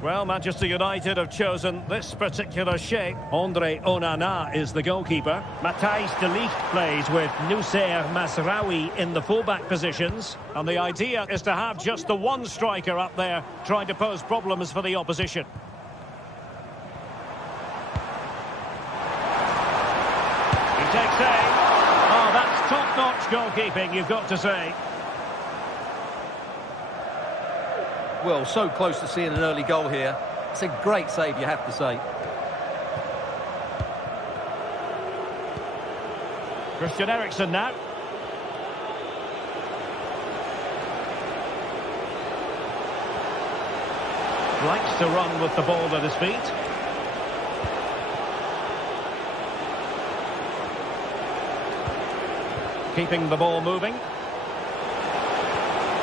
Well, Manchester United have chosen this particular shape. Andre Onana is the goalkeeper. Matthijs de Ligt plays with Noussair Mazraoui in the fullback positions. And the idea is to have just the one striker up there trying to pose problems for the opposition. He takes aim. Oh, that's top-notch goalkeeping, you've got to say. Well, so close to seeing an early goal here. It's a great save, you have to say. Christian Eriksen now. Likes to run with the ball at his feet. Keeping the ball moving.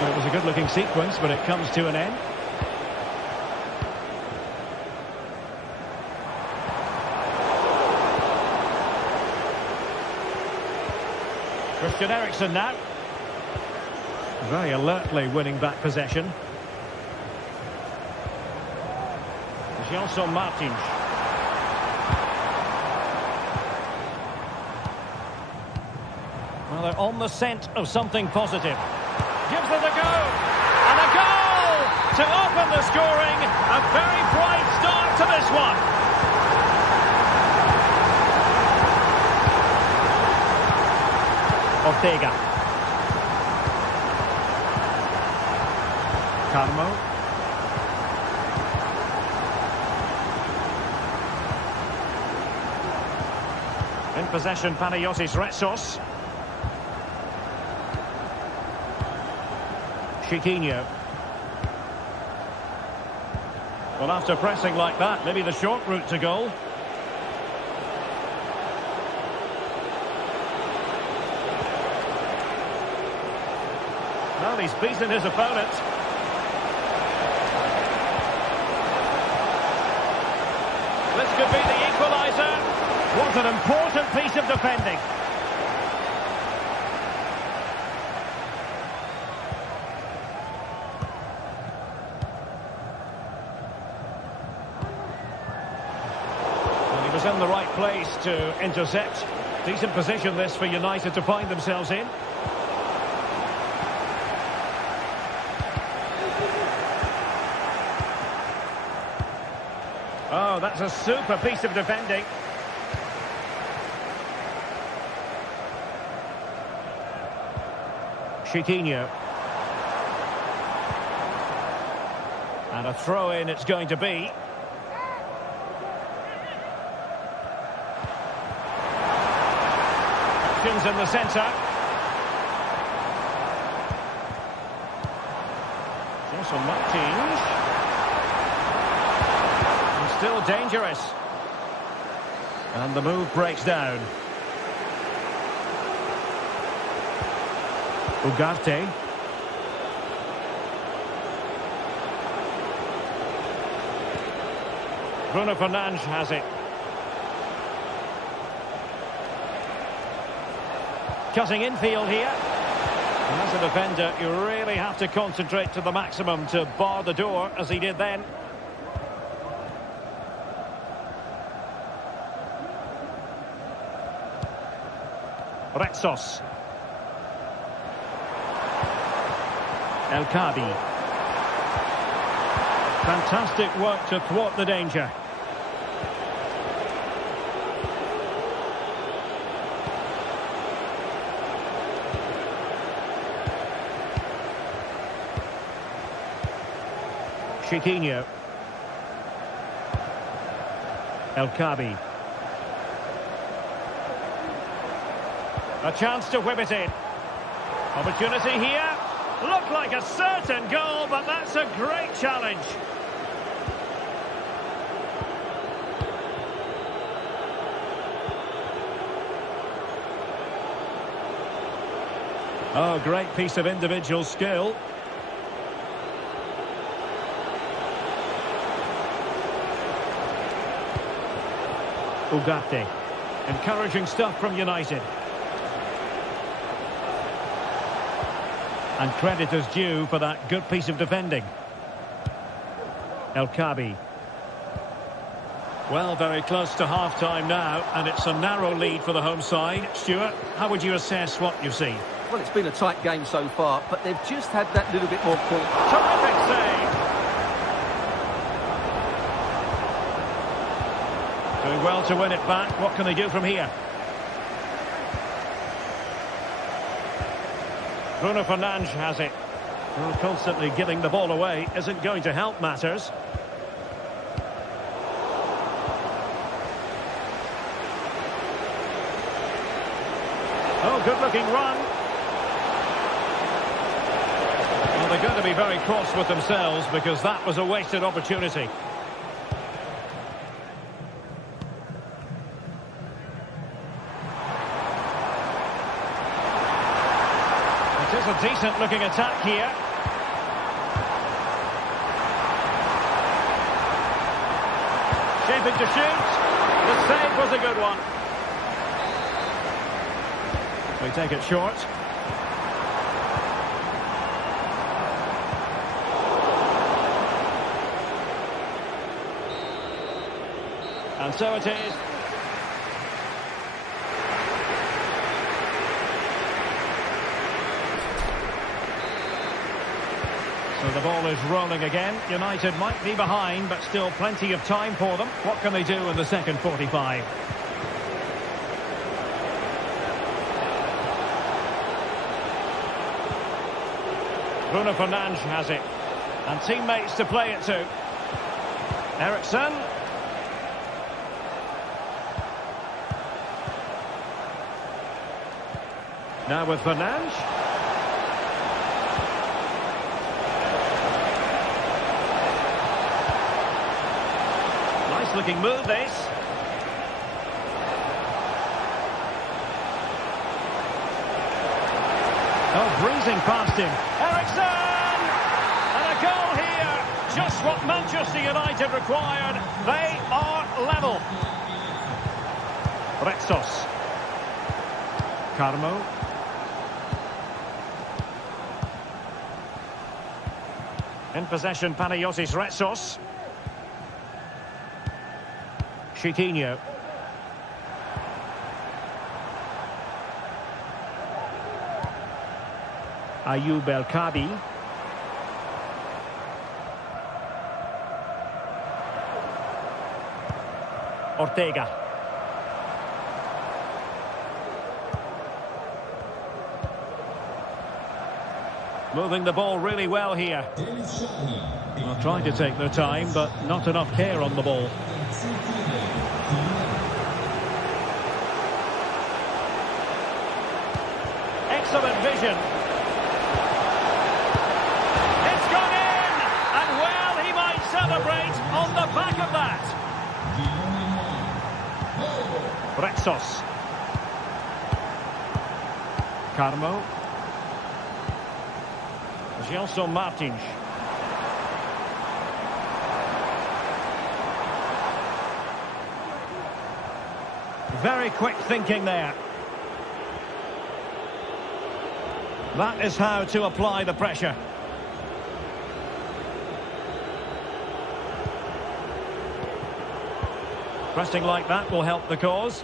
Well, it was a good-looking sequence, but it comes to an end. Christian Eriksen now. Very alertly winning back possession. Gelson Martins. Well, they're on the scent of something positive. Gives it a go, and a goal to open the scoring. A very bright start to this one. Ortega. Carmo. In possession, Panayotis Retsos. Chiquinho. Well, after pressing like that, maybe the short route to goal. Well, he's beaten his opponent. This could be the equaliser. What an important piece of defending. Was in the right place to intercept. Decent position this for United to find themselves in. Oh, that's a super piece of defending. Chiquinho. And a throw-in it's going to be. In the centre. Gelson Martins. And still dangerous. And the move breaks down. Ugarte. Bruno Fernandes has it. Cutting infield here. And as a defender, you really have to concentrate to the maximum to bar the door, as he did then. Retsos. El Kabi. Fantastic work to thwart the danger. Chiquinho. El Kabi. A chance to whip it in. Opportunity here. Looked like a certain goal, but that's a great challenge. Oh, great piece of individual skill. Ugarte. Encouraging stuff from United. And credit is due for that good piece of defending. El Khabi. Well, very close to half-time now, and it's a narrow lead for the home side. Stuart, how would you assess what you've seen? Well, it's been a tight game so far, but they've just had that little bit more quality. Terrific save! Doing well to win it back. What can they do from here? Bruno Fernandes has it. Well, constantly giving the ball away isn't going to help matters. Oh, good-looking run. Well, they're going to be very cross with themselves because that was a wasted opportunity. It is a decent-looking attack here. Shaping to shoot. The save was a good one. We take it short. And so it is. So the ball is rolling again. United might be behind, but still plenty of time for them. What can they do in the second 45? Bruno Fernandes has it. And teammates to play it to. Eriksson. Now with Fernandes. Nice looking move this. Oh, breezing past him. Eriksson! And a goal here. Just what Manchester United required. They are level. Retsos. Carmo. In possession, Panayotis Retsos. Chiquinho. Ayoub El Khabi. Ortega. Moving the ball really well here. Well, trying to take their time, but not enough care on the ball. Excellent vision. It's gone in! And well, he might celebrate on the back of that. Retsos. Carmo. Gelson Martins. Very quick thinking there. That is how to apply the pressure. Pressing like that will help the cause.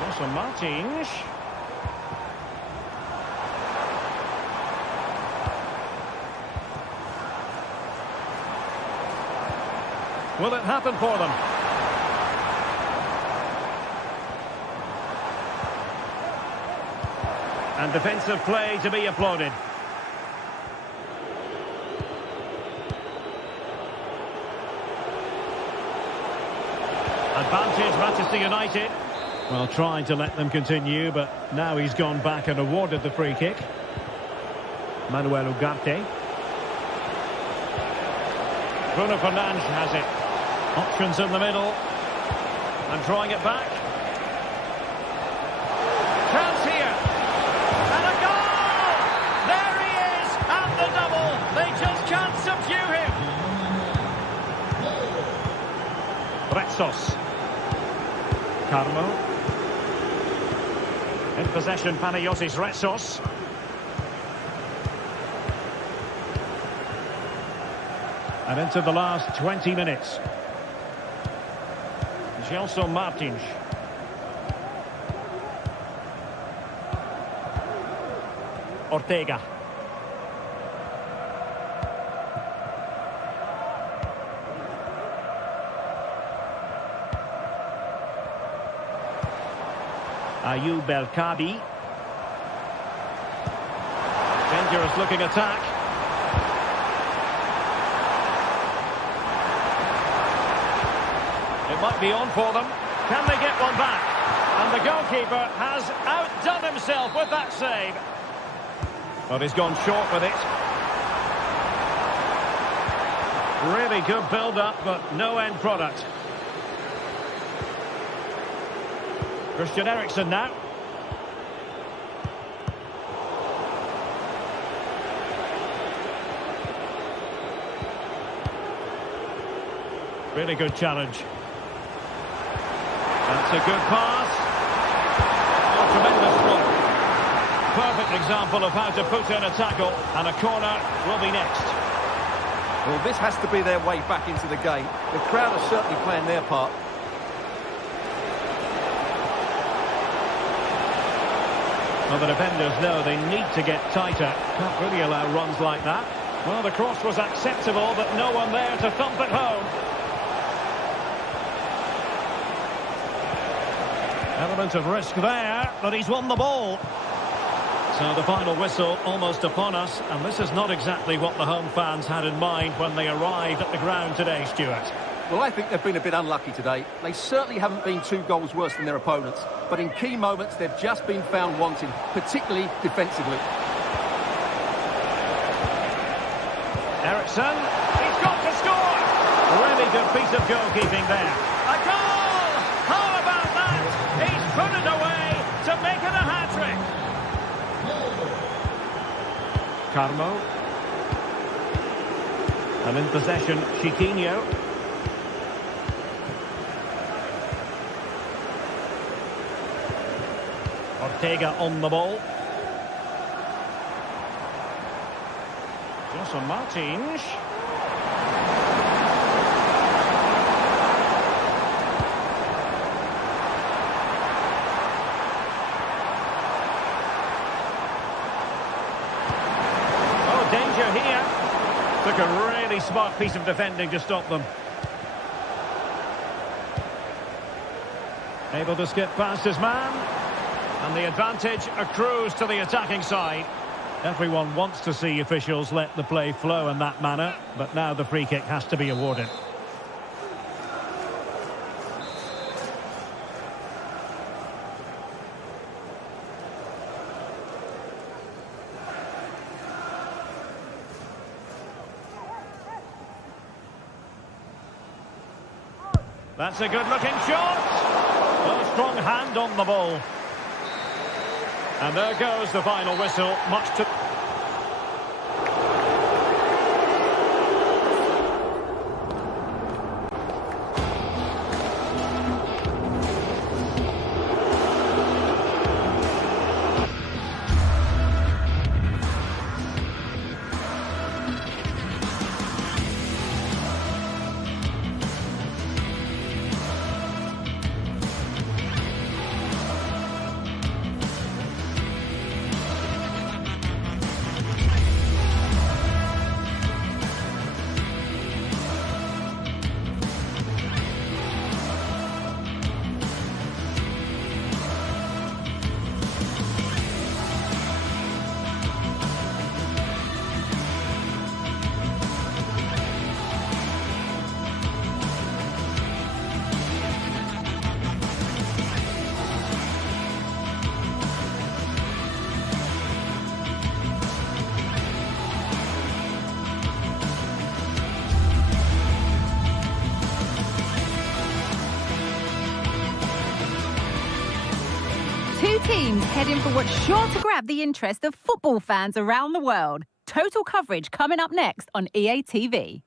Gelson Martins. Will it happen for them? And defensive play to be applauded. Advantage Manchester United. Well, trying to let them continue, but now he's gone back and awarded the free kick. Manuel Ugarte. Bruno Fernandes has it. Options in the middle. And drawing it back. Chance here. Retsos. Carmo. In possession, Panayotis Retsos. And into the last 20 minutes. Gelson Martins. Ortega. Ayoub El Kabi. Dangerous looking attack. It might be on for them. Can they get one back? And the goalkeeper has outdone himself with that save. But he's gone short with it. Really good build-up, but no end product. Christian Eriksen now. Really good challenge. That's a good pass. Oh, tremendous block. Perfect example of how to put in a tackle, and a corner will be next. Well, this has to be their way back into the game. The crowd are certainly playing their part. Well, the defenders know they need to get tighter. Can't really allow runs like that. Well, the cross was acceptable, but no one there to thump it home. Element of risk there, but he's won the ball. So the final whistle almost upon us, and this is not exactly what the home fans had in mind when they arrived at the ground today, Stuart. Well, I think they've been a bit unlucky today. They certainly haven't been 2 goals worse than their opponents, but in key moments they've just been found wanting, particularly defensively. Eriksen, he's got to score! Really good piece of goalkeeping there. A goal! How about that? He's put it away to make it a hat-trick. Carmo. And in possession, Chiquinho. Ortega on the ball. Gelson Martins. Oh, danger here. Took a really smart piece of defending to stop them. Able to skip past his man. And the advantage accrues to the attacking side. Everyone wants to see officials let the play flow in that manner, but now the free kick has to be awarded. That's a good-looking shot. A strong hand on the ball. And there goes the final whistle, much to... Two teams heading for what's sure to grab the interest of football fans around the world. Total coverage coming up next on EA TV.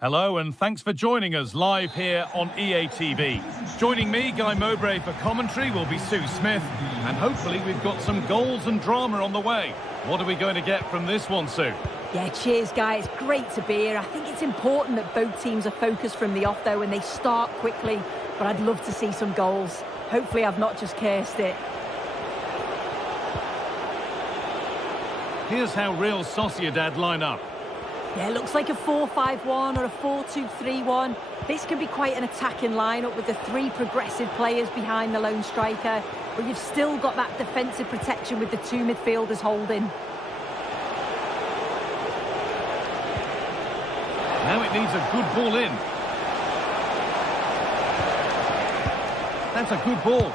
Hello and thanks for joining us live here on EA TV. Joining me, Guy Mowbray, for commentary will be Sue Smith. And hopefully we've got some goals and drama on the way. What are we going to get from this one, Sue? Yeah, cheers, guys. Great to be here. I think it's important that both teams are focused from the off, though, and they start quickly. But I'd love to see some goals. Hopefully I've not just cursed it. Here's how Real Sociedad line up. Yeah, it looks like a 4-5-1 or a 4-2-3-1. This can be quite an attacking lineup with the three progressive players behind the lone striker. But you've still got that defensive protection with the two midfielders holding. Now it needs a good ball in. That's a good ball.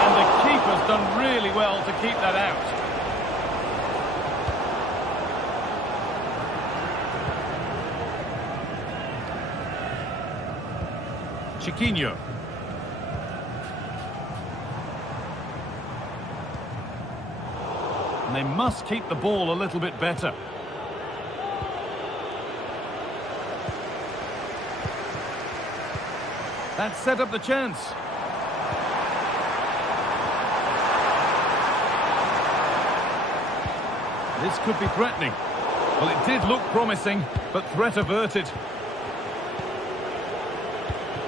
And the keeper's done really well to keep that out. Chiquinho. And they must keep the ball a little bit better. That set up the chance. This could be threatening. Well, it did look promising, but threat averted.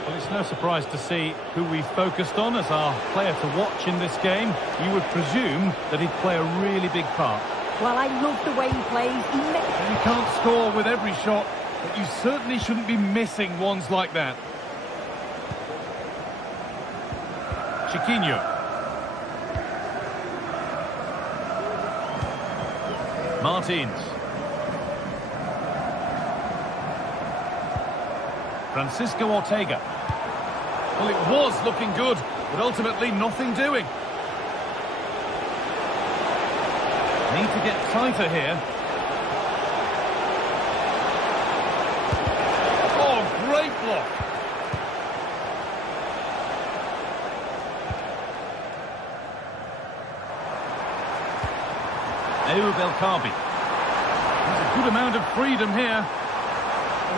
Well, it's no surprise to see who we focused on as our player to watch in this game. You would presume that he'd play a really big part. Well, I love the way he plays. You can't score with every shot, but you certainly shouldn't be missing ones like that. Chiquinho. Martins. Francisco Ortega. Well, it was looking good, but ultimately nothing doing. Need to get tighter here. Oh, great block. Belkabi. There's a good amount of freedom here.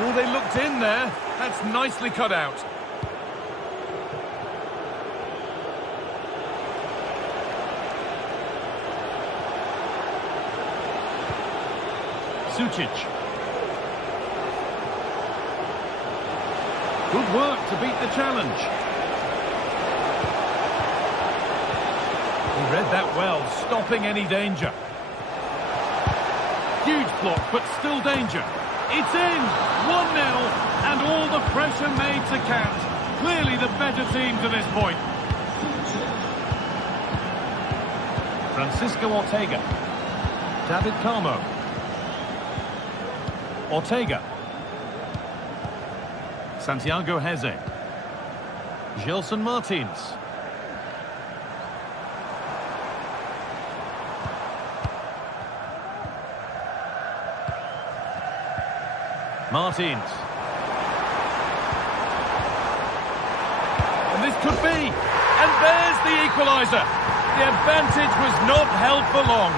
Oh, they looked in there. That's nicely cut out. Sučić. Good work to beat the challenge. He read that well, stopping any danger. Huge block, but still danger. It's in! 1-0, and all the pressure made to count. Clearly the better team to this point. Francisco Ortega. David Carmo. Ortega. Santiago Heze. Gelson Martins. Martins. And this could be. And there's the equaliser. The advantage was not held for long.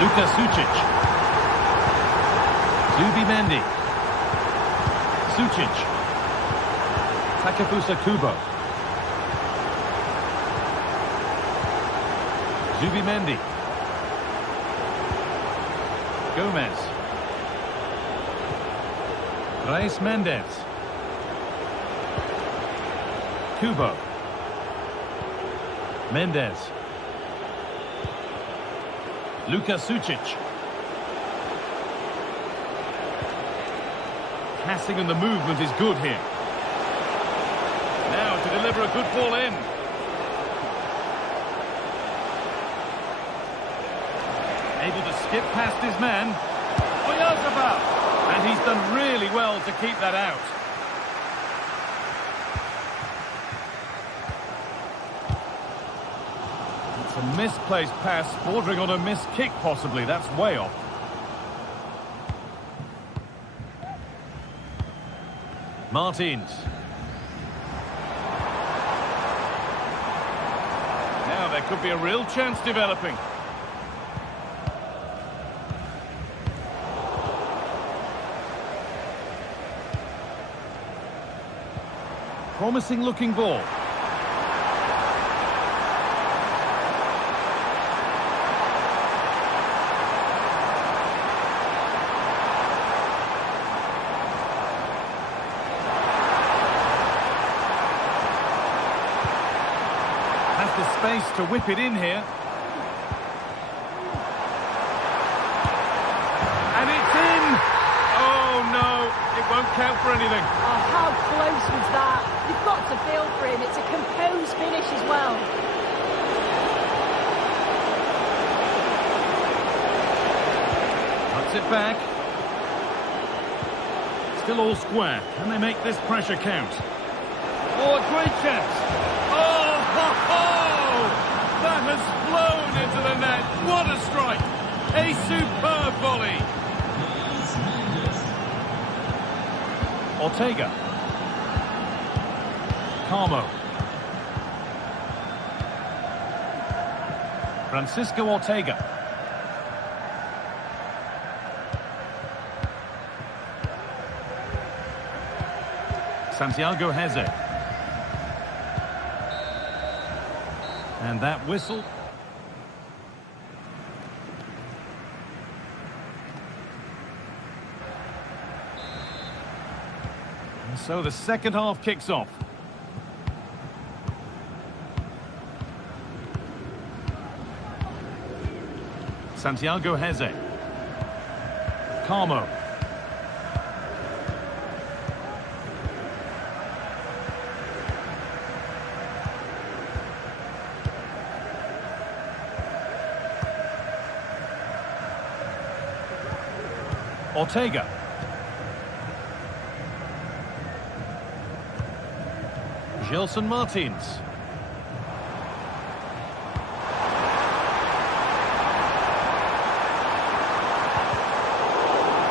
Luka Sučić. Zubimendi. Sučić. Takefusa Kubo. Zubimendi. Gomez. Reis Mendes. Kubo. Mendes. Luka Sučić. Passing and the movement is good here. Now to deliver a good ball in. Able to skip past his man. Oyarzabal. And he's done really well to keep that out. It's a misplaced pass, bordering on a missed kick possibly. That's way off. Martins. Now there could be a real chance developing. Promising looking ball. Has the space to whip it in here. And it's in! Oh no, it won't count for anything. Oh, how close was that? You've got to feel for him. It's a composed finish as well. Cuts it back. Still all square. Can they make this pressure count? Oh, a great chance. Oh, ho, ho! That has flown into the net. What a strike. A superb volley. Ortega. Carmo. Francisco Ortega. Santiago Heze. And that whistle. And so the second half kicks off. Santiago Heze. Carmo. Ortega. Gelson Martins.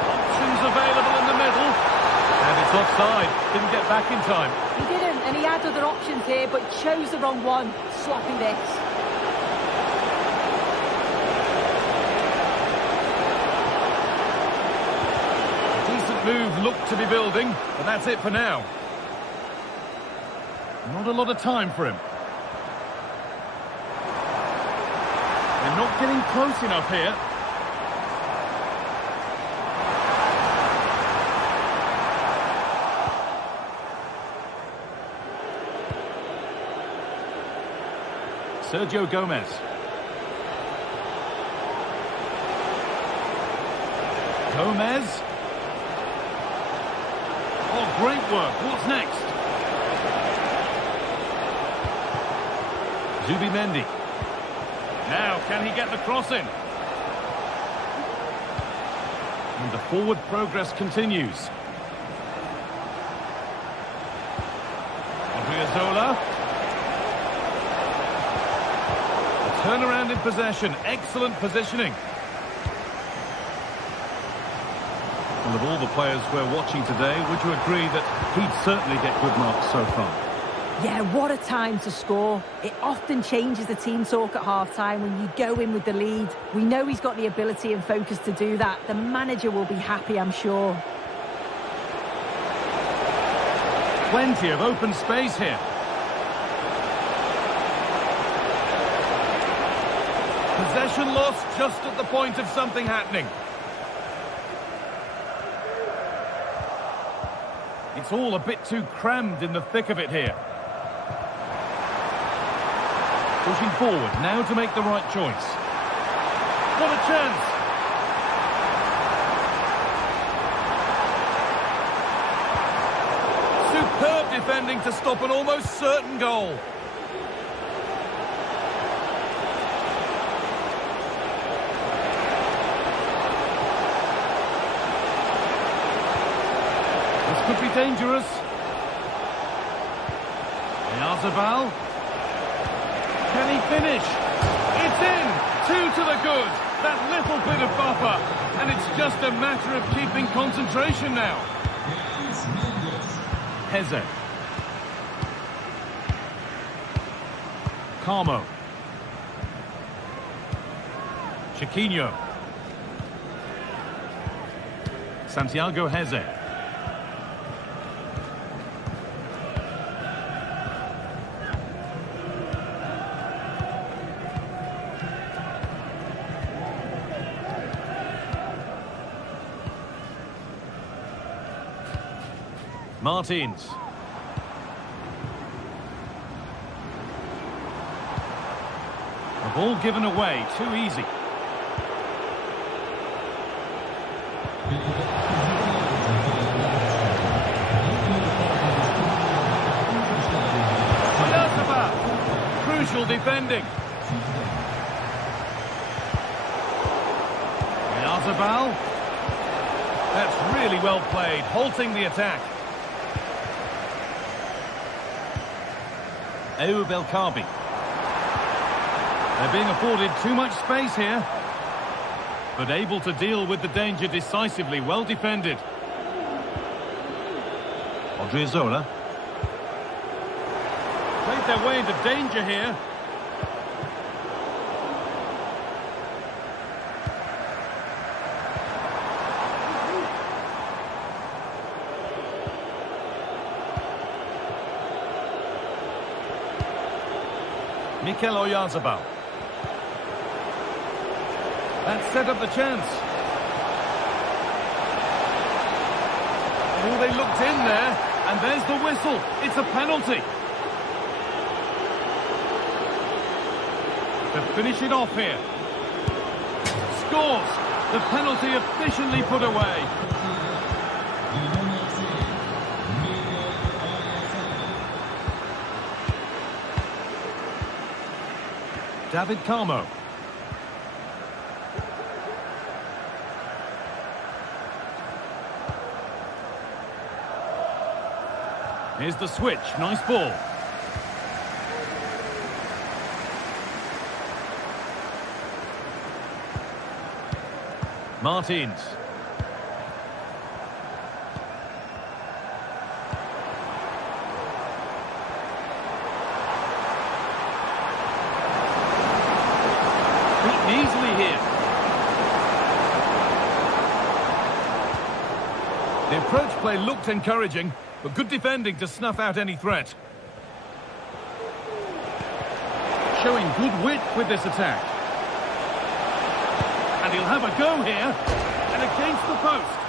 Options available in the middle. And it's offside. Didn't get back in time. He didn't, and he had other options here, but chose the wrong one. Sloppy this. Move looked to be building, but that's it for now. Not a lot of time for him. They're not getting close enough here. Sergio Gomez. Gomez. Oh, great work. What's next? Zubimendi. Now, can he get the cross in? And the forward progress continues. Odriozola. A turnaround in possession. Excellent positioning. And of all the players we're watching today, would you agree that he'd certainly get good marks so far? Yeah, what a time to score. It often changes the team talk at half-time when you go in with the lead. We know he's got the ability and focus to do that. The manager will be happy, I'm sure. Plenty of open space here. Possession lost just at the point of something happening. It's all a bit too crammed in the thick of it here. Pushing forward, now to make the right choice. What a chance! Superb defending to stop an almost certain goal. This could be dangerous. Yazabal. Can he finish? It's in! 2 to the good. That little bit of buffer. And it's just a matter of keeping concentration now. Heze. Carmo. Chiquinho. Santiago Heze. Martins. The ball given away, too easy. Crucial defending. Yazabal. That's really well played, halting the attack. Ayoub El Kaabi. They're being afforded too much space here, but able to deal with the danger decisively. Well defended. Odriozola. Played their way into danger here. Mikel Oyarzabal. That set up the chance. Oh, they looked in there, and there's the whistle. It's a penalty. To finish it off here. Scores! The penalty efficiently put away. David Carmo. Here's the switch. Nice ball. Martins. Beaten easily here. The approach play looked encouraging, but good defending to snuff out any threat. Showing good wit with this attack. And he'll have a go here, and against the post.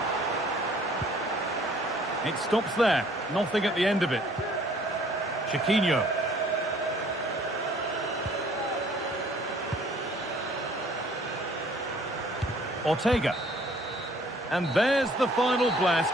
It stops there, nothing at the end of it. Chiquinho. Ortega. And there's the final blast.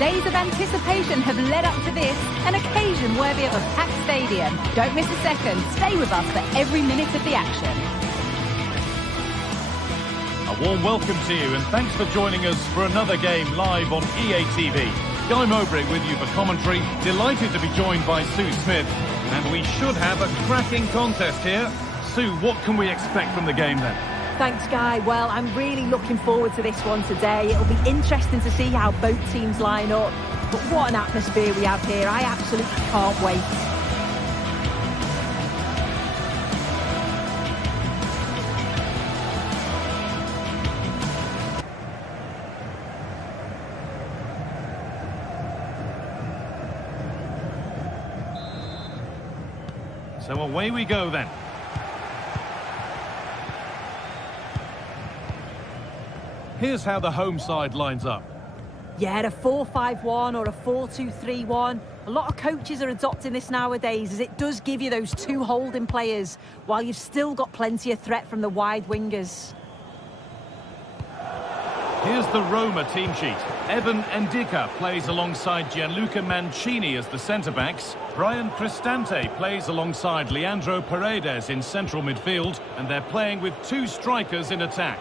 Days of anticipation have led up to this, an occasion worthy of a packed stadium. Don't miss a second. Stay with us for every minute of the action. A warm welcome to you, and thanks for joining us for another game live on EA TV. Guy Mowbray with you for commentary. Delighted to be joined by Sue Smith, and we should have a cracking contest here. Sue, what can we expect from the game then? Thanks, Guy. Well, I'm really looking forward to this one today. It'll be interesting to see how both teams line up. But what an atmosphere we have here. I absolutely can't wait. So away we go then. Here's how the home side lines up. Yeah, a 4-5-1 or a 4-2-3-1. A lot of coaches are adopting this nowadays, as it does give you those two holding players, while you've still got plenty of threat from the wide wingers. Here's the Roma team sheet. Evan Ndicka plays alongside Gianluca Mancini as the centre-backs. Brian Cristante plays alongside Leandro Paredes in central midfield, and they're playing with two strikers in attack.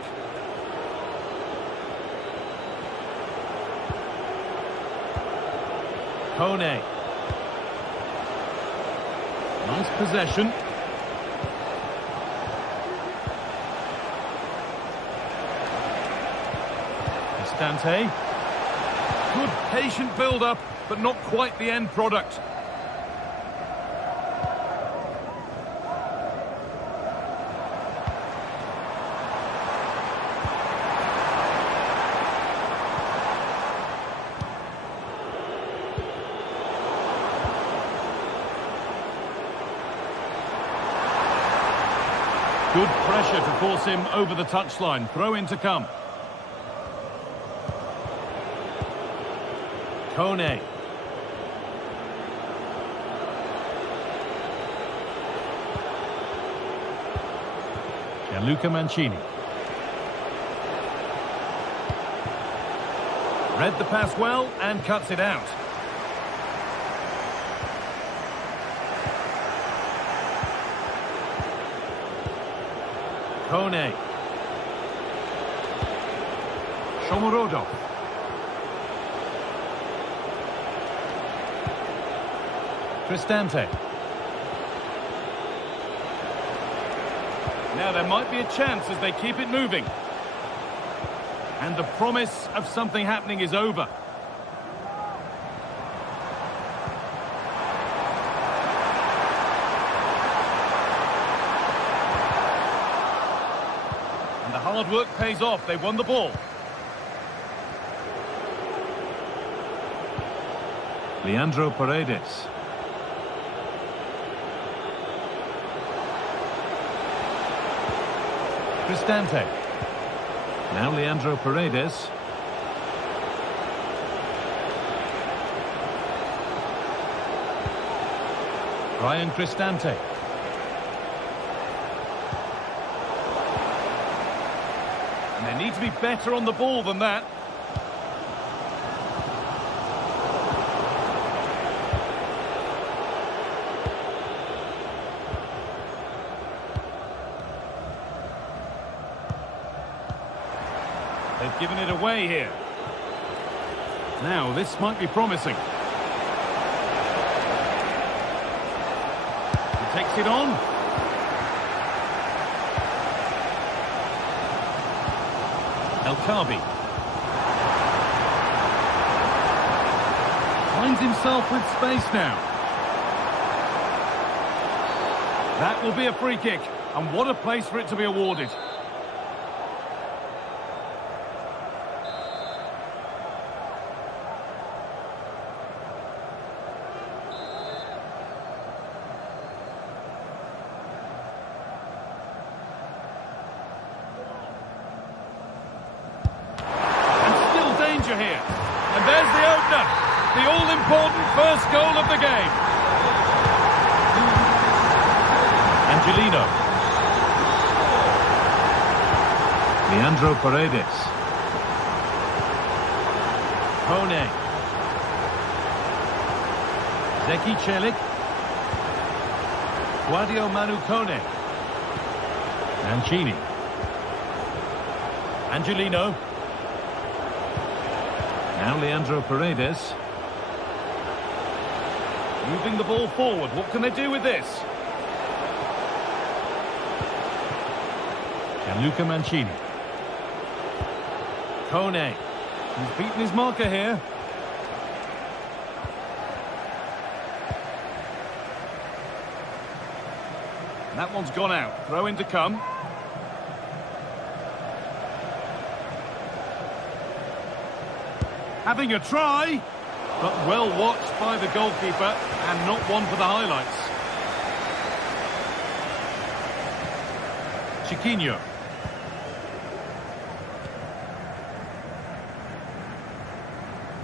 Kone. Nice possession. Cristante. Good patient build-up, but not quite the end product. Good pressure to force him over the touchline. Throw in to come. Kone. Gianluca Mancini. Read the pass well and cuts it out. Kone. Shomorodov. Cristante. Now there might be a chance as they keep it moving. And the promise of something happening is over. And the hard work pays off. They won the ball. Leandro Paredes. Cristante. Now Leandro Paredes. Brian Cristante. And they need to be better on the ball than that. They've given it away here. Now, this might be promising. He takes it on. El Khabi. Finds himself with space now. That will be a free kick. And what a place for it to be awarded. Here. And there's the opener. The all-important first goal of the game. Angelino. Leandro Paredes. Kone. Zeki Celik. Guadio Manu Kone. Mancini. Angelino. Now Leandro Paredes. Moving the ball forward. What can they do with this? Gianluca Mancini. Kone. He's beaten his marker here. That one's gone out. Throw in to come. Having a try, but well watched by the goalkeeper and not one for the highlights. Chiquinho.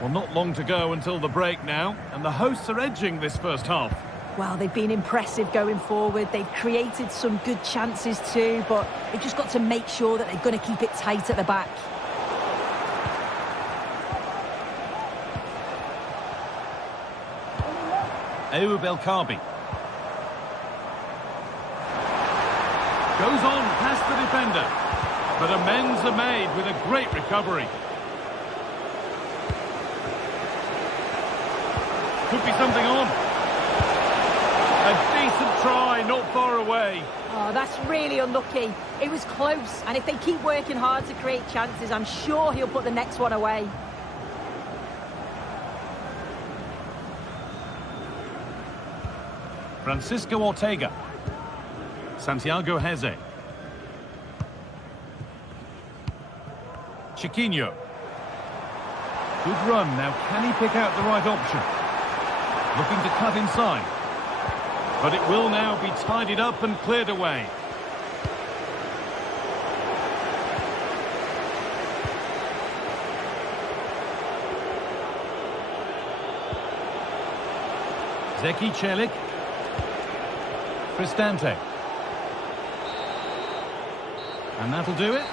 Well, not long to go until the break now, and the hosts are edging this first half. Well, they've been impressive going forward. They've created some good chances too, but they've just got to make sure that they're going to keep it tight at the back. Ayoub El Kaabi. Goes on past the defender. But amends are made with a great recovery. Could be something on. A decent try, not far away. Oh, that's really unlucky. It was close, and if they keep working hard to create chances, I'm sure he'll put the next one away. Francisco Ortega. Santiago Heze. Chiquinho. Good run. Now, can he pick out the right option? Looking to cut inside. But it will now be tidied up and cleared away. Zeki Celik. Cristante. And that'll do it.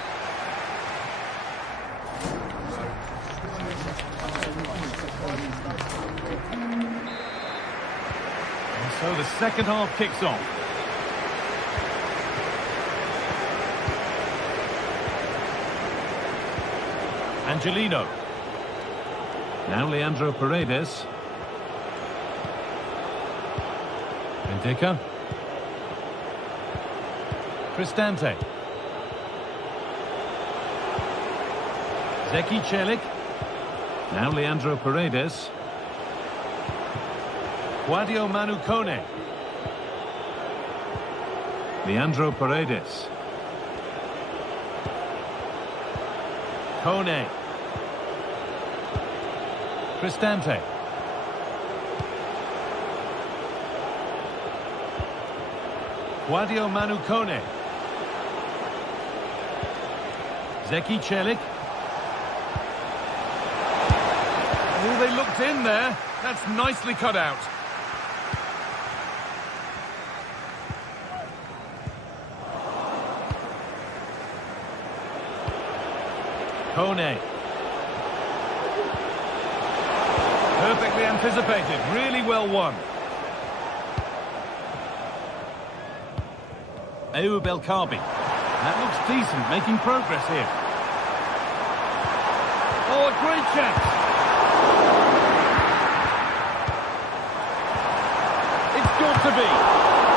And so the second half kicks off. Angelino. Now Leandro Paredes. Benfica. Cristante. Zeki Celik. Now Leandro Paredes. Guadio Manu Kone. Leandro Paredes. Kone. Cristante. Guadio Manu Kone. Zeki Celik. Oh, they looked in there. That's nicely cut out. Kone. Perfectly anticipated. Really well won. Ayoub El Kaabi. That looks decent, making progress here. Oh, a great chance. It's got to be.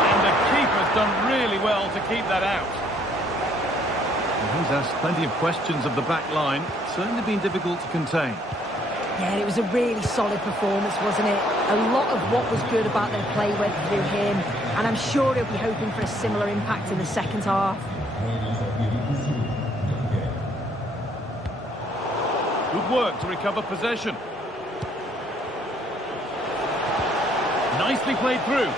And the keeper's done really well to keep that out. And he's asked plenty of questions of the back line. Certainly been difficult to contain. Yeah, it was a really solid performance, wasn't it? A lot of what was good about their play went through him, and I'm sure he'll be hoping for a similar impact in the second half. Good work to recover possession. Nicely played through.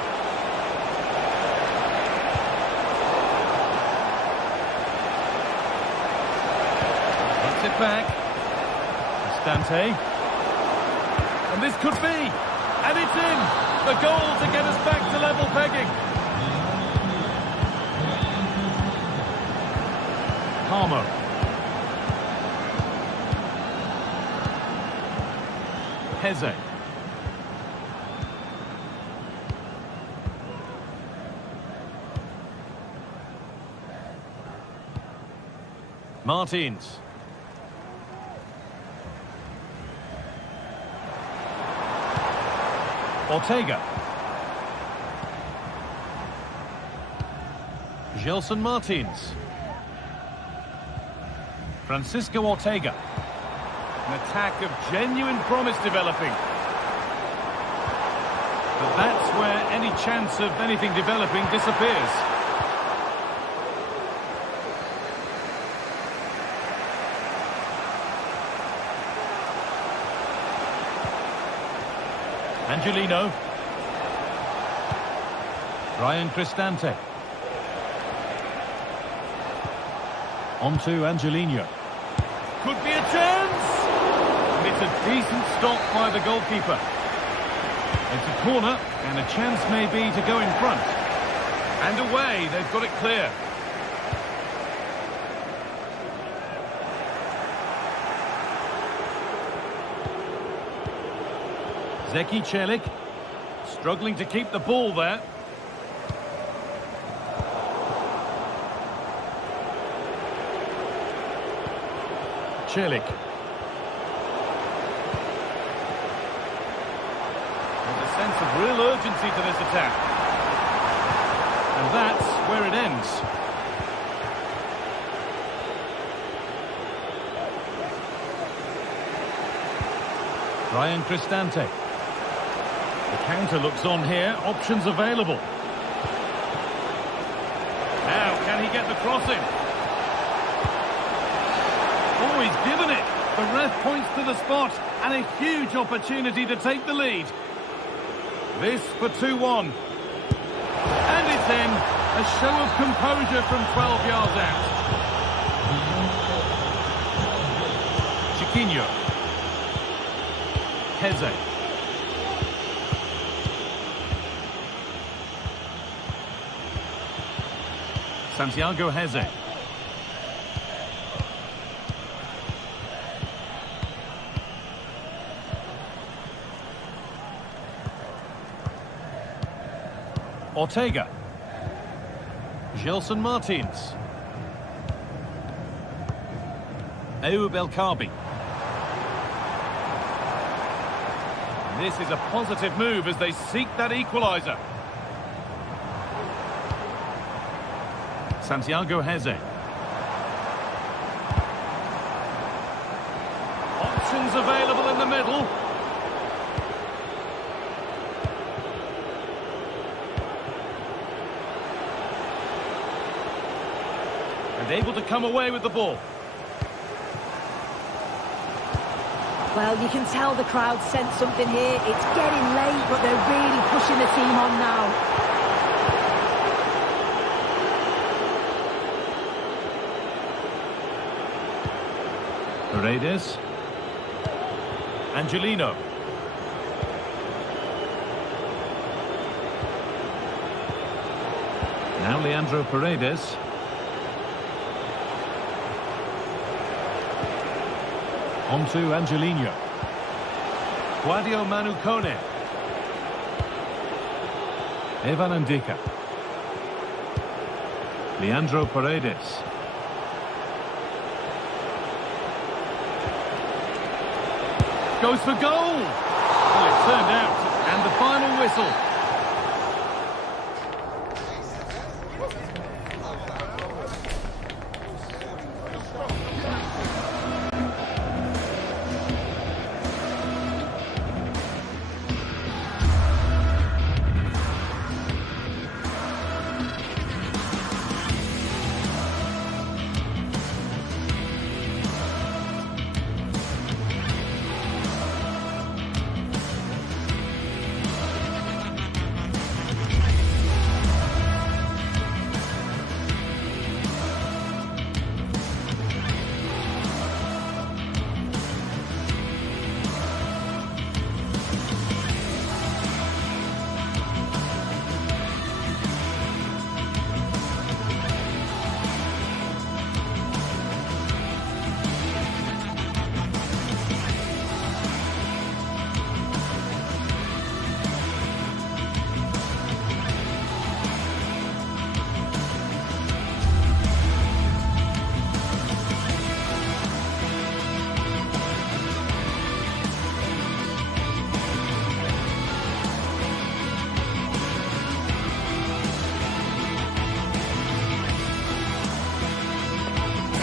Puts it back. Cristante. And this could be. And it's in. The goal to get us back to level pegging. Palmer. Heze. Martins. Ortega. Gelson Martins. Francisco Ortega. An attack of genuine promise developing. But that's where any chance of anything developing disappears. Angelino. Ryan Cristante. On to Angelino. Could be a chance! And It's a decent stop by the goalkeeper. It's a corner, and a chance may be to go in front. And away, they've got it clear. Zeki Celik, struggling to keep the ball there. Celik. There's a sense of real urgency to this attack. And that's where it ends. Ryan Cristante. The counter looks on here, options available. Now, can he get the cross in? Oh, he's given it. The ref points to the spot, and a huge opportunity to take the lead. This for 2-1. And it's in. A show of composure from 12 yards out. Chiquinho. Heze. Santiago Heze. Ortega. Gelson Martins. Ayoub El Kaabi. This is a positive move as they seek that equaliser. Santiago Heze. Options available in the middle. And able to come away with the ball. Well, you can tell the crowd sense something here. It's getting late, but they're really pushing the team on now. Paredes. Angelino. Now Leandro Paredes. On to Angelino. Guadio Manu Kone. Evan Ndika. Leandro Paredes. Goes for goal! Well, it turned out. And the final whistle.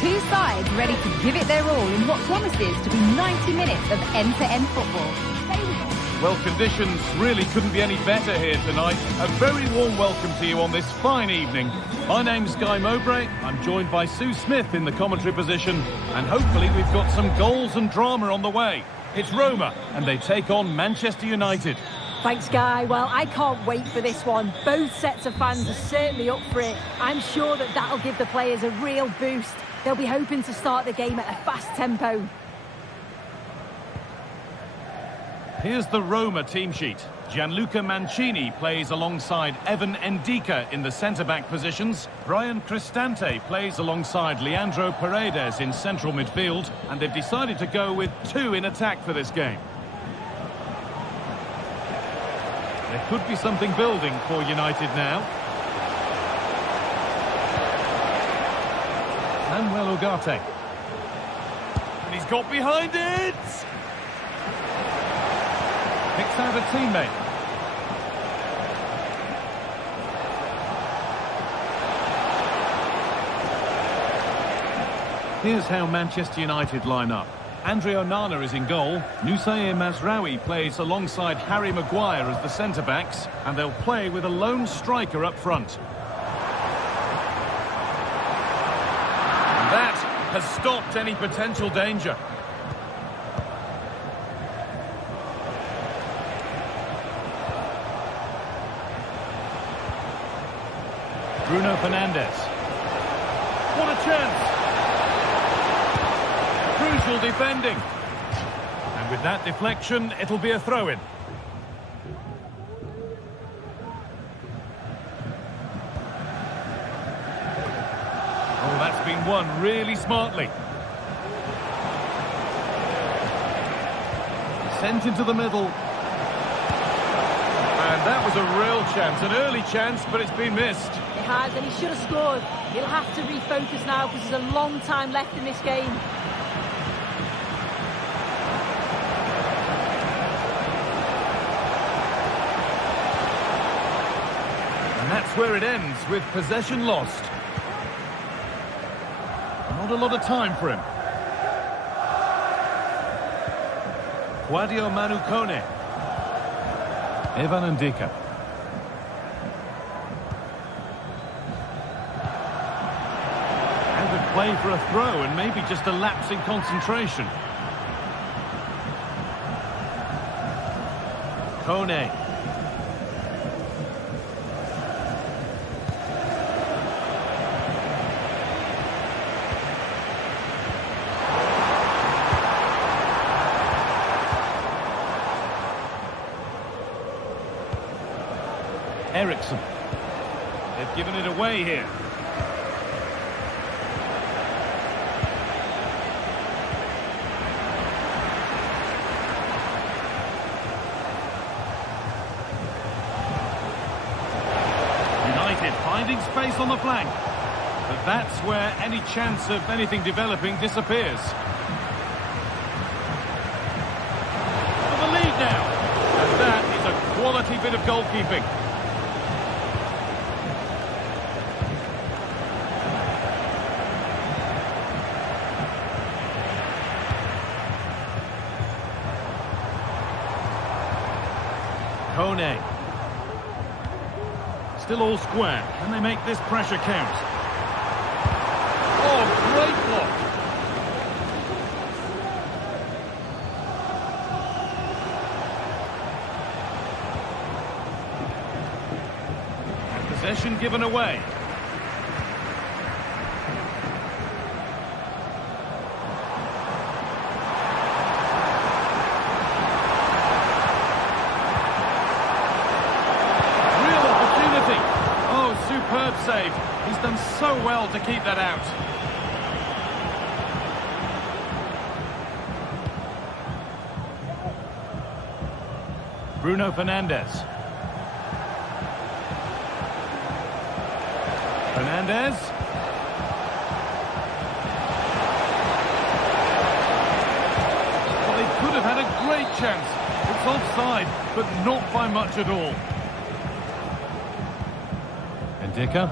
Two sides ready to give it their all in what promises to be 90 minutes of end-to-end football. Well, conditions really couldn't be any better here tonight. A very warm welcome to you on this fine evening. My name's Guy Mowbray. I'm joined by Sue Smith in the commentary position. And hopefully we've got some goals and drama on the way. It's Roma, and they take on Manchester United. Thanks, Guy. Well, I can't wait for this one. Both sets of fans are certainly up for it. I'm sure that that'll give the players a real boost. They'll be hoping to start the game at a fast tempo. Here's the Roma team sheet. Gianluca Mancini plays alongside Evan Endika in the centre-back positions. Brian Cristante plays alongside Leandro Paredes in central midfield. And they've decided to go with two in attack for this game. There could be something building for United now. Manuel Ugarte. And he's got behind it! Picks out a teammate. Here's how Manchester United line up. Andre Onana is in goal. Noussair Mazraoui plays alongside Harry Maguire as the centre-backs. And they'll play with a lone striker up front. And that has stopped any potential danger. Bruno Fernandes. What a chance! Crucial defending. And with that deflection, it'll be a throw-in. Oh, that's been won really smartly. Sent into the middle. And that was a real chance, an early chance, but it's been missed. It has, and he should have scored. He'll have to refocus now because there's a long time left in this game. And that's where it ends, with possession lost. Not a lot of time for him. Claudio Manu Kone. Evan Ndika. Out of play for a throw and maybe just a lapse in concentration. Kone. Eriksson. They've given it away here. United finding space on the flank. But that's where any chance of anything developing disappears. For the lead now. And that is a quality bit of goalkeeping. Kone. Still all square. Can they make this pressure count? Oh, great block. And possession given away. Superb save. He's done so well to keep that out. Bruno Fernandes. Fernandes. Well, they could have had a great chance. It's offside, but not by much at all. Ndika.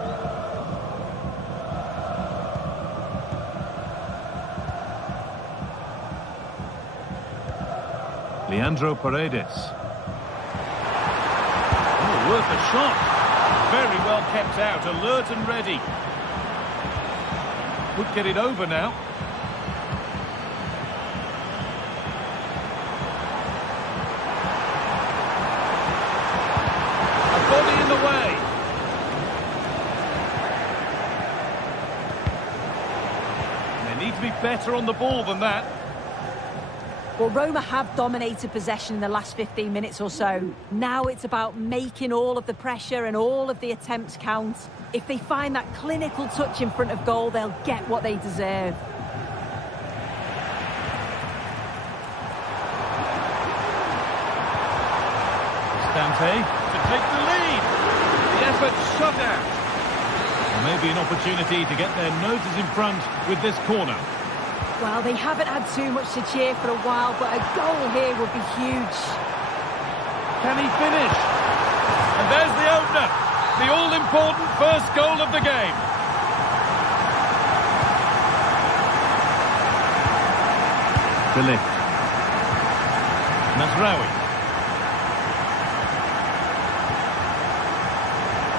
Leandro Paredes. Oh, worth a shot. Very well kept out, alert and ready. Could get it over now. A body in the way. Need to be better on the ball than that. Well, Roma have dominated possession in the last 15 minutes or so. Now it's about making all of the pressure and all of the attempts count. If they find that clinical touch in front of goal, they'll get what they deserve. Dante to take the lead. The effort shut out. Maybe an opportunity to get their noses in front with this corner. Well, they haven't had too much to cheer for a while, but a goal here would be huge. Can he finish? And there's the opener. The all-important first goal of the game. Philippe. Nasraoui.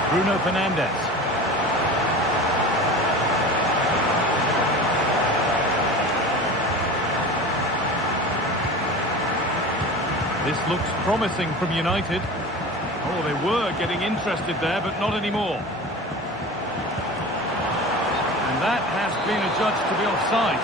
Bruno Fernandes. This looks promising from United. Oh, they were getting interested there, but not anymore. And that has been adjudged to be offside.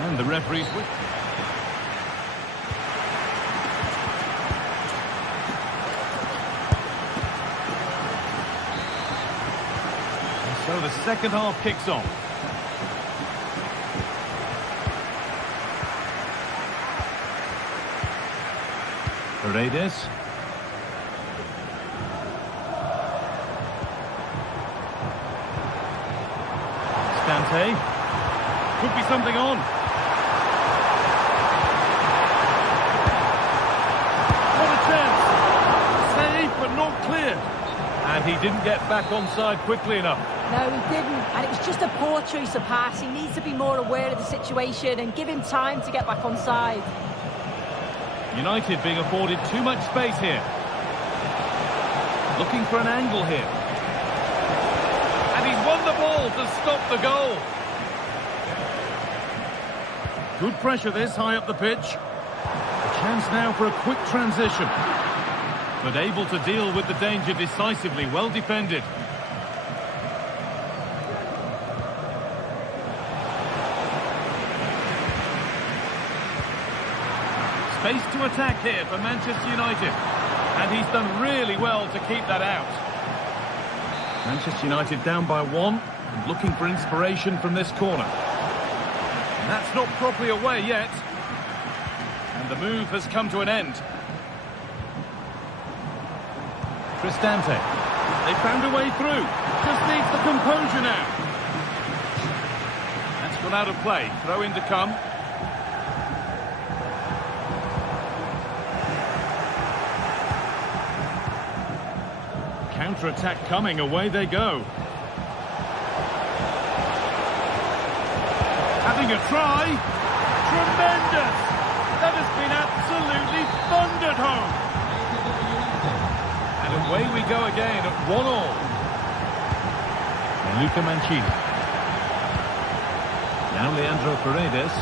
And the referee's with. So the second half kicks off. Paredes. Stante. Could be something on. What a chance. Save, but not clear. And he didn't get back onside quickly enough. No, he didn't, and it was just a poor choice of pass. He needs to be more aware of the situation and give him time to get back onside. United being afforded too much space here. Looking for an angle here. And he's won the ball to stop the goal. Good pressure this, high up the pitch. A chance now for a quick transition. But able to deal with the danger decisively, well defended. Space to attack here for Manchester United. And he's done really well to keep that out. Manchester United down by 1 and looking for inspiration from this corner. And that's not properly away yet. And the move has come to an end. Cristante. They found a way through. Just needs the composure now. That's gone out of play. Throw in to come. Counter-attack coming, away they go. Having a try. Tremendous! That has been absolutely thundered home. And away we go again at 1-1. Luca Mancini. Now Leandro Paredes.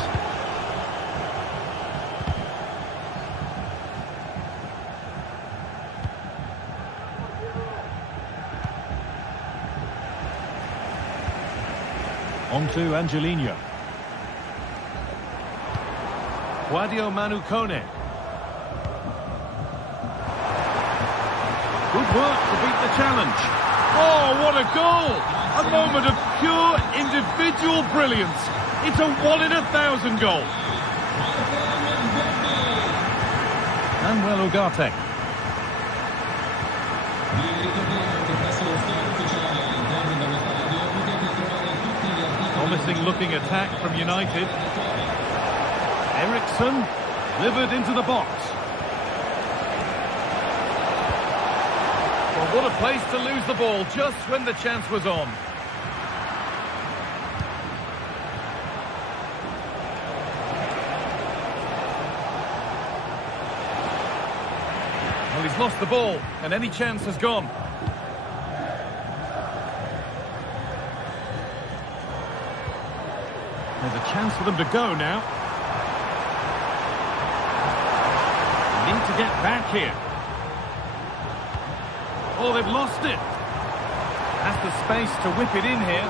On to Angelino. Guadio Manu Kone. Good work to beat the challenge. Oh, what a goal! A moment of pure individual brilliance. It's a 1 in 1,000 goal. Manuel Ugarte. Promising looking attack from United. Eriksson delivered into the box. Well, what a place to lose the ball just when the chance was on. Well, he's lost the ball and any chance has gone. There's a chance for them to go now. Need to to get back here. Oh, they've lost it. Has the space to whip it in here.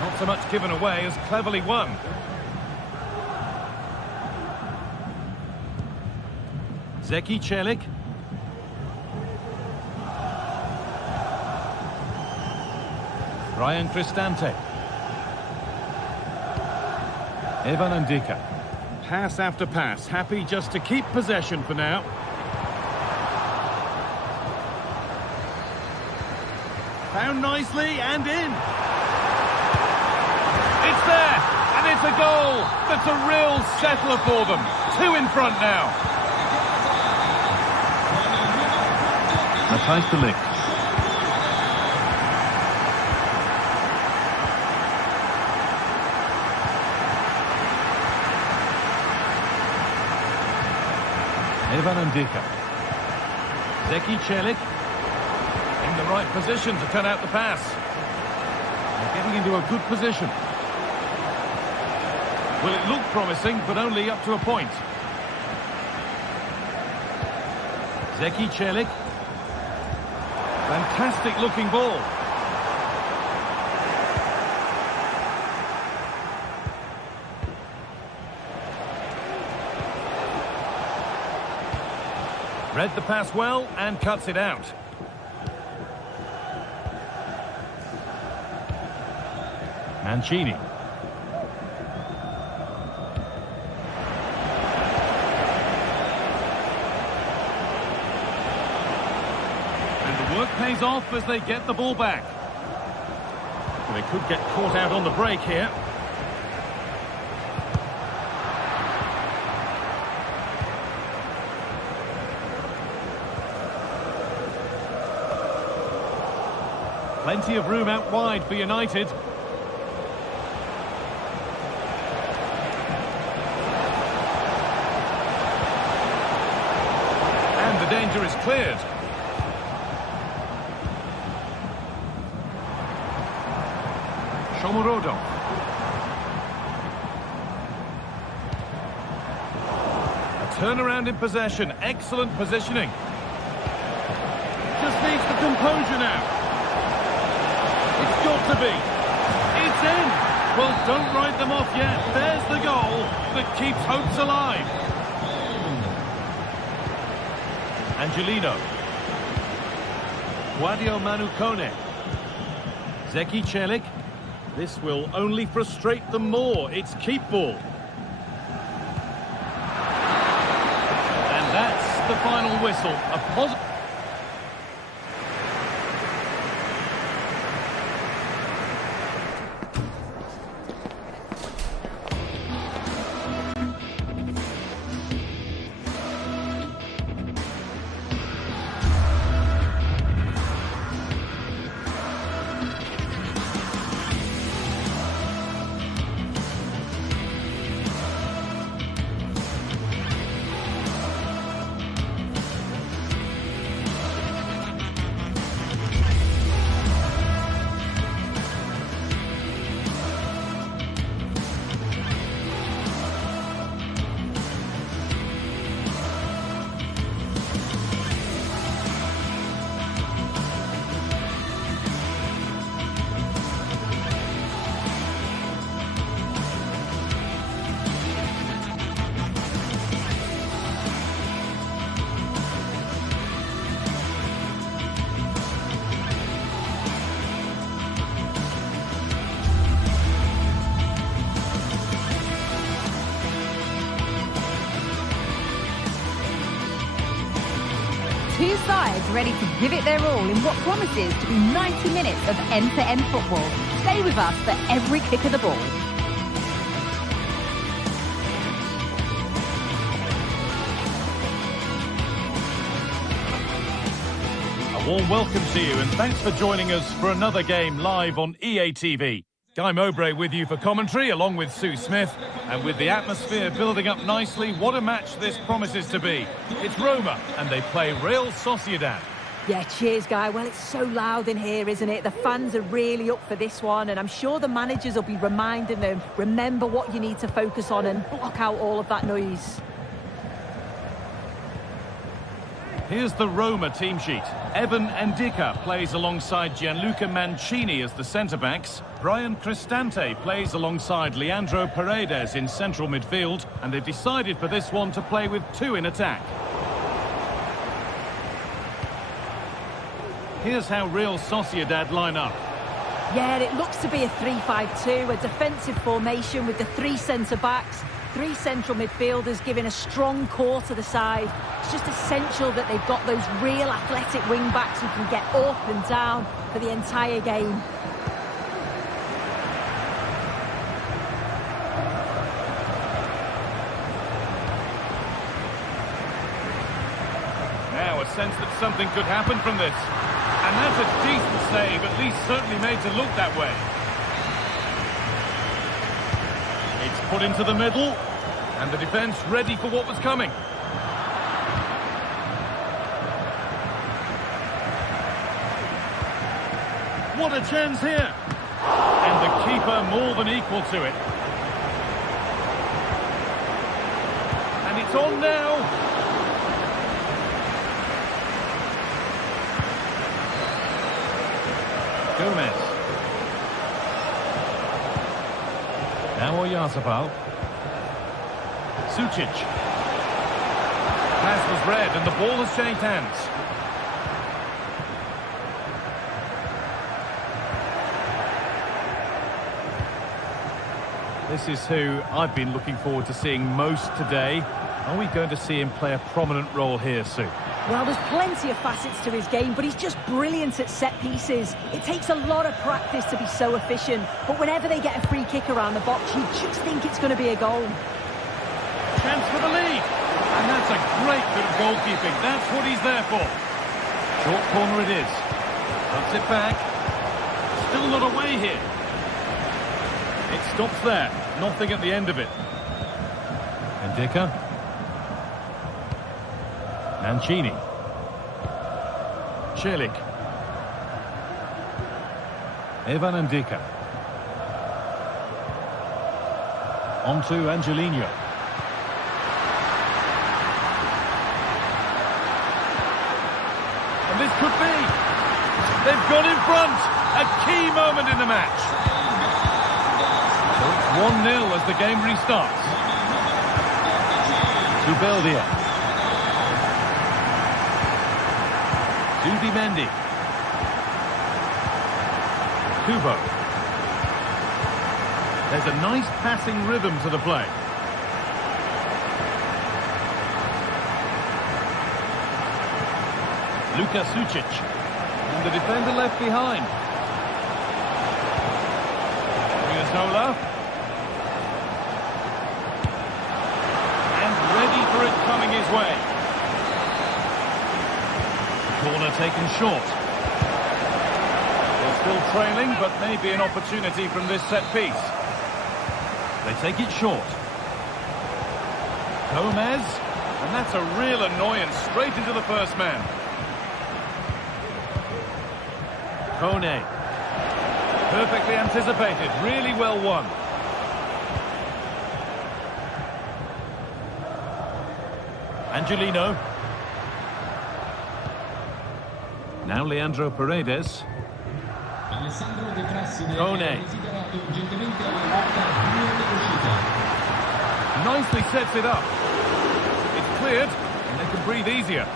Not so much given away as cleverly won. Zeki Celik. Ryan Cristante. Evan Ndika. Pass after pass, happy just to keep possession for now. Found nicely and in. It's there, and it's a goal. That's a real settler for them. 2 in front now. Matthijs de Ligt. Evan Ndika. Zeki Celik in the right position to turn out the pass. They're getting into a good position. Well, it looked promising, but only up to a point. Zeki Celik. Fantastic looking ball. Read the pass well and cuts it out. Mancini. And the work pays off as they get the ball back. They could get caught out on the break here. Plenty of room out wide for United. And the danger is cleared. Shomurodov. A turnaround in possession. Excellent positioning. Just needs the composure now. It's got to be. It's in. Well, don't write them off yet. There's the goal that keeps hopes alive. Angelino. Guadio Manukone. Zeki Celik. This will only frustrate them more. It's keep ball. And that's the final whistle. A positive. Two sides ready to give it their all in what promises to be 90 minutes of end-to-end football. Stay with us for every kick of the ball. A warm welcome to you and thanks for joining us for another game live on EA TV. Guy Mowbray with you for commentary along with Sue Smith, and with the atmosphere building up nicely, what a match this promises to be. It's Roma and they play Real Sociedad. Yeah, cheers, Guy. Well, it's so loud in here, isn't it? The fans are really up for this one, and I'm sure the managers will be reminding them, remember what you need to focus on and block out all of that noise. Here's the Roma team sheet. Evan Ndicka plays alongside Gianluca Mancini as the centre-backs. Brian Cristante plays alongside Leandro Paredes in central midfield, and they've decided for this one to play with two in attack. Here's how Real Sociedad line up. Yeah, it looks to be a 3-5-2, a defensive formation with the three centre-backs, three central midfielders giving a strong core to the side. It's just essential that they've got those real athletic wing-backs who can get up and down for the entire game. Now a sense that something could happen from this. And that's a decent save, at least certainly made to look that way. It's put into the middle, and the defence ready for what was coming. What a chance here! And the keeper more than equal to it. And it's on now! Gomez. Now Oyarzabal. Sucic. Pass was read and the ball has changed hands. This is who I've been looking forward to seeing most today. Are we going to see him play a prominent role here soon? Well, there's plenty of facets to his game, but he's just brilliant at set pieces. It takes a lot of practice to be so efficient, but whenever they get a free kick around the box, you just think it's going to be a goal. Chance for the lead. And that's a great bit of goalkeeping. That's what he's there for. Short corner it is. Puts it back. Still not away here. It stops there. Nothing at the end of it. Ndicka. Mancini. Celik. Evan Ndicka. On to Angelino. And this could be. They've gone in front. A key moment in the match. So it's 1-0 as the game restarts. Zubeldia. Mendy. Kubo. There's a nice passing rhythm to the play. Luka Sucic. And the defender left behind. Zola. And ready for it coming his way. Corner taken short. They're still trailing, but maybe an opportunity from this set piece. They take it short. Gomez, and that's a real annoyance straight into the first man. Kone. Perfectly anticipated, really well won. Angelino. Now Leandro Paredes. Kone. Nicely sets it up. It's cleared, and they can breathe easier.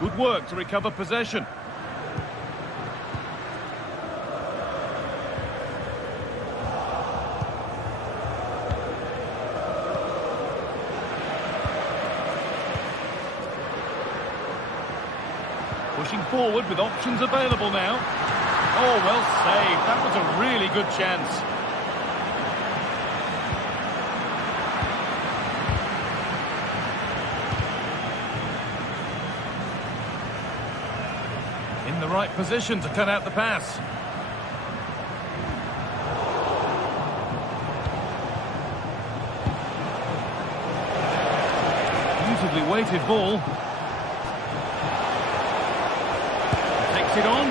Good work to recover possession. Pushing forward with options available now. Oh, well saved. That was a really good chance. In the right position to cut out the pass. Beautifully weighted ball. Takes it on.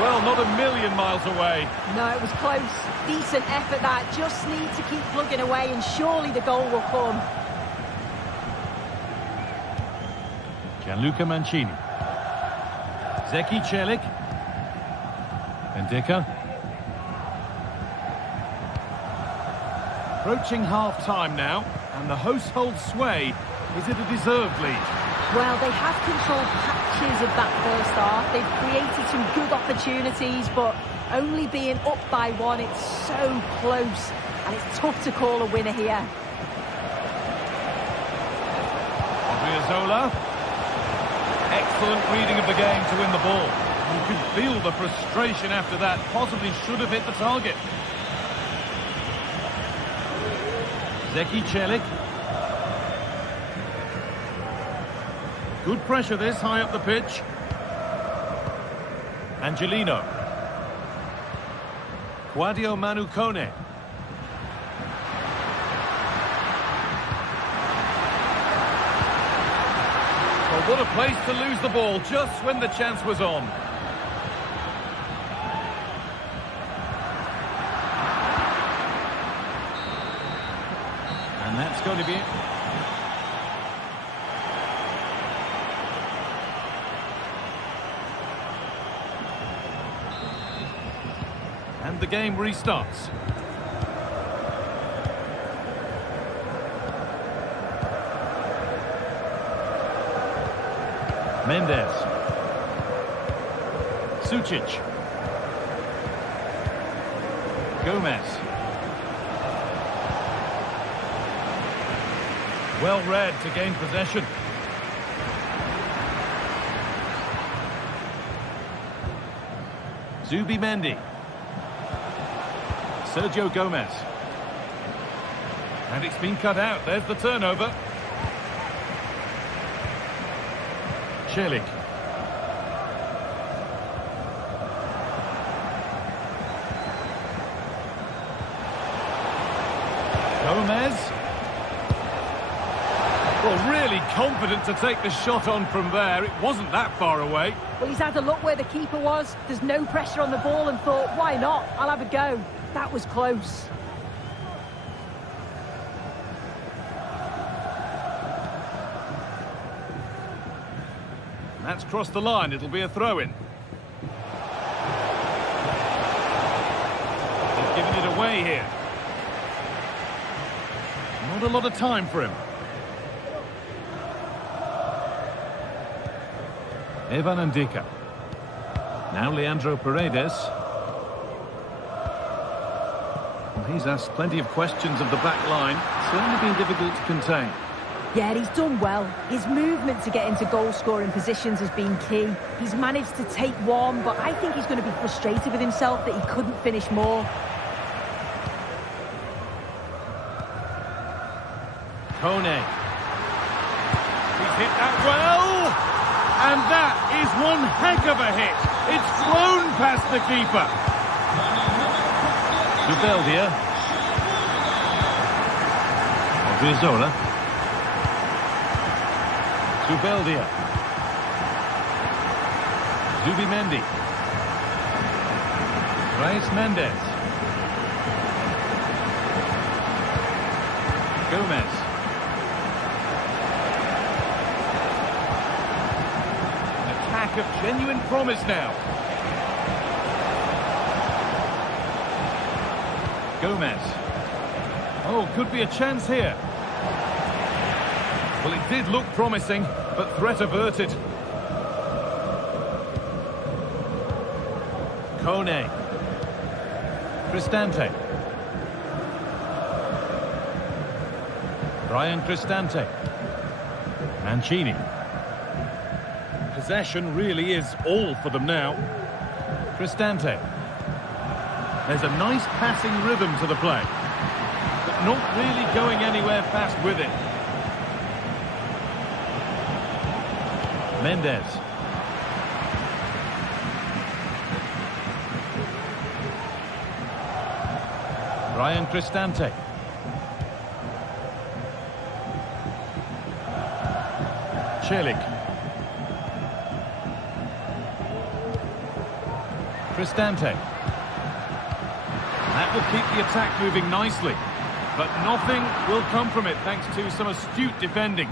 Well, not a million miles away. No, it was close. Decent effort that. Just need to keep plugging away and surely the goal will come. Gianluca Mancini. Zeki Celik. Benfica. Approaching half-time now, and the hosts hold sway. Is it a deserved lead? Well, they have controlled patches of that first half. They've created some good opportunities, but only being up by one, it's so close, and it's tough to call a winner here. Odriozola. Excellent reading of the game to win the ball. You can feel the frustration after that. Possibly should have hit the target. Zeki Celik. Good pressure this, high up the pitch. Angelino. Quadio Manu Kone. Well, what a place to lose the ball just when the chance was on. And that's going to be it. And the game restarts. Mendes. Sucic. Gomez. Well read to gain possession. Zubimendi. Sergio Gomez. And it's been cut out. There's the turnover. Celik. Gomez. Well, really confident to take the shot on from there. It wasn't that far away. Well, he's had a look where the keeper was. There's no pressure on the ball and thought, why not? I'll have a go. That was close. That's crossed the line. It'll be a throw-in. He's giving it away here. Not a lot of time for him. Evan Ndika. Now Leandro Paredes. Well, he's asked plenty of questions of the back line. Certainly been difficult to contain. Yeah, he's done well. His movement to get into goal-scoring positions has been key. He's managed to take one, but I think he's going to be frustrated with himself that he couldn't finish more. Kone. He's hit that well! And that is one heck of a hit. It's flown past the keeper. Zubeldia. Odriozola. Zubeldia. Zubimendi. Reis Mendes. Gomez. An attack of genuine promise now. Gomez. Oh, could be a chance here. Well, it did look promising, but threat averted. Kone. Cristante. Brian Cristante. Mancini. Possession really is all for them now. Cristante. There's a nice passing rhythm to the play, but not really going anywhere fast with it. Mendes. Brian Cristante. Celik. Cristante. That will keep the attack moving nicely. But nothing will come from it thanks to some astute defending.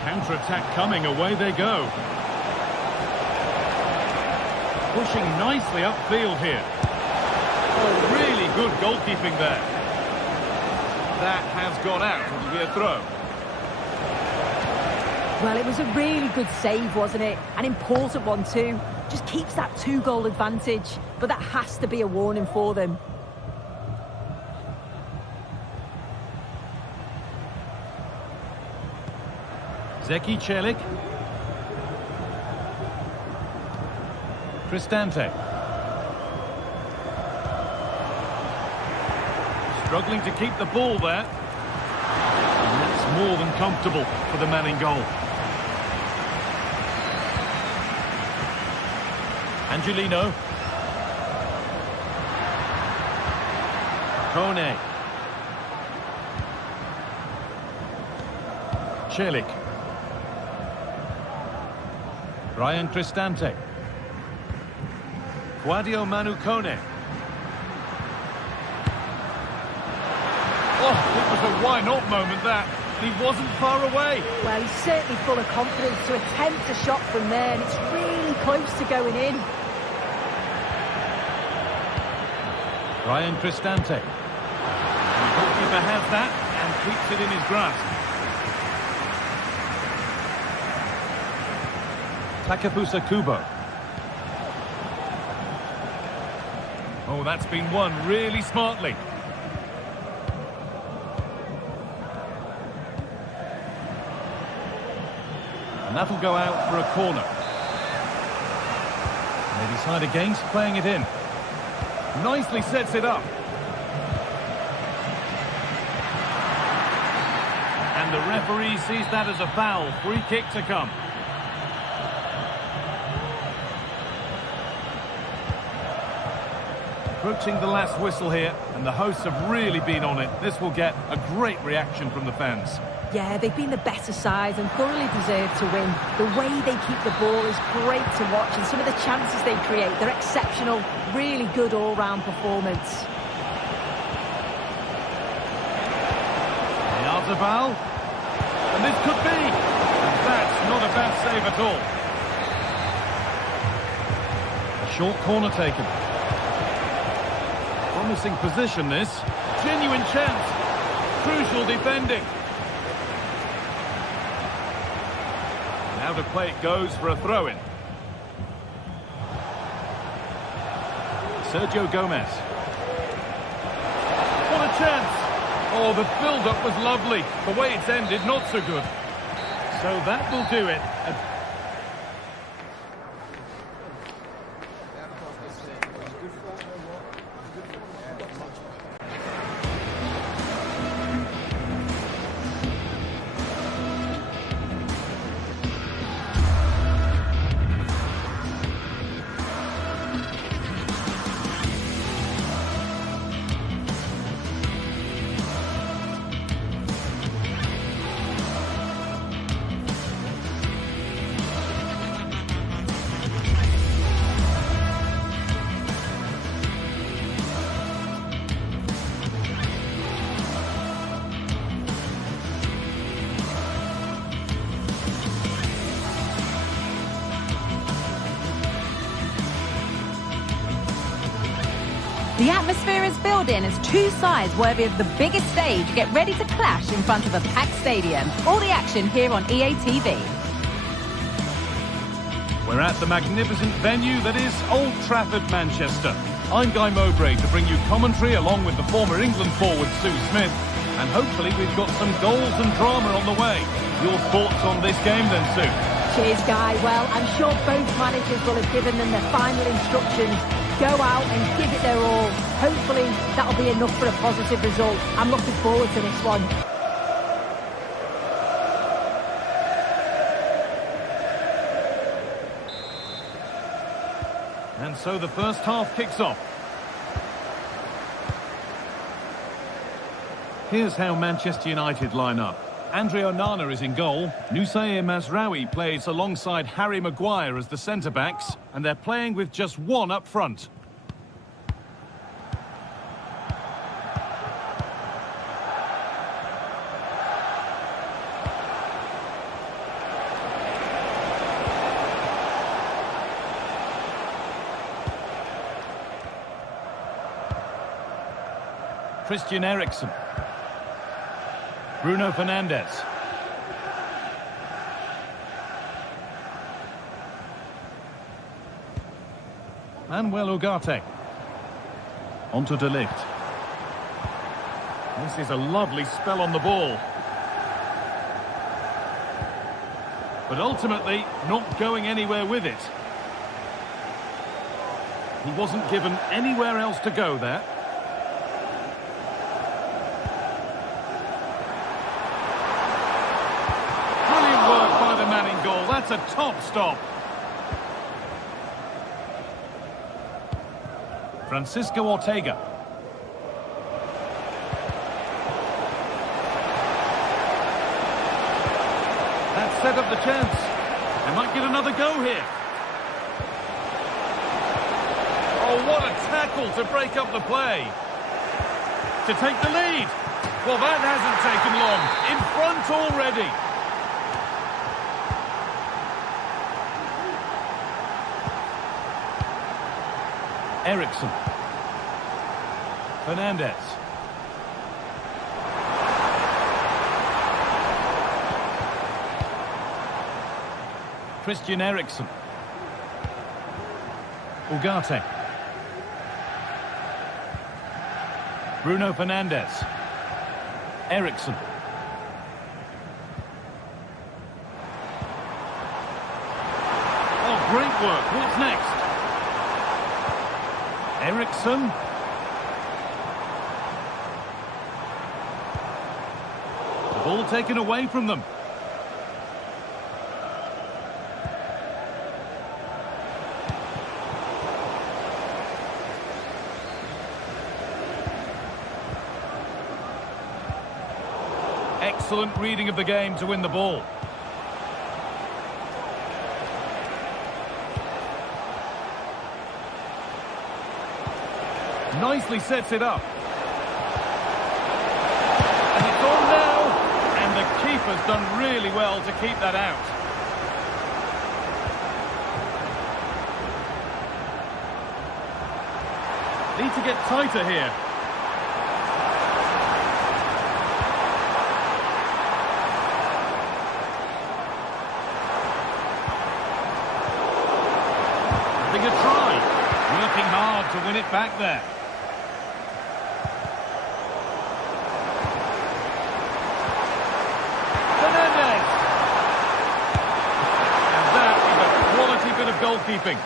Counter-attack coming, away they go. Pushing nicely upfield here. Oh, really good goalkeeping there. That has got out. It'll be a throw. Well, it was a really good save, wasn't it? An important one too. Just keeps that 2-goal advantage. But that has to be a warning for them. Zeki Celik. Cristante. Struggling to keep the ball there. And that's more than comfortable for the man in goal. Angelino. Kone. Celik. Ryan Cristante. Guadio Manu Kone. Oh, it was a why-not moment, that. He wasn't far away. Well, he's certainly full of confidence to attempt a shot from there, and it's really close to going in. Ryan Cristante. The goalkeeper has that and keeps it in his grasp. Takefusa Kubo. Oh, that's been won really smartly. And that'll go out for a corner. And they decide against playing it in. Nicely sets it up. And the referee sees that as a foul. Free kick to come. Approaching the last whistle here, and the hosts have really been on it. This will get a great reaction from the fans. Yeah, they've been the better side and thoroughly deserve to win. The way they keep the ball is great to watch, and some of the chances they create, they're exceptional. Really good all-round performance. Yarzabal. And this could be. And that's not a bad save at all. A short corner taken. Promising position, this. Genuine chance. Crucial defending. Now to play it goes for a throw-in. Sergio Gomez. What a chance! Oh, the build-up was lovely. The way it's ended, not so good. So that will do it. The atmosphere is building as two sides worthy of the biggest stage get ready to clash in front of a packed stadium. All the action here on EA TV. We're at the magnificent venue that is Old Trafford, Manchester. I'm Guy Mowbray to bring you commentary along with the former England forward Sue Smith. And hopefully we've got some goals and drama on the way. Your thoughts on this game then, Sue? Cheers, Guy. Well, I'm sure both managers will have given them their final instructions. Go out and give it their all. Hopefully that'll be enough for a positive result. I'm looking forward to this one. And so the first half kicks off. Here's how Manchester United line up. Andre Onana is in goal. Nusayr Mazraoui plays alongside Harry Maguire as the centre-backs, and they're playing with just one up front. Christian Eriksen. Bruno Fernandes. Manuel Ugarte. Onto De Ligt. This is a lovely spell on the ball. But ultimately, not going anywhere with it. He wasn't given anywhere else to go there. That's a top stop. Francisco Ortega. That set up the chance. They might get another go here. Oh, what a tackle to break up the play. To take the lead. Well, that hasn't taken long. In front already. Eriksen. Fernandes. Christian Eriksen. Ugarte. Bruno Fernandes. Eriksen. Oh, great work. What's next? Eriksen. The ball taken away from them. Excellent reading of the game to win the ball. Nicely sets it up. And it's on now. And the keeper's done really well to keep that out. Need to get tighter here. Having a try. Working hard to win it back there. Goalkeeping.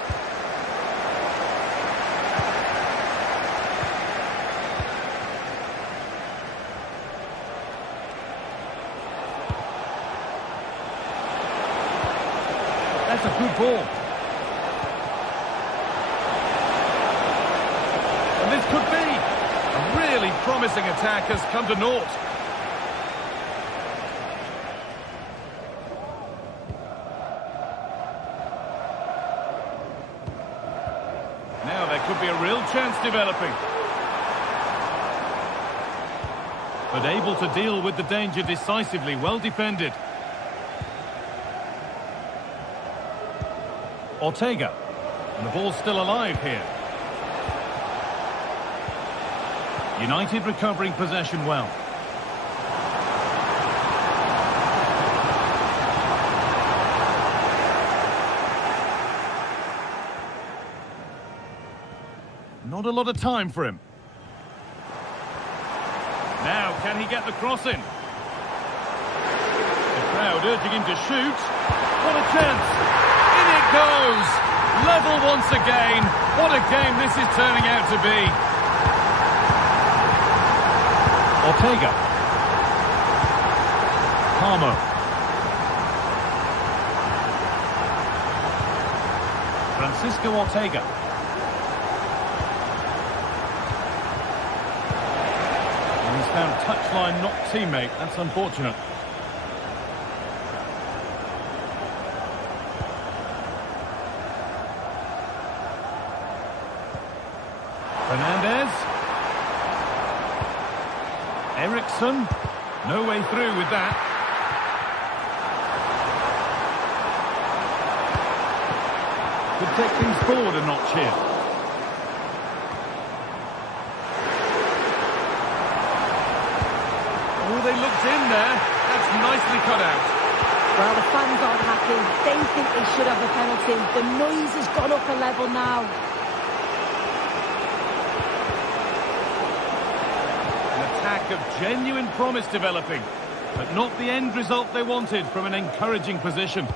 That's a good ball. And this could be a really promising attack has come to naught. Now there could be a real chance developing. But able to deal with the danger decisively, well defended. Ortega. And the ball's still alive here. United recovering possession well. Not a lot of time for him. Now, can he get the cross in? The crowd urging him to shoot. What a chance! In it goes! Level once again. What a game this is turning out to be. Ortega. Palmer. Francisco Ortega. He's found touchline, not teammate. That's unfortunate. Fernandez. Eriksson. No way through with that. Could take things forward a notch here. Oh, they looked in there. That's nicely cut out. Well, the fans aren't happy. They think they should have the penalty. The noise has gone up a level now. An attack of genuine promise developing, but not the end result they wanted from an encouraging position.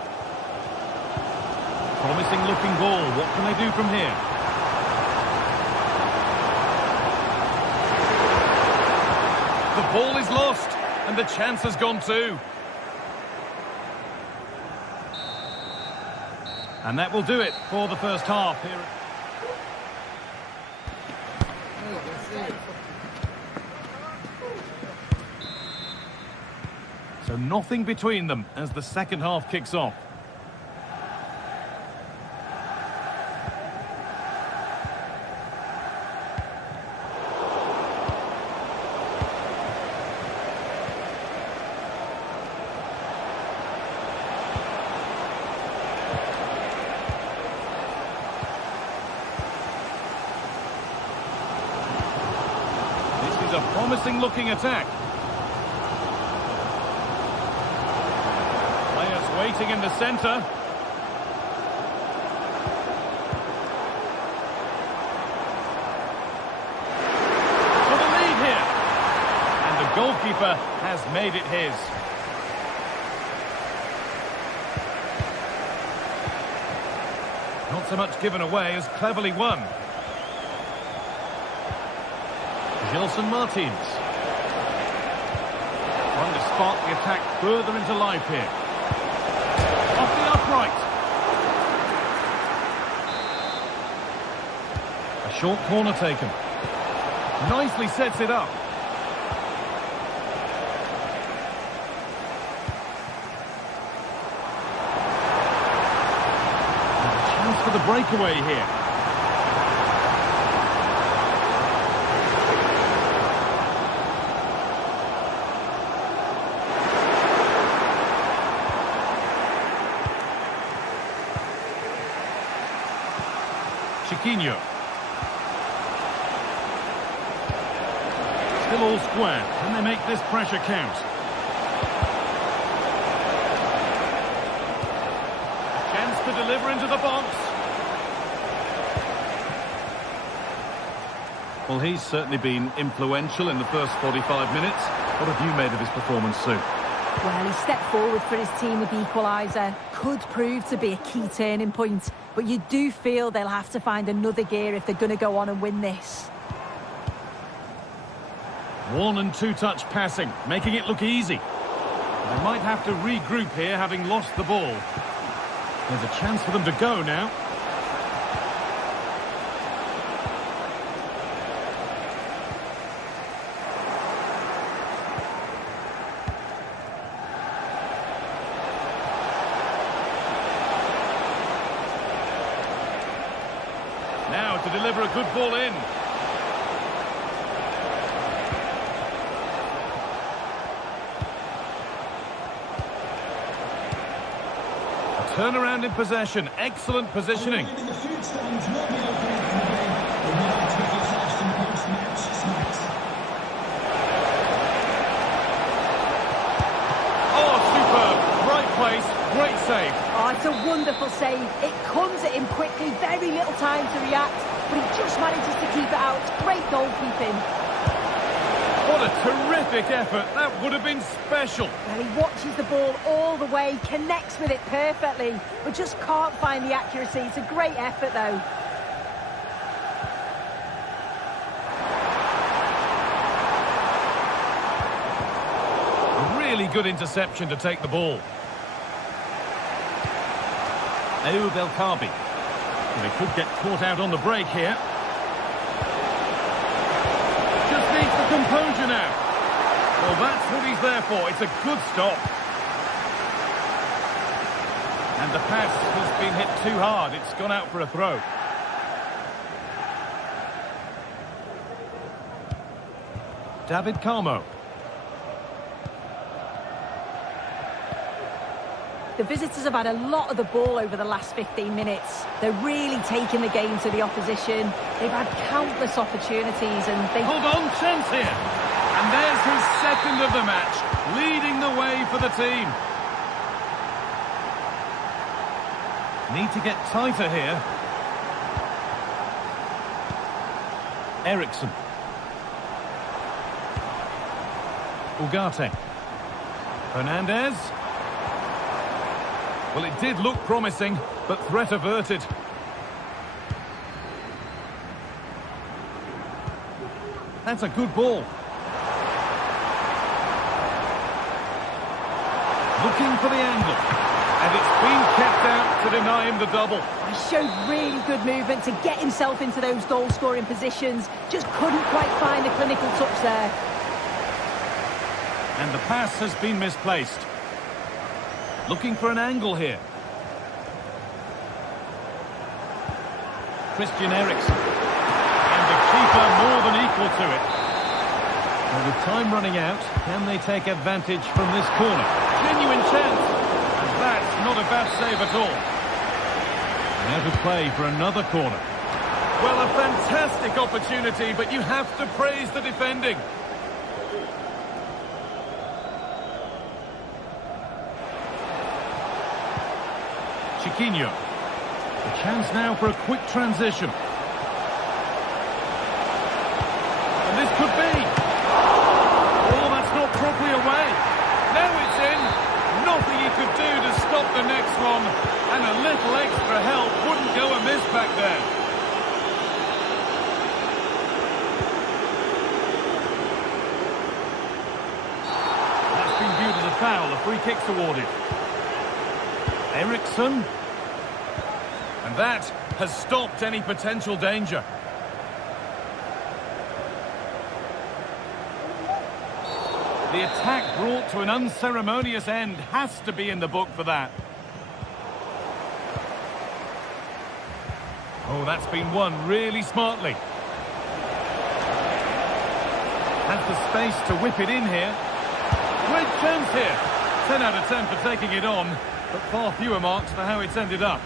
Promising looking ball. What can they do from here? The ball is lost, and the chance has gone too. And that will do it for the first half here. So nothing between them as the second half kicks off. A promising looking attack. Players waiting in the centre. For the lead here. And the goalkeeper has made it his. Not so much given away as cleverly won. Gelson Martins. Trying to spark the attack further into life here. Off the upright. A short corner taken. Nicely sets it up. And a chance for the breakaway here. Chiquinho. Still all square. Can they make this pressure count? A chance to deliver into the box. Well, he's certainly been influential in the first 45 minutes. What have you made of his performance, Sue? Well, he stepped forward for his team with the equaliser. Could prove to be a key turning point. But you do feel they'll have to find another gear if they're going to go on and win this. One and two touch passing, making it look easy. They might have to regroup here, having lost the ball. There's a chance for them to go now. Now to deliver a good ball in. A turnaround in possession. Excellent positioning. Oh, superb. Right place. Great save. Oh, it's a wonderful save. It comes at him quickly, very little time to react, but he just manages to keep it out. Great goalkeeping. What a terrific effort. That would have been special. Well, he watches the ball all the way, connects with it perfectly, but just can't find the accuracy. It's a great effort, though. A really good interception to take the ball. Ayoub El Kaabi. They could get caught out on the break here. Just needs the composure now. Well, that's what he's there for. It's a good stop. And the pass has been hit too hard. It's gone out for a throw. David Carmo. The visitors have had a lot of the ball over the last 15 minutes. They're really taking the game to the opposition. They've had countless opportunities and they... Hold on, chance here. And there's his second of the match, leading the way for the team. Need to get tighter here. Eriksson. Ugarte. Fernandez. Well, it did look promising, but threat averted. That's a good ball. Looking for the angle. And it's been kept out to deny him the double. He showed really good movement to get himself into those goal-scoring positions. Just couldn't quite find the clinical touch there. And the pass has been misplaced. Looking for an angle here. Christian Eriksen. And the keeper more than equal to it. And with time running out, can they take advantage from this corner? Genuine chance. And that's not a bad save at all. Now to play for another corner. Well, a fantastic opportunity, but you have to praise the defending. Chiquinho. A chance now for a quick transition. And this could be. Oh, that's not properly away. Now it's in. Nothing he could do to stop the next one. And a little extra help wouldn't go amiss back there. That's been viewed as a foul. A free kick's awarded. Eriksson. And that has stopped any potential danger. The attack brought to an unceremonious end has to be in the book for that. Oh, that's been won really smartly. Has the space to whip it in here. Great chance here. 10 out of 10 for taking it on, but far fewer marks for how it's ended up.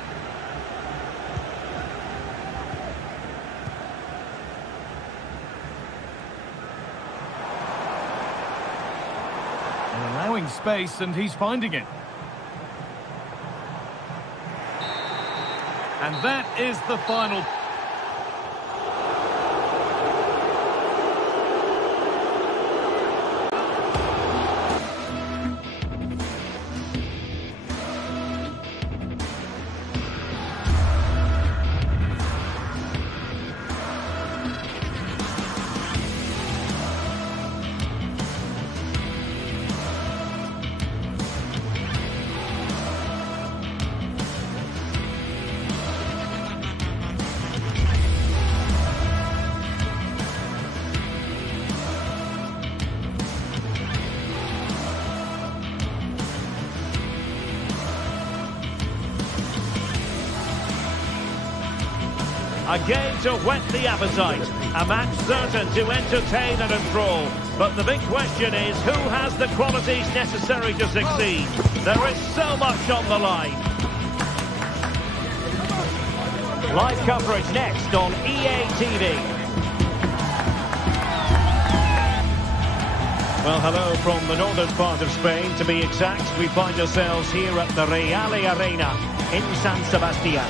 And allowing space, and he's finding it. And that is the final. A game to whet the appetite, a match certain to entertain and enthrall. But the big question is, who has the qualities necessary to succeed? There is so much on the line. Live coverage next on EA TV. Well, hello from the northern part of Spain. To be exact, we find ourselves here at the Real Arena in San Sebastian.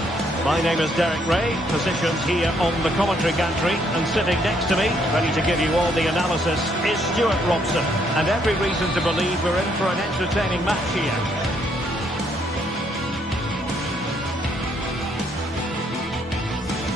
My name is Derek Ray, positioned here on the commentary gantry, and sitting next to me, ready to give you all the analysis, is Stuart Robson. And every reason to believe we're in for an entertaining match here.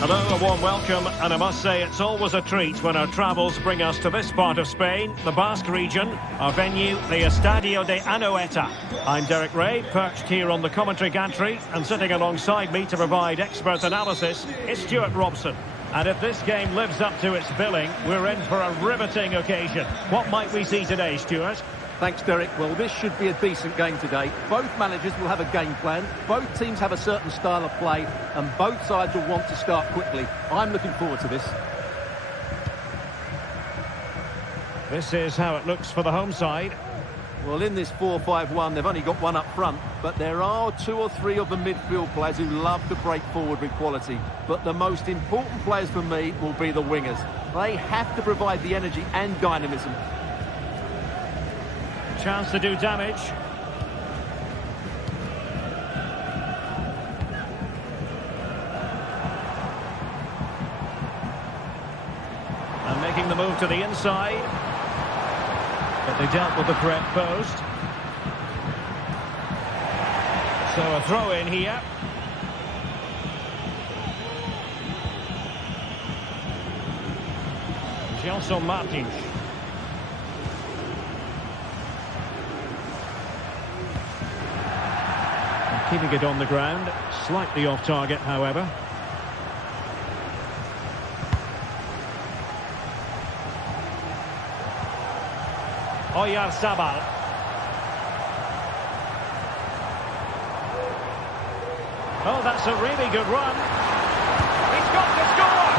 Hello, a warm welcome, and I must say it's always a treat when our travels bring us to this part of Spain, the Basque region, our venue, the Estadio de Anoeta. I'm Derek Ray, perched here on the commentary gantry, and sitting alongside me to provide expert analysis is Stuart Robson. And if this game lives up to its billing, we're in for a riveting occasion. What might we see today, Stuart? Thanks, Derek. Well, this should be a decent game today. Both managers will have a game plan. Both teams have a certain style of play, and both sides will want to start quickly. I'm looking forward to this. This is how it looks for the home side. Well, in this 4-5-1, they've only got one up front, but there are 2 or 3 of the midfield players who love to break forward with quality. But the most important players for me will be the wingers. They have to provide the energy and dynamism. Chance to do damage. And making the move to the inside. But they dealt with the threat posed. So a throw in here. Gelson Martins. And keeping it on the ground. Slightly off target, however. Oyarzabal. Oh, that's a really good run. He's got to score!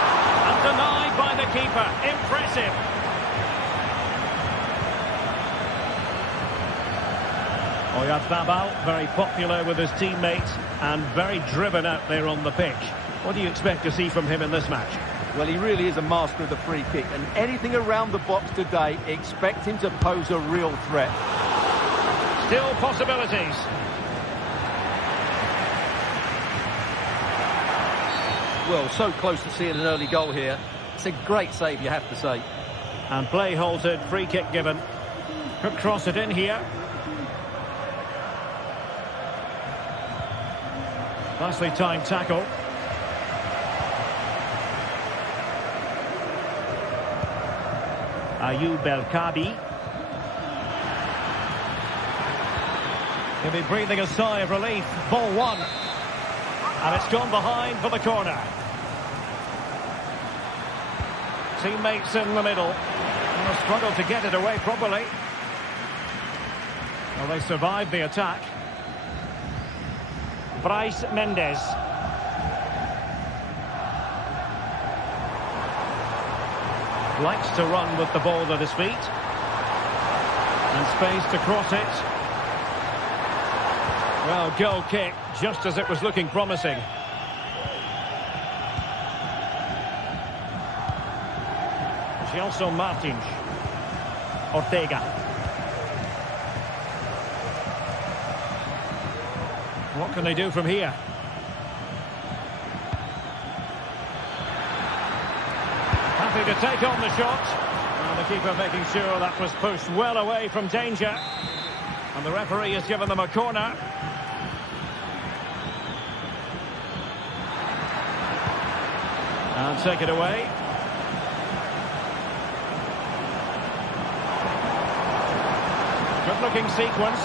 And denied by the keeper. Impressive. Oyarzabal, very popular with his teammates and very driven out there on the pitch. What do you expect to see from him in this match? Well, he really is a master of the free kick, and anything around the box today, expect him to pose a real threat. Still possibilities. Well, so close to seeing an early goal here. It's a great save, you have to say. And play halted, free kick given. Could cross it in here. Nicely timed tackle. Ayoub El Kabi. He'll be breathing a sigh of relief. Ball one. And it's gone behind for the corner. Teammates in the middle. They'll struggle to get it away properly. Well, they survived the attack. Bryce Mendes. Likes to run with the ball at his feet. And space to cross it. Well, goal kick, just as it was looking promising. Gelson Martins. Ortega. What can they do from here? Happy to take on the shot. And the keeper making sure that was pushed well away from danger. And the referee has given them a corner. And take it away. Good looking sequence.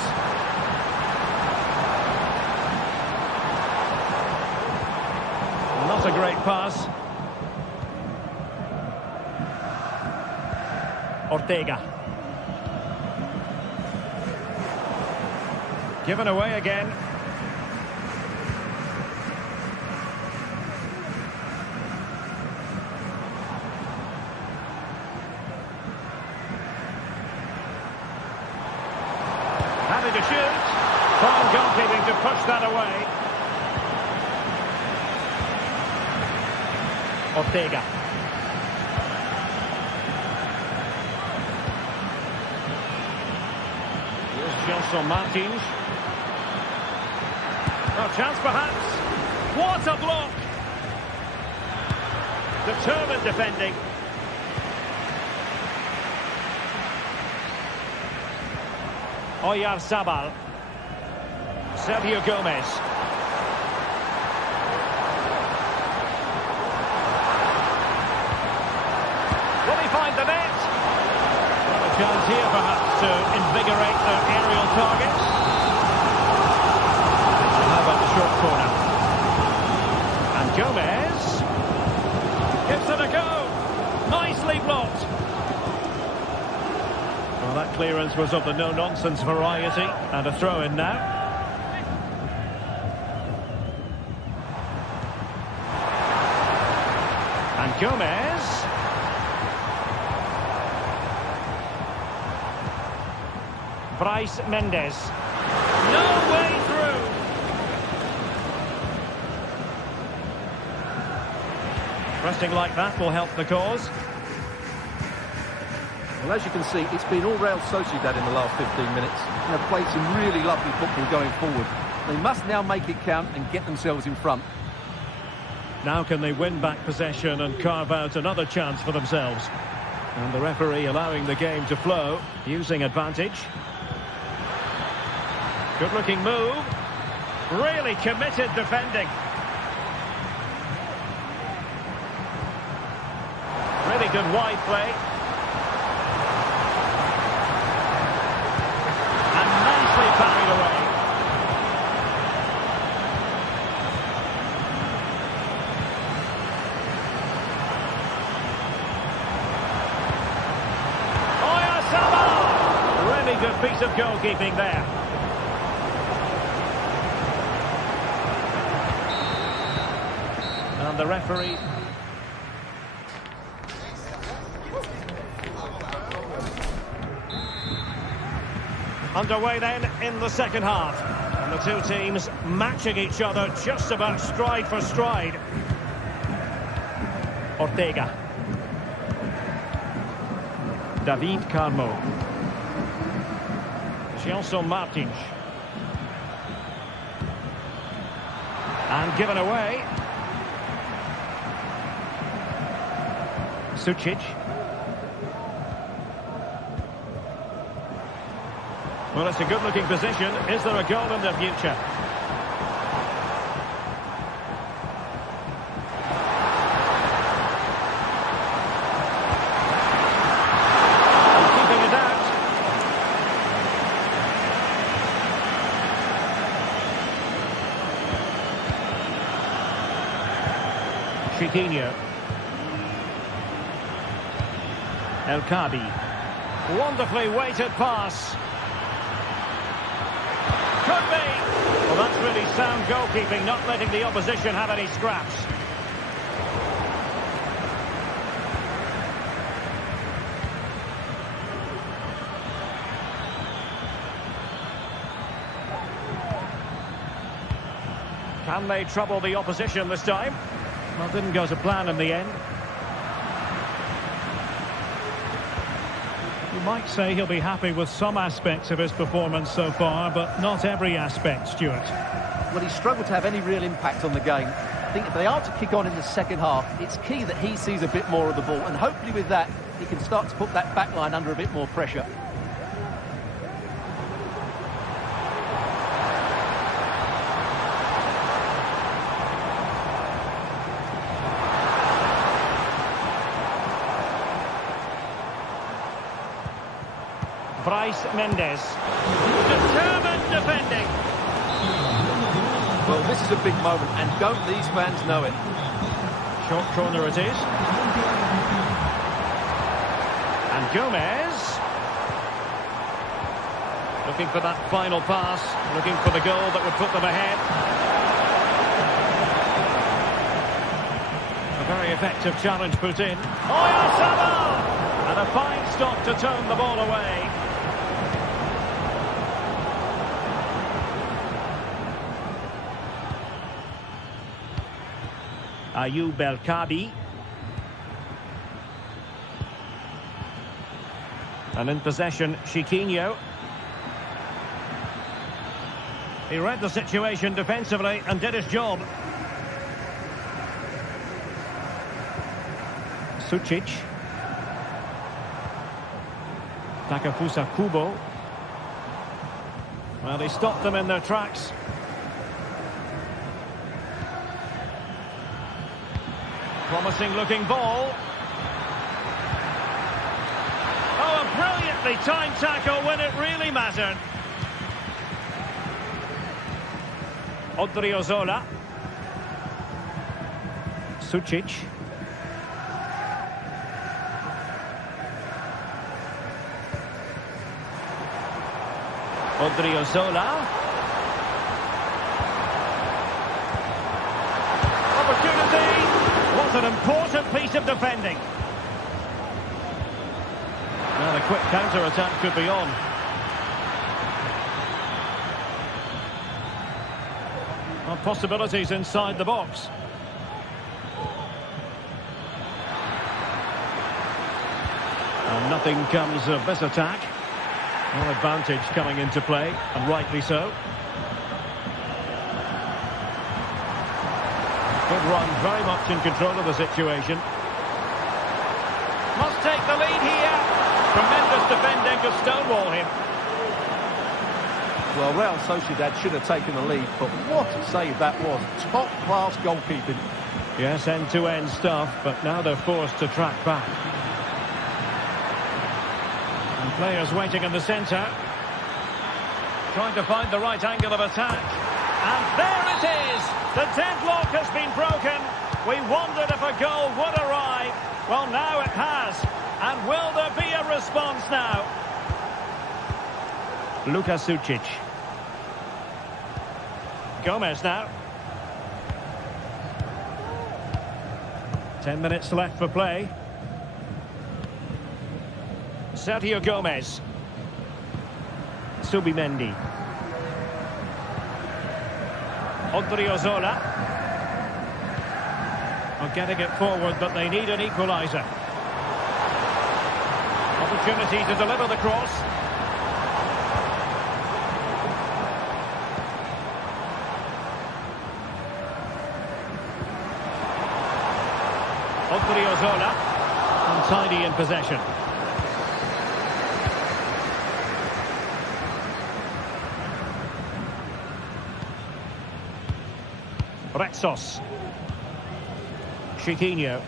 Not a great pass. Ortega. Given away again. Happy to shoot. Fine goalkeeping to push that away. Ortega. Here's Gelson Martins. Oh, chance perhaps. What a block! Determined defending. Oyarzabal. Sergio Gomez. Will he find the net? Well, a chance here perhaps to invigorate their aerial targets. How about the short corner? And Gomez gives it a go. Nicely blocked. Well, that clearance was of the no-nonsense variety. And a throw-in now. And Gomez. Bryce Mendes. No way through. Resting like that will help the cause. Well, as you can see, it's been all Real Sociedad in the last 15 minutes. And they've played some really lovely football going forward. They must now make it count and get themselves in front. Now can they win back possession and carve out another chance for themselves? And the referee allowing the game to flow, using advantage. Good-looking move. Really committed defending. Really good wide play. And nicely parried away. Really good piece of goalkeeping there. And the referee... Underway then in the second half. And the two teams matching each other just about stride for stride. Ortega. David Carmo. Gelson Martins. And given away. Sucic. Well, it's a good-looking position. Is there a goal in the future? Keeping it out. Chiquinho. El Kabi. Wonderfully weighted pass. Could be. Well, that's really sound goalkeeping, not letting the opposition have any scraps. Can they trouble the opposition this time? Well, didn't go to plan in the end. You might say he'll be happy with some aspects of his performance so far, but not every aspect, Stuart. Well, he struggled to have any real impact on the game. I think if they are to kick on in the second half, it's key that he sees a bit more of the ball, and hopefully with that, he can start to put that back line under a bit more pressure. Bryce Mendes. Determined defending. Well, this is a big moment, and don't these fans know it? Short corner it is. And Gomez. Looking for that final pass. Looking for the goal that would put them ahead. A very effective challenge put in. Oyarzabal! And a fine stop to turn the ball away. Ayoub El Kabi. And in possession, Chiquinho. He read the situation defensively and did his job. Sucic. Takefusa Kubo. Well, he stopped them in their tracks. Promising looking ball. Oh, a brilliantly timed tackle when it really mattered. Odriozola. Sucic. Odriozola. Opportunity. What an important piece of defending. Now the quick counter-attack could be on. Possibilities inside the box. And nothing comes of this attack. No advantage coming into play, and rightly so. Good run, very much in control of the situation. Must take the lead here. Tremendous defending to stonewall him. Well, Real Sociedad should have taken the lead, but what a save that was. Top-class goalkeeping. Yes, end-to-end stuff, but now they're forced to track back. And players waiting in the centre. Trying to find the right angle of attack. And there it is! The deadlock has been broken. We wondered if a goal would arrive. Well, now it has. And will there be a response now? Luka Sucic. Gomez now. 10 minutes left for play. Sergio Gomez. Subimendi. Odriozola. Are getting it forward, but they need an equaliser. Opportunity to deliver the cross. Odriozola, untidy in possession. Retsos. Chiquinho.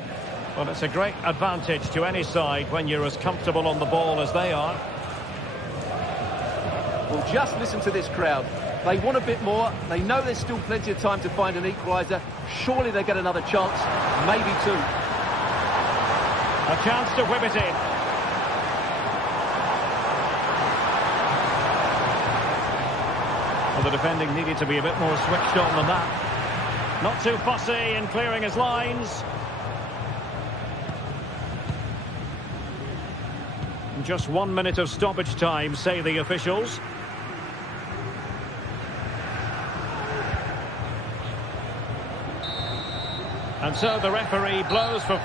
Well, it's a great advantage to any side when you're as comfortable on the ball as they are. Well, just listen to this crowd. They want a bit more. They know there's still plenty of time to find an equaliser. Surely they get another chance, maybe two. A chance to whip it in. Well, the defending needed to be a bit more switched on than that. Not too fussy in clearing his lines. Just 1 minute of stoppage time, say the officials. And so the referee blows for...